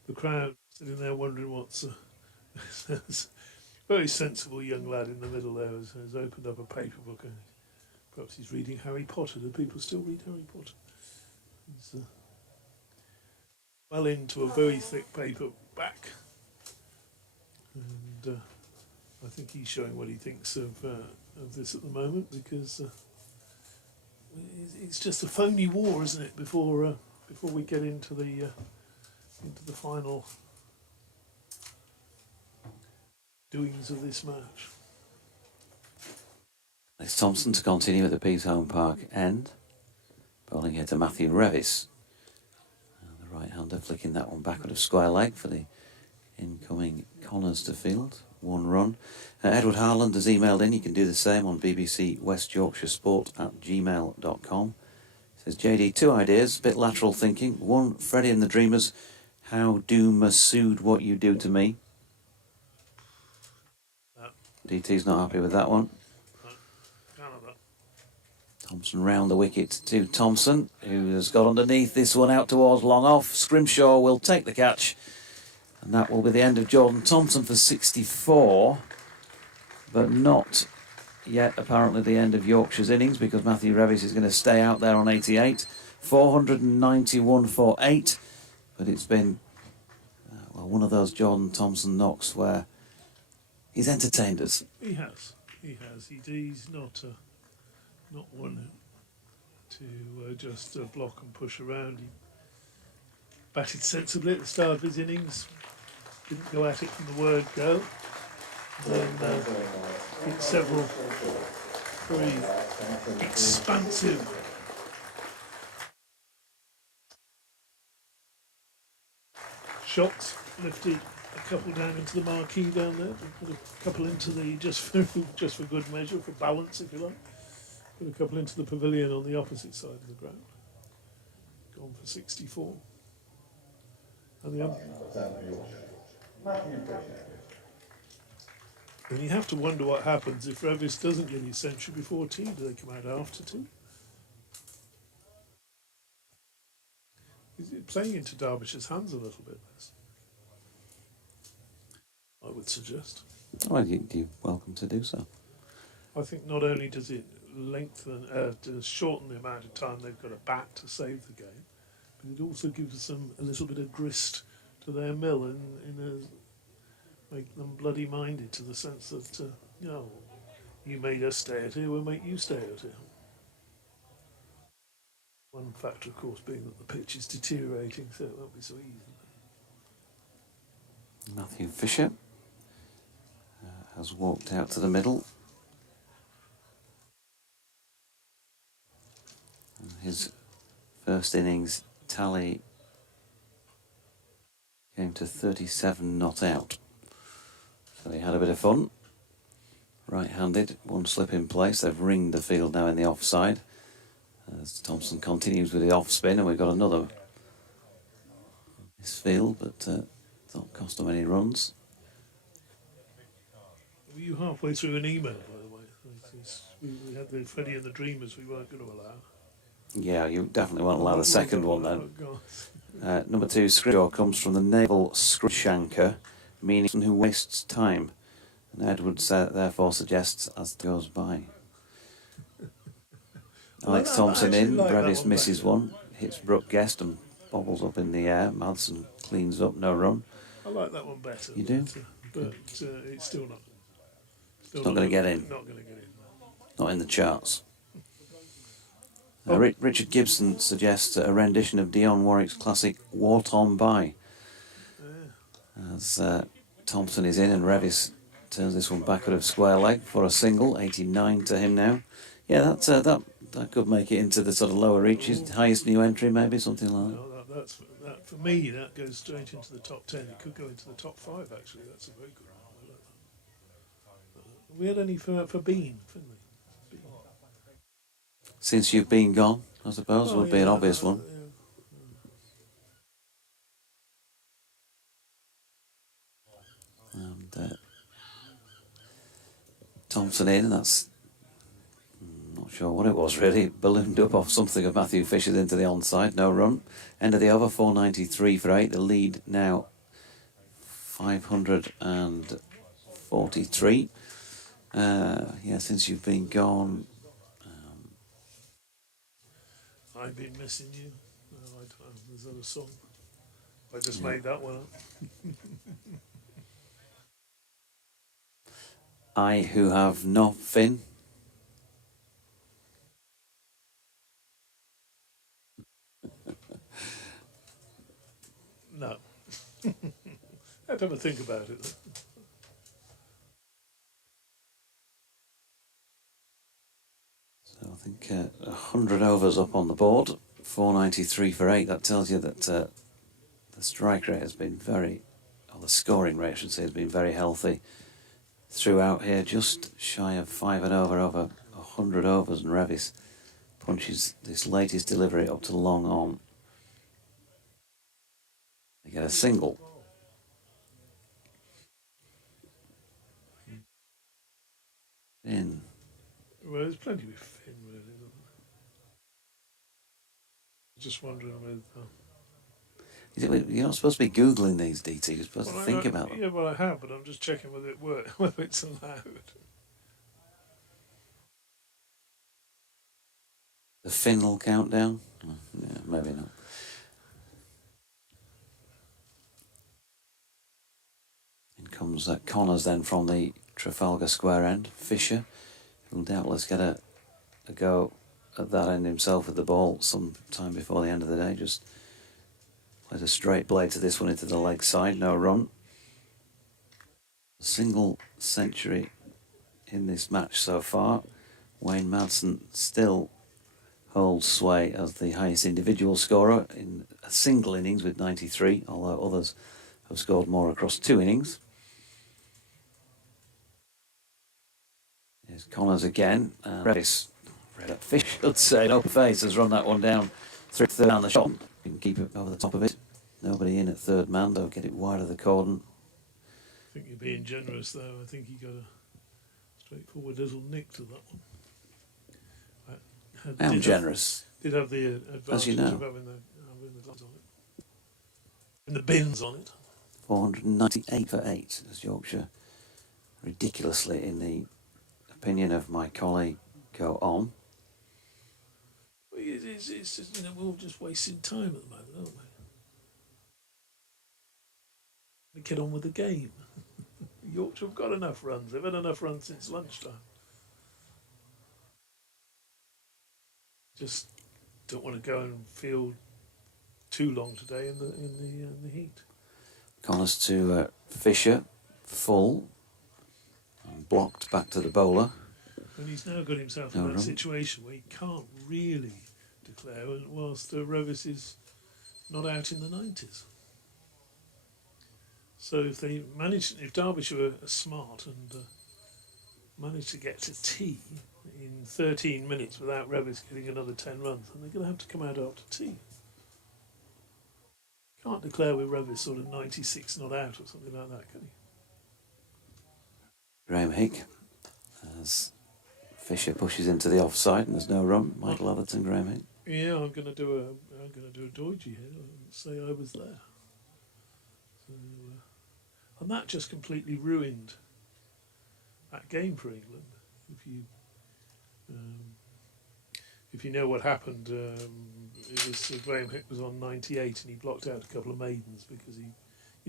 the crowd sitting there wondering what's very sensible young lad in the middle there has opened up a paper book and perhaps he's reading Harry Potter. Do people still read Harry Potter? He's well into a very thick paper back, and I think he's showing what he thinks of this at the moment, because it's just a phony war, isn't it? Before we get into the final doings of this match. It's Thompson to continue at the Peace Home Park end. Bowling here to Matthew Revis. And the right-hander flicking that one backward of square leg for the incoming Connors to field. 1 run. Edward Harland has emailed in. You can do the same on BBC West Yorkshire Sport at gmail.com. Says JD, 2 ideas, bit lateral thinking. 1, Freddie and the Dreamers. How do Masood what you do to me? DT's not happy with that one. Thompson round the wicket to Thompson, who has got underneath this one out towards long off. Scrimshaw will take the catch, and that will be the end of Jordan Thompson for 64, but not yet apparently the end of Yorkshire's innings, because Matthew Revis is going to stay out there on 88. 491 for 8, but it's been one of those Jordan Thompson knocks where he's entertained us. He has. He's not one to just block and push around. He batted sensibly at the start of his innings, didn't go at it from the word go. Then hit several very expansive. Shots lifted a couple down into the marquee down there, put a couple into the just for good measure, for balance if you like. Put a couple into the pavilion on the opposite side of the ground. Gone for 64. And the and you have to wonder what happens if Revis doesn't get his century before tea. Do they come out after tea? Is it playing into Derbyshire's hands a little bit, this? I would suggest. Well, you're welcome to do so. I think not only does it lengthen, does shorten the amount of time they've got a bat to save the game, but it also gives them a little bit of grist to their mill and make them bloody minded to the sense that, you made us stay out here, we'll make you stay out here. One factor, of course, being that the pitch is deteriorating, so it won't be so easy. Matthew Fisher has walked out to the middle. And his first innings tally came to 37 not out. So he had a bit of fun. Right-handed, one slip in place. They've ringed the field now in the offside. As Thompson continues with the off-spin, and we've got another this field, but not cost them any runs. Were you halfway through an email, by the way? We had the Freddie and the Dreamers we weren't going to allow. Yeah, you definitely won't allow the second one then. Oh, God. Number 2, Scrimshaw, comes from the naval scrimshanker, meaning someone who wastes time. And Edwards therefore suggests as it goes by. Alex Thompson in, Brevis misses one, hits Brooke Guest and bobbles up in the air. Madsen cleans up, no run. I like that one better. You do? But it's still not. It's not going to get in. Not going to get in. Not in the charts. Richard Gibson suggests a rendition of Dionne Warwick's classic Wart On By. As Thompson is in and Revis turns this one backward of square leg for a single, 89 to him now. Yeah, that could make it into the sort of lower reaches, highest new entry maybe, something like that. No, that for me, that goes straight into the top 10. It could go into the top 5 actually. That's a very good one. I like that. We had any for Bean, didn't we? Bean. Since You've Been Gone, I suppose, would be an obvious one. And Thompson in, and that's not sure what it was really, ballooned up off something of Matthew Fisher's into the onside, no run. End of the over, 493 for 8, the lead now 543. Since You've Been Gone. I've Been Missing You. No, I don't know. There's another song. I just made that one up. I Who Have No Fin. No. I'd have a think about it. So I think 100 overs up on the board, 493 for 8. That tells you that the strike rate has been the scoring rate, I should say, has been very healthy throughout here. Just shy of 5 and over 100 overs, and Revis punches this latest delivery up to long on. They get a single. In. Well, there's plenty with Finn, really, isn't there? Just wondering with... You're not supposed to be Googling these, DT. You're supposed to think about them. Yeah, well, I have, but I'm just checking whether it works, whether it's allowed. The Finnel countdown? Yeah, maybe not. In comes Connors then from the Trafalgar Square end. Fisher, who'll doubtless get a go at that end himself with the ball sometime before the end of the day. Just plays a straight blade to this one into the leg side, no run. A single century in this match so far. Wayne Madsen still holds sway as the highest individual scorer in a single innings with 93, although others have scored more across 2 innings. Here's Connors again. Revis, Fish, should say, no face, has run that one down through third man the shot. You can keep it over the top of it. Nobody in at third man, they'll get it wide of the cordon. I think you're being generous, though. I think he got a straightforward little nick to that one. I'm generous. Did have the advantage As you know. of having the gloves on it. And the bins on it. 498 for 8 as Yorkshire, ridiculously, in the opinion of my colleague, go on. It's just, we're all just wasting time at the moment, aren't we? Get on with the game. Yorkshire have got enough runs. They've had enough runs since lunchtime. Just don't want to go and field too long today in the heat. Connors to Fisher, full, and blocked back to the bowler. And he's now got himself in that situation where he can't really declare, whilst Revis is not out in the 90s. So if Derbyshire are smart and manage to get to tea in 13 minutes without Revis getting another 10 runs, then they're going to have to come out after tea. Can't declare with Revis sort of 96 not out or something like that, can you? Graham Hick, as Fisher pushes into the offside and there's no run. Michael Atherton, Graham Hick. Yeah, I'm going to do a dodgy here and say I was there. So, and that just completely ruined that game for England. If you know what happened, it was Graham Hick was on 98 and he blocked out a couple of maidens because he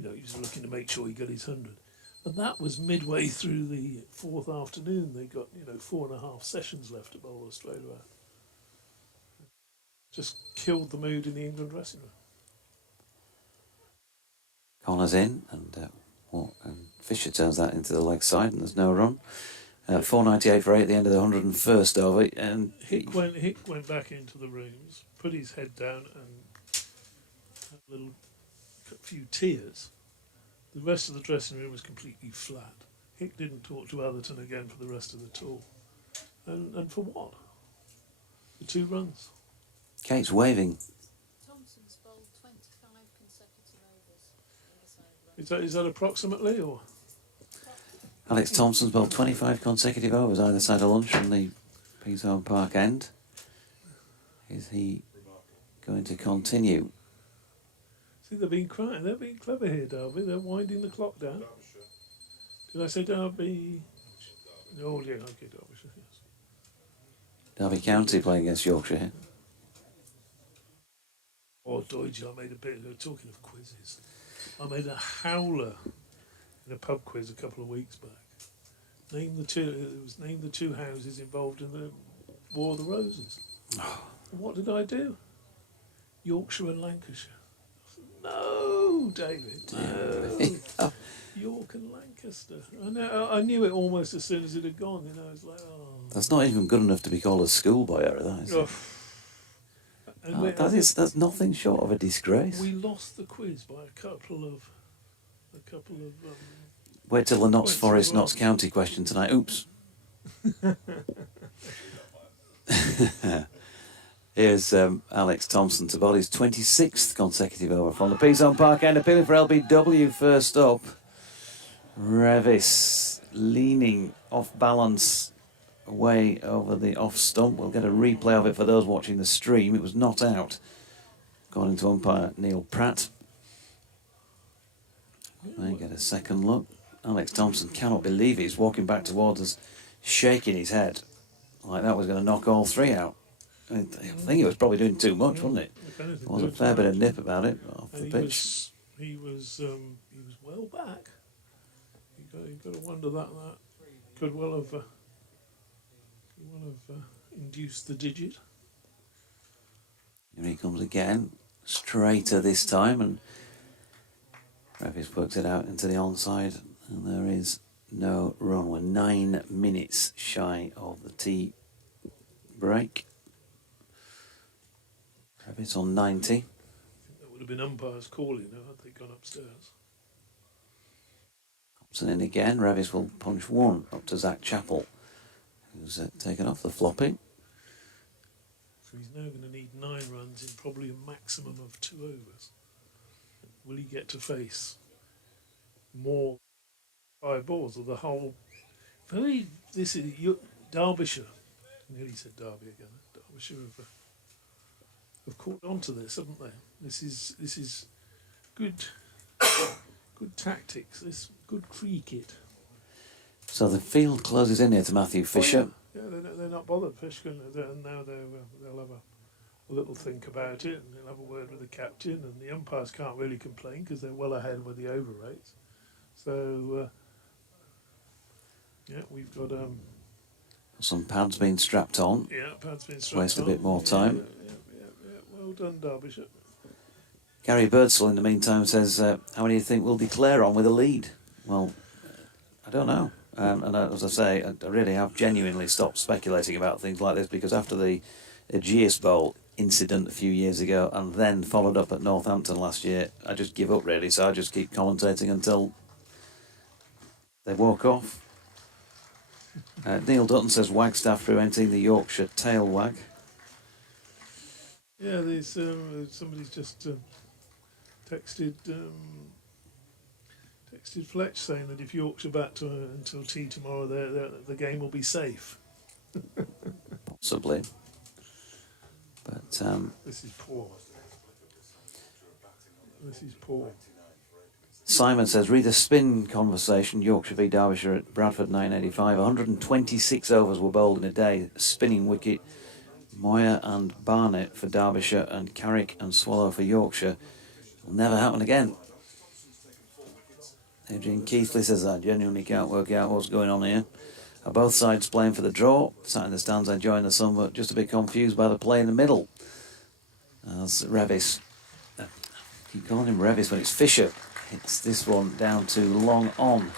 was looking to make sure he got his 100. And that was midway through the 4th afternoon. They got 4.5 sessions left to bowl Australia. Just killed the mood in the England dressing room. Connors in and Fisher turns that into the leg side and there's no run. 498 for 8 at the end of the 101st over. And Hick went back into the rooms, put his head down and had a few tears. The rest of the dressing room was completely flat. Hick didn't talk to Atherton again for the rest of the tour. And for what? The 2 runs. Kate's waving. Thompson's bowled 25 consecutive overs. Is that approximately, or? Alex Thompson's bowled 25 consecutive overs either side of lunch from the Peasholm Park end. Is he going to continue? See, they're being clever here, Derby. They're winding the clock down. Did I say Derby? Oh, yeah, okay, Derbyshire, yes. Derby County playing against Yorkshire here. Oh, Deutsche, I made talking of quizzes, I made a howler in a pub quiz a couple of weeks back. Name the 2 houses involved in the War of the Roses. And what did I do? Yorkshire and Lancashire. No, David, no. York and Lancaster. I knew it almost as soon as it had gone. It's like, oh. That's not even good enough to be called a schoolboy error, that is it? That's nothing short of a disgrace. We lost the quiz by a couple of. Wait till the Notts Forest, Notts County question tonight. Oops. Here's Alex Thompson to bowl his 26th consecutive over from the Peasholm Park end, appealing for LBW first up. Revis leaning off balance away over the off stump. We'll get a replay of it for those watching the stream. It was not out, according to umpire Neil Pratt. May get a second look. Alex Thompson cannot believe he's walking back towards us, shaking his head like that was going to knock all 3 out. I think he was probably doing too much, wasn't it? There was a fair bit of nip about it off the pitch. He was well back. You've got to wonder that could well have induced the digit. Here he comes again, straighter this time, and Revis works it out into the onside, and there is no run. We're 9 minutes shy of the tea break. Revis on 90. I think that would have been umpires calling her had they gone upstairs. Thompson in again. Revis will punch one up to Zach Chappell, who's taken off the floppy. So he's now going to need 9 runs in probably a maximum of 2 overs. Will he get to face more 5 balls or the whole? This is Derbyshire. I nearly said Derby again. Derbyshire have caught on to this, haven't they? This is good tactics. This good cricket. So the field closes in here to Matthew Fisher. Yeah, they're not bothered. Fisher, and now they'll have a little think about it, and they'll have a word with the captain, and the umpires can't really complain because they're well ahead with the over rates. So yeah, we've got Some pads being strapped on. yeah, pads been strapped Waste a on. bit more time. Yeah. Well done, Derbyshire. Gary Birdsall in the meantime says, how many do you think will declare on with a lead? Well, I don't know. And as I say, I really have genuinely stopped speculating about things like this because after the Aegeus Bowl incident a few years ago and then followed up at Northampton last year, I just give up really. So I just keep commentating until they walk off. Neil Dutton says Wagstaff preventing the Yorkshire tail wag. Yeah, there's somebody's just texted Fletch saying that if Yorkshire bat until tea tomorrow, the game will be safe. Possibly. But This is poor. This is poor. Simon says, read the spin conversation, Yorkshire v Derbyshire at Bradford 985. 126 overs were bowled in a day. Spinning wicket, Moyer and Barnett for Derbyshire and Carrick and Swallow for Yorkshire. Will never happen again. Adrian Keithley says, I genuinely can't work out what's going on here. Are both sides playing for the draw? Sat in the stands enjoying the sun, but just a bit confused by the play in the middle. As Revis, keep calling him Revis when it's Fisher, hits this one down to long on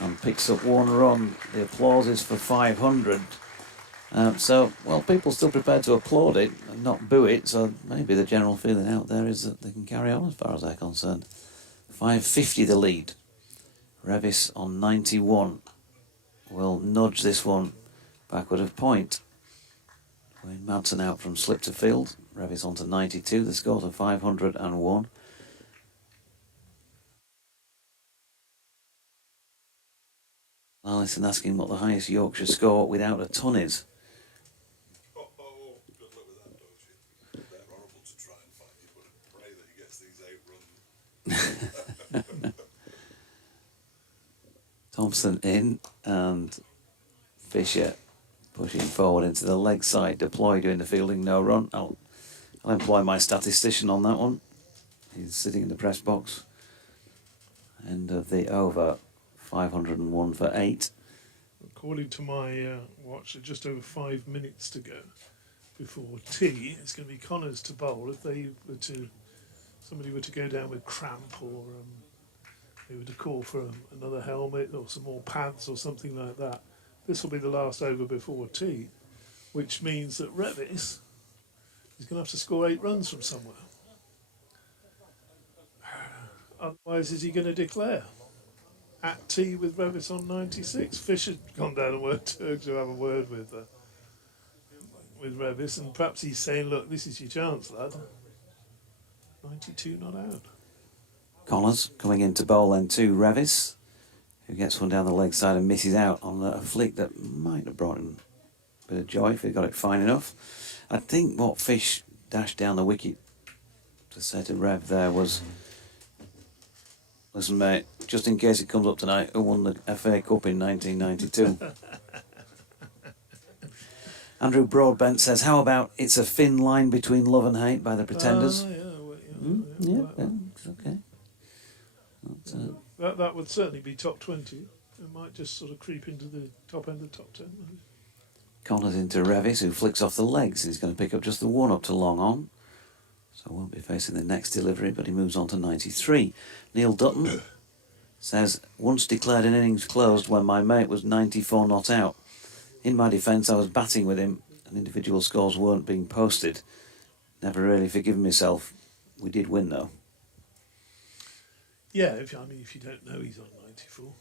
and picks up 1 run. The applause is for 500. So, well, people still prepared to applaud it and not boo it, so maybe the general feeling out there is that they can carry on as far as they're concerned. 550 the lead. Revis on 91 will nudge this one backward of point. Wayne Madsen out from slip to field. Revis on to 92, the score to 501. Alison asking what the highest Yorkshire score without a ton is. Good luck with that, don't you? They're horrible to try and find. You've got to pray that he gets these 8 runs. Thompson in and Fisher pushing forward into the leg side. Deploy doing the fielding, no run. I'll employ my statistician on that one. He's sitting in the press box. End of the over. 501 for 8. According to my watch, just over 5 minutes to go before tea. It's going to be Connors to bowl. If somebody were to go down with cramp or they were to call for another helmet or some more pads or something like that, this will be the last over before tea, which means that Revis is going to have to score 8 runs from somewhere. Otherwise, is he going to declare? At tea with Revis on 96. Fisher's gone down to have a word with Revis, and perhaps he's saying, look, this is your chance, lad. 92 not out. Connors coming in to bowl then to Revis, who gets one down the leg side and misses out on a flick that might have brought him a bit of joy if he got it fine enough. I think what Fish dashed down the wicket to say to Rev there was, listen mate, just in case it comes up tonight, who won the FA Cup in 1992? Andrew Broadbent says, how about It's a Thin Line Between Love and Hate by the Pretenders? It's okay. That would certainly be top 20. It might just sort of creep into the top end of the top 10. Connors into Revis, who flicks off the legs. He's going to pick up just the 1 up to long on. So won't be facing the next delivery, but he moves on to 93. Neil Dutton says, once declared an innings closed when my mate was 94 not out. In my defence, I was batting with him and individual scores weren't being posted. Never really forgiven myself. We did win though. Yeah, if you don't know he's on 94.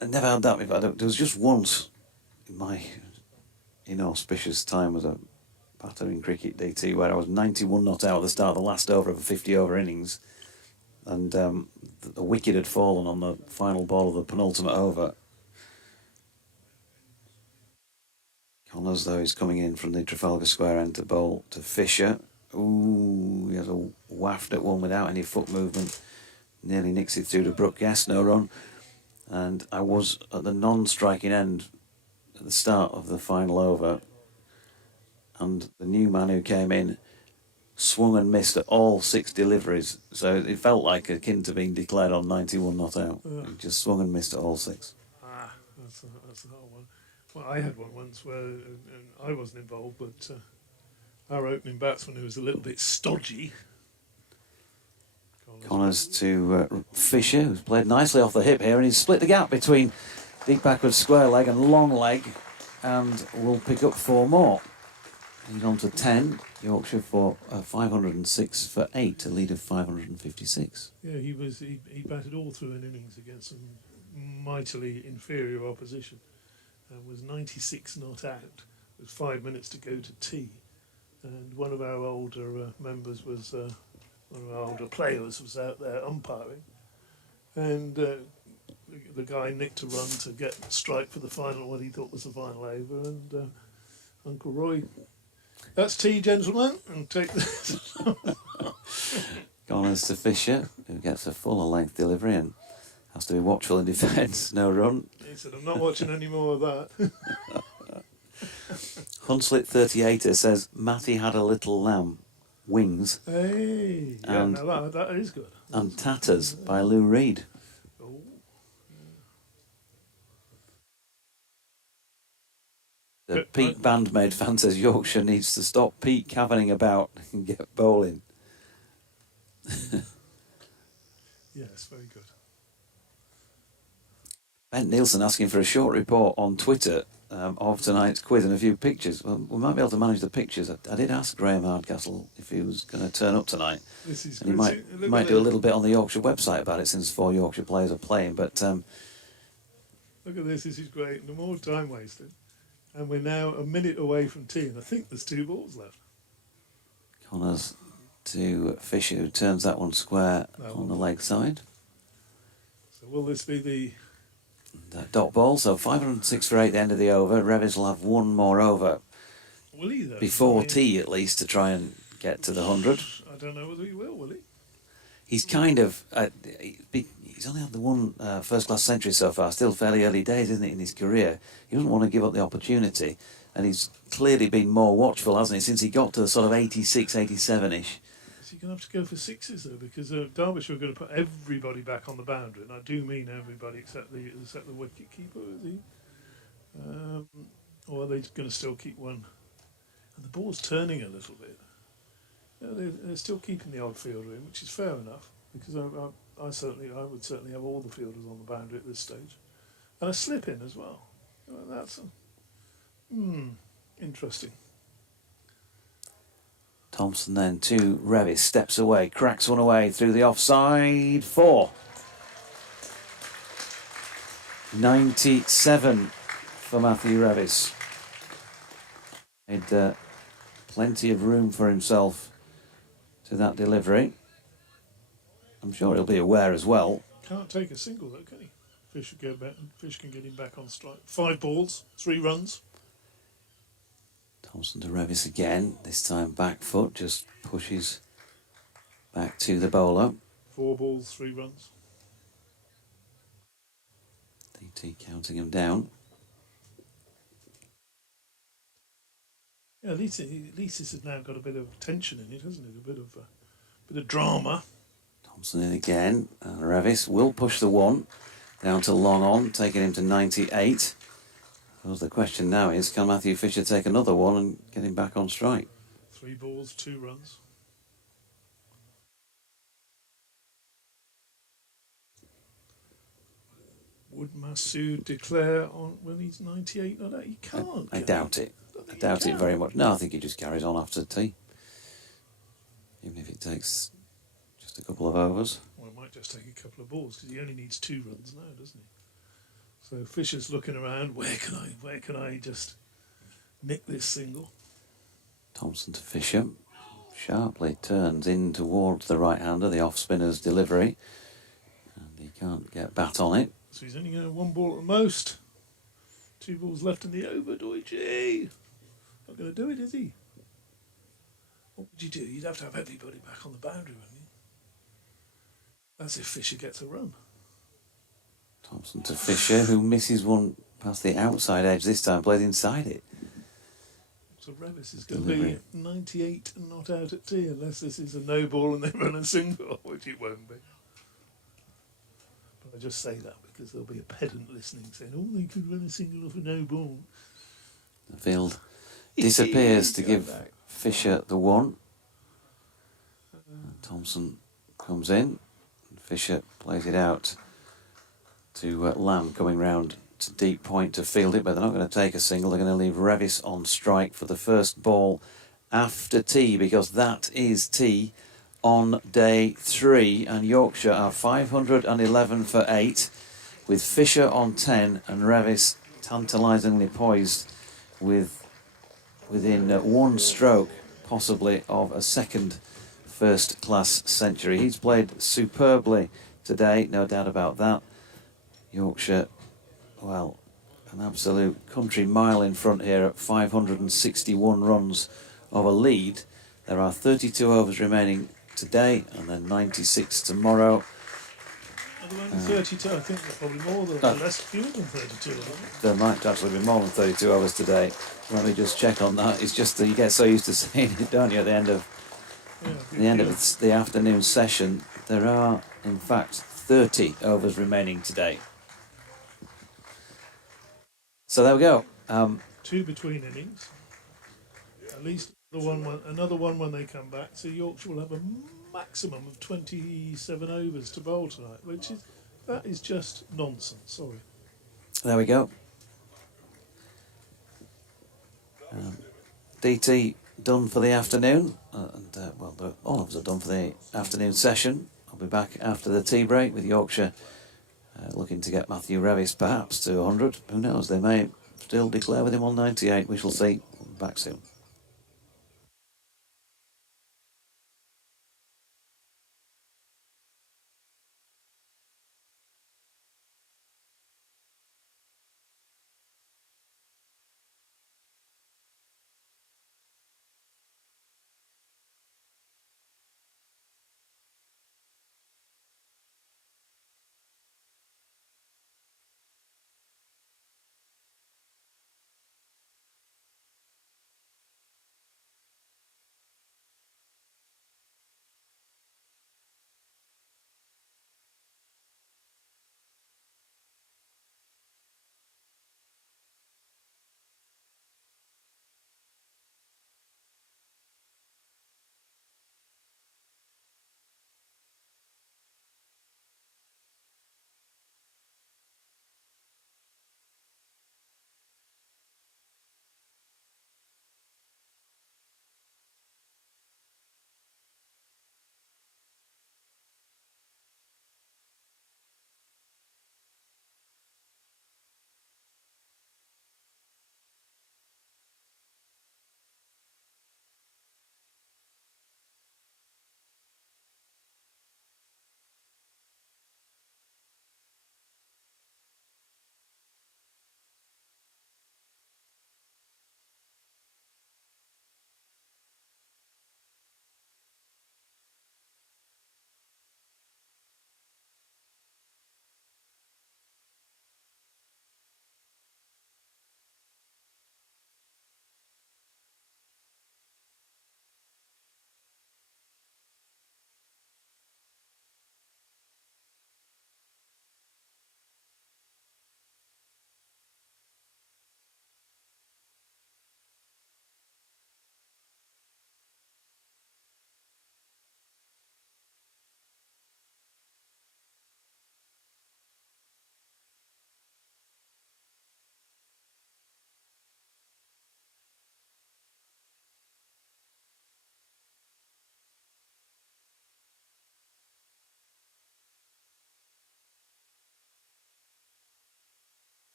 I never had that before. There was just once in my inauspicious time as a batter in cricket, DT, where I was 91 not out at the start of the last over of a 50-over innings, and the wicket had fallen on the final ball of the penultimate over. Connors, though, is coming in from the Trafalgar Square end to bowl to Fisher. Ooh, he has a waft at one without any foot movement. Nearly nicks it through to Brooke Guest, no run. And I was at the non-striking end at the start of the final over, and the new man who came in swung and missed at all 6 deliveries. So it felt like akin to being declared on 91 not out. He just swung and missed at all 6. That's another one. Well, I had one once where and I wasn't involved, but our opening batsman, who was a little bit stodgy. Connors to Fisher, who's played nicely off the hip here, and he's split the gap between deep backward square leg and long leg, and will pick up 4 more. He's on to 10. Yorkshire for 506 for 8, a lead of 556. Yeah, he batted all through an innings against some mightily inferior opposition, and was 96 not out with 5 minutes to go to tea. And one of our older members was one of our older players was out there umpiring, and the guy nicked a run to get strike for the final, what he thought was the final over, and Uncle Roy, that's tea, gentlemen, and take this. Connors to Fisher, who gets a fuller length delivery and has to be watchful in defence. No run. He said, I'm not watching any more of that. Hunslet 38er says Matty had a little lamb. Wings. Hey, yeah, And- no, that is good. And Tatters by Lou Reed. Oh, The Pete Bandmaid fan says Yorkshire needs to stop Pete cavanning about and get bowling. yes, very good. Ben Nielsen asking for a short report on Twitter of tonight's quiz and a few pictures. Well, we might be able to manage the pictures. I did ask Graham Hardcastle if he was going to turn up tonight. This is And he good. might do a little bit on the Yorkshire website about it, since 4 Yorkshire players are playing. But Look at this is great. No more time wasted. And we're now a minute away from tea, and I think there's 2 balls left. Connors to Fisher, who turns that one square No. on the leg side. So will this be the... That dot ball, so 506 for 8 at the end of the over. Revis will have 1 more over Will he, though? before I mean, tea, at least, to try and get to the 100. I don't know whether he will he? He's kind of he's only had the one first-class century so far. Still fairly early days, isn't it, in his career? He doesn't want to give up the opportunity, and he's clearly been more watchful, hasn't he, since he got to the sort of 86, 87-ish. Is he going to have to go for 6s, though? Because Derbyshire are going to put everybody back on the boundary, and I do mean everybody except the wicket keeper, is he? Or are they going to still keep one? And the ball's turning a little bit. You know, they're still keeping the odd fielder in, which is fair enough, because I would certainly have all the fielders on the boundary at this stage, and a slip in as well. Well, that's interesting. Thompson then to Revis, steps away, cracks one away through the offside 4. 97 for Matthew Revis. Made plenty of room for himself to that delivery. I'm sure he'll be aware as well. Can't take a single though, can he? Fish can get him back on strike. 5 balls, 3 runs. Thompson to Revis again, this time back foot, just pushes back to the bowler. 4 balls, 3 runs. DT counting him down. Yeah, at least this has now got a bit of tension in it, hasn't it? A bit of drama. Thompson in again, and Revis will push the 1 down to long on, taking him to 98. So the question now is, can Matthew Fisher take another 1 and get him back on strike? 3 balls, 2 runs. Would Masood declare on when he's 98 not out? He can't. I doubt it. I doubt it very much. No, I think he just carries on after tea. Even if it takes just a couple of overs. Well, it might just take a couple of balls because he only needs 2 runs now, doesn't he? So Fisher's looking around. Where can I just nick this single? Thompson to Fisher. Sharply turns in towards the right-hander, the off-spinner's delivery. And he can't get bat on it. So he's only going 1 ball at the most. 2 balls left in the over, Deutsche. Not going to do it, is he? What would you do? You'd have to have everybody back on the boundary, wouldn't you? That's if Fisher gets a run. Thompson to Fisher, who misses one past the outside edge this time, plays inside it. So Revis is going to be 98 and not out at tea unless this is a no ball and they run a single, which it won't be. But I just say that because there'll be a pedant listening saying, oh, they could run a single off a no ball. The field disappears to give Fisher the 1. And Thompson comes in. Fisher plays it out to Lamb coming round to deep point to field it, but they're not going to take a single. They're going to leave Revis on strike for the first ball after tea, because that is tea on day 3, and Yorkshire are 511 for 8, with Fisher on 10 and Revis tantalisingly poised within 1 stroke possibly of a second first-class century. He's played superbly today, no doubt about that. Yorkshire, well, an absolute country mile in front here at 561 runs of a lead. There are 32 overs remaining today and then 96 tomorrow. Are there only 32? I think there's probably more than less, fewer than 32. There might actually be more than 32 overs today. Let me just check on that. It's just that you get so used to seeing it, don't you, at the end of the afternoon session. There are, in fact, 30 overs remaining today. So there we go. 2 between innings. At least another one when they come back. So Yorkshire will have a maximum of 27 overs to bowl tonight, that is just nonsense. Sorry. There we go. DT done for the afternoon, and all of us are done for the afternoon session. I'll be back after the tea break with Yorkshire looking to get Matthew Revis perhaps to 100. Who knows? They may still declare with him on 98. We shall see. Back soon.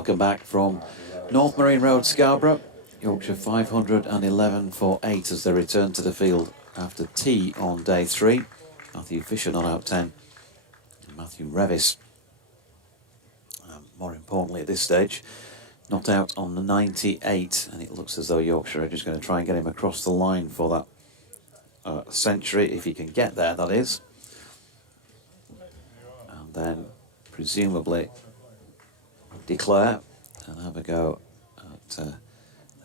Welcome back from North Marine Road, Scarborough. Yorkshire 511 for 8 as they return to the field after tea on day 3. Matthew Fisher not out 10. And Matthew Revis, more importantly at this stage, not out on the 98. And it looks as though Yorkshire are just going to try and get him across the line for that century, if he can get there, that is. And then presumably declare and have a go at the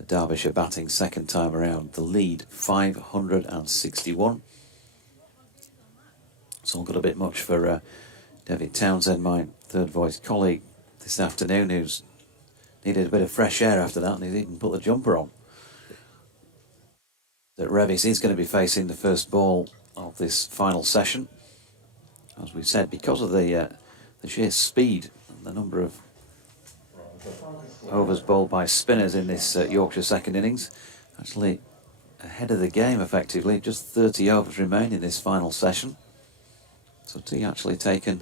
Derbyshire batting second time around. The lead 561. It's all got a bit much for David Townsend, my third voice colleague this afternoon, who's needed a bit of fresh air after that, and he's even put the jumper on. That Revis is going to be facing the first ball of this final session. As we said, because of the sheer speed and the number of overs bowled by spinners in this Yorkshire second innings, actually ahead of the game effectively. Just 30 overs remain in this final session. So tea actually taken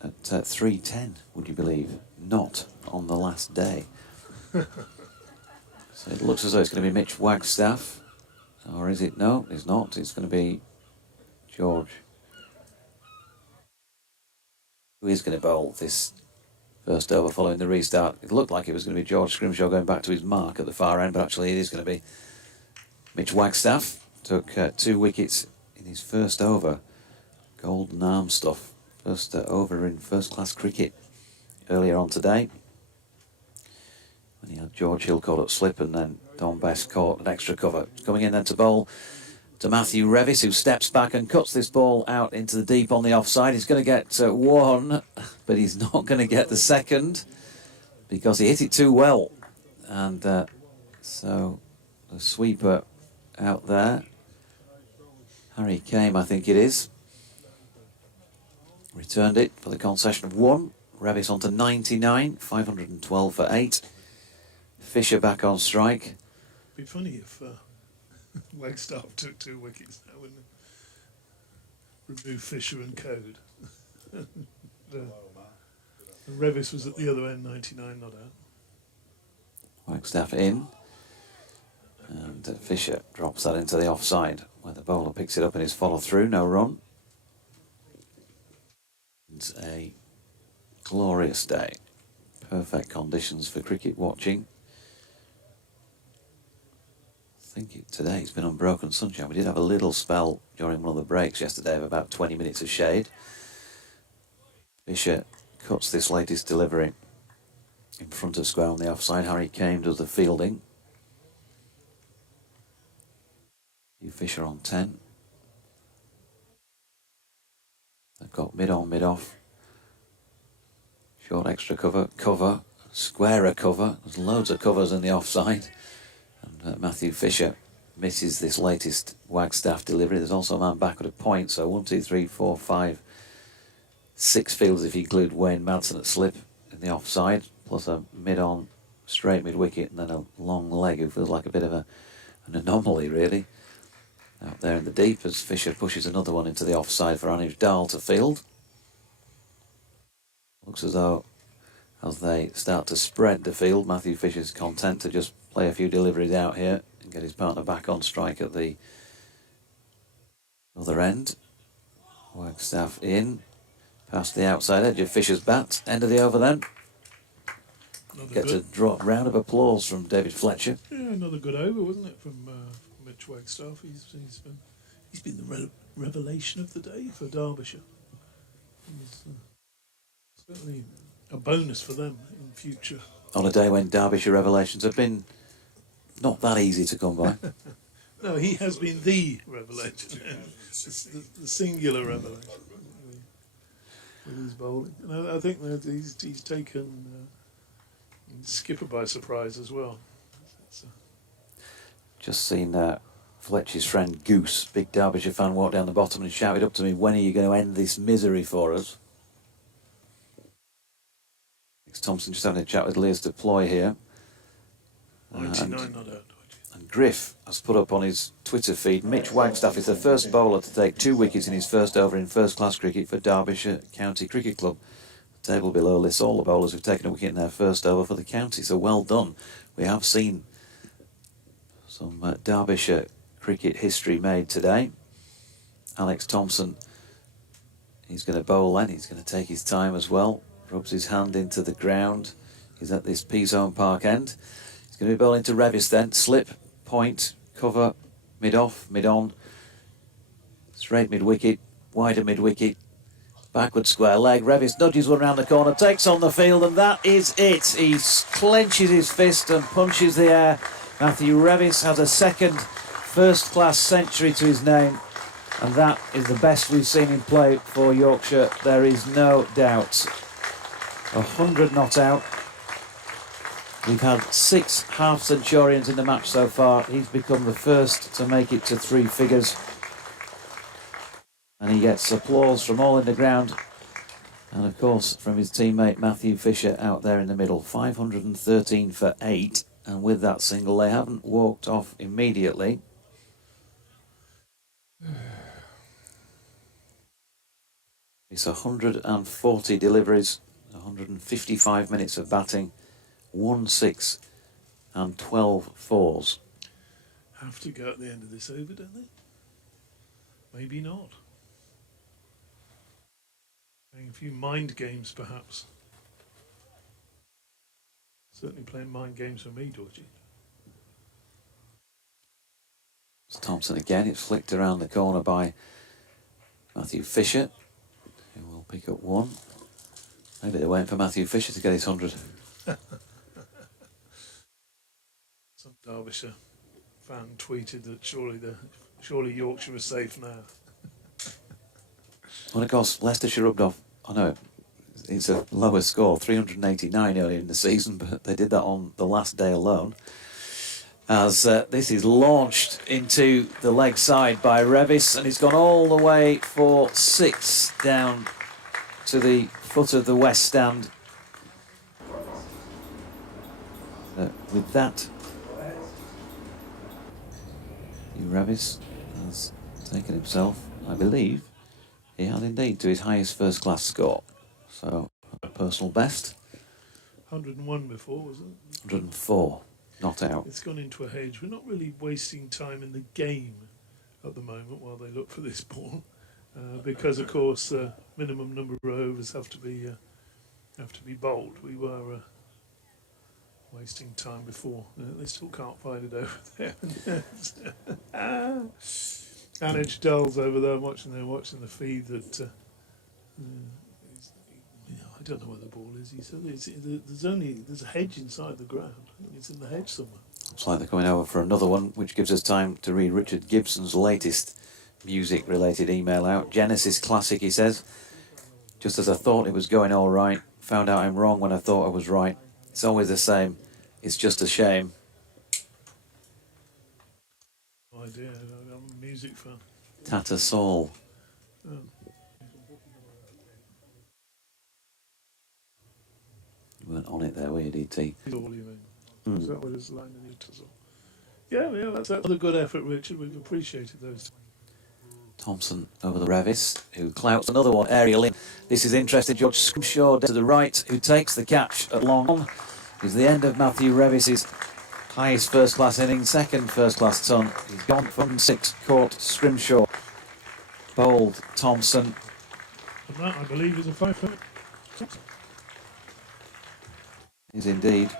at 3:10, would you believe? Not on the last day. So it looks as though it's going to be Mitch Wagstaff. Or is it? No, it's not. It's going to be George, who is going to bowl this first over following the restart. It looked like it was going to be George Scrimshaw going back to his mark at the far end, but actually it is going to be Mitch Wagstaff. Took 2 wickets in his first over. Golden arm stuff. First over in first-class cricket earlier on today, when he had George Hill caught at slip and then Don Best caught an extra cover. Coming in then to bowl to Matthew Revis, who steps back and cuts this ball out into the deep on the offside. He's going to get 1, but he's not going to get the second because he hit it too well. And so the sweeper out there, Harry Kame, I think it is, returned it for the concession of 1. Revis on to 99, 512 for 8. Fisher back on strike. Be funny if Wagstaff took 2 wickets now, wouldn't it? Remove Fisher and Code. And Revis was at the other end, 99 not out. Wagstaff in. And Fisher drops that into the offside, where the bowler picks it up in his follow-through. No run. It's a glorious day. Perfect conditions for cricket watching. I think today it's been unbroken sunshine. We did have a little spell during one of the breaks yesterday of about 20 minutes of shade. Fisher cuts this latest delivery in front of square on the offside. Harry Kane does the fielding. Fisher on 10. They've got mid-on, mid-off. Short extra cover, squarer cover. There's loads of covers in the offside. And Matthew Fisher misses this latest Wagstaff delivery. There's also a man back at a point. So 1, 2, 3, 4, 5, 6 fielders if you include Wayne Madsen at slip in the offside. Plus a mid-on, straight mid-wicket, and then a long leg who feels like a bit of an anomaly, really. Out there in the deep as Fisher pushes another one into the offside for Anuj Dal to field. Looks as though as they start to spread the field, Matthew Fisher's content to just play a few deliveries out here and get his partner back on strike at the other end. Wagstaff in, past the outside edge of Fisher's bat. End of the over then. Gets a round of applause from David Fletcher. Yeah, another good over, wasn't it, from Mitch Wagstaff? He's been the revelation of the day for Derbyshire. He's certainly a bonus for them in future. On a day when Derbyshire revelations have been not that easy to come by. No, he has been the revelation, the singular revelation with his bowling. And I think that he's taken Skipper by surprise as well. Just seen Fletcher's friend Goose, big Derbyshire fan, walk down the bottom and shouted up to me, "When are you going to end this misery for us?" Nick Thompson just having a chat with Liz Deploy here. 99 not out. And Griff has put up on his Twitter feed, Mitch Wagstaff is the first bowler to take 2 wickets in his first over in first-class cricket for Derbyshire County Cricket Club. table below lists all the bowlers who've taken a wicket in their first over for the county, so well done. We have seen some Derbyshire cricket history made today. Alex Thompson, he's going to bowl then, he's going to take his time as well, rubs his hand into the ground. He's at this P-zone park end. He's going to be bowling to Revis then, slip, point, cover, mid-off, mid-on, straight mid-wicket, wider mid-wicket, backward square leg. Revis nudges one round the corner, takes on the field, and that is it. He clenches his fist and punches the air. Matthew Revis has a second first-class century to his name, and that is the best we've seen him play for Yorkshire. There is no doubt. 100 not out. We've had 6 half-centurions in the match so far. He's become the first to make it to 3 figures. And he gets applause from all in the ground. And of course from his teammate Matthew Fisher out there in the middle. 513 for 8. And with that single, they haven't walked off immediately. It's 140 deliveries, 155 minutes of batting, 1 6 and 12 fours. Have to go at the end of this over, don't they? Maybe not. Playing a few mind games, perhaps. Certainly playing mind games for me, Georgie. It's Thompson again. It's flicked around the corner by Matthew Fisher, who will pick up 1. Maybe they're waiting for Matthew Fisher to get his 100. Some Derbyshire fan tweeted that surely Yorkshire is safe now. Well, of course, Leicestershire rubbed off. I know it's a lower score, 389 earlier in the season, but they did that on the last day alone. As this is launched into the leg side by Revis, and he's gone all the way for 6 down to the foot of the west stand. With that, Revis has taken himself, I believe, he had indeed, to his highest first-class score. So, a personal best. 101 before, wasn't it? 104, not out. It's gone into a hedge. We're not really wasting time in the game at the moment while they look for this ball, because of course minimum number of overs have to be bowled. We were wasting time before. They still can't find it over there. Anage Dulls over there watching the feed that I don't know where the ball is. He said there's a hedge inside the ground. I think it's in the hedge somewhere. Looks like they're coming over for another one, which gives us time to read Richard Gibson's latest music-related email out. Genesis Classic, he says. Just as I thought it was going all right, found out I'm wrong when I thought I was right. It's always the same. It's just a shame. No idea. I'm a music fan. Tata Soul. Oh. You weren't on it there, were you, DT? All you mean? Is that what it's line in your Yeah, that's a good effort, Richard. We've appreciated those. Thompson over the Revis, who clouts another one aerial in. This is interesting. George Scrimshaw to the right, who takes the catch at long. Is the end of Matthew Revis's highest first-class innings, second first-class ton. He's gone from 6, caught Scrimshaw, bowled Thompson. And that, I believe, is a 5-foot. Is indeed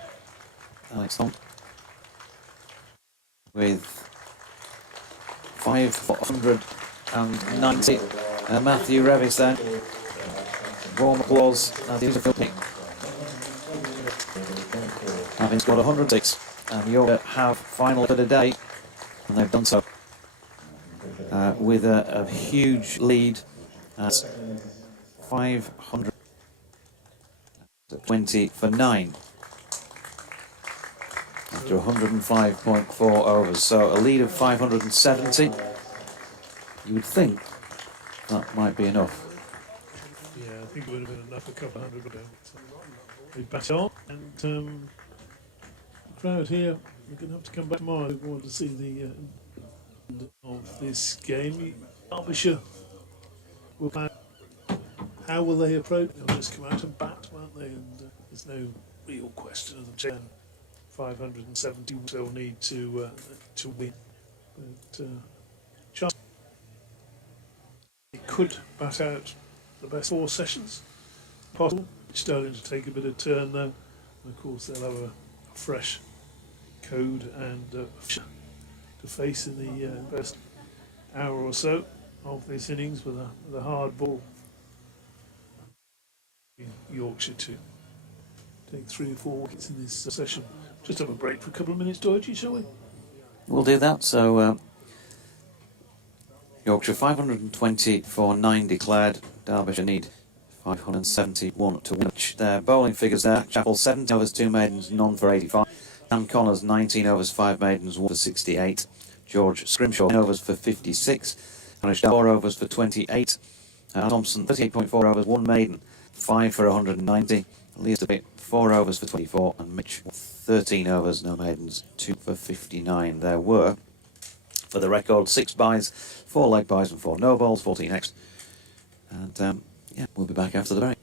Alex Thompson with 590. And Matthew Revis then. Warm applause as he's a filming. Having scored 106, and Yorkshire have finally for the day, and they've done so with a huge lead at 520 for 9 after 105.4 overs. So a lead of 570. You would think that might be enough. Yeah, I think it would have been enough, a couple hundred of them. We bat on, and the crowd here, we're going to have to come back tomorrow if we want to see the end of this game. Derbyshire will how will they approach? They'll just come out and bat, won't they? And there's no real question of them. 570 they'll need to win. But chance it could bat out the best 4 sessions possible. It's starting to take a bit of turn though. And of course they'll have a fresh code and to face in the first hour or so of this innings with a hard ball. In Yorkshire to take 3 or 4 wickets in this session. Just have a break for a couple of minutes, Dodgy, shall we? We'll do that. So Yorkshire 520 for 9 declared. Derbyshire need 571 to win. Their bowling figures there: Chappell 70 overs, 2 maidens, none for 85. Dan Connors 19 overs, 5 maidens, 1 for 68. George Scrimshaw 9 overs for 56. Anish 4 overs for 28. Thompson 38.4 overs, 1 maiden, 5 for 190. Least a bit 4 overs for 24, and Mitch 13 overs, no maidens, 2 for 59. There were, for the record, 6 byes, 4 leg byes and 4 no balls, 14 extra. And yeah, we'll be back after the break.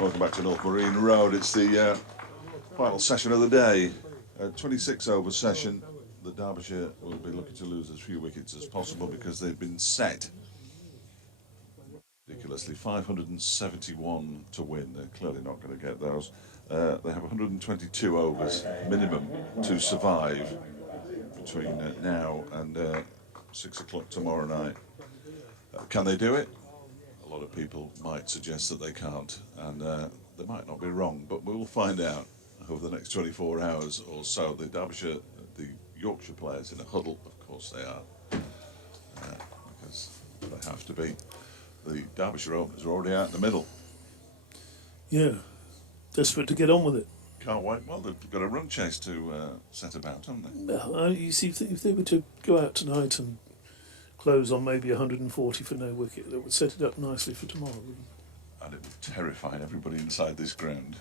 Welcome back to North Marine Road. It's the final session of the day. 26 over session. The Derbyshire will be looking to lose as few wickets as possible because they've been set ridiculously 571 to win. They're clearly not going to get those. They have 122 overs minimum to survive between now and 6 o'clock tomorrow night. Can they do it? A lot of people might suggest that they can't, and they might not be wrong, but we'll find out over the next 24 hours or so. The Yorkshire players in a huddle, of course they are, because they have to be. The Derbyshire openers are already out in the middle. Yeah, desperate to get on with it. Can't wait. Well, they've got a run chase to set about, haven't they? Well, you see, if they were to go out tonight and close on maybe 140 for no wicket, that would set it up nicely for tomorrow. And it would terrify everybody inside this ground,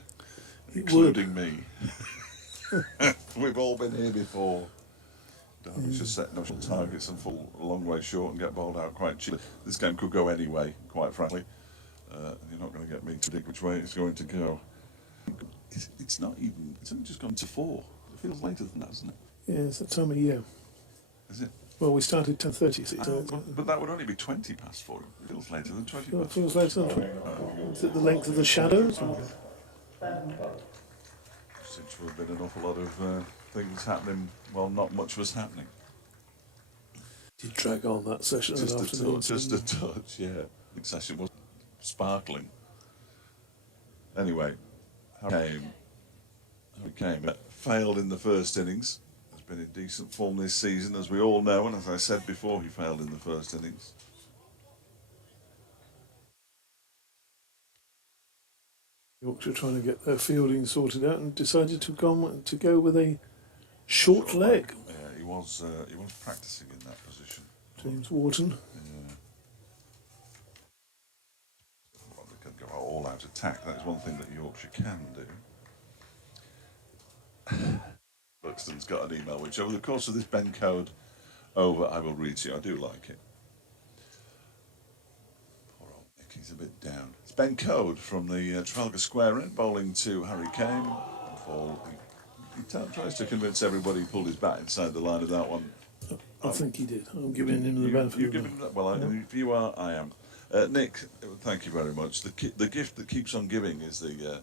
It including me. We've all been here before. Derbyshire set national targets and fall a long way short and get bowled out quite cheaply. This game could go anyway, quite frankly. And you're not going to get me to predict which way it's going to go. It's not even. It's only just gone to 4. It feels later than that, doesn't it? Yeah, it's that time of year. Is it? Well, we started 10:30, so But that would only be 20 past 4. It feels later than 20 it past feels later than 20. Is it the length of the shadows? Or? Seems to have been an awful lot of things happening while not much was happening. Did drag on that session Just that a afternoon? touch, just a touch, yeah. The session was sparkling. Anyway, Harry came. Failed in the first innings. Has been in decent form this season, as we all know, and as I said before, he failed in the first innings. Yorkshire trying to get their fielding sorted out and decided to go with a short leg. Yeah, he was practicing in that position. James Wharton. Yeah. Well, they could go all out attack. That is one thing that Yorkshire can do. Buxton's got an email which over the course of this Ben code over I will read to you. I do like it. Poor old Nick, he's a bit down. It's Ben Code from the Trafalgar Square end, bowling to Harry Kane. He tries to convince everybody he pulled his bat inside the line of that one. I think he did. I'm giving him the benefit of the doubt. Well, if you are, I am. Nick, thank you very much. The gift that keeps on giving is the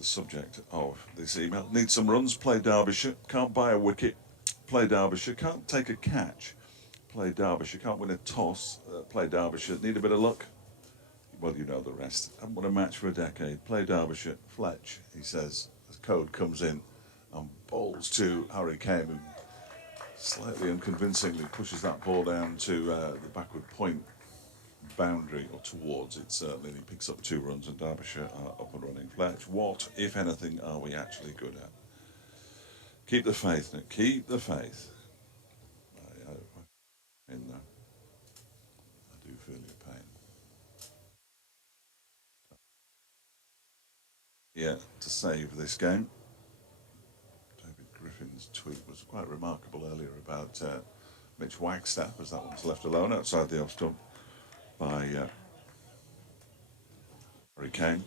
subject of this email. Need some runs, play Derbyshire. Can't buy a wicket, play Derbyshire. Can't take a catch, play Derbyshire. Can't win a toss, play Derbyshire. Need a bit of luck. Well, you know the rest. Haven't won a match for a decade, play Derbyshire. Fletch, he says, as Code comes in and bowls to Harry Kane, who slightly unconvincingly pushes that ball down to the backward point boundary, or towards it certainly, and he picks up 2 runs and Derbyshire are up and running. Fletch, what, if anything, are we actually good at? Keep the faith, Nick, keep the faith. In there. I do feel your pain. Yeah, to save this game. David Griffin's tweet was quite remarkable earlier about Mitch Wagstaff, as that one was left alone outside the off stump by Harry Kane.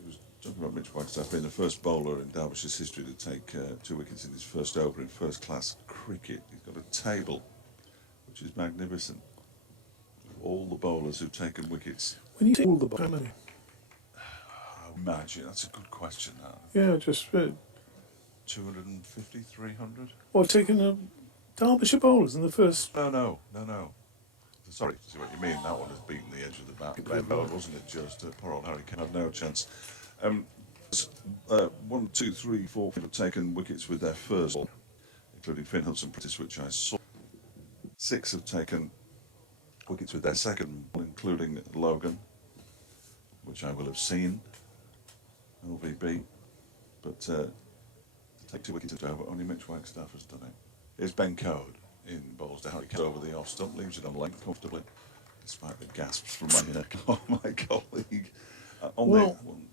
He was talking about Mitch Wagstaff being the first bowler in Derbyshire's history to take 2 wickets in his first over in first-class cricket. He's got a table which is magnificent of all the bowlers who've taken wickets. When you say all the how many? Imagine, that's a good question now. Yeah, just 250, 300? well, taking the Derbyshire bowlers in the first. No. Sorry, to see what you mean. That one has beaten the edge of the bat. Wasn't it just poor old Harry Kane had no chance. 1, 2, 3, 4 have taken wickets with their first ball, including Finn Hudson Prentice, which I saw. 6 have taken wickets with their second ball, including Logan, which I will have seen. LVB, but to take 2 wickets over, only Mitch Wagstaff has done it. Here's Ben Code in bowls to Harry Kane over the off stump, leaves it on length comfortably, despite the gasps from my colleague.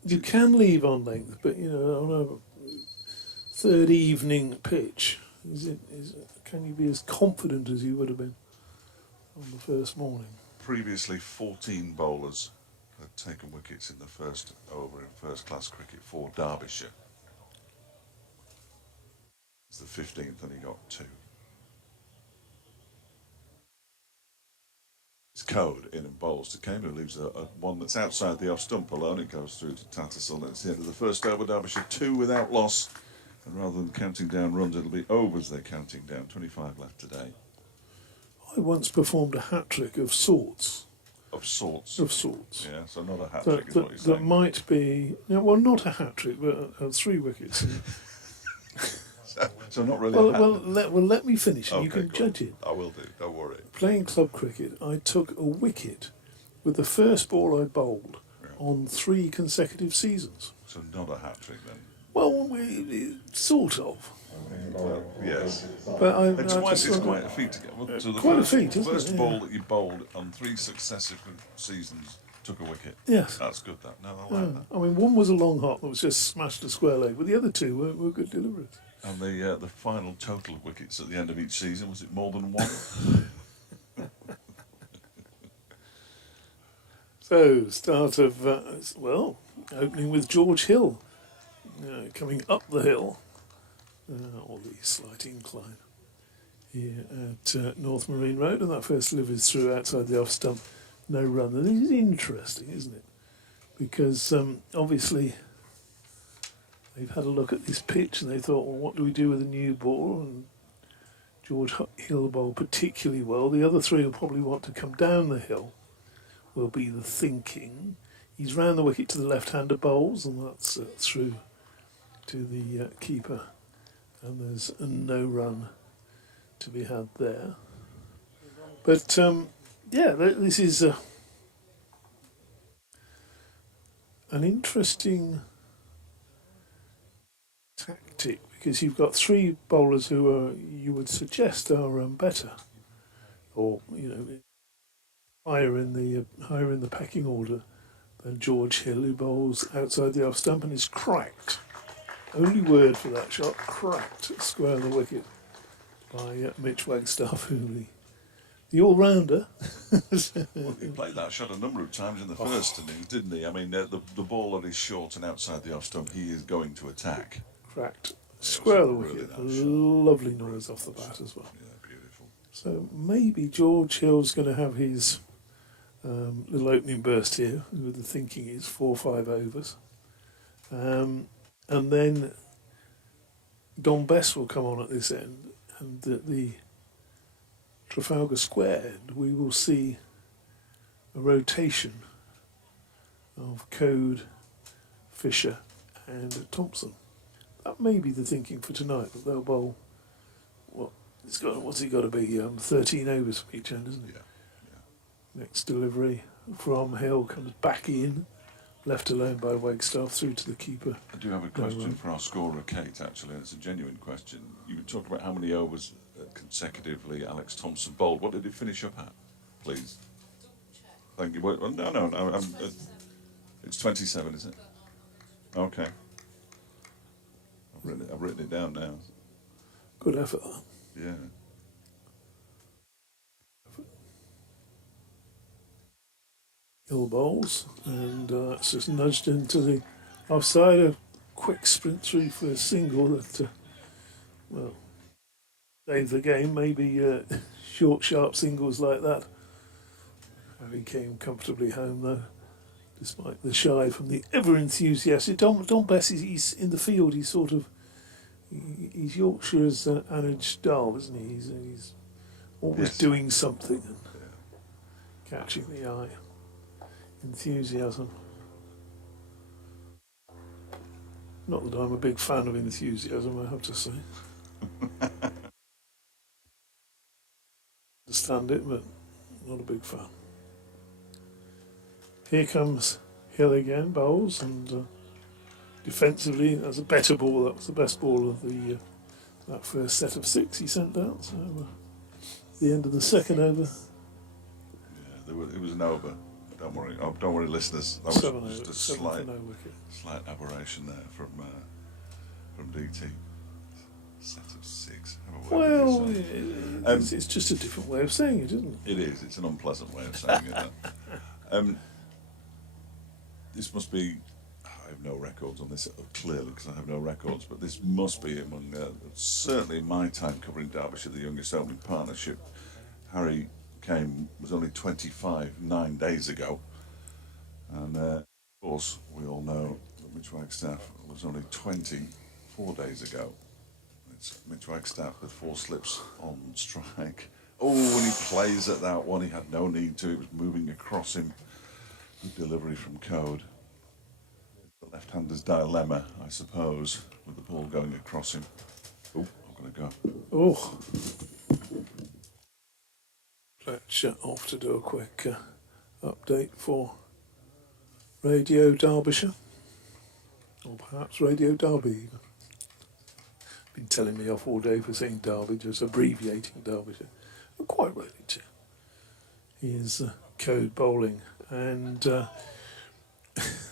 You can leave on length, but on a third evening pitch, can you be as confident as you would have been on the first morning? Previously, 14 bowlers had taken wickets in the first over in first-class cricket for Derbyshire. It's the 15th, and he got 2. It's Code in and bowls to Kane, who leaves a one that's outside the off stump alone. It goes through to Tattersall. It's the end of the first over. Derbyshire 2 without loss. And rather than counting down runs, it'll be overs they're counting down. 25 left today. I once performed a hat trick of sorts. Of sorts. Of sorts. Yeah, so not a hat trick is what you're That saying. might be, no, well, not a hat trick, but 3 wickets. So not really well, a hat let me finish and you Okay, can cool. judge it. I will do, don't worry. Playing club cricket, I took a wicket with the first ball I bowled on 3 consecutive seasons. So not a hat trick then. Well, sort of. Well, yes. But It's quite a feat to get. So the Quite a first, feat, isn't first it? ball Yeah. that you bowled on 3 successive seasons took a wicket. Yes. That's good, that. No, I like that. I mean, one was a long hop that was just smashed a square leg, but the other 2 were good deliveries. And the final total of wickets at the end of each season, was it more than 1? So, start of, opening with George Hill, coming up the hill, or the slight incline, here at North Marine Road, and that first delivery is through outside the off stump, no run. And this is interesting, isn't it? Because obviously they've had a look at this pitch and they thought, well, what do we do with a new ball? And George Hill bowled particularly well. The other 3 will probably want to come down the hill, will be the thinking. He's round the wicket to the left-hander bowls, and that's through to the keeper. And there's a no run to be had there. But, this is an interesting tactic, because you've got 3 bowlers who are, you would suggest, are better, or higher in the pecking order than George Hill, who bowls outside the off stump and is cracked. Only word for that shot, cracked square of the wicket by Mitch Wagstaff, who the all-rounder. Well, he played that shot a number of times in the first innings, didn't he? I mean, the ball that is short and outside the off stump, he is going to attack. Cracked square of the really wicket. nice shot. Lovely noise off the bat as well. Yeah, beautiful. So maybe George Hill's going to have his little opening burst here, with the thinking is 4 or 5 overs. And then Don Bess will come on at this end, and at the Trafalgar Square end we will see a rotation of Code, Fisher and Thompson. That may be the thinking for tonight, that they'll bowl, what's it got to be, 13 overs from each end, isn't it? Yeah. Next delivery from Hill comes back in, left alone by Wagstaff, through to the keeper. I do have a question for our scorer, Kate, actually, and it's a genuine question. You were talking about how many overs consecutively Alex Thompson bowled. What did he finish up at, please? Thank you. Well, no. It's 27, is it? Okay. I've written it down now. Good effort, that. Yeah. Hill bowls, and it's just nudged into the offside. A quick sprint through for a single that, saved the game. Maybe short, sharp singles like that. He came comfortably home, though, despite the shy from the ever enthusiastic Don Bess. He's in the field. He's sort of he's Yorkshire's Anuj Dal, isn't he? He's always doing something and catching the eye. Enthusiasm. Not that I'm a big fan of enthusiasm, I have to say. Understand it, but not a big fan. Here comes Hill again, bowls, and defensively, that's a better ball. That was the best ball of the that first set of 6 he sent out. So the end of the second over. Yeah, it was an over. Don't worry, listeners. That was 7 just over, a 7 for no wicket. slight aberration there from DT. Set of 6. Have a word Well, with yourself. it's just a different way of saying it, isn't it? It is. It's an unpleasant way of saying it. this must be. I have no records on this clearly because I have no records, but this must be among certainly in my time covering Derbyshire, the youngest opening partnership. Harry Kane was only 25 9 days ago, and of course we all know that Mitch Wagstaff was only 20 4 days ago. It's Mitch Wagstaff with 4 slips on strike. Oh, and he plays at that one. He had no need to. It was moving across him. Good delivery from Code. The left-hander's dilemma, I suppose, with the ball going across him. Oh, I'm going to go. Oh. Fletcher off to do a quick update for Radio Derbyshire. Or perhaps Radio Derby even. Been telling me off all day for saying Derby, just abbreviating Derbyshire. But quite ready to. He is Code bowling, and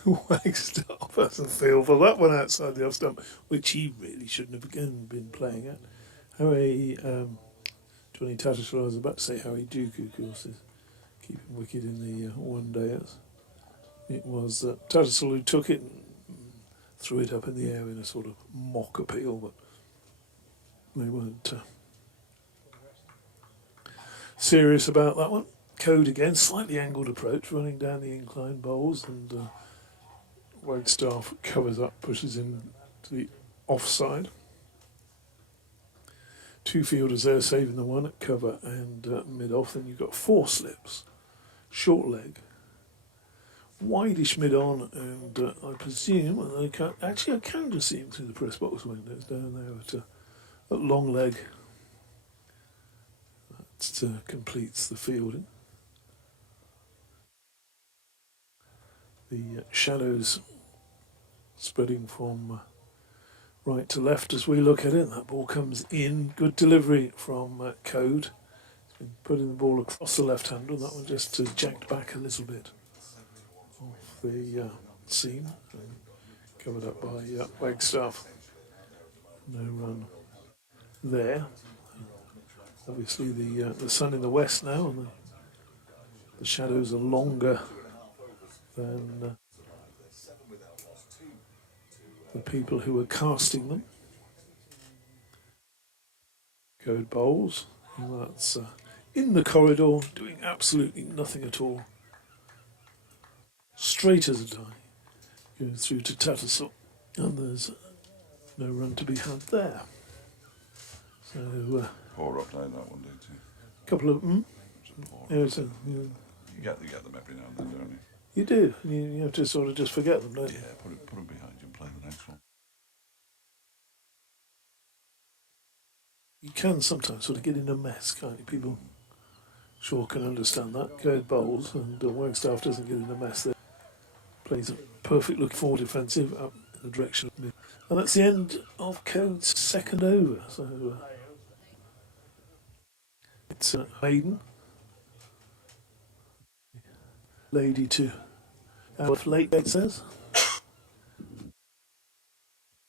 Wagstaff has a feel for that one outside the off stump, which he really shouldn't have again been playing at. Harry, Johnny Tattersall, I was about to say Harry Duku, of course, is keeping wicket in the one dayers. It was Tattersall who took it and threw it up in the air in a sort of mock appeal, but they weren't serious about that one. Code again, slightly angled approach, running down the incline bowls, and Wagstaff covers up, pushes in to the offside. 2 fielders there saving the one at cover and mid-off. Then you've got 4 slips, short leg, wideish mid-on, and I presume, and I can just see him through the press box windows down there at long leg. That completes the fielding. The shadows spreading from right to left as we look at it. That ball comes in. Good delivery from Code. He's been putting the ball across the left hander. That one just jacked back a little bit off the seam. Covered up by Wagstaff. No run there. Obviously the sun in the west now, and the shadows are longer than the people who are casting them. Code bowls, and that's in the corridor, doing absolutely nothing at all. Straight as a die, going through to Tattersall, and there's no run to be had there. So Poor update that one, didn't you? a couple of You yeah, get them every now and then, don't you? you do. You have to sort of just forget them, don't you? Yeah, put them behind you and play the next one. You can sometimes sort of get in a mess, can't you? People sure can understand that. Code bowls, and Wagstaff doesn't get in a mess there. Plays a perfect look forward defensive up in the direction of mid. And that's the end of Code's second over. So it's Hayden. Lady to out late, it says.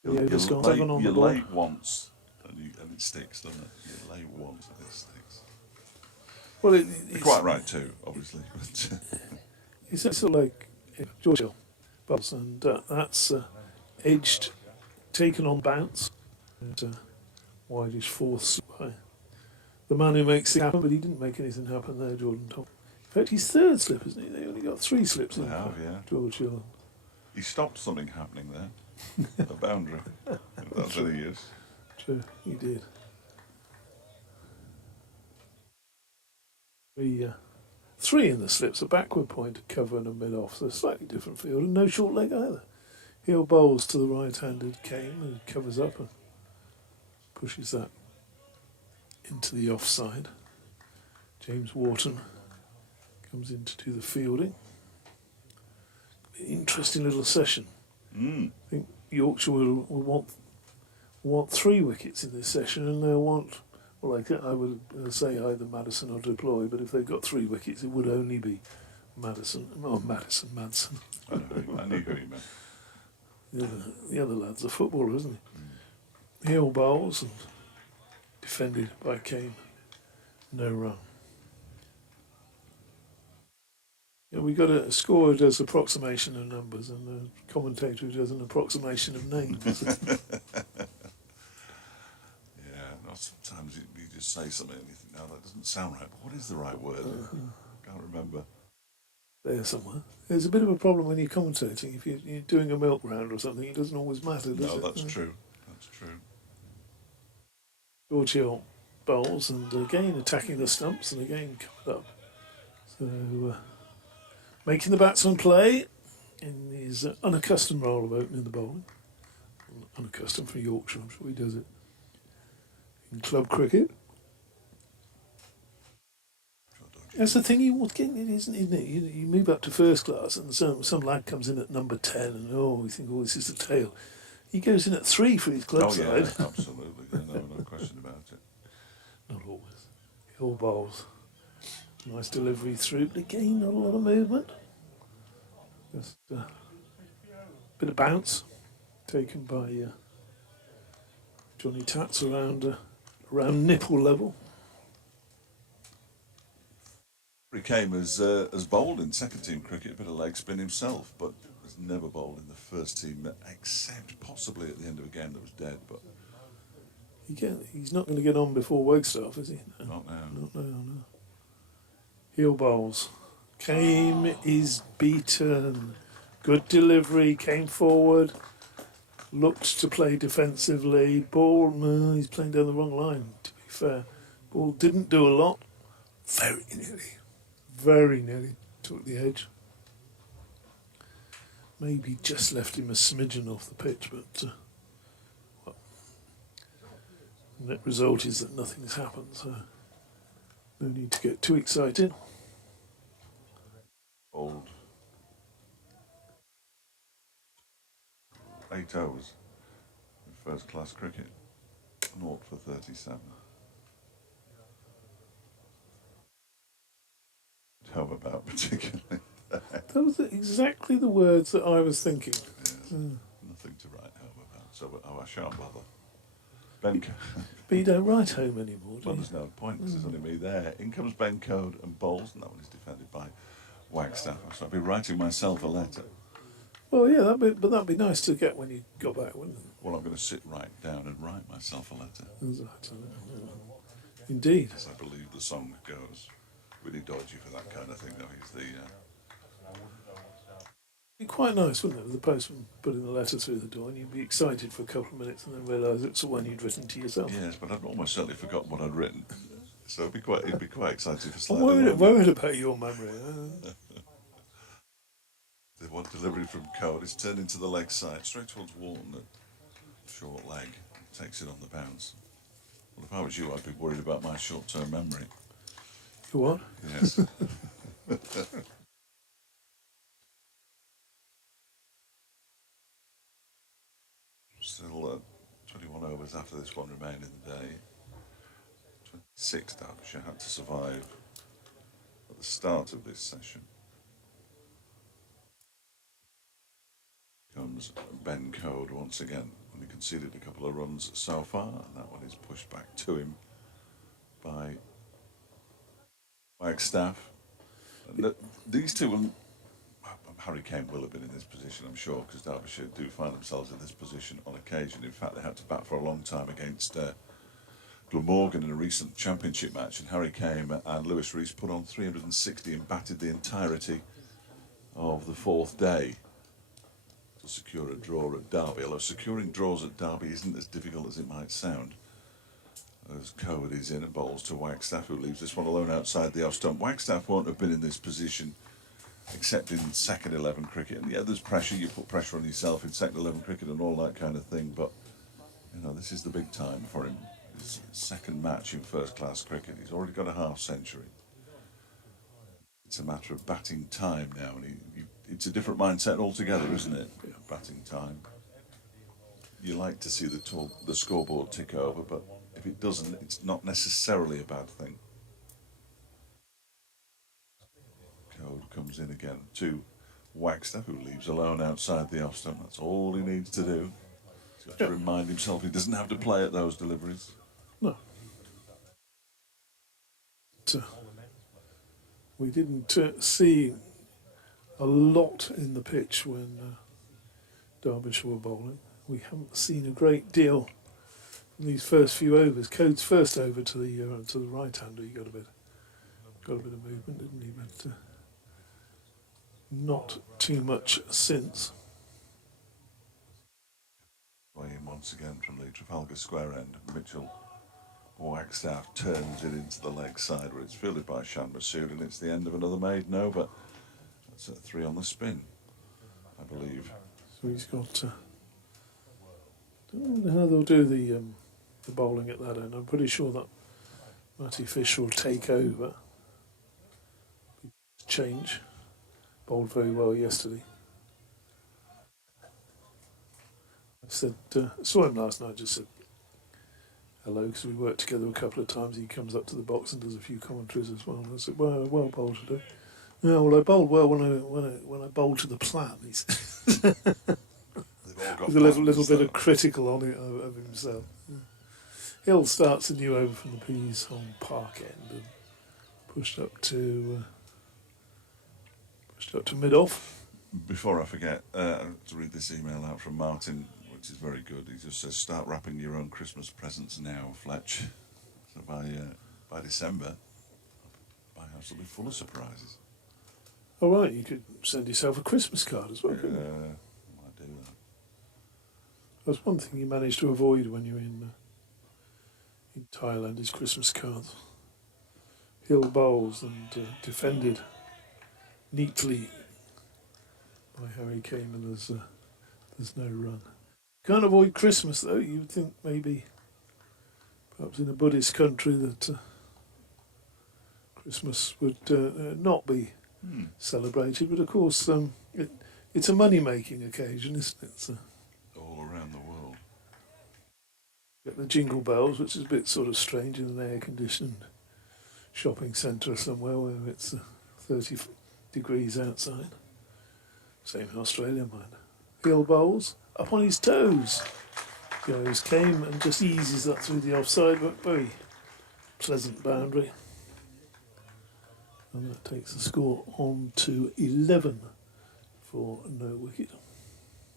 You're late once and it sticks, doesn't it? You're late once and it sticks. Well, You're quite right too, obviously. It's sort of like Georgia Bubbles, and that's edged, taken on bounce, and wideish fourth by the man who makes it happen, but he didn't make anything happen there, Jordan Tom. In fact, he's third slip, isn't he? They only got 3 slips in have, yeah. George Hill. He stopped something happening there. A boundary. If that's any use. True, he did. 3 in the slips, a backward point, a cover and a mid-off, so a slightly different field, and no short leg either. Hill bowls to the right-handed Kane, and covers up and pushes that into the offside. James Wharton comes in to do the fielding. Interesting little session. I think Yorkshire will want 3 wickets in this session, and they'll want, well, I would say either Madison or Deploy, but if they've got 3 wickets, it would only be Madison. Madsen. I knew who you meant. The other lad's a footballer, isn't he? Hill bowls and defended by Kane. No run. we got a score who does approximation of numbers and a commentator who does an approximation of names. Yeah, no, sometimes you just say something and you think, no, that doesn't sound right. But what is the right word? I can't remember. There somewhere. There's a bit of a problem when you're commentating. If you're doing a milk round or something, it doesn't always matter, does No, it? that's true. That's true. Yorkshire bowls and again attacking the stumps and again covered up. So making the batsman play in his unaccustomed role of opening the bowling. Unaccustomed from Yorkshire, I'm sure he does it in club cricket. That's the thing you want getting it, isn't it? You move up to first class and some lad comes in at number 10 and we think, this is the tail. He goes in at 3 for his club side. Yeah, absolutely. No question about it. Not always. Hill bowls. Nice delivery through, but again, not a lot of movement. Just a bit of bounce taken by Johnny Tats around nipple level. He came as bowled in second team cricket, a bit of leg spin himself, but has never bowled in the first team, except possibly at the end of a game that was dead. But he's not going to get on before Wagstaff, is he? not now. No. Heel bowls. Came, is beaten. Good delivery, came forward. Looked to play defensively. Ball, no, he's playing down the wrong line, to be fair. Ball didn't do a lot. Very nearly took the edge. Maybe just left him a smidgen off the pitch, but the net result is that nothing's happened, so no need to get too excited. Old 8 overs in first class cricket, 0 for 37. How about particularly? Those are exactly the words that I was thinking. Yes, nothing to write home about, so I shan't bother. Ben But you don't write home anymore, do well, you? there's no point because there's only me there. In comes Ben Code and bowls, and that one is defended by Wagstaff. So I'll be writing myself a letter. Well, yeah, that'd be nice to get when you got back, wouldn't it? Well, I'm going to sit right down and write myself a letter. Exactly. Indeed. As I believe the song goes. Really dodgy for that kind of thing, though. He's the It'd be quite nice, wouldn't it, with the postman putting the letter through the door and you'd be excited for a couple of minutes and then realise it's the one you'd written to yourself. yes, but I'd almost certainly forgotten what I'd written. So it'd be quite exciting for I'm slightly worried about your memory. The one delivery from Code is turned into the leg side, straight towards Walton, a short leg, takes it on the bounce. Well, if I was you, I'd be worried about my short-term memory. You what? Yes. Still 21 overs after this one remain in the day. 26 Derbyshire had to survive at the start of this session. Comes Ben Code once again. Only conceded a couple of runs so far, and that one is pushed back to him by Wagstaff. These two will. Harry Kane will have been in this position, I'm sure, because Derbyshire do find themselves in this position on occasion. In fact, they had to bat for a long time against Glamorgan in a recent championship match, and Harry Kane and Lewis Rees put on 360 and batted the entirety of the fourth day to secure a draw at Derby. Although securing draws at Derby isn't as difficult as it might sound. As Code is in and bowls to Wagstaff, who leaves this one alone outside the off stump. Wagstaff won't have been in this position except in second 11 cricket. And yeah, there's pressure, you put pressure on yourself in second 11 cricket and all that kind of thing, but this is the big time for him. His second match in first class cricket. He's already got a half century. It's a matter of batting time now, and it's a different mindset altogether, isn't it? Batting time. You like to see the scoreboard tick over, but if it doesn't, it's not necessarily a bad thing. Code comes in again to Wagstaff, who leaves alone outside the off stump. That's all he needs to do. He's got to remind himself he doesn't have to play at those deliveries. No. We didn't see a lot in the pitch when Derbyshire were bowling. We haven't seen a great deal in these first few overs. Code's first over to the right-hander, he got a bit of movement, didn't he? But not too much since. Way in once again from the Trafalgar Square end. Mitchell Wagstaff turns it into the leg side where it's fielded by Shan Masood, and it's the end of another maiden over. That's at 3 on the spin, I believe. So he's got. I don't know how they'll do the bowling at that end. I'm pretty sure that Matty Fisher will take over. Change. Bowled very well yesterday. I said, saw him last night, just said hello because we worked together a couple of times. He comes up to the box and does a few commentaries as well. And I said, well bowled today. Yeah, well, I bowled well when I bowled to the plan. He said. With a little bit of critical on it of himself. Yeah. Hill starts a new over from the Peas on Park End and pushed up to mid-off. Before I forget, to read this email out from Martin, which is very good. He just says, "Start wrapping your own Christmas presents now, Fletch. So by December, my house will be full of surprises." All right, you could send yourself a Christmas card as well. Couldn't you? Might do that. That's one thing you managed to avoid when you were in Thailand is Christmas cards. Hill bowls and defended neatly by Harry Kane, and there's no run. Can't avoid Christmas though. You'd think maybe, perhaps in a Buddhist country, that Christmas would not be celebrated. But of course, it's a money-making occasion, isn't it? So All around the world. get the jingle bells, which is a bit sort of strange in an air-conditioned shopping centre somewhere where it's 30 degrees outside. Same in Australia, mind. Hill bowls up on his toes. Goes Kane and just eases that through the offside, but very pleasant boundary. And that takes the score on to 11 for no wicket.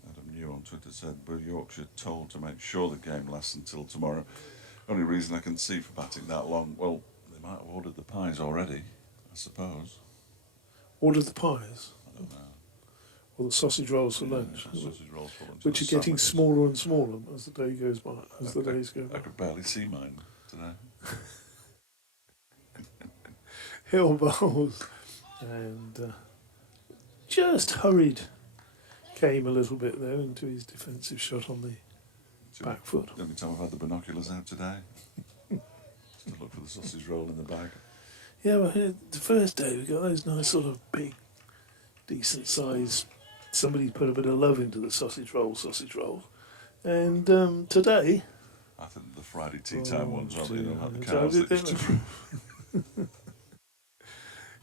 Adam New on Twitter said, "Were Yorkshire told to make sure the game lasts until tomorrow?" Only reason I can see for batting that long, well, they might have ordered the pies already, I suppose. Ordered the pies, I don't know. or the sausage rolls for lunch, Sausage rolls for lunch. which are getting smaller and smaller as the day goes by. As the days go by. I could barely see mine today. Hill bowls and just hurried came a little bit there into his defensive shot on the back foot. The only time I've had the binoculars out today. Just to look for the sausage roll in the bag. Yeah, well, the first day we got those nice sort of big, decent size. Somebody put a bit of love into the sausage roll. And today... I think the Friday tea time ones, aren't they? They'll have the So cows that used to...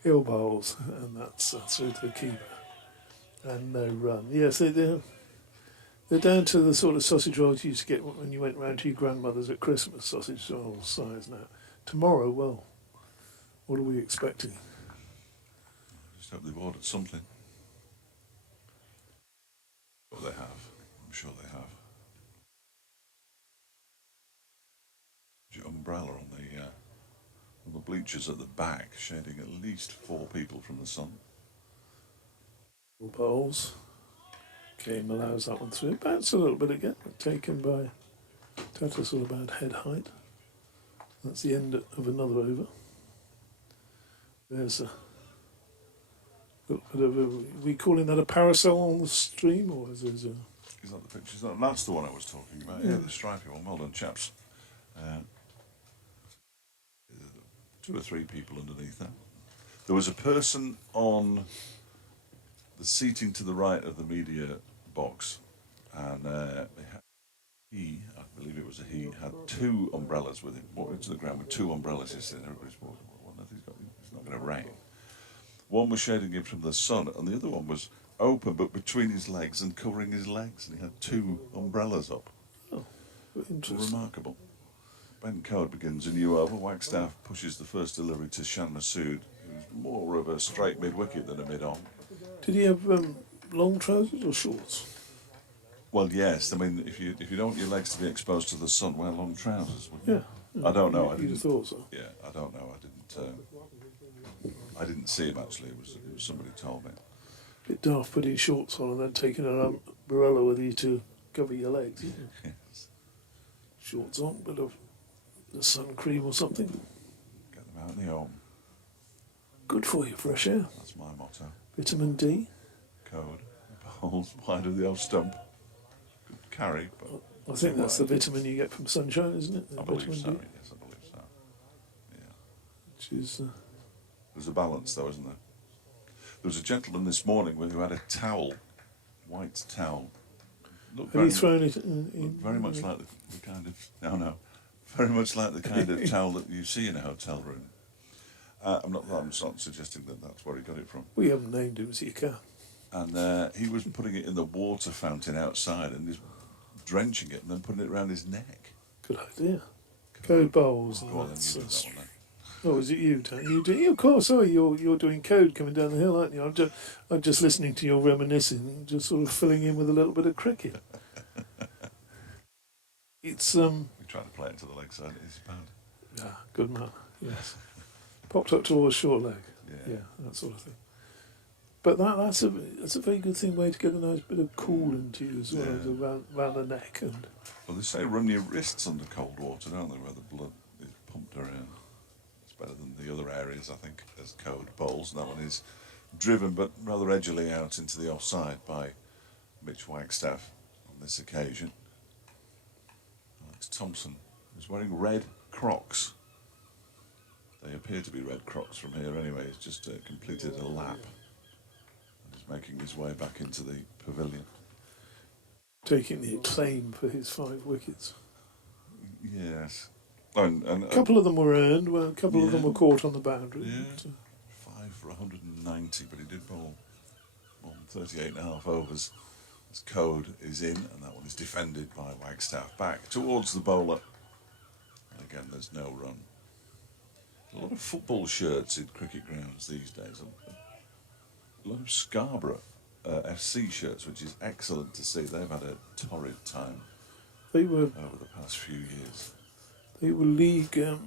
Hill bowls, and that's through to the keeper. And no run. Yes, they're down to the sort of sausage rolls you used to get when you went round to your grandmother's at Christmas, sausage roll size now. Tomorrow, well, what are we expecting? Just hope they've ordered something. Well, they have. I'm sure they have. Your umbrella on the bleachers at the back, shading at least 4 people from the sun. Hill bowls. Game allows that one through. Bounce a little bit again, taken by Tata, sort of about head height. That's the end of another over. There's a little bit of a... Are we calling that a parasol on the stream, or is it a... Is that the picture? That's the one I was talking about. Yeah, the stripy one. Well done, chaps. 2 or 3 people underneath that. There was a person on the seating to the right of the media box, and he, I believe it was a he, had 2 umbrellas with him. Walked into the ground with 2 umbrellas yesterday. Everybody's walking, well, it's not going to rain. One was shading him from the sun, and the other one was open, but between his legs and covering his legs, and he had 2 umbrellas up. Oh, interesting. Remarkable. Ben Code begins a new over. Wagstaff pushes the first delivery to Shan Masood, who's more of a straight mid-wicket than a mid-on. Did he have long trousers or shorts? Well, yes. I mean, if you don't want your legs to be exposed to the sun, wear long trousers, wouldn't you? Yeah. I don't know. You'd have thought so. Yeah, I don't know. I didn't see him actually. It was somebody told me. Bit daft putting shorts on and then taking an umbrella with you to cover your legs. Isn't it? Yes. Shorts on, bit of the sun cream or something. Get them out in the open. Good for you, fresh air. That's my motto. Vitamin D. Code. Bowls wide of the off stump. Good carry, but I think that's the vitamin you get from sunshine, isn't it? The I believe vitamin so. D, Yes, I believe so. Yeah. which is There's a balance, though, isn't there? There was a gentleman this morning who had a towel, white towel. Looked have you thrown it in? looked very much like the kind of very much like the kind of towel that you see in a hotel room. I'm not suggesting that that's where he got it from. We haven't named him, so you can. And he was putting it in the water fountain outside and just drenching it and then putting it around his neck. Good idea. Code bowls. Go And on, then that's, you do that one then. oh, is it you, Dan? You do? Of course. Oh, you're doing code coming down the hill, aren't you? I'm just listening to your reminiscing, just sort of filling in with a little bit of cricket. It's We tried to play it to the leg side. It's bad. good man. Yes, popped up towards short leg. Yeah. Yeah, that sort of thing. But that's a very good way to get a nice bit of cool into you as well, Yeah. around the neck and. Well, they say run your wrists under cold water, don't they, where the blood is pumped around. It's better than the other areas, I think, as code bowls. And that one is driven, but rather edgily out into the offside by Mitch Wagstaff on this occasion. Alex Thompson is wearing red Crocs. They appear to be red Crocs from here anyway. He's just completed a lap and is making his way back into the pavilion. Taking the acclaim for his 5 wickets. Yes. And A couple of them were earned, well, a couple of them Yeah. were caught on the boundary. Yeah. But, 5 for 190, but he did bowl more than 38 and a half overs. His code is in, and that one is defended by Wagstaff. Back towards the bowler. And again, there's no run. A lot of football shirts in cricket grounds these days. A lot of Scarborough FC shirts, which is excellent to see. They've had a torrid time they were over the past few years. league. Did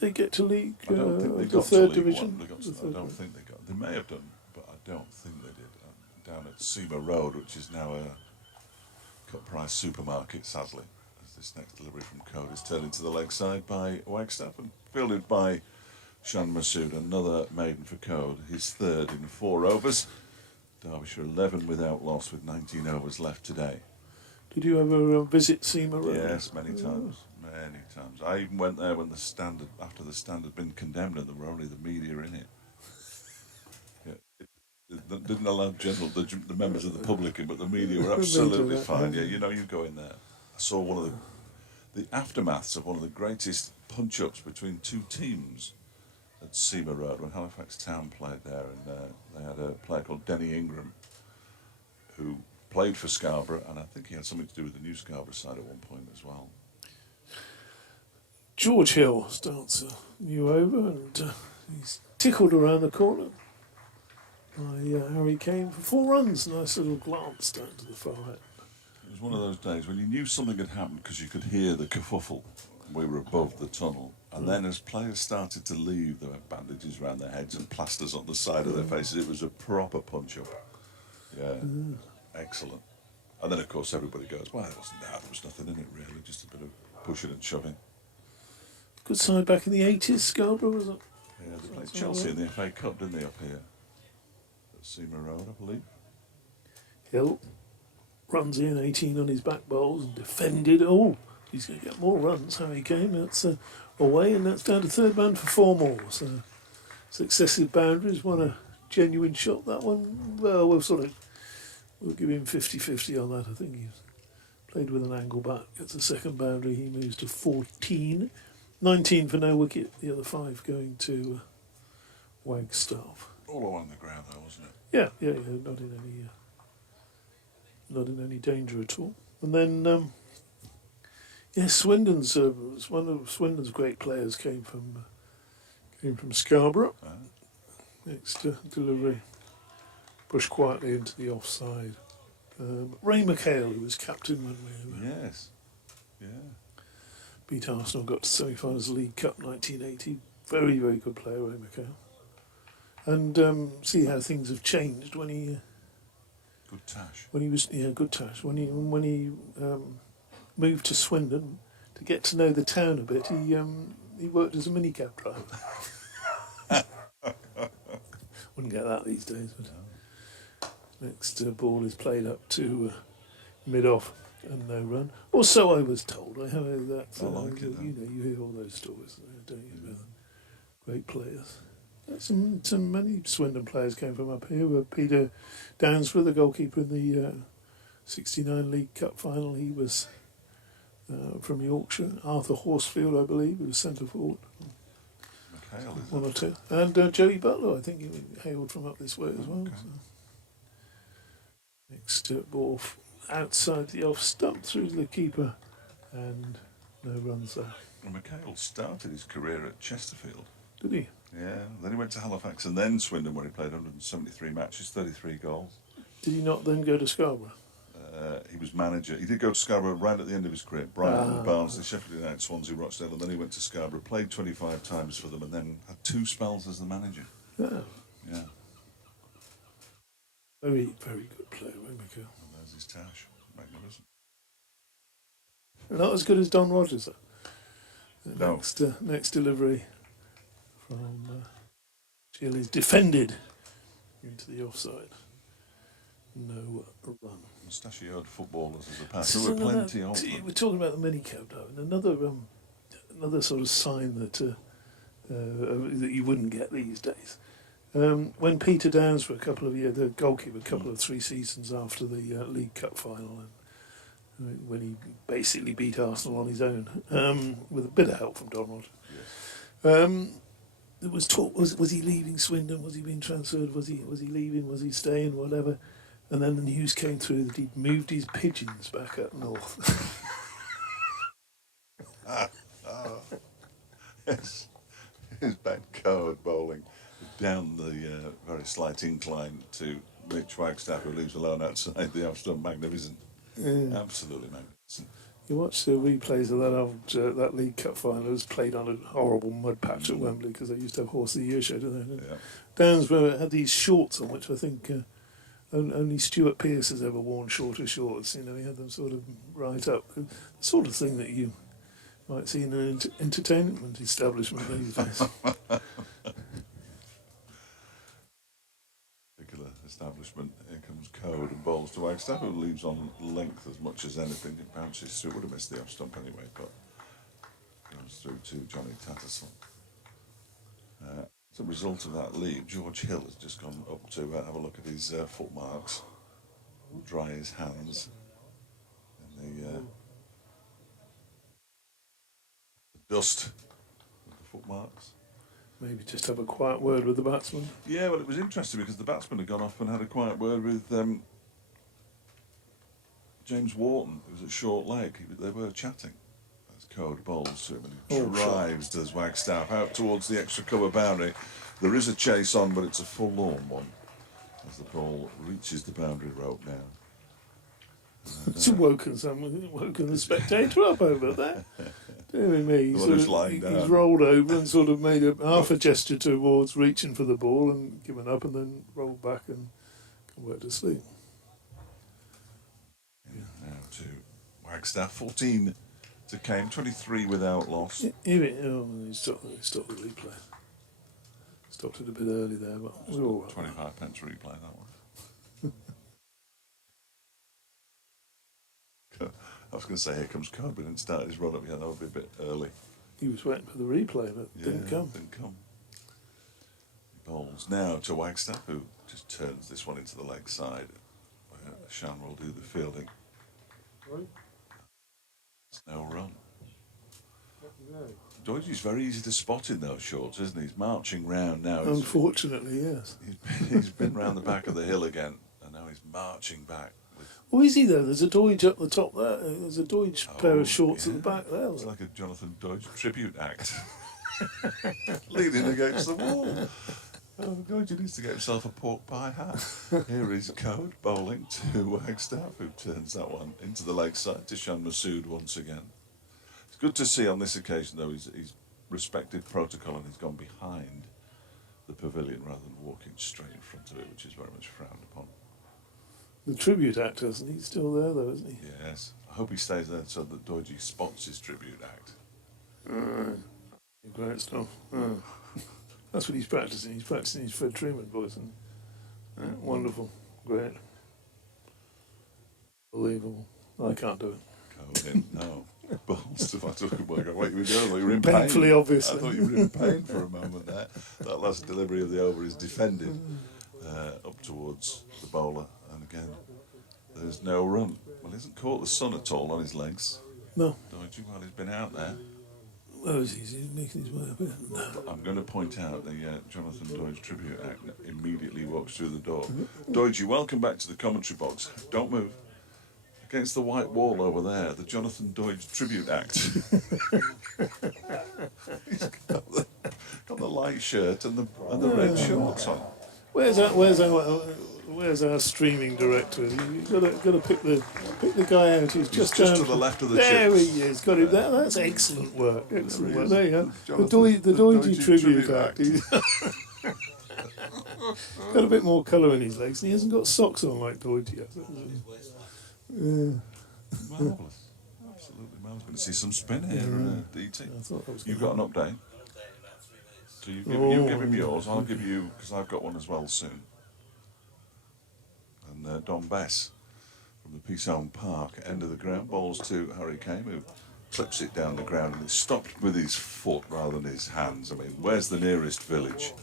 they get to league? I don't think they the got third to League division. One. They got The to, I third don't think they got. They may have done, but I don't think they did. Down at Seamer Road, which is now a cut price supermarket, sadly, as this next delivery from Code is turned into the leg side by Wagstaff and fielded by Shan Masood, another maiden for Code, his third in 4 overs. Derbyshire 11 without loss with 19 overs left today. Did you ever visit Seamer Road? Yes, many times. Many times. I even went there when after the stand had been condemned and there were only the media in it. Yeah, it didn't allow the members of the public in, but the media were absolutely fine. Yeah, you go in there. I saw one of the aftermaths of one of the greatest punch-ups between 2 teams at Seamer Road when Halifax Town played there, and they had a player called Denny Ingram who played for Scarborough, and I think he had something to do with the new Scarborough side at one point as well. George Hill starts a new over and he's tickled around the corner by Harry Kane for 4 runs. Nice little glance down to the far end. It was one of those days when you knew something had happened because you could hear the kerfuffle. We were above the tunnel, and then as players started to leave, there were bandages around their heads and plasters on the side of their faces. It was a proper punch-up. Yeah, excellent. And then, of course, everybody goes, well, there was nothing in it, really, just a bit of pushing and shoving. Good side back in the 80s, Scarborough, was it? Yeah, they played Chelsea in the FA Cup, didn't they, up here? At Seamer Road, I believe. Hill runs in, 18 on his back bowls and defended. Oh, he's going to get more runs, Harry Kane. That's away, and that's down to third man for 4 more. So successive boundaries, won a genuine shot. That one, well, we'll give him 50-50 on that. I think he's played with an angle back. Gets the second boundary. He moves to 14. 19 for no wicket. The other 5 going to Wagstaff. All along the ground, though, wasn't it? Yeah. Not in any danger at all. And then, Swindon's one of Swindon's great players came from Scarborough. Next delivery pushed quietly into the offside. Ray McHale, who was captain when we Yes. Yeah. beat Arsenal, got to semi-finals of the League Cup 1980. Very, very good player, Ray McHale. And see how things have changed when he Good tash. was good touch when he moved to Swindon to get to know the town a bit. He worked as a minicab driver. Wouldn't get that these days. But next ball is played up to mid-off and no run. Or so I was told. I have that. I like it, You hear all those stories, don't you? About great players. Many Swindon players came from up here. Peter Downsworth, the goalkeeper in the '69 League Cup final, he was from Yorkshire. Arthur Horsfield, I believe, he was centre forward. McHale, is One it? or two. And Joey Butler, I think he hailed from up this way as well. Okay. So. Next ball outside the off stump through to the keeper, and no runs there. Well, McHale started his career at Chesterfield. Did he? Yeah. Then he went to Halifax and then Swindon, where he played 173 matches, 33 goals. Did he not then go to Scarborough? He was manager. He did go to Scarborough right at the end of his career. Brighton, Barnsley, Sheffield United, Swansea, Rochdale, and then he went to Scarborough, played 25 times for them, and then had 2 spells as the manager. Yeah. Yeah. Very, very good player, Ray McHale. And there's his tash. Magnificent. Not as good as Don Rogers, though. No. Next delivery from Gill is defended into the offside. No run. Mustachioed footballers as a pass. There were plenty of them. We're talking about the minicab, though. Another sort of sign that that you wouldn't get these days. When Peter Downs for a couple of years, the goalkeeper, a couple of 3 seasons after the League Cup final, and when he basically beat Arsenal on his own, with a bit of help from Don Rogers. Yes. There was talk: was he leaving Swindon? Was he being transferred? Was he leaving? Was he staying? Whatever. And then the news came through that he'd moved his pigeons back up north. Yes. His bad code bowling down the very slight incline to Mitch Wagstaff, who leaves alone outside the off stump. Magnificent. Yeah. Absolutely magnificent. You watch the replays of that League Cup final. It was played on a horrible mud patch at Wembley because they used to have Horse of the Year show, didn't they? Yeah. Downs had these shorts on, which I think only Stuart Pearce has ever worn shorter shorts. You know, he had them sort of right up. The sort of thing that you might see in an entertainment establishment these days. Particular establishment. Here comes Code and bowls to Wagstaff, who leaves on length as much as anything. It bounces through. Would have missed the off stump anyway, but goes through to Johnny Tattersall. As a result of that leave, George Hill has just gone up to have a look at his footmarks, dry his hands, and the dust of the footmarks. Maybe just have a quiet word with the batsman. Yeah, well, it was interesting because the batsman had gone off and had a quiet word with James Wharton, who was at short leg. They were chatting. Code bowls to him and he drives, does Wagstaff out towards the extra cover boundary. There is a chase on, but it's a full-on one as the ball reaches the boundary rope now. It's woken the spectator up over there. Dear me, he's rolled over and sort of made half a gesture towards reaching for the ball and given up, and then rolled back and gone back to sleep. Now to Wagstaff, 14 to Kane, 23 without loss. He stopped the replay. Stopped it a bit early there, but we're all right. 25 pence replay, that one. I was going to say, here comes Code, but didn't start his run up yet. That would be a bit early. He was waiting for the replay, but didn't come. Didn't come. He bowls now to Wagstaff, who just turns this one into the leg side. Shan will do the fielding. Right. It's no run. Doidge's very easy to spot in those shorts, isn't he? He's marching round now. Unfortunately, yes. He's been round the back of the hill again, and now he's marching back. Oh, is he though? There's a Doidge up the top there. There's a Doidge pair of shorts at the back there. It's like a Jonathan Doidge tribute act. Leaning against the wall. Oh, God, he needs to get himself a pork pie hat. Here is Code bowling to Wagstaff, who turns that one into the lakeside. Dishan Masood once again. It's good to see on this occasion, though, he's respected protocol and he's gone behind the pavilion rather than walking straight in front of it, which is very much frowned upon. The tribute act, isn't he? Still there, though, isn't he? Yes. I hope he stays there so that Doidgy spots his tribute act. Great stuff. That's what he's practicing. He's practicing his Fred Truman voice. And, wonderful. Great. Unbelievable. I can't do it. Go in. No. Balls. I took a wait, you were doing. You were in pain. Painfully obvious. I thought you were in pain for a moment there. That last delivery of the over is defended up towards the bowler, and again, there's no run. Well, he hasn't caught the sun at all on his legs. No. Doidgy, while he's been out there. Oh, he's making his way up here. No. I'm going to point out the Jonathan Doidge tribute act immediately walks through the door. Doidge, welcome back to the commentary box. Don't move. Against the white wall over there, the Jonathan Doidge tribute act. He's got the light shirt and the red shorts on. Where's our streaming director? You've got to pick the guy out who's just to down the left of the there. chips. He is. Got him there. That's excellent work. Excellent work. There you go. Jonathan, The Doidgy tribute act. Got a bit more colour in his legs, and he hasn't got socks on like Doidgy. Marvellous. Absolutely marvellous. Going to see some spin here, DT. I thought that was You've gonna got an update. So you give him yours. I'll give you, because I've got one as well soon. And Don Bess from the Peace Home Park, end of the ground, balls to Harry Kane, who clips it down the ground, and it's stopped with his foot rather than his hands. I mean, where's the nearest village?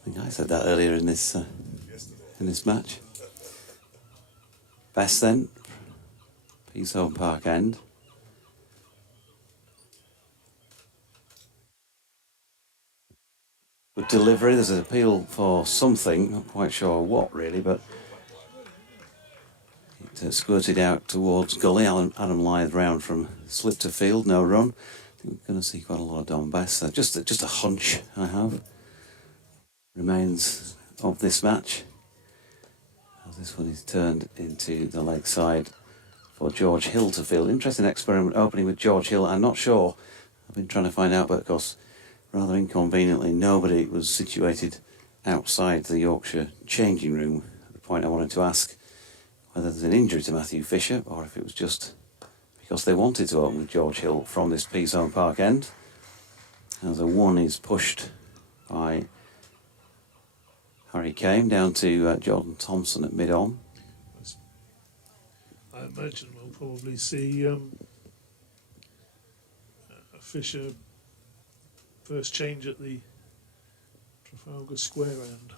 I think I said that earlier in this match. Best then, Peace Home Park end. Good delivery. There's an appeal for something, not quite sure what really, but it squirted out towards gully. Adam Lythe round from slip to field, no run. I think we're going to see quite a lot of Don Bess. Just a hunch I have. Remains of this match. As this one is turned into the leg side for George Hill to field. Interesting experiment opening with George Hill. I'm not sure. I've been trying to find out, but of course, rather inconveniently, nobody was situated outside the Yorkshire changing room at the point I wanted to ask whether there's an injury to Matthew Fisher or if it was just because they wanted to open with George Hill from this Peace Home Park end. As a one is pushed by Harry Kane down to Jordan Thompson at mid-on. I imagine we'll probably see Fisher first change at the Trafalgar Square end.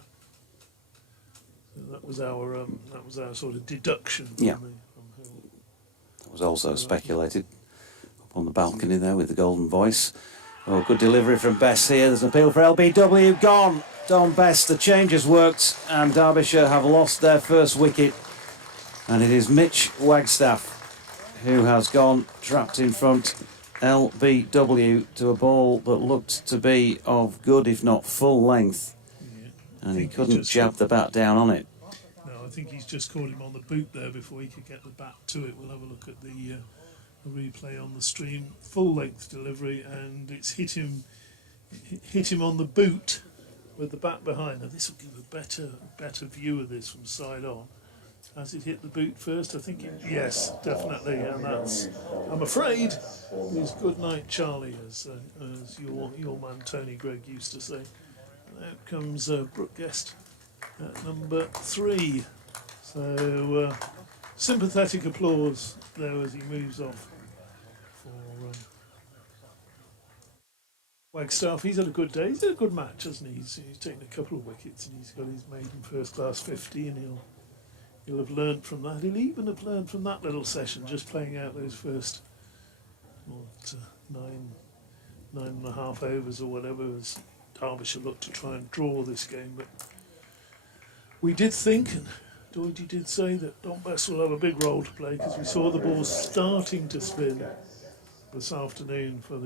So that was our sort of deduction from Yeah. from Hill. That was also speculated up on the balcony there with the golden voice. Oh, good delivery from Bess here. There's an appeal for LBW. Gone. Don Bess, the change has worked, and Derbyshire have lost their first wicket. And it is Mitch Wagstaff who has gone trapped in front. LBW to a ball that looked to be of good, if not full length. Yeah. And he think he couldn't just jab the bat down on it. No, I think he's just caught him on the boot there before he could get the bat to it. We'll have a look at the replay on the stream. Full length delivery, and it's hit him on the boot with the bat behind. Now this will give a better view of this from side on. Has it hit the boot first? I think yes, definitely, and that's, I'm afraid, is good night Charlie, as your man Tony Gregg used to say. And out comes Brooke Guest at number 3. So sympathetic applause there as he moves off for Wagstaff. He's had a good day. He's had a good match, hasn't he? He's taken a couple of wickets and he's got his maiden first class 50, and he'll have learned from that. He'll even have learned from that little session, just playing out those first nine and a half overs or whatever, as Derbyshire looked to try and draw this game. But we did think, and Doidgy did say, that Don Bess will have a big role to play, because we saw the ball starting to spin this afternoon for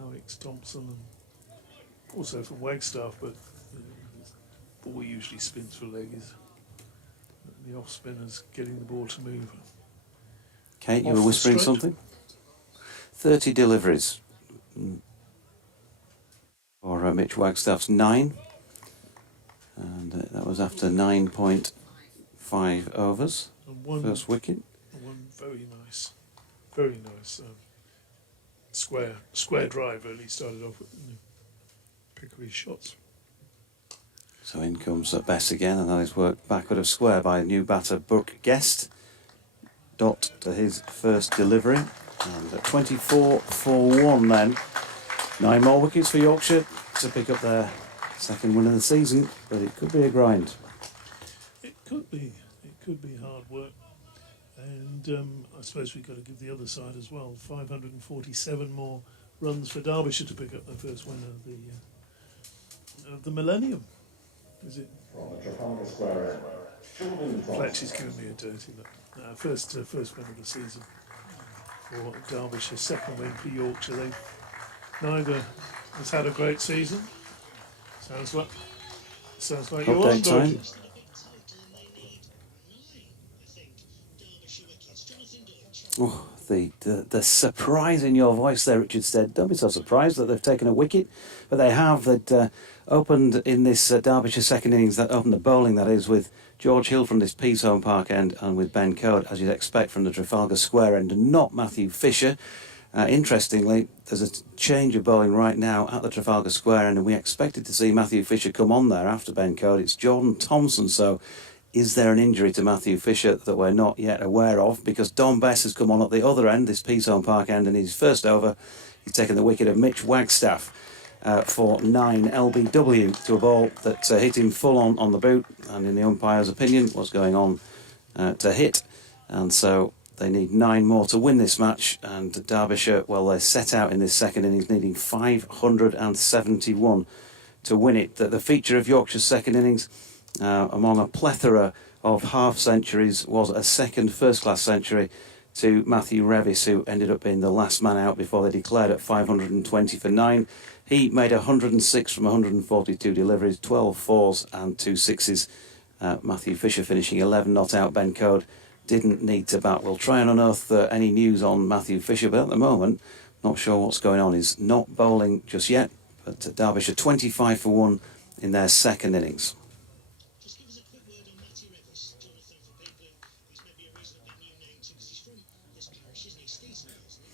Alex Thompson, and also from Wagstaff, but the ball usually spins for leg is the off spinners getting the ball to move. Kate, you Off were the whispering straight. something? 30 deliveries for Mitch Wagstaff's 9. And that was after 9.5 overs. And one, First wicket. one very nice square drive. Really started off with pick of his shots. So in comes Bess again, and that is worked backward of square by new batter Brooke Guest. Dot to his first delivery. And at 24 for 1 then. 9 more wickets for Yorkshire to pick up their second win of the season, but it could be a grind. It could be hard work, and I suppose we've got to give the other side as well. 547 more runs for Derbyshire to pick up their first win of the millennium. Is it? Fletch is giving me a dirty look. First win of the season for Derbyshire, second win for Yorkshire. Neither has had a great season. Sounds like you're on, Update time. Dorothy. Oh, the surprise in your voice there, Richard said. Don't be so surprised that they've taken a wicket, but they have. That opened in this Derbyshire second innings, that opened the bowling, that is, with George Hill from this Peasholm Park end and with Ben Coad, as you'd expect, from the Trafalgar Square end, and not Matthew Fisher. Interestingly, there's a change of bowling right now at the Trafalgar Square end, and we expected to see Matthew Fisher come on there after Ben Coad. It's Jordan Thompson, so is there an injury to Matthew Fisher that we're not yet aware of? Because Don Bess has come on at the other end, this Peasholm Park end, and his first over, he's taken the wicket of Mitch Wagstaff for 9 LBW to a ball that hit him full on the boot, and in the umpire's opinion was going on to hit, and so they need 9 more to win this match. And Derbyshire, well, they're set out in this second innings needing 571 to win it. The feature of Yorkshire's second innings, among a plethora of half centuries, was a second first-class century to Matthew Revis, who ended up being the last man out before they declared at 520 for 9. He made 106 from 142 deliveries, 12 fours and 2 sixes. Matthew Fisher finishing 11 not out. Ben Coad didn't need to bat. We'll try and unearth any news on Matthew Fisher, but at the moment, not sure what's going on. He's not bowling just yet, but Derbyshire 25 for 1 in their second innings. Just give us a quick word on Matty Revis, Jonathan, for people who's maybe a reasonably new name to, because he's from this parish, isn't he? Stevenson, isn't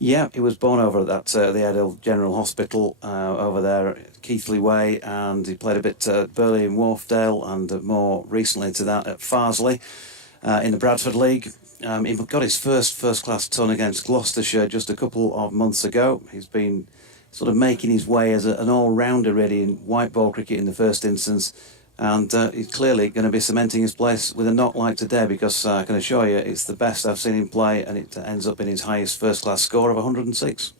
he? Yeah, he was born over at the Airedale General Hospital over there at Keighley Way, and he played a bit at Burley and Wharfdale, and more recently to that at Farsley in the Bradford League. He got his first-class ton against Gloucestershire just a couple of months ago. He's been sort of making his way as an all-rounder really in white ball cricket in the first instance, and he's clearly going to be cementing his place with a knock like today, because I can assure you it's the best I've seen him play, and it ends up in his highest first-class score of 106.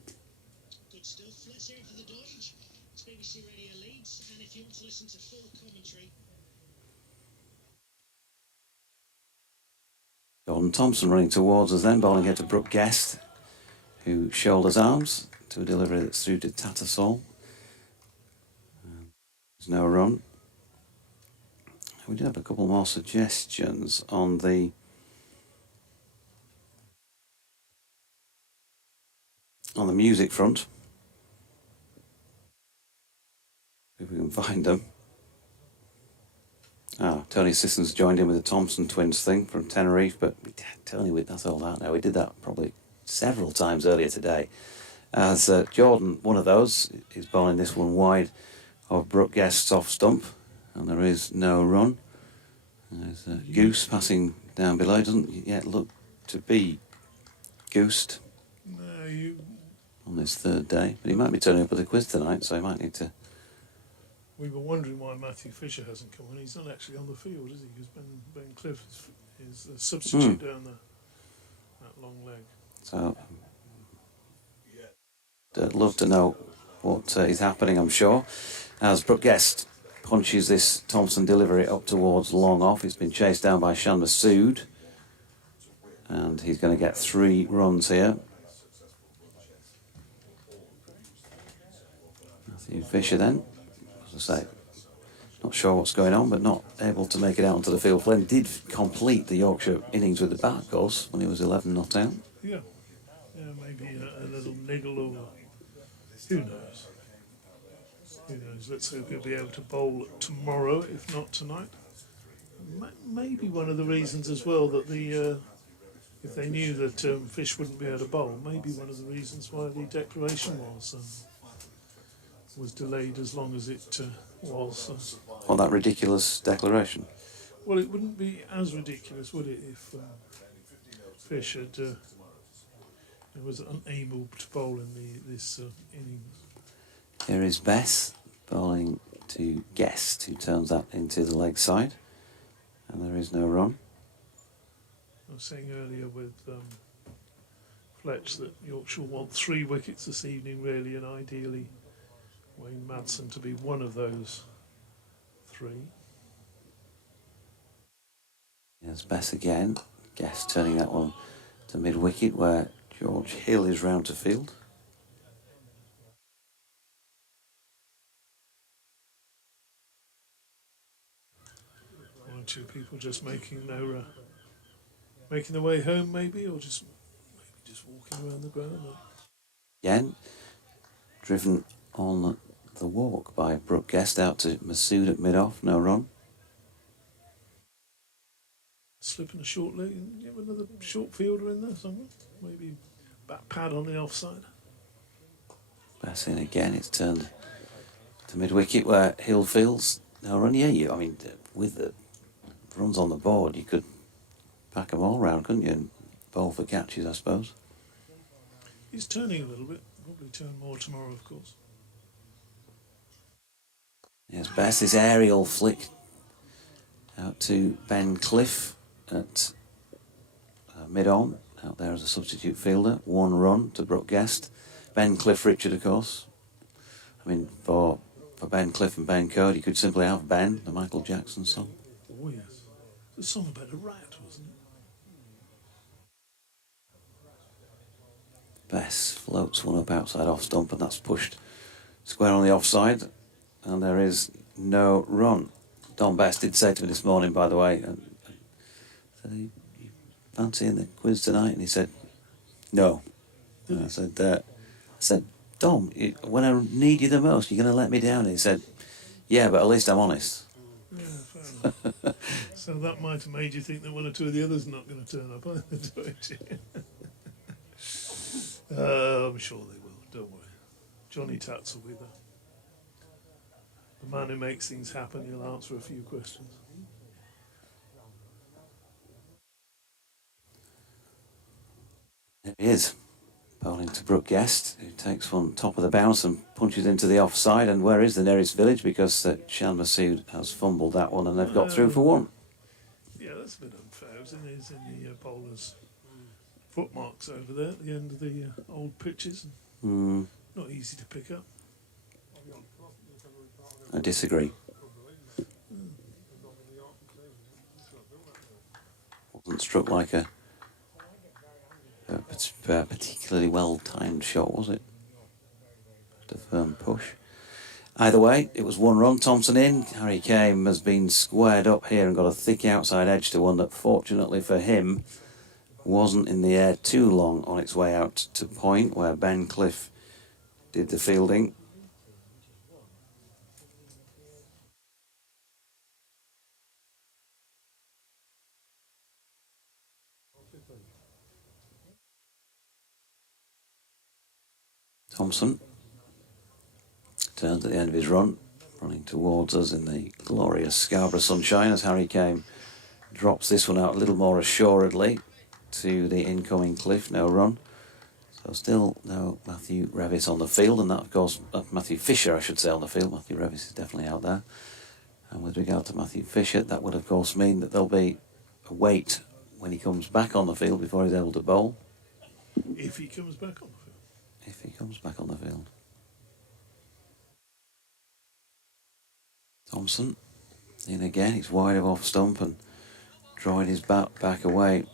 Good stuff. Let's hear it for the Dodge. It's BBC Radio Leeds, and if you want to listen to full commentary, Jordan Thompson running towards us then, bowling here to Brooke Guest, who shoulders arms to a delivery that's through to Tattersall. There's no run. We did have a couple more suggestions on the music front. If we can find them. Tony Sissons joined in with the Thompson twins thing from Tenerife, but Tony, that's all that now. We did that probably several times earlier today. As Jordan, one of those, is bowling this one wide of Brooke Guest's off stump, and there is no run. There's a Goose passing down below. Doesn't yet look to be goosed No, on this third day, but he might be turning up at the quiz tonight, so he might need to. we were wondering why Matthew Fisher hasn't come on. He's not actually on the field, is he? Because Ben Cliff is a substitute down that long leg. So, I'd love to know what is happening, I'm sure. As Brooke Guest punches this Thompson delivery up towards long off. He's been chased down by Shan Masood, and he's going to get 3 runs here. Matthew Fisher then, as I say, not sure what's going on, but not able to make it out onto the field. Glenn did complete the Yorkshire innings with the bat, of course, when he was 11 not out. Yeah, maybe a little niggle or who knows. Who knows? Let's hope he'll be able to bowl tomorrow, if not tonight. Maybe one of the reasons as well that if they knew that Fish wouldn't be able to bowl, maybe one of the reasons why the declaration was delayed as long as it was. On that ridiculous declaration. Well, it wouldn't be as ridiculous, would it, if Fish was unable to bowl in this innings. Here is Bess bowling to Guest, who turns that into the leg side, and there is no run. I was saying earlier with Fletch that Yorkshire want 3 wickets this evening, really, and ideally Wayne Madsen to be one of those 3. Here's Bess again. Guest turning that one to mid-wicket, where George Hill is round to field. One or two people just making their way home, maybe, or just walking around the ground. Again, driven on the walk by Brooke Guest out to Masood at mid-off, no run. Slipping a short leg and get another short fielder in there somewhere. Maybe bat pad on the offside. Bess in again, it's turned to mid-wicket where Hill fields no run. Yeah, with the runs on the board, you could pack them all round, couldn't you, and bowl for catches, I suppose. He's turning a little bit. Probably turn more tomorrow, of course. Yes, Bess, this aerial flick out to Ben Cliff at mid-on, out there as a substitute fielder. 1 run to Brooke Guest. Ben Cliff Richard, of course. For Ben Cliff and Ben Code, you could simply have Ben, the Michael Jackson song. Oh, yes. The song about a rat, wasn't it? Bess floats one up outside off stump, and that's pushed square on the offside, and there is no run. Don Best did say to me this morning, by the way, said, "You fancying the quiz tonight?" And he said, "No." And I said, "Dom, when I need you the most, you're going to let me down." And he said, "Yeah, but at least I'm honest." Yeah, fair enough. So that might have made you think that 1 or 2 of the others are not going to turn up, either, don't you? I'm sure they will, don't worry. Johnny Tats will be there. The man who makes things happen, he'll answer a few questions. There he is, bowling to Brooke Guest, who takes one top of the bounce and punches into the offside. And where is the nearest village? Because Shan Masood has fumbled that one, and they've got through for 1. Yeah, that's a bit unfair, isn't it? It's in the bowler's footmarks over there at the end of the old pitches. Not easy to pick up. I disagree. Wasn't struck like a particularly well-timed shot, was it? Just a firm push. Either way, it was 1 run. Thompson in. Harry Kame has been squared up here and got a thick outside edge to one that, fortunately for him, wasn't in the air too long on its way out to point, where Ben Cliff did the fielding. Thompson turns at the end of his run, running towards us in the glorious Scarborough sunshine as Harry Kame drops this one out a little more assuredly to the incoming Cliff. No run. So still no Matthew Revis on the field, and that, of course, Matthew Fisher, I should say, on the field. Matthew Revis is definitely out there. And with regard to Matthew Fisher, that would, of course, mean that there'll be a wait when he comes back on the field before he's able to bowl. If he comes back on the field. If he comes back on the field. Thompson in again. He's wide of off stump and drawing his bat back away.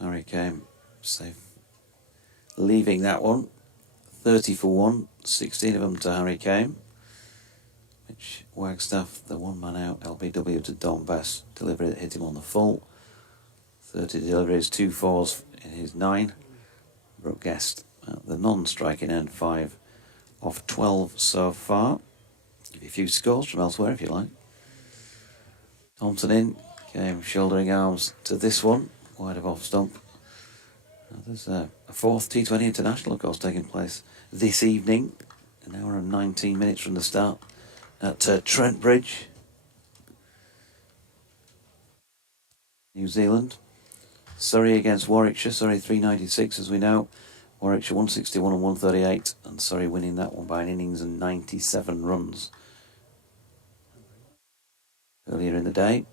Harry Kame safe, leaving that one. 30 for 1, 16 of them to Harry Kane. Which Wagstaff, the one man out, LBW to Don Best, delivery that hit him on the full. 30 deliveries, 2 fours in his 9. Brooke Guest at the non-striking end, 5 off 12 so far. Give you a few scores from elsewhere if you like. Thompson in, came shouldering arms to this one, wide of off stump. Now there's a fourth T20 International, of course, taking place this evening, an hour and 19 minutes from the start at Trent Bridge, New Zealand. Surrey against Warwickshire, Surrey 396 as we know, Warwickshire 161 and 138, and Surrey winning that one by an innings and 97 runs. Earlier in the day,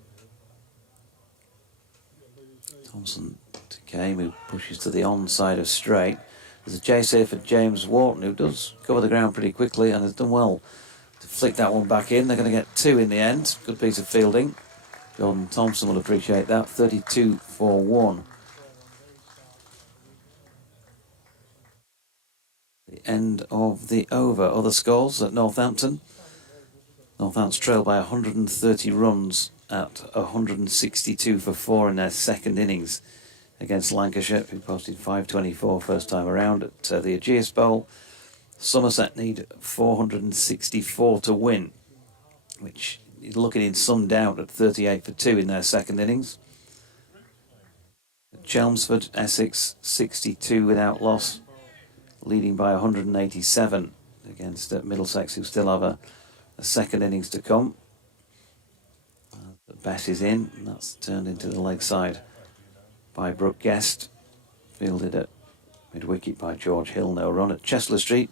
Thompson to Kame, who pushes to the onside of straight. There's a chase here for James Wharton, who does cover the ground pretty quickly and has done well to flick that one back in. They're going to get 2 in the end. Good piece of fielding. Jordan Thompson will appreciate that. 32 for 1. The end of the over. Other scores at Northampton. Northampton's trailed by 130 runs at 162 for 4 in their second innings against Lancashire, who posted 524 first time around at the Ageas Bowl. Somerset need 464 to win, which is looking in some doubt at 38 for 2 in their second innings. At Chelmsford, Essex 62 without loss, leading by 187 against Middlesex, who still have a second innings to come. The bat is in, and that's turned into the leg side by Brooke Guest, fielded at mid-wicket by George Hill, no run. At Chester Street,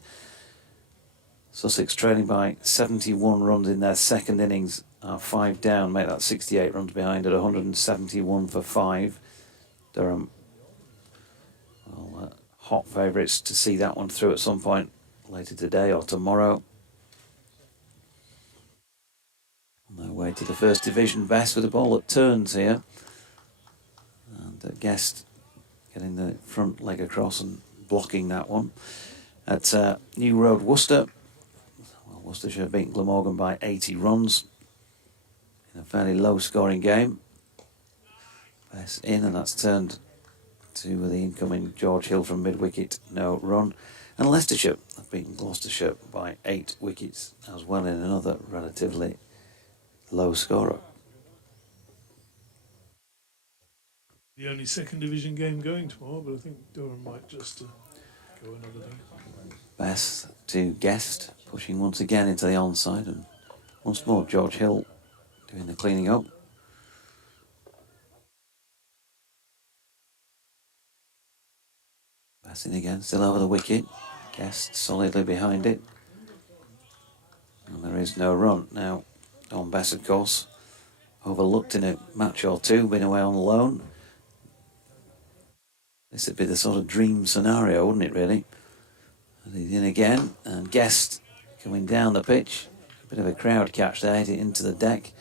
Sussex trailing by 71 runs in their second innings, are 5 down, make that 68 runs behind at 171 for 5. Durham, well, hot favourites to see that one through at some point later today or tomorrow. On their way to the First Division. Best with a ball that turns here. And Guest getting the front leg across and blocking that one. At New Road, Worcester. Well, Worcestershire beating Glamorgan by 80 runs in a fairly low scoring game. Best in, and that's turned to the incoming George Hill from mid-wicket, no run. And Leicestershire have beaten Gloucestershire by 8 wickets as well in another relatively low scorer. The only second division game going tomorrow, but I think Durham might just go another day. Best to Guest, pushing once again into the onside, and once more George Hill doing the cleaning up. Passing again, still over the wicket. Guest solidly behind it. And there is no run. Now, Don Bess, of course, overlooked in a match or two, been away on loan. This would be the sort of dream scenario, wouldn't it, really? And he's in again, and Guest coming down the pitch. A bit of a crowd catch there, hit it into the deck.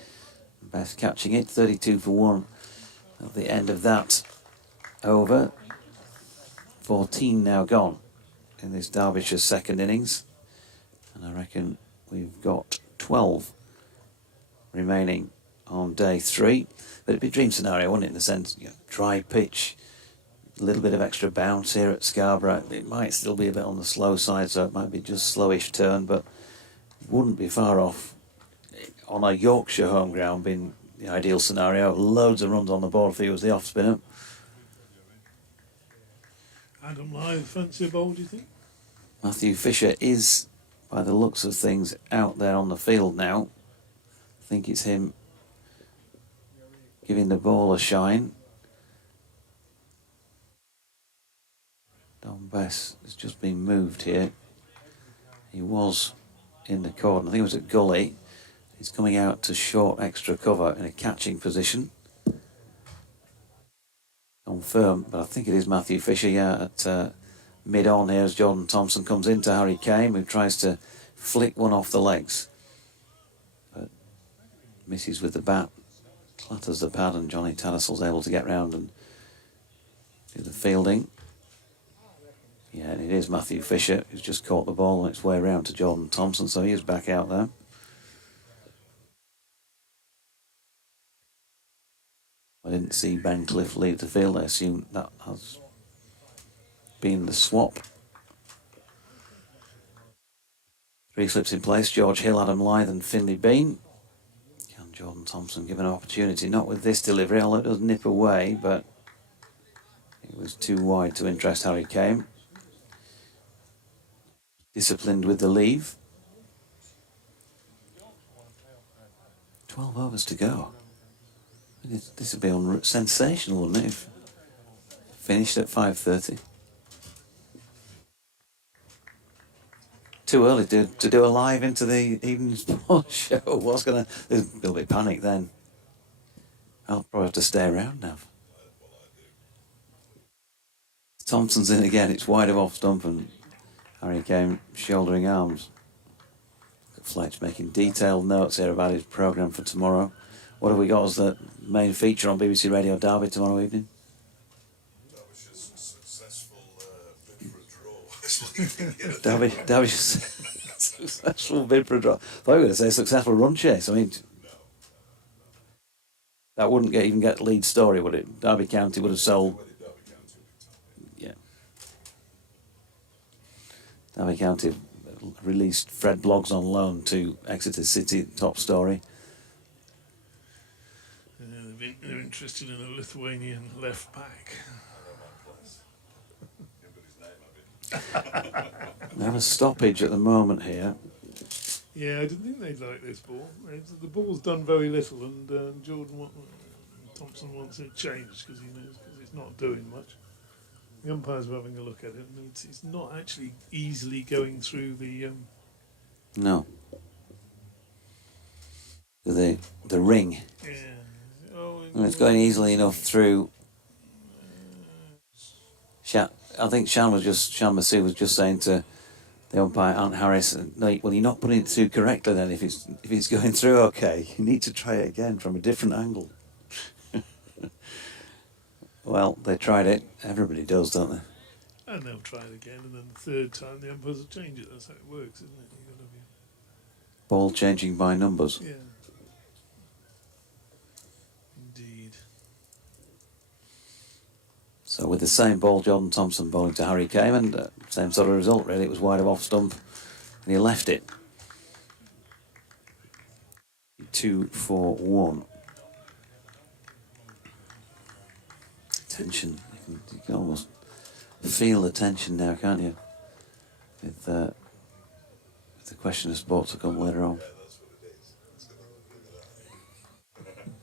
Best catching it, 32 for 1 at the end of that over. 14 now gone in this Derbyshire second innings. And I reckon we've got 12 remaining on day 3. But it'd be a dream scenario, wouldn't it, in the sense, dry pitch, a little bit of extra bounce here at Scarborough. It might still be a bit on the slow side, so it might be just slowish turn, but wouldn't be far off on a Yorkshire home ground being the ideal scenario. Loads of runs on the board for you as the off spinner. Adam Live, fancy a bowl, do you think? Matthew Fisher is, by the looks of things, out there on the field now. I think it's him giving the ball a shine. Don Bess has just been moved here. He was in the cordon, I think it was at Gully. He's coming out to short extra cover in a catching position. Confirmed, but I think it is Matthew Fisher, yeah, at mid-on here as Jordan Thompson comes into Harry Kane, who tries to flick one off the legs. But misses with the bat, clatters the pad, and Johnny Tattersal's able to get round and do the fielding. Yeah, and it is Matthew Fisher who's just caught the ball on its way around to Jordan Thompson, so he is back out there. I didn't see Ben Cliff leave the field. I assume that has been the swap. 3 slips in place: George Hill, Adam Lyth and Finlay Bean. Can Jordan Thompson give an opportunity? Not with this delivery, although it does nip away, but it was too wide to interest Harry Kane. Disciplined with the leave. 12 overs to go. This would be sensational, wouldn't it, if finished at 5:30? Too early to do a live into the evening sports show. There's a little bit of panic then. I'll probably have to stay around now. Thompson's in again. It's wide of off stump and Harry Kane shouldering arms. Fletch making detailed notes here about his programme for tomorrow. What have we got as the main feature on BBC Radio Derby tomorrow evening? Derbyshire's successful bid for a draw. Derbyshire's successful bid for a draw. I thought you were going to say successful run chase. I mean, that wouldn't even get lead story, would it? Derby County would have sold. Yeah. Derby County released Fred Bloggs on loan to Exeter City, top story. They're interested in a Lithuanian left back. They have a stoppage at the moment here. Yeah, I didn't think they'd like this ball. The ball's done very little, and Thompson wants it changed because he knows it's not doing much. The umpires were having a look at it, and it's not actually easily going through the. No. The ring. Yeah. Oh, And it's going easily enough through. I think Shan Masood was just saying to the umpire, Ant Harris, no, well, you're not putting it through correctly then. If it's going through okay, you need to try it again from a different angle. Well, they tried it. Everybody does, don't they? And they'll try it again, and then the third time the umpires will change it. That's how it works, isn't it? You've got to be. Ball changing by numbers. Yeah. Indeed. So with the same ball, Jordan Thompson bowling to Harry Kane, and same sort of result really. It was wide of off stump, and he left it. 2-4-1. Tension. You can almost feel the tension now, can't you? With the question of sport to come later on.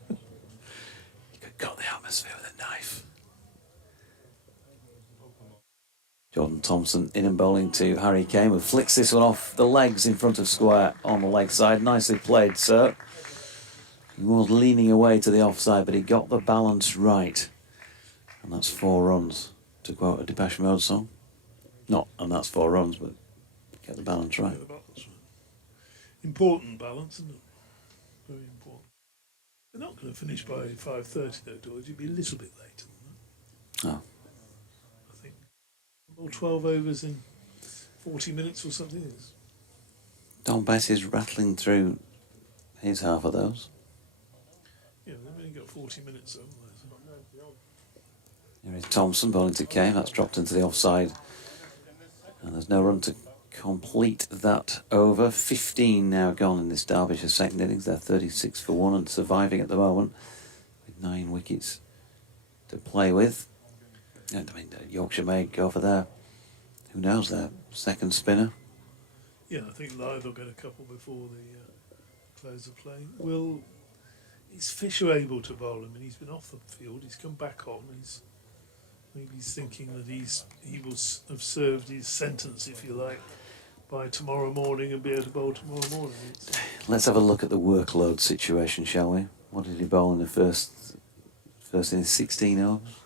You could cut the atmosphere with a knife. Jordan Thompson in and bowling to Harry Kane, who flicks this one off the legs in front of square on the leg side. Nicely played, sir. He was leaning away to the offside, but he got the balance right. And that's 4 runs, to quote a Depeche Mode song. Not, and that's 4 runs, but get the balance right. Get the balance right. Important balance, isn't it? Very important. They're not going to finish by 5:30 though, George. You'd be a little bit later than that. Oh. I think. All 12 overs in 40 minutes or something. Don Bess is rattling through his half of those. Yeah, they've only got 40 minutes over there. Here is Thompson bowling to Kane. That's dropped into the offside. And there's no run to complete that over. 15 now gone in this Derbyshire second innings. They're 36 for 1 and surviving at the moment with 9 wickets to play with. And I mean, Yorkshire may go for their, who knows, their second spinner. Yeah, I think Lyth will get a couple before the close of play. Is Fisher able to bowl? I mean, he's been off the field. He's come back on. Maybe he's thinking that he will have served his sentence, if you like, by tomorrow morning and be able to bowl tomorrow morning. Let's have a look at the workload situation, shall we? What did he bowl in the first in 16 overs?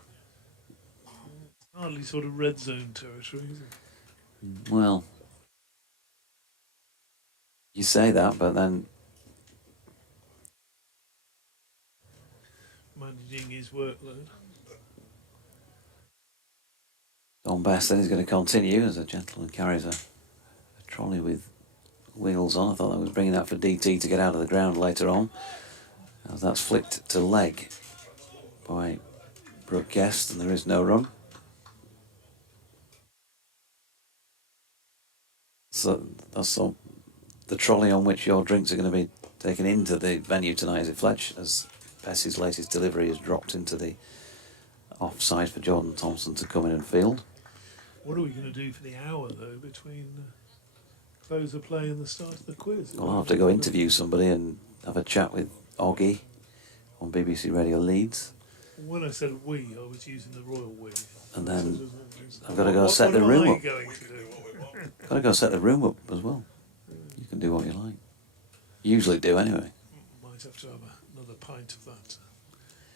Hardly sort of red zone territory, is it? Well, you say that, but then Managing his workload. Tom Best then is going to continue as a gentleman carries a trolley with wheels on. I thought that was bringing that for DT to get out of the ground later on. As that's flicked to leg by Brooke Guest, and there is no run. So that's the trolley on which your drinks are going to be taken into the venue tonight, is it, Fletch? As Bess's latest delivery is dropped into the offside for Jordan Thompson to come in and field. What are we going to do for the hour, though, between close of play and the start of the quiz? I'll have to go interview somebody and have a chat with Oggy on BBC Radio Leeds. When I said we, I was using the royal we. And then I've got to go set the room up. Got to go set the room up as well. You can do what you like. Usually do anyway. Might have to have another pint of that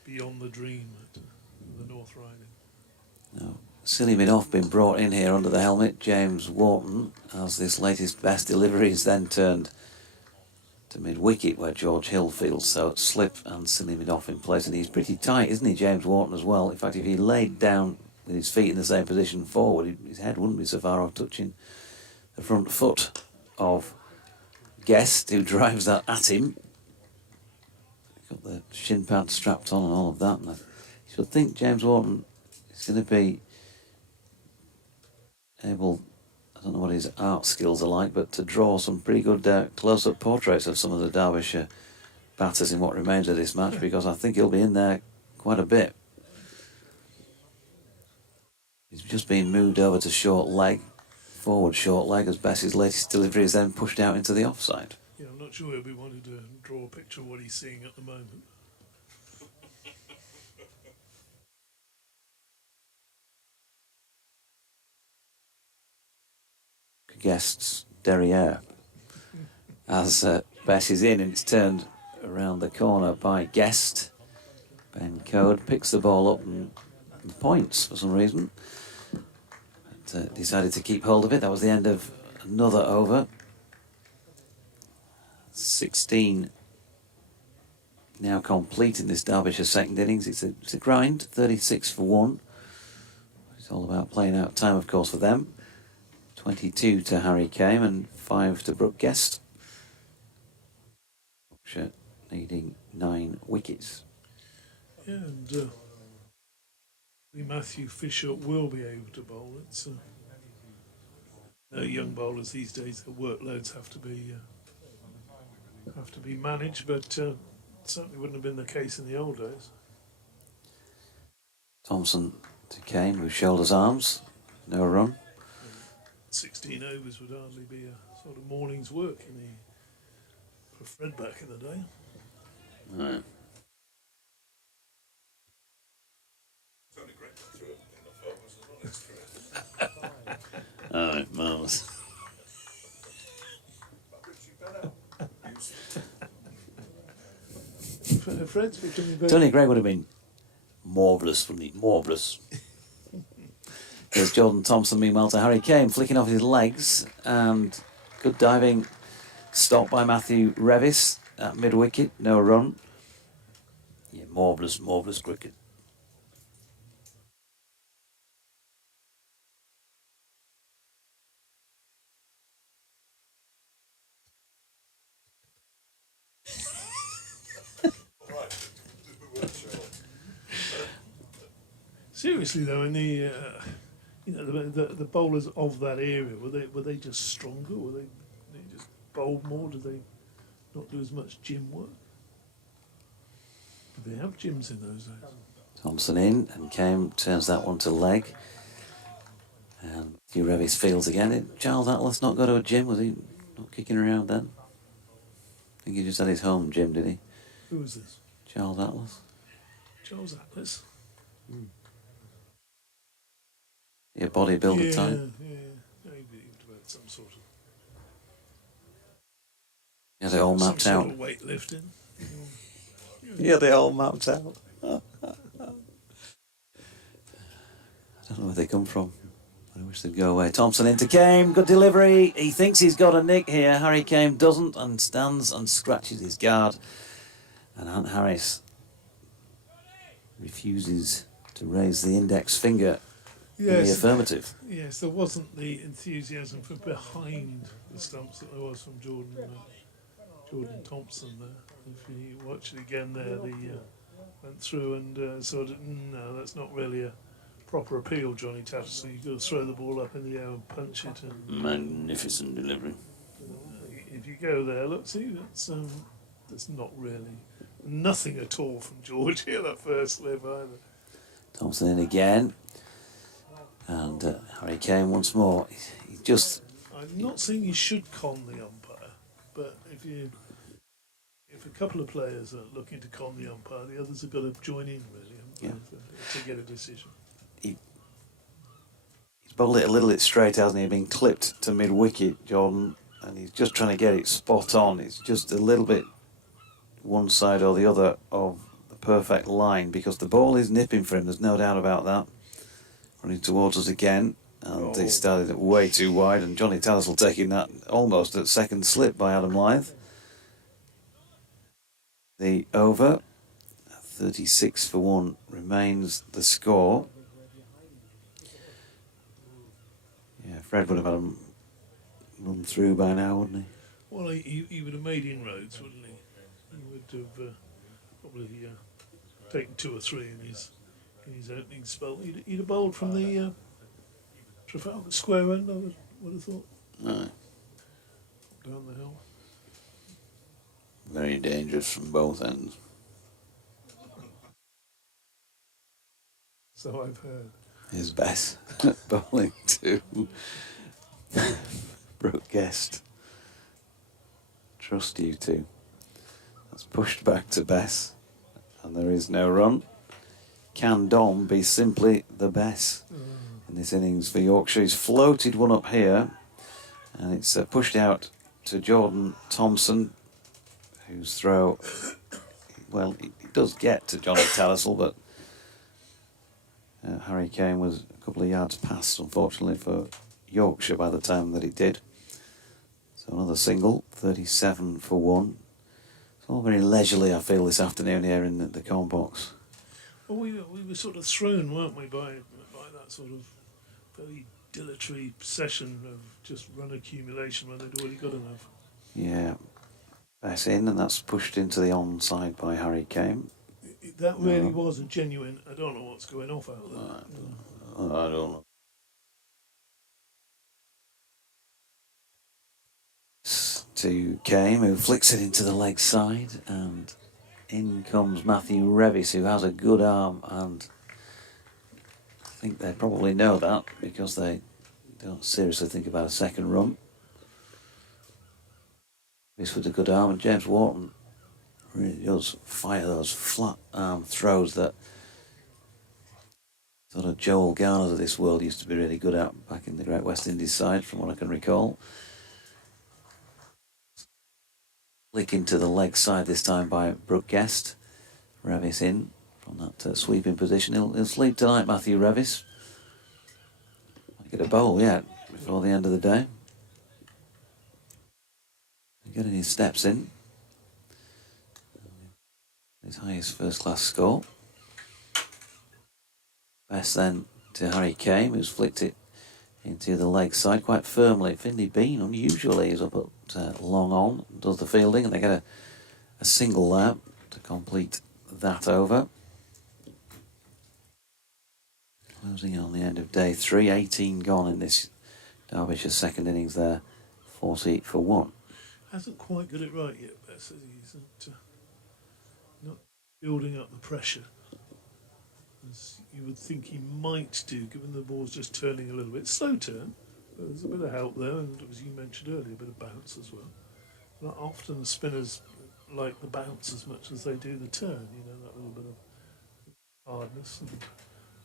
Beyond the Dream at the North Riding. No. Silly mid-off been brought in here under the helmet. James Wharton, as this latest best delivery is then turned to mid-wicket where George Hill fields. So slip and silly mid-off in place, and he's pretty tight, isn't he, James Wharton, as well? In fact, if he laid down with his feet in the same position forward, his head wouldn't be so far off touching the front foot of Guest, who drives that at him. Got the shin pad strapped on and all of that. And I should think James Wharton is going to be able, I don't know what his art skills are like, but to draw some pretty good close-up portraits of some of the Derbyshire batters in what remains of this match, because I think he'll be in there quite a bit. He's just been moved over to short leg, forward short leg, as Bess's latest delivery is then pushed out into the offside. Yeah, I'm not sure he'll be wanting to draw a picture of what he's seeing at the moment. Guest's derriere as Bess is in, and it's turned around the corner by Guest. Ben Code picks the ball up and points for some reason. But, decided to keep hold of it. That was the end of another over. 16 now complete in this Derbyshire second innings. It's a grind, 36 for 1. It's all about playing out time, of course, for them. 22 to Harry Kame and 5 to Brooke Guest. Yorkshire needing 9 wickets. Yeah, and Matthew Fisher will be able to bowl. It's no young bowlers these days. Their workloads have to be managed, but certainly wouldn't have been the case in the old days. Thompson to Kame, with shoulders arms, no run. 16 overs would hardly be a sort of morning's work for Fred back in the day. Right. Oh, marvellous. Fred's becoming very... Tony Gregg would have been marvellous, wouldn't he? Marvellous. Here's Jordan Thompson, meanwhile, to Harry Kame, flicking off his legs, and good diving stop by Matthew Revis at mid-wicket, no run. Yeah, marvellous, marvellous cricket. Seriously though, in the the bowlers of that area, were they just stronger? Were they just bowled more? Did they not do as much gym work? Did they have gyms in those days? Thompson in, and Kame turns that one to leg. And Hugh Revis fields again. Did Charles Atlas not go to a gym? Was he not kicking around then? I think he just had his home gym, did he? Who was this? Charles Atlas. Charles Atlas. Yeah, bodybuilder Yeah, type. yeah. He would have had some sort of... He had it all mapped some out. sort of weightlifting. Yeah, they all mapped out. I don't know where they come from. I wish they'd go away. Thompson into Kame. Good delivery. He thinks he's got a nick here. Harry Kame doesn't, and stands and scratches his guard. And Ant Harris refuses to raise the index finger in the Yes. affirmative. Yes, there wasn't the enthusiasm from behind the stumps that there was from Jordan Thompson there. If you watch it again there, went through and sort of, no, that's not really a proper appeal, Johnny Tattersall. You've got to throw the ball up in the air and punch it. And Magnificent delivery. if you go there, look, see, that's not really nothing at all from George here, that first slip either. Thompson in again. And Harry Kane once more. He just, I'm not saying you should con the umpire, but if a couple of players are looking to con the umpire, the others have got to join in really, haven't they, to get a decision. he's bowled it a little bit straight, hasn't he? Been clipped to mid-wicket, Jordan, and he's just trying to get it spot on. It's just a little bit one side or the other of the perfect line, because the ball is nipping for him, there's no doubt about that. Running towards us again, and he started it way too wide, and Johnny Tattersall taking that almost at second slip by Adam Lyth. The over, 36 for 1, remains the score. Yeah, Fred would have had him run through by now, wouldn't he? Well, he would have made inroads, wouldn't he? He would have probably taken 2 or 3 in his opening spell. He'd have bowled from the Trafalgar Square end, I would have thought. Aye. Down the hill. Very dangerous from both ends. So I've heard. Here's Bess bowling to Brooke Guest. Trust you two. That's pushed back to Bess, and there is no run. Can Dom be simply the best in this innings for Yorkshire? He's floated one up here, and it's pushed out to Jordan Thompson, whose throw, well, it does get to Johnny Tattersall, but Harry Kane was a couple of yards past, unfortunately, for Yorkshire by the time that it did. So another single, 37 for 1. It's all very leisurely, I feel, this afternoon here in the corn box. Well, we were sort of thrown, weren't we, by that sort of very dilatory session of just run accumulation when they'd already got enough. Yeah, Bess in, and that's pushed into the onside by Harry Kane. That really was a genuine, I don't know what's going off out there. I don't know. To Kane, who flicks it into the leg side, and in comes Matthew Revis, who has a good arm, and I think they probably know that because they don't seriously think about a second run. This with a good arm, and James Wharton really does fire those flat arm throws that sort of Joel Garner of this world used to be really good at back in the Great West Indies side, from what I can recall. Flick into the leg side this time by Brooke Guest. Revis in from that sweeping position. He'll sleep tonight, Matthew Revis. Might get a bowl yet before the end of the day. Getting his steps in. His highest first-class score. Best then to Harry Kane, who's flicked it into the leg side quite firmly. Finley Bean, unusually, is up at long on, does the fielding, and they get a single there to complete that over. Closing on the end of day 3, 18 gone in this Derbyshire second innings there, 40 for 1. Hasn't quite got it right yet, Bess. He's not building up the pressure as you would think he might do, given the ball's just turning a little bit. Slow turn, but there's a bit of help there, and as you mentioned earlier, a bit of bounce as well. Not often spinners like the bounce as much as they do the turn, that little bit of hardness.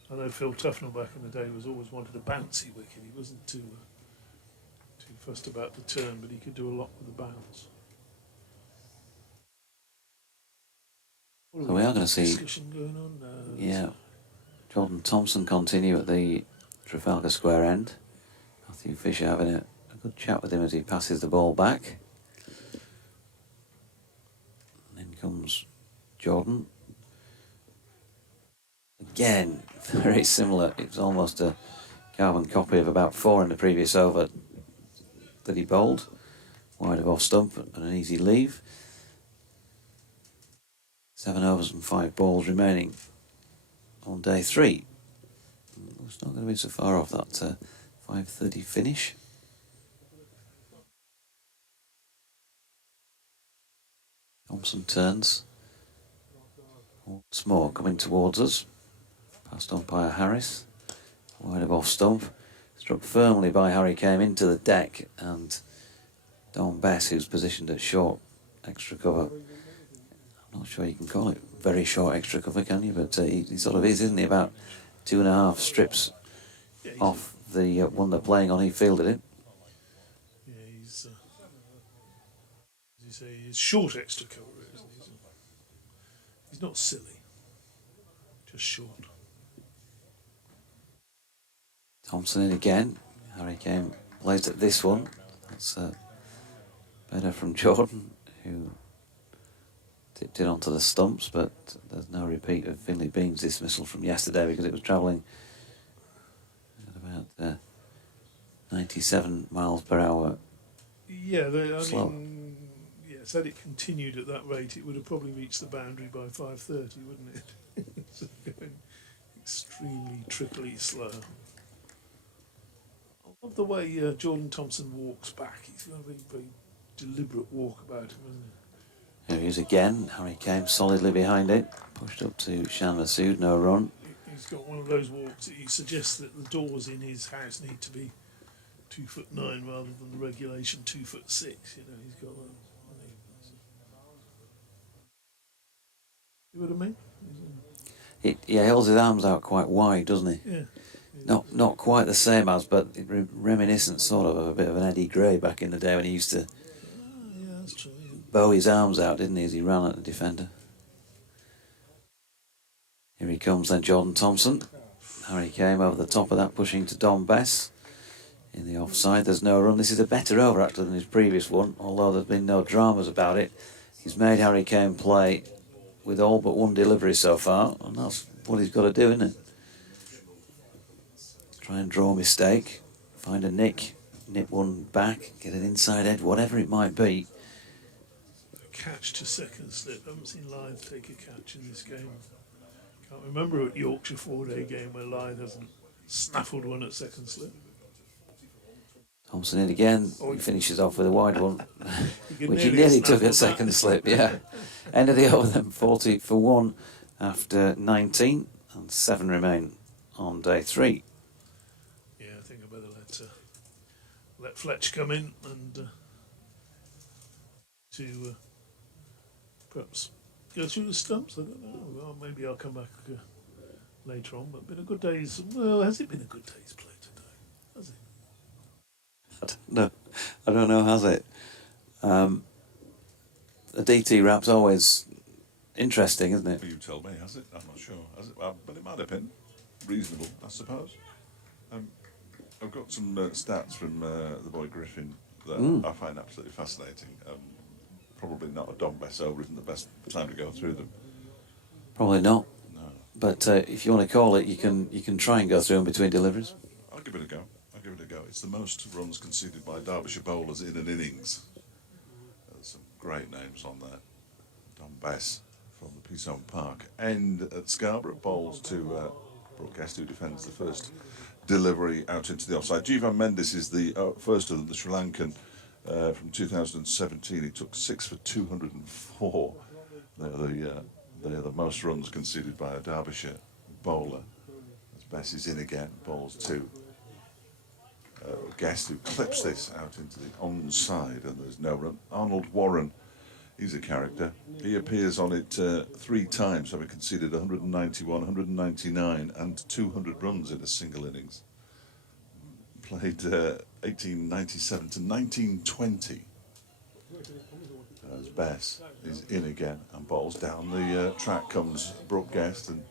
And I know Phil Tufnell back in the day was always wanted a bouncy wicket. He wasn't too fussed about the turn, but he could do a lot with the bounce. So we are going to see discussion going on now. Yeah, Jordan Thompson continue at the Trafalgar Square end. Matthew Fisher having a good chat with him as he passes the ball back. And in comes Jordan. Again, very similar. It's almost a carbon copy of about 4 in the previous over that he bowled. Wide of off stump and an easy leave. 7 overs and 5 balls remaining on day 3. It's not going to be so far off that 5:30 finish. Thompson turns. Once more coming towards us. Past umpire Harris. Wide of off stump. Struck firmly by Harry Kame into the deck, and Don Bess, who's positioned at short extra cover. I'm not sure you can call it very short extra cover, can you? But he sort of is, isn't he? About 2.5 strips off the one they're playing on. He fielded it. Yeah, he's, as you say, he's short extra cover, isn't he? He's not silly, just short. Thompson in again. Harry Kane plays at this one. That's better from Jordan, who tipped it onto the stumps, but there's no repeat of Finley Bean's dismissal from yesterday because it was travelling at about 97 miles per hour. Yeah, Slow. Yes, had it continued at that rate, it would have probably reached the boundary by 5:30, wouldn't it? It's going extremely triply slow. I love the way Jordan Thompson walks back. He's got a very, very deliberate walk about him, isn't he? Here he is again. Harry Kane solidly behind it. Pushed up to Shan Masood, no run. He's got one of those walks that he suggests that the doors in his house need to be 2'9" rather than the regulation 2'6". You know, he's got that. You know what I mean? He holds his arms out quite wide, doesn't he? Yeah. Not quite the same as, but reminiscent sort of a bit of an Eddie Gray back in the day when he used to Yeah, that's true. bow his arms out, didn't he, as he ran at the defender. Here he comes then, Jordan Thompson. Harry came over the top of that, pushing to Don Bess. In the offside, there's no run. This is a better over, actually, than his previous one, although there's been no dramas about it. He's made Harry Kane play with all but one delivery so far, and that's what he's got to do, isn't it? Try and draw a mistake, find a nip one back, get an inside edge, whatever it might be. Catch to second slip. I haven't seen Lyth take a catch in this game. Can't remember at Yorkshire 4-day game where Lyth hasn't snaffled one at second slip. Thompson in again. He finishes off with a wide one, He which he nearly took at second slip. Yeah, end of the over then, 40 for 1 after 19, and 7 remain on day 3. Yeah, I think I better let Fletch come in and to perhaps go through the stumps. I don't know. Well, maybe I'll come back later on. But been a good day's. Well, has it been a good day's play today? Has it? I don't know, has it? The DT wrap's always interesting, isn't it? Well, you tell me, has it? I'm not sure. Has it? But it might have been reasonable, I suppose. I've got some stats from the boy Griffin that I find absolutely fascinating. Probably not a Don Bess over isn't the best time to go through them. Probably not. No. But if you want to call it, you can try and go through them between deliveries. I'll give it a go. It's the most runs conceded by Derbyshire bowlers in an innings. There's some great names on there. Don Bess from the Peaceover Park. And at Scarborough, bowls to Brooke Guest, who defends the first delivery out into the offside. Jivan Mendes is the first of them, the Sri Lankan from 2017. He took 6 for 204. They're the most runs conceded by a Derbyshire bowler. As Bess is in again, bowls to Guest, who clips this out into the onside, and there's no run. Arnold Warren, he's a character. He appears on it 3 times, having conceded 191, 199 and 200 runs in a single innings. Played 1897 to 1920. As Bess is in again and bowls down the track comes Brooke Guest and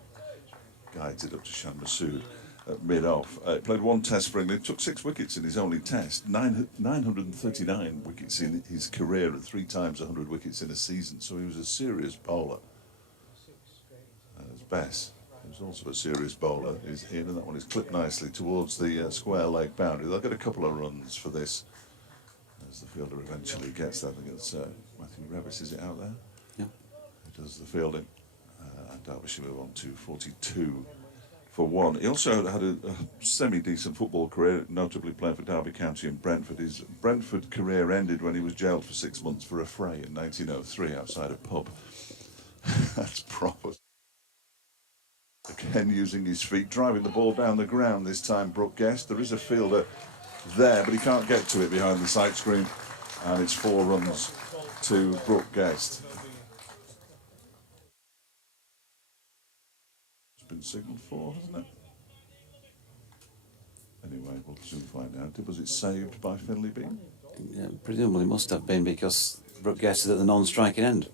guides it up to Shan Masood at mid-off. Played 1 test for England, took 6 wickets in his only test, 939 wickets in his career, at 3 times 100 wickets in a season, so he was a serious bowler. As Bess who's also a serious bowler, is in, and that one is clipped nicely towards the square leg boundary. They'll get a couple of runs for this as the fielder eventually gets that. I think it's Matthew Revis, is it out there? Yeah. Who does the fielding. And Derbyshire move on to 42 for 1. He also had a semi-decent football career, notably playing for Derby County and Brentford. His Brentford career ended when he was jailed for 6 months for a fray in 1903 outside a pub. That's proper. Again, using his feet, driving the ball down the ground this time, Brooke Guest. There is a fielder there, but he can't get to it behind the sight screen. And it's 4 runs to Brooke Guest. It's been signalled for, hasn't it? Anyway, we'll soon find out. Was it saved by Finley Bean? Yeah, presumably must have been, because Brooke Guest is at the non-striking end.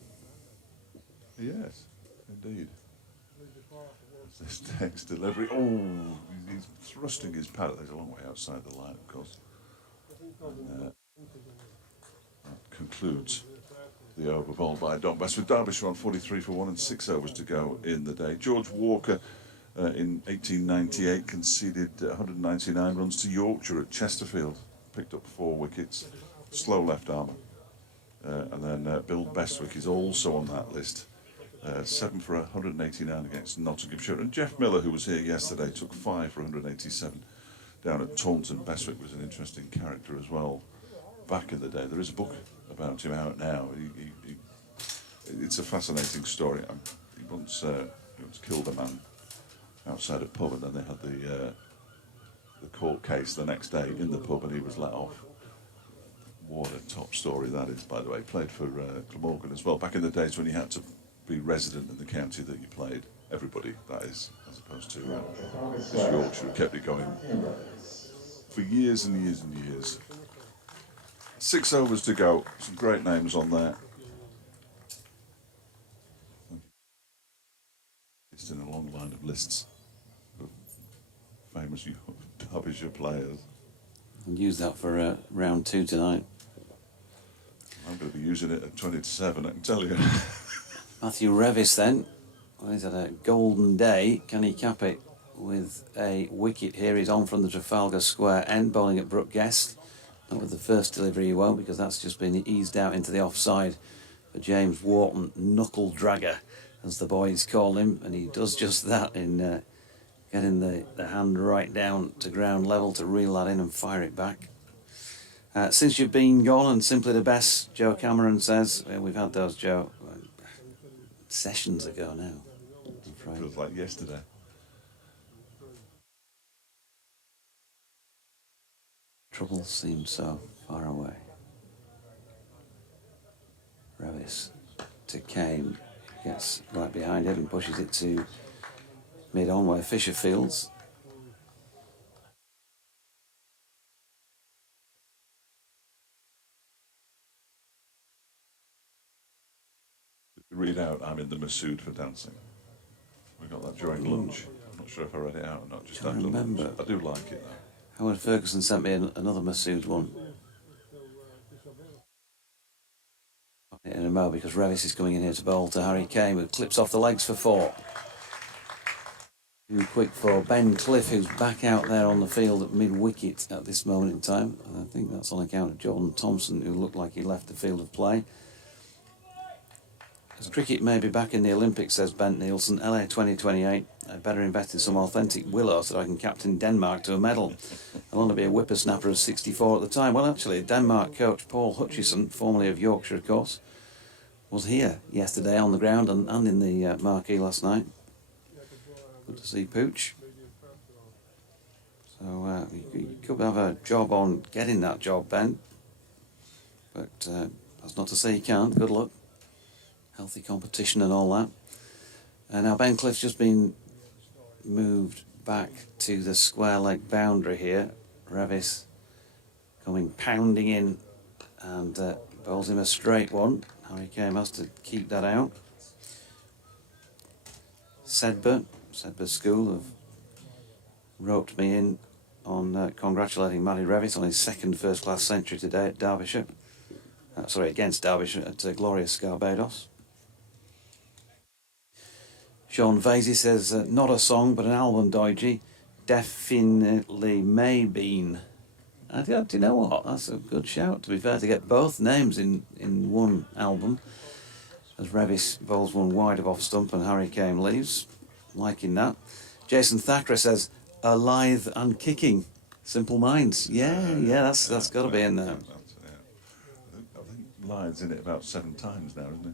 Yes, indeed. This next delivery. Oh, he's thrusting his pad. There's a long way outside the line, of course. And, that concludes the over bowled by Don Bass, with Derbyshire on 43 for 1 and 6 overs to go in the day. George Walker in 1898 conceded 199 runs to Yorkshire at Chesterfield. Picked up 4 wickets. Slow left arm. And then Bill Bestwick is also on that list. 7 for 189 against Nottinghamshire. And Jeff Miller, who was here yesterday, took 5 for 187 down at Taunton. Bestwick was an interesting character as well back in the day. There is a book about him out now. It's a fascinating story. He once killed a man outside a pub, and then they had the court case the next day in the pub, and he was let off. What a top story that is, by the way. Played for Glamorgan as well, back in the days when you had to be resident in the county that you played. Everybody, that is, as opposed to Yorkshire, who kept it going for years and years and years. 6 overs to go. Some great names on there. It's in a long line of lists of famous Derbyshire players. And use that for round 2 tonight. I'm going to be using it at 20 to 7, I can tell you. Matthew Revis then. Well, he's had a golden day. Can he cap it with a wicket here? He's on from the Trafalgar Square end, bowling at Brooke Guest. Not with the first delivery he won't, because that's just been eased out into the offside for James Wharton, knuckle dragger, as the boys call him. And he does just that in getting the hand right down to ground level to reel that in and fire it back. Since you've been gone and simply the best, Joe Cameron says. We've had those, Joe, sessions ago now. Feels like yesterday. Trouble seems so far away. Revis to Kane, gets right behind it and pushes it to mid-on where Fisher fields. Read out, I'm in the Masood for dancing. We got that during lunch. I'm not sure if I read it out or not. Just I after remember. lunch. I do like it though. Howard Ferguson sent me another Masood one. In a moment, because Revis is coming in here to bowl to Harry Kane, who clips off the legs for 4. Too quick for Ben Cliff, who's back out there on the field at mid-wicket at this moment in time. And I think that's on account of Jordan Thompson, who looked like he left the field of play. As cricket may be back in the Olympics, says Bent Nielsen, LA 2028, I'd better invest in some authentic willow so that I can captain Denmark to a medal. I'll only be a whippersnapper of 64 at the time. Well, actually, Denmark coach Paul Hutchison, formerly of Yorkshire, of course, was here yesterday on the ground and in the marquee last night. Good to see Pooch. So you could have a job on getting that job, Ben. But that's not to say you can't. Good luck. Healthy competition and all that. And now Ben Cliff's just been moved back to the square leg boundary here. Revis coming pounding in and bowls him a straight one. Harry Kane has to keep that out. Sedbergh School have roped me in on congratulating Matty Revis on his second first-class century today at Derbyshire. Against Derbyshire at glorious Scarborough. Sean Vasey says, not a song, but an album, Doigi. Definitely Maybeen. Do you know what? That's a good shout, to be fair, to get both names in one album. As Revis bowls one wide of off stump and Harry Kane leaves. Liking that. Jason Thacker says, alive and kicking. Simple Minds. Yeah, that's got to be in there. I think Lyde's in it about 7 times now, isn't he?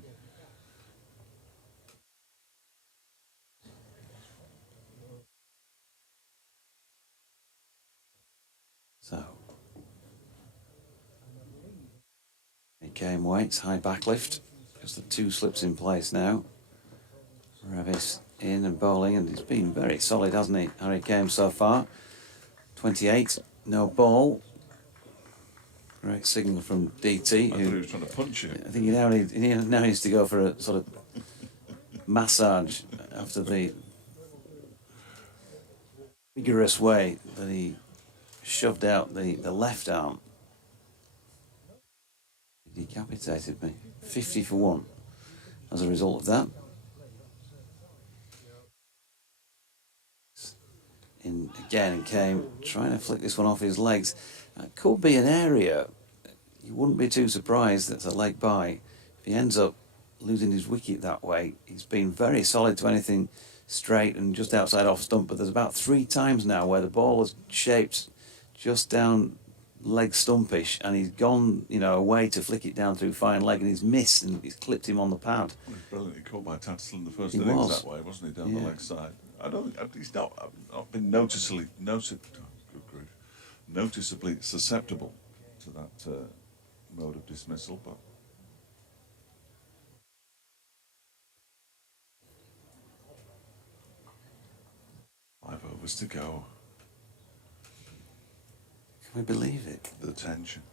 So, he came waits, high backlift, because the 2 slips in place now. Revis in and bowling, and he's been very solid, hasn't he, Harry Kane, so far. 28, no ball. Great signal from DT. I thought he was trying to punch you. I think he now needs to go for a sort of massage after the vigorous way that he shoved out the left arm. He decapitated me. 50 for 1 as a result of that. In again and came trying to flick this one off his legs. That could be an area. You wouldn't be too surprised that's a leg bye. If he ends up losing his wicket that way, he's been very solid to anything straight and just outside off stump, but there's about 3 times now where the ball has shaped just down leg stumpish and he's gone, away to flick it down through fine leg and he's missed and he's clipped him on the pad. Well, he's brilliantly caught by Tattersall in the first He innings was. that way, wasn't he, down the leg side? I don't think he's not been noticeably susceptible to that mode of dismissal, but 5 overs to go. Can we believe it? The tension.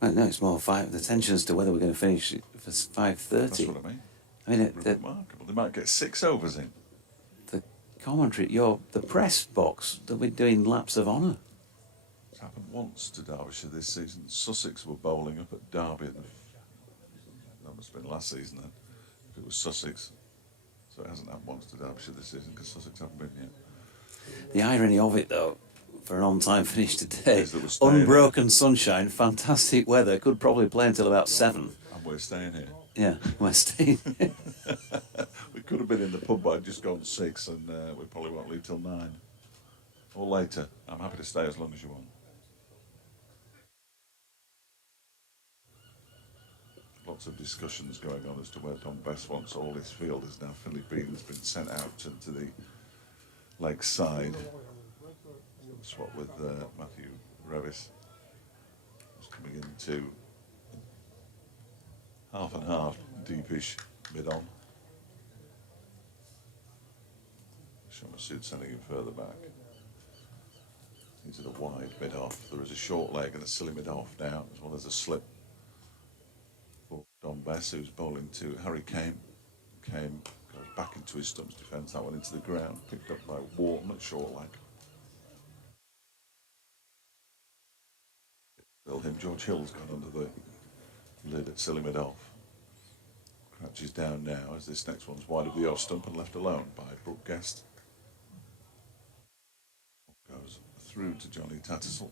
Well, no, it's more 5. The tension as to whether we're going to finish it for 5:30. That's what I mean. I mean, Remarkable. They might get 6 overs in. the commentary, the press box, that we're doing laps of honour. It's happened once to Derbyshire this season. Sussex were bowling up at Derby. That must have been last season then, if it was Sussex. So it hasn't happened once to Derbyshire this season because Sussex haven't been yet. The irony of it, though, for an on-time finish today, Is that we're staying unbroken sunshine, fantastic weather, could probably play until about 7. And we're staying here. Yeah, we're staying. We could have been in the pub, but I'd just gone 6 and we probably won't leave till 9. Or later. I'm happy to stay as long as you want. Lots of discussions going on as to where Don Best wants all his field is now. Philippine's been sent out into the leg side. Swap with Matthew Revis. Who's coming into half and half, deepish mid-on. Shamasud sending him further back. He's at a wide mid-off. There is a short leg and a silly mid-off now, as well as a slip for Don Bess, who's bowling to Harry Kane. Kane goes back into his stumps defence, that one into the ground, picked up by Wharton at short leg. Still him, George Hill's gone under the lid at silly mid-off. Crouches down now as this next one's wide of the off stump and left alone by Brooke Guest. Goes through to Johnny Tattersall.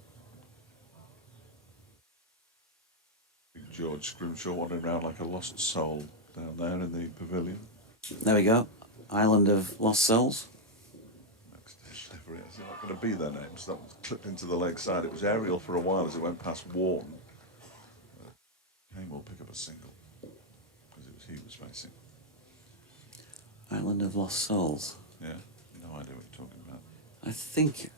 Big George Scrimshaw wandering around like a lost soul down there in the pavilion. There we go. Island of Lost Souls. Next delivery. It's not going to be their names. That was clipped into the leg side. It was aerial for a while as it went past Wharton. Kane will pick up a single because it was he was facing. Island of Lost Souls. Yeah, no idea what you're talking about. I think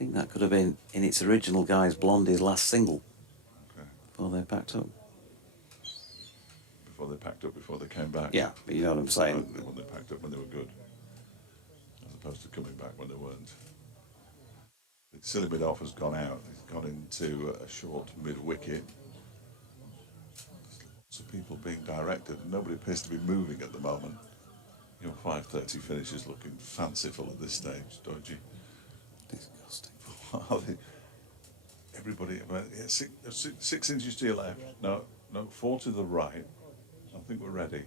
that could have been in its original guise Blondie's last single Okay. before they packed up. Before they packed up, before they came back. Yeah, but you know what I'm saying. When they packed up when they were good, as opposed to coming back when they weren't. The silly mid-off has gone out. He's gone into a short mid-wicket. Lots of people being directed. Nobody appears to be moving at the moment. Your 5:30 finish is looking fanciful at this stage, don't you? Disgusting. Everybody, six inches to your left. No, 4 to the right. I think we're ready.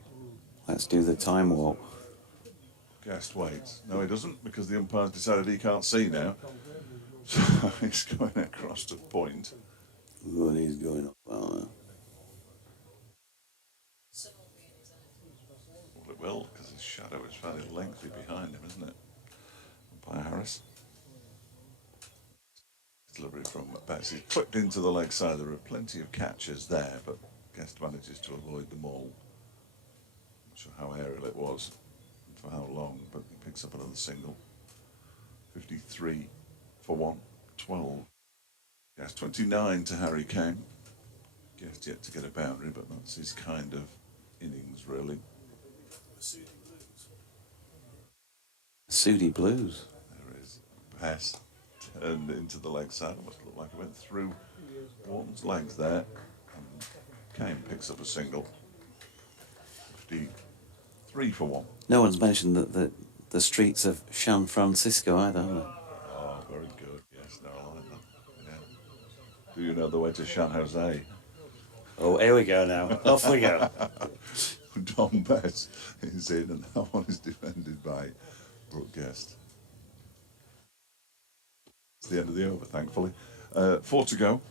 Let's do the time warp. Guest waits. No, he doesn't, because the umpire's decided he can't see now. So he's going across to point. Ooh, and he's going up. Well, it will, because his shadow is fairly lengthy behind him, isn't it? Umpire Harris. Delivery from Betts. He's clipped into the leg side. There are plenty of catches there, but Guest manages to avoid them all. Not sure how aerial it was, for how long, but he picks up another single. 53 for 1, 12. Guest 29 to Harry Kane. Guest yet to get a boundary, but that's his kind of innings, really. Sudi Blues. There is pass turned into the leg side. It must look like it went through Wharton's legs there. And Kane picks up a single. 53 for 1. No one's mentioned that the streets of San Francisco either, have they? Oh, very good. Yes, no, I like that. Yeah. Do you know the way to San Jose? Oh, here we go now. Off we go. Don Betts is in, and that one is defended by Brooke Guest. It's the end of the over, thankfully. 4 to go.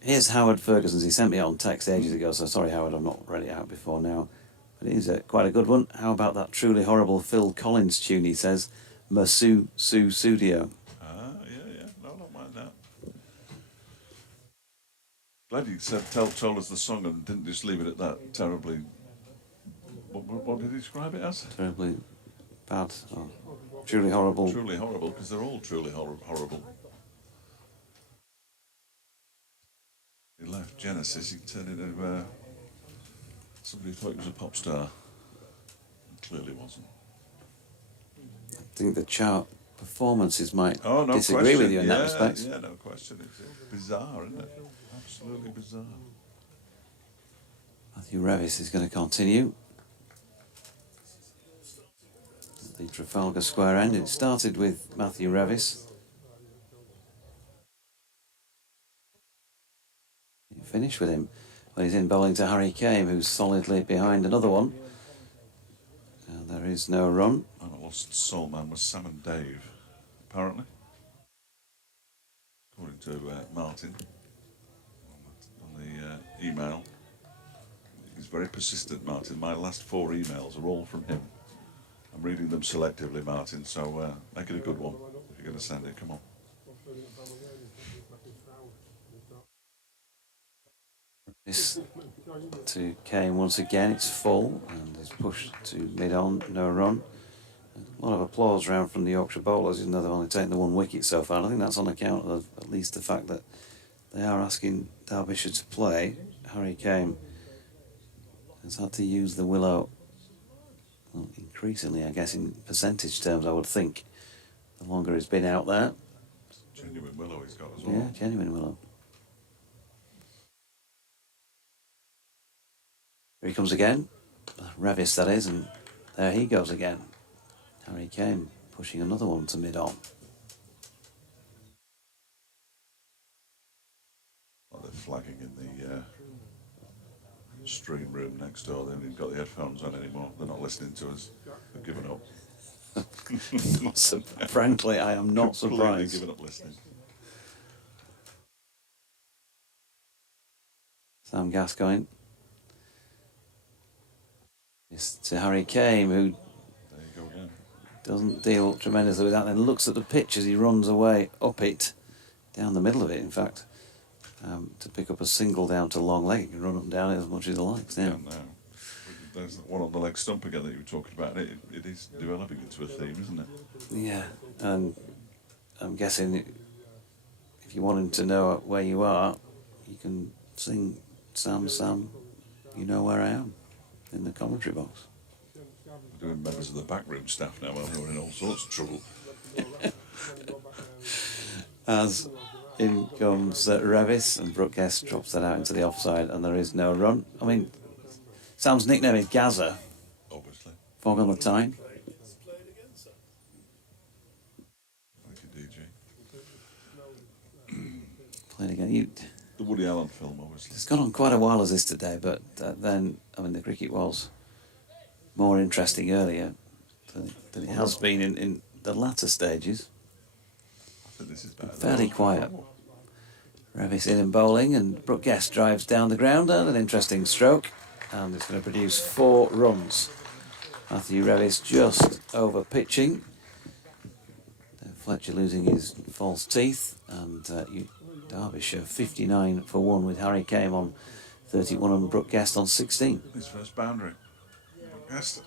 Here's Howard Ferguson's. He sent me on text ages ago, so sorry, Howard, I've not read it out before now. But it is quite a good one. How about that truly horrible Phil Collins tune, he says, Masu Su Studio. Yeah. No, I don't mind that. Glad you told us the song and didn't just leave it at that terribly... What did he describe it as? Terribly bad. Oh, truly horrible. Truly horrible, because they're all truly horrible. He left Genesis, he turned into somebody who thought he was a pop star. Clearly wasn't. I think the chart performances might Oh, no disagree question. with you in that respect. Yeah, no question. It's bizarre, isn't it? Absolutely bizarre. Matthew Revis is going to continue. The Trafalgar Square end. It started with Matthew Revis. You finish with him when he's in bowling to Harry Kane, who's solidly behind another one. And there is no run. And a lost soul man was Sam and Dave, apparently. According to Martin on the email. He's very persistent, Martin. My last 4 emails are all from him. I'm reading them selectively, Martin, so make it a good one if you're going to send it. Come on. This to Kane once again. It's full and is pushed to mid-on, no run. A lot of applause round from the Yorkshire bowlers, even though they've only taken the 1 wicket so far. I think that's on account of at least the fact that they are asking Derbyshire to play. Harry Kane has had to use the willow, well, increasingly, I guess, in percentage terms, I would think, the longer he's been out there. Genuine willow he's got as well. Yeah, genuine willow. Here he comes again. Revis, that is, and there he goes again. Harry Kane pushing another one to mid-on. Oh, they're flagging in the stream room next door. They haven't even got the headphones on anymore. They're not listening to us. They've given up. Frankly, I am not Completely surprised. given up listening. Sam Gascoigne. It's to Harry Kane, who There you go again. doesn't deal tremendously with that, then looks at the pitch as he runs away up it, down the middle of it, in fact, to pick up a single down to long leg. He can run up and down it as much as he likes. Yeah. No. There's one on the leg stump again that you were talking about. It is developing into a theme, isn't it? Yeah, and I'm guessing if you want him to know where you are, you can sing Sam, Sam, you know where I am, in the commentary box. We're doing members of the backroom staff now, and we're in all sorts of trouble. As in comes Revis, and Brooke Guest drops that out into the offside, and there is no run. I mean, Sam's nickname is Gaza. Obviously. Fog on the Tyne. Thank you, DJ. Playing again. The Woody Allen film, obviously. It's gone on quite a while as this today, but then, I mean, the cricket was more interesting earlier than it has been in the latter stages. I think this is better. Fairly quiet. Revis in and bowling, and Brooke Guest drives down the ground, and an interesting stroke, and it's going to produce 4 runs. Matthew Revis just over pitching. Fletcher losing his false teeth, and Derbyshire 59 for 1 with Harry Kame on 31 and Brooke Guest on 16. His first boundary. Guest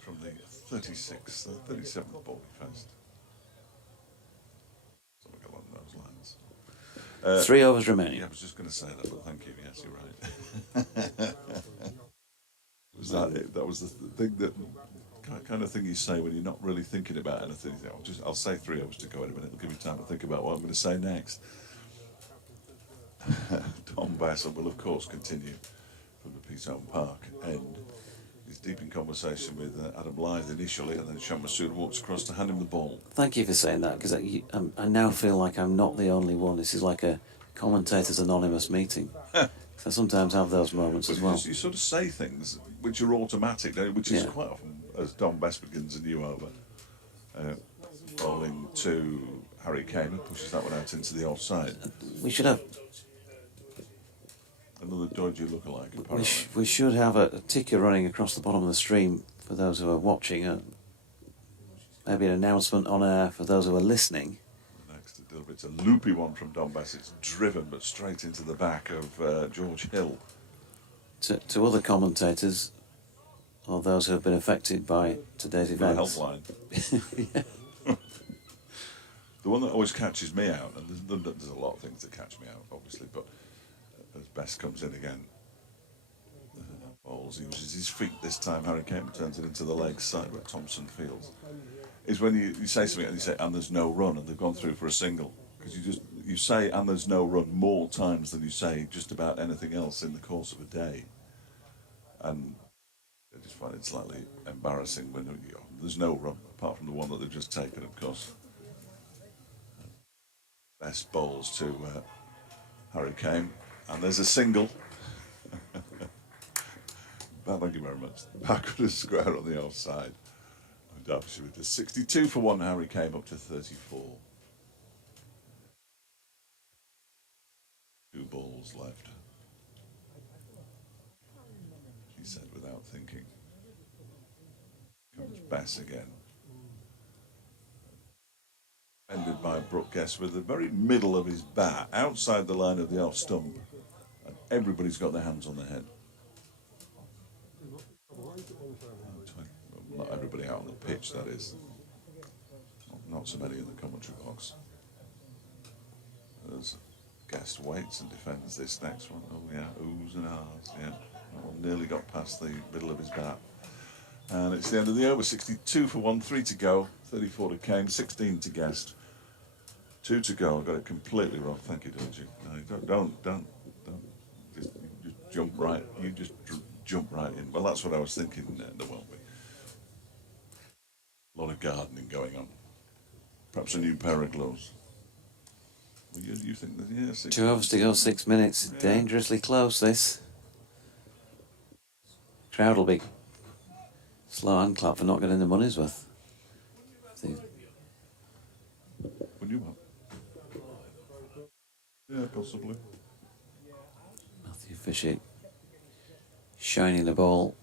from the 36th, 37th ball he faced. Something along those lines. 3 overs remaining. Yeah, I was just going to say that, but thank you. Yes, you're right. Was that it? That was the thing that kind of thing you say when you're not really thinking about anything. You think, I'll say 3 overs to go in a minute. It'll give me time to think about what I'm going to say next. Tom Bassett will, of course, continue from the Peaceout Park end. He's deep in conversation with Adam Lyth initially, and then Shan Masood walks across to hand him the ball. Thank you for saying that, because I now feel like I'm not the only one. This is like a commentators anonymous meeting. So I sometimes have those moments as well. You sort of say things which are automatic, don't you? Which is Yeah. quite often as Don Best begins a new over. Bowling to Harry Kane and pushes that one out into the offside. We should have Another dodgy lookalike, apparently. we should have a ticker running across the bottom of the stream for those who are watching. Maybe an announcement on air for those who are listening. Next to deliver, it's a loopy one from Don Best. It's driven, but straight into the back of George Hill. To other commentators, or those who have been affected by today's The events. helpline. Yeah. The one that always catches me out, and there's a lot of things that catch me out, obviously, but as Best comes in again, bowls, he uses his feet this time. Harry Kane turns it into the leg side where Thompson fields. Is when you say something and you say, and there's no run, and they've gone through for a single. Because you say, and there's no run more times than you say just about anything else in the course of a day. And I just find it slightly embarrassing when there's no run, apart from the one that they've just taken, of course. Best bowls to Harry Kane, and there's a single. Thank you very much. Backward and square on the offside. Derbyshire with the 62 for 1. Harry Kane up to 34. 2 balls left. He said without thinking. Comes Bass again. Ended by Brooke Guest with the very middle of his bat, outside the line of the off stump, and everybody's got their hands on their head. Not everybody out on the pitch, that is. Not so many in the commentary box. As Guest waits and defends this next one. Oh yeah, oohs and ahs. Yeah, that one nearly got past the middle of his bat. And it's the end of the over. 62 for 1, 3 to go. 34 to Kane, 16 to Guest. 2 to go. I got it completely wrong. Thank you, Dodgy. No, don't. Just jump right. You just jump right in. Well, that's what I was thinking. There won't be. A lot of gardening going on. Perhaps a new pair of gloves. Well, you think that? Yeah. 2 overs to go, 6 minutes. Yeah. Dangerously close, this. Crowd will be slow and clap for not getting the money's worth. Would you want? Yeah, possibly. Matthew Fisher shining the ball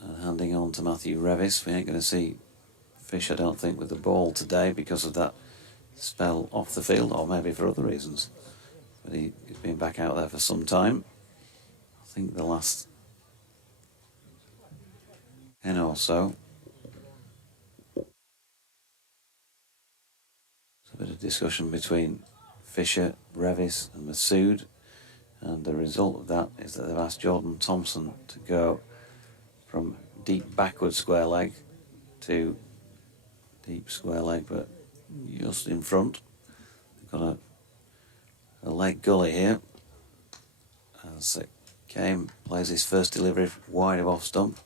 and handing on to Matthew Revis. We ain't going to see Fish, I don't think, with the ball today because of that spell off the field, or maybe for other reasons. But he's been back out there for some time. I think the last 10 or so. There's a bit of discussion between Fisher, Revis and Masood, and the result of that is that they've asked Jordan Thompson to go from deep backward square leg to deep square leg, but just in front. They've got a leg gully here as Kame plays his first delivery wide of off stump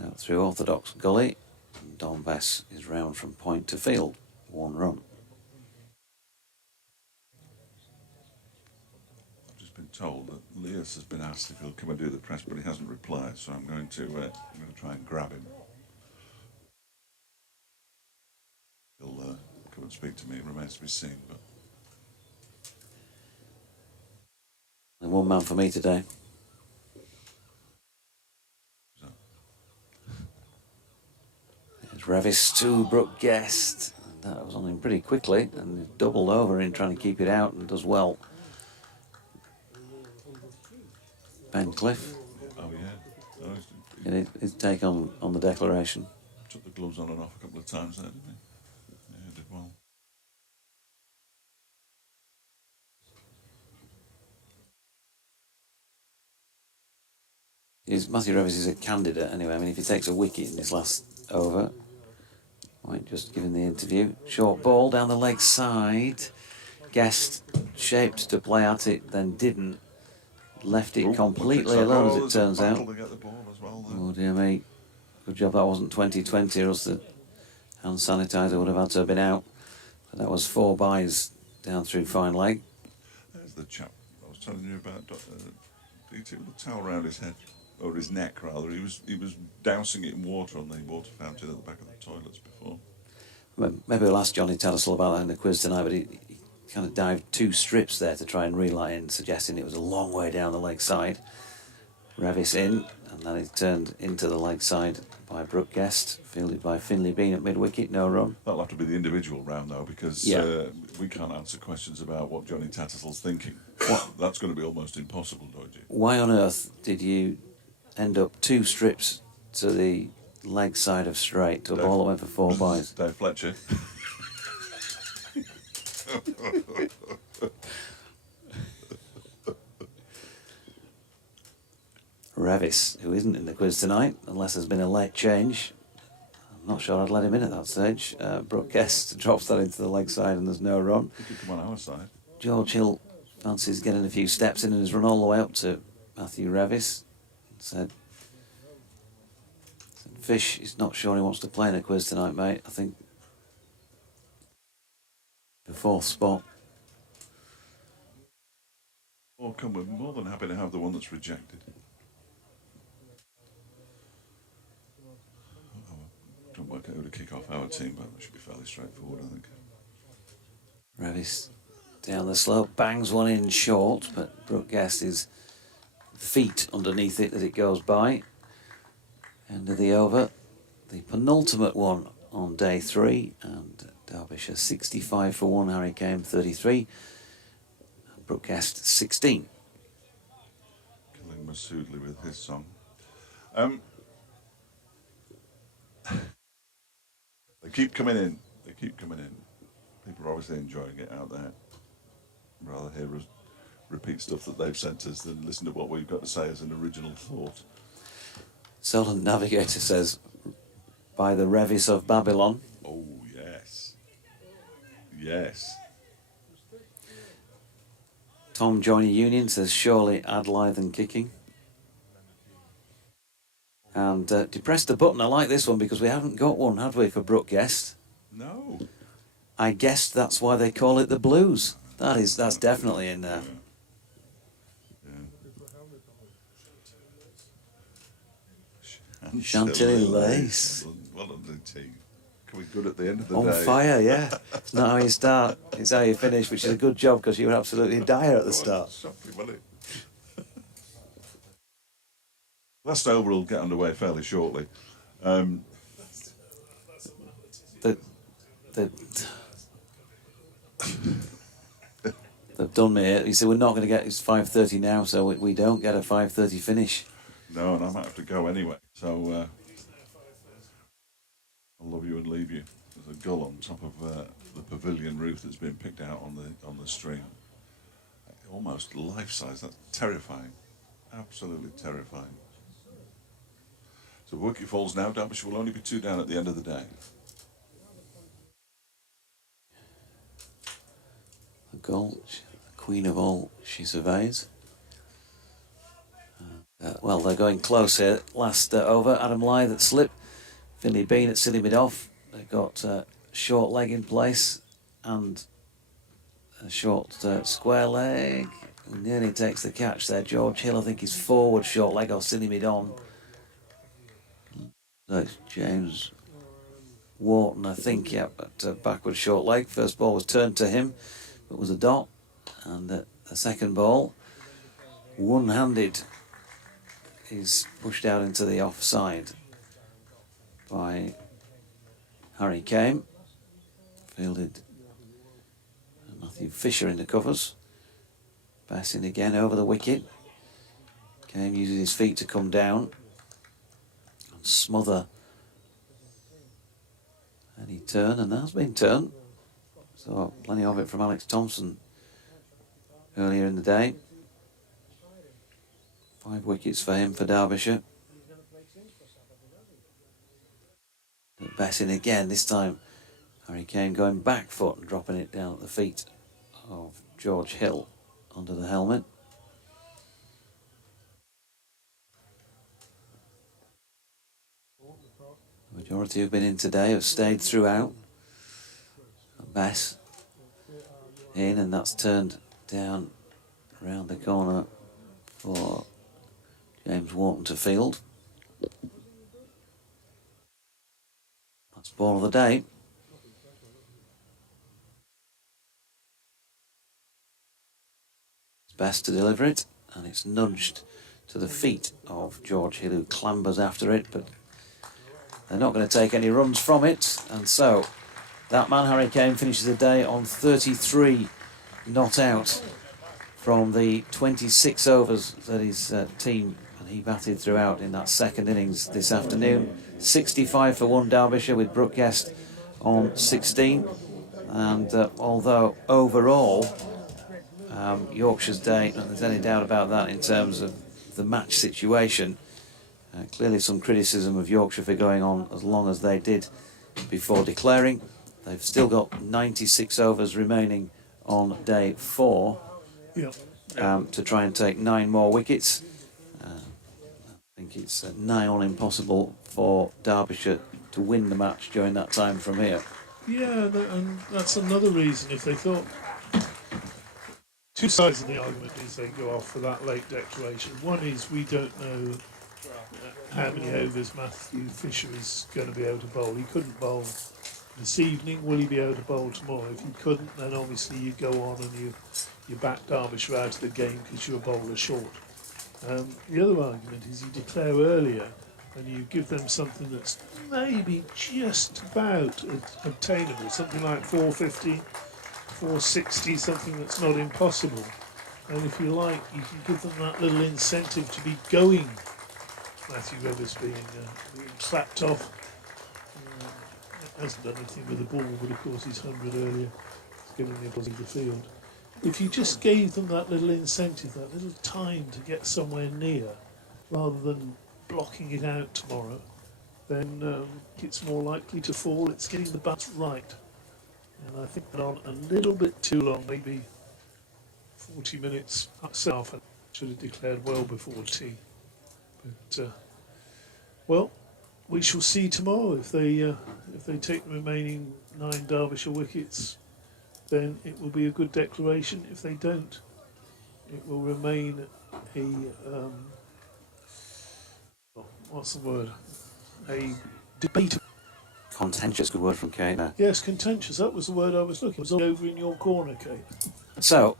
out through orthodox gully. And Don Bess is round from point to field, 1 run. I've just been told that Leas has been asked if he'll come and do the press, but he hasn't replied. So I'm going to try and grab him. He'll come and speak to me. It remains to be seen. But And one man for me today. so, There's Revis to Brooke Guest. That was on him pretty quickly and he's doubled over in trying to keep it out and does well. Ben Cliff, oh yeah, oh, he get his take on the declaration. took the gloves on and off a couple of times there, didn't he? Yeah, he did well. Matthew Revis is a candidate anyway. I mean, if he takes a wicket in this last over, right, just giving the interview. Short ball down the leg side. Guest shaped to play at it, then didn't. Left it completely alone, as it turns out. To get the ball as well, Oh dear me. Good job that wasn't 2020, or else the hand sanitizer would have had to have been out. But that was 4 byes down through fine leg. There's the chap I was telling you about. DT with the towel around his head, or his neck rather. He was dousing it in water on the water fountain at the back of the toilets before. Maybe we'll ask Johnny Tattersall about that in the quiz tonight, but he kind of dived 2 strips there to try and reel that in, suggesting it was a long way down the leg side. Revis in, and then it turned into the leg side by Brooke Guest, fielded by Finlay Bean at mid-wicket, no run. That'll have to be the individual round though, because we can't answer questions about what Johnny Tattersall's thinking. That's going to be almost impossible, Dodgy. Why on earth did you end up 2 strips to the leg side of straight to a ball that went for 4 byes? Dave Fletcher. Revis, who isn't in the quiz tonight, unless there's been a late change. I'm not sure I'd let him in at that stage. Brooke Guest drops that into the leg side and there's no run. He could come on our side. George Hill fancies getting a few steps in and has run all the way up to Matthew Revis. Said Fish is not sure he wants to play in a quiz tonight, mate. I think the 4th spot. Or come, we're more than happy to have the one that's rejected. Don't work out who to kick off our team, but it should be fairly straightforward, I think. Revis down the slope, bangs one in short, but Brooke Guest is feet underneath it as it goes by. End of the over, the penultimate one on day 3, and Derbyshire 65 for 1, Harry Kane 33, and Brooke Guest 16. Killing Masoodley with his song. They keep coming in. They keep coming in. People are obviously enjoying it out there. Rather hear us repeat stuff that they've sent us than listen to what we've got to say as an original thought. Solent Navigator says, by the Revis of Babylon. Oh, yes. Yes. Tom Joyner Union says, surely Adlai than kicking. And depress the button. I like this one because we haven't got one, have we, for Brooke Guest? No. I guess that's why they call it the Blues. That's definitely in there. Yeah. Chantilly lace. Well done, DT. Can we good at the end of the On day? fire, yeah. It's not how you start, it's how you finish, which is a good job because you were absolutely dire at the start. Shocking, wasn't it? Last over will get underway fairly shortly. They've done me here. He said, we're not going to get, it's 5:30 now, so we don't get a 5:30 finish. No, and I might have to go anyway. So I'll love you and leave you. There's a gull on top of the pavilion roof that's been picked out on the string. Almost life-size. That's terrifying. Absolutely terrifying. So wicket falls now. Derbyshire will only be 2 down at the end of the day. The goal, the queen of all she surveys. Well, they're going close here. Last over, Adam Lyth at slip. Finlay Bean at silly mid-off. They've got short leg in place and a short square leg. Nearly takes the catch there. George Hill, I think, is forward short leg or silly mid on. So it's James Wharton, I think, yeah, but backward short leg. First ball was turned to him, but was a dot. And the second ball, one-handed, is pushed out into the offside by Harry Kane. Fielded Matthew Fisher in the covers. Passing again over the wicket. Kane uses his feet to come down and smother any turn, and that's been turned. So plenty of it from Alex Thompson earlier in the day. 5 wickets for him for Derbyshire. But Bessin again, this time Harry Kane going back foot and dropping it down at the feet of George Hill under the helmet. The majority who've been in today have stayed throughout. Bess in, and that's turned down around the corner for James Wharton to field. That's ball of the day. It's best to deliver it, and it's nudged to the feet of George Hill, who clambers after it, but they're not going to take any runs from it, and so that man, Harry Kane, finishes the day on 33 not out from the 26 overs that his team and he batted throughout in that second innings this afternoon. 65 for 1 Derbyshire with Brooke Guest on 16. And although overall Yorkshire's day, not there's any doubt about that in terms of the match situation, clearly some criticism of Yorkshire for going on as long as they did before declaring. They've still got 96 overs remaining on day 4 to try and take 9 more wickets. I think it's nigh on impossible for Derbyshire to win the match during that time from here. Yeah, and that's another reason. If they thought, two sides of the argument is they go off for that late declaration. One is we don't know how many overs Matthew Fisher is going to be able to bowl. He couldn't bowl this evening. Will he be able to bowl tomorrow? If he couldn't, then obviously you go on and you back Derbyshire out of the game because you're a bowler short. The other argument is you declare earlier and you give them something that's maybe just about obtainable, something like 450, 460, something that's not impossible. And if you like, you can give them that little incentive to be going. Matthew Weber's being clapped off. Hasn't done anything with the ball, but of course he's 100 earlier. He's given the opposite of the field. If you just gave them that little incentive, that little time to get somewhere near, rather than blocking it out tomorrow, then it's more likely to fall. It's getting the bats right. And I think that on a little bit too long, maybe 40 minutes myself, I should have declared well before tea. But, well, we shall see tomorrow. If they take the remaining 9 Derbyshire wickets, then it will be a good declaration. If they don't, it will remain a what's the word? A debate. Contentious, good word from Kate there. Yes, contentious. That was the word I was looking. It was over in your corner, Kate. So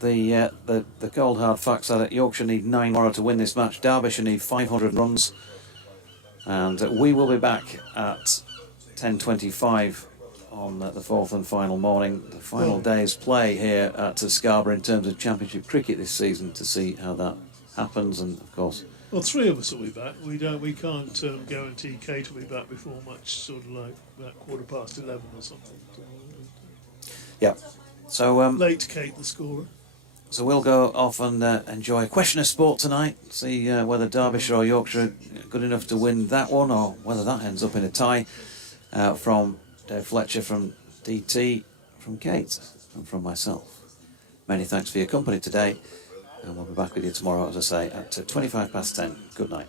the cold hard facts are that Yorkshire need 9 more to win this match. Derbyshire need 500 runs. And we will be back at 10:25 on the 4th and final morning, the final day's play here at Scarborough in terms of Championship cricket this season, to see how that happens. And of course, well, 3 of us will be back. We can't guarantee Kate will be back before much, sort of like about 11:15 or something. yeah. So Late Kate, the scorer. So we'll go off and enjoy a question of sport tonight, see whether Derbyshire or Yorkshire are good enough to win that one, or whether that ends up in a tie. From Dave Fletcher, from DT, from Kate, and from myself. Many thanks for your company today, and we'll be back with you tomorrow, as I say, at 10:25. Good night.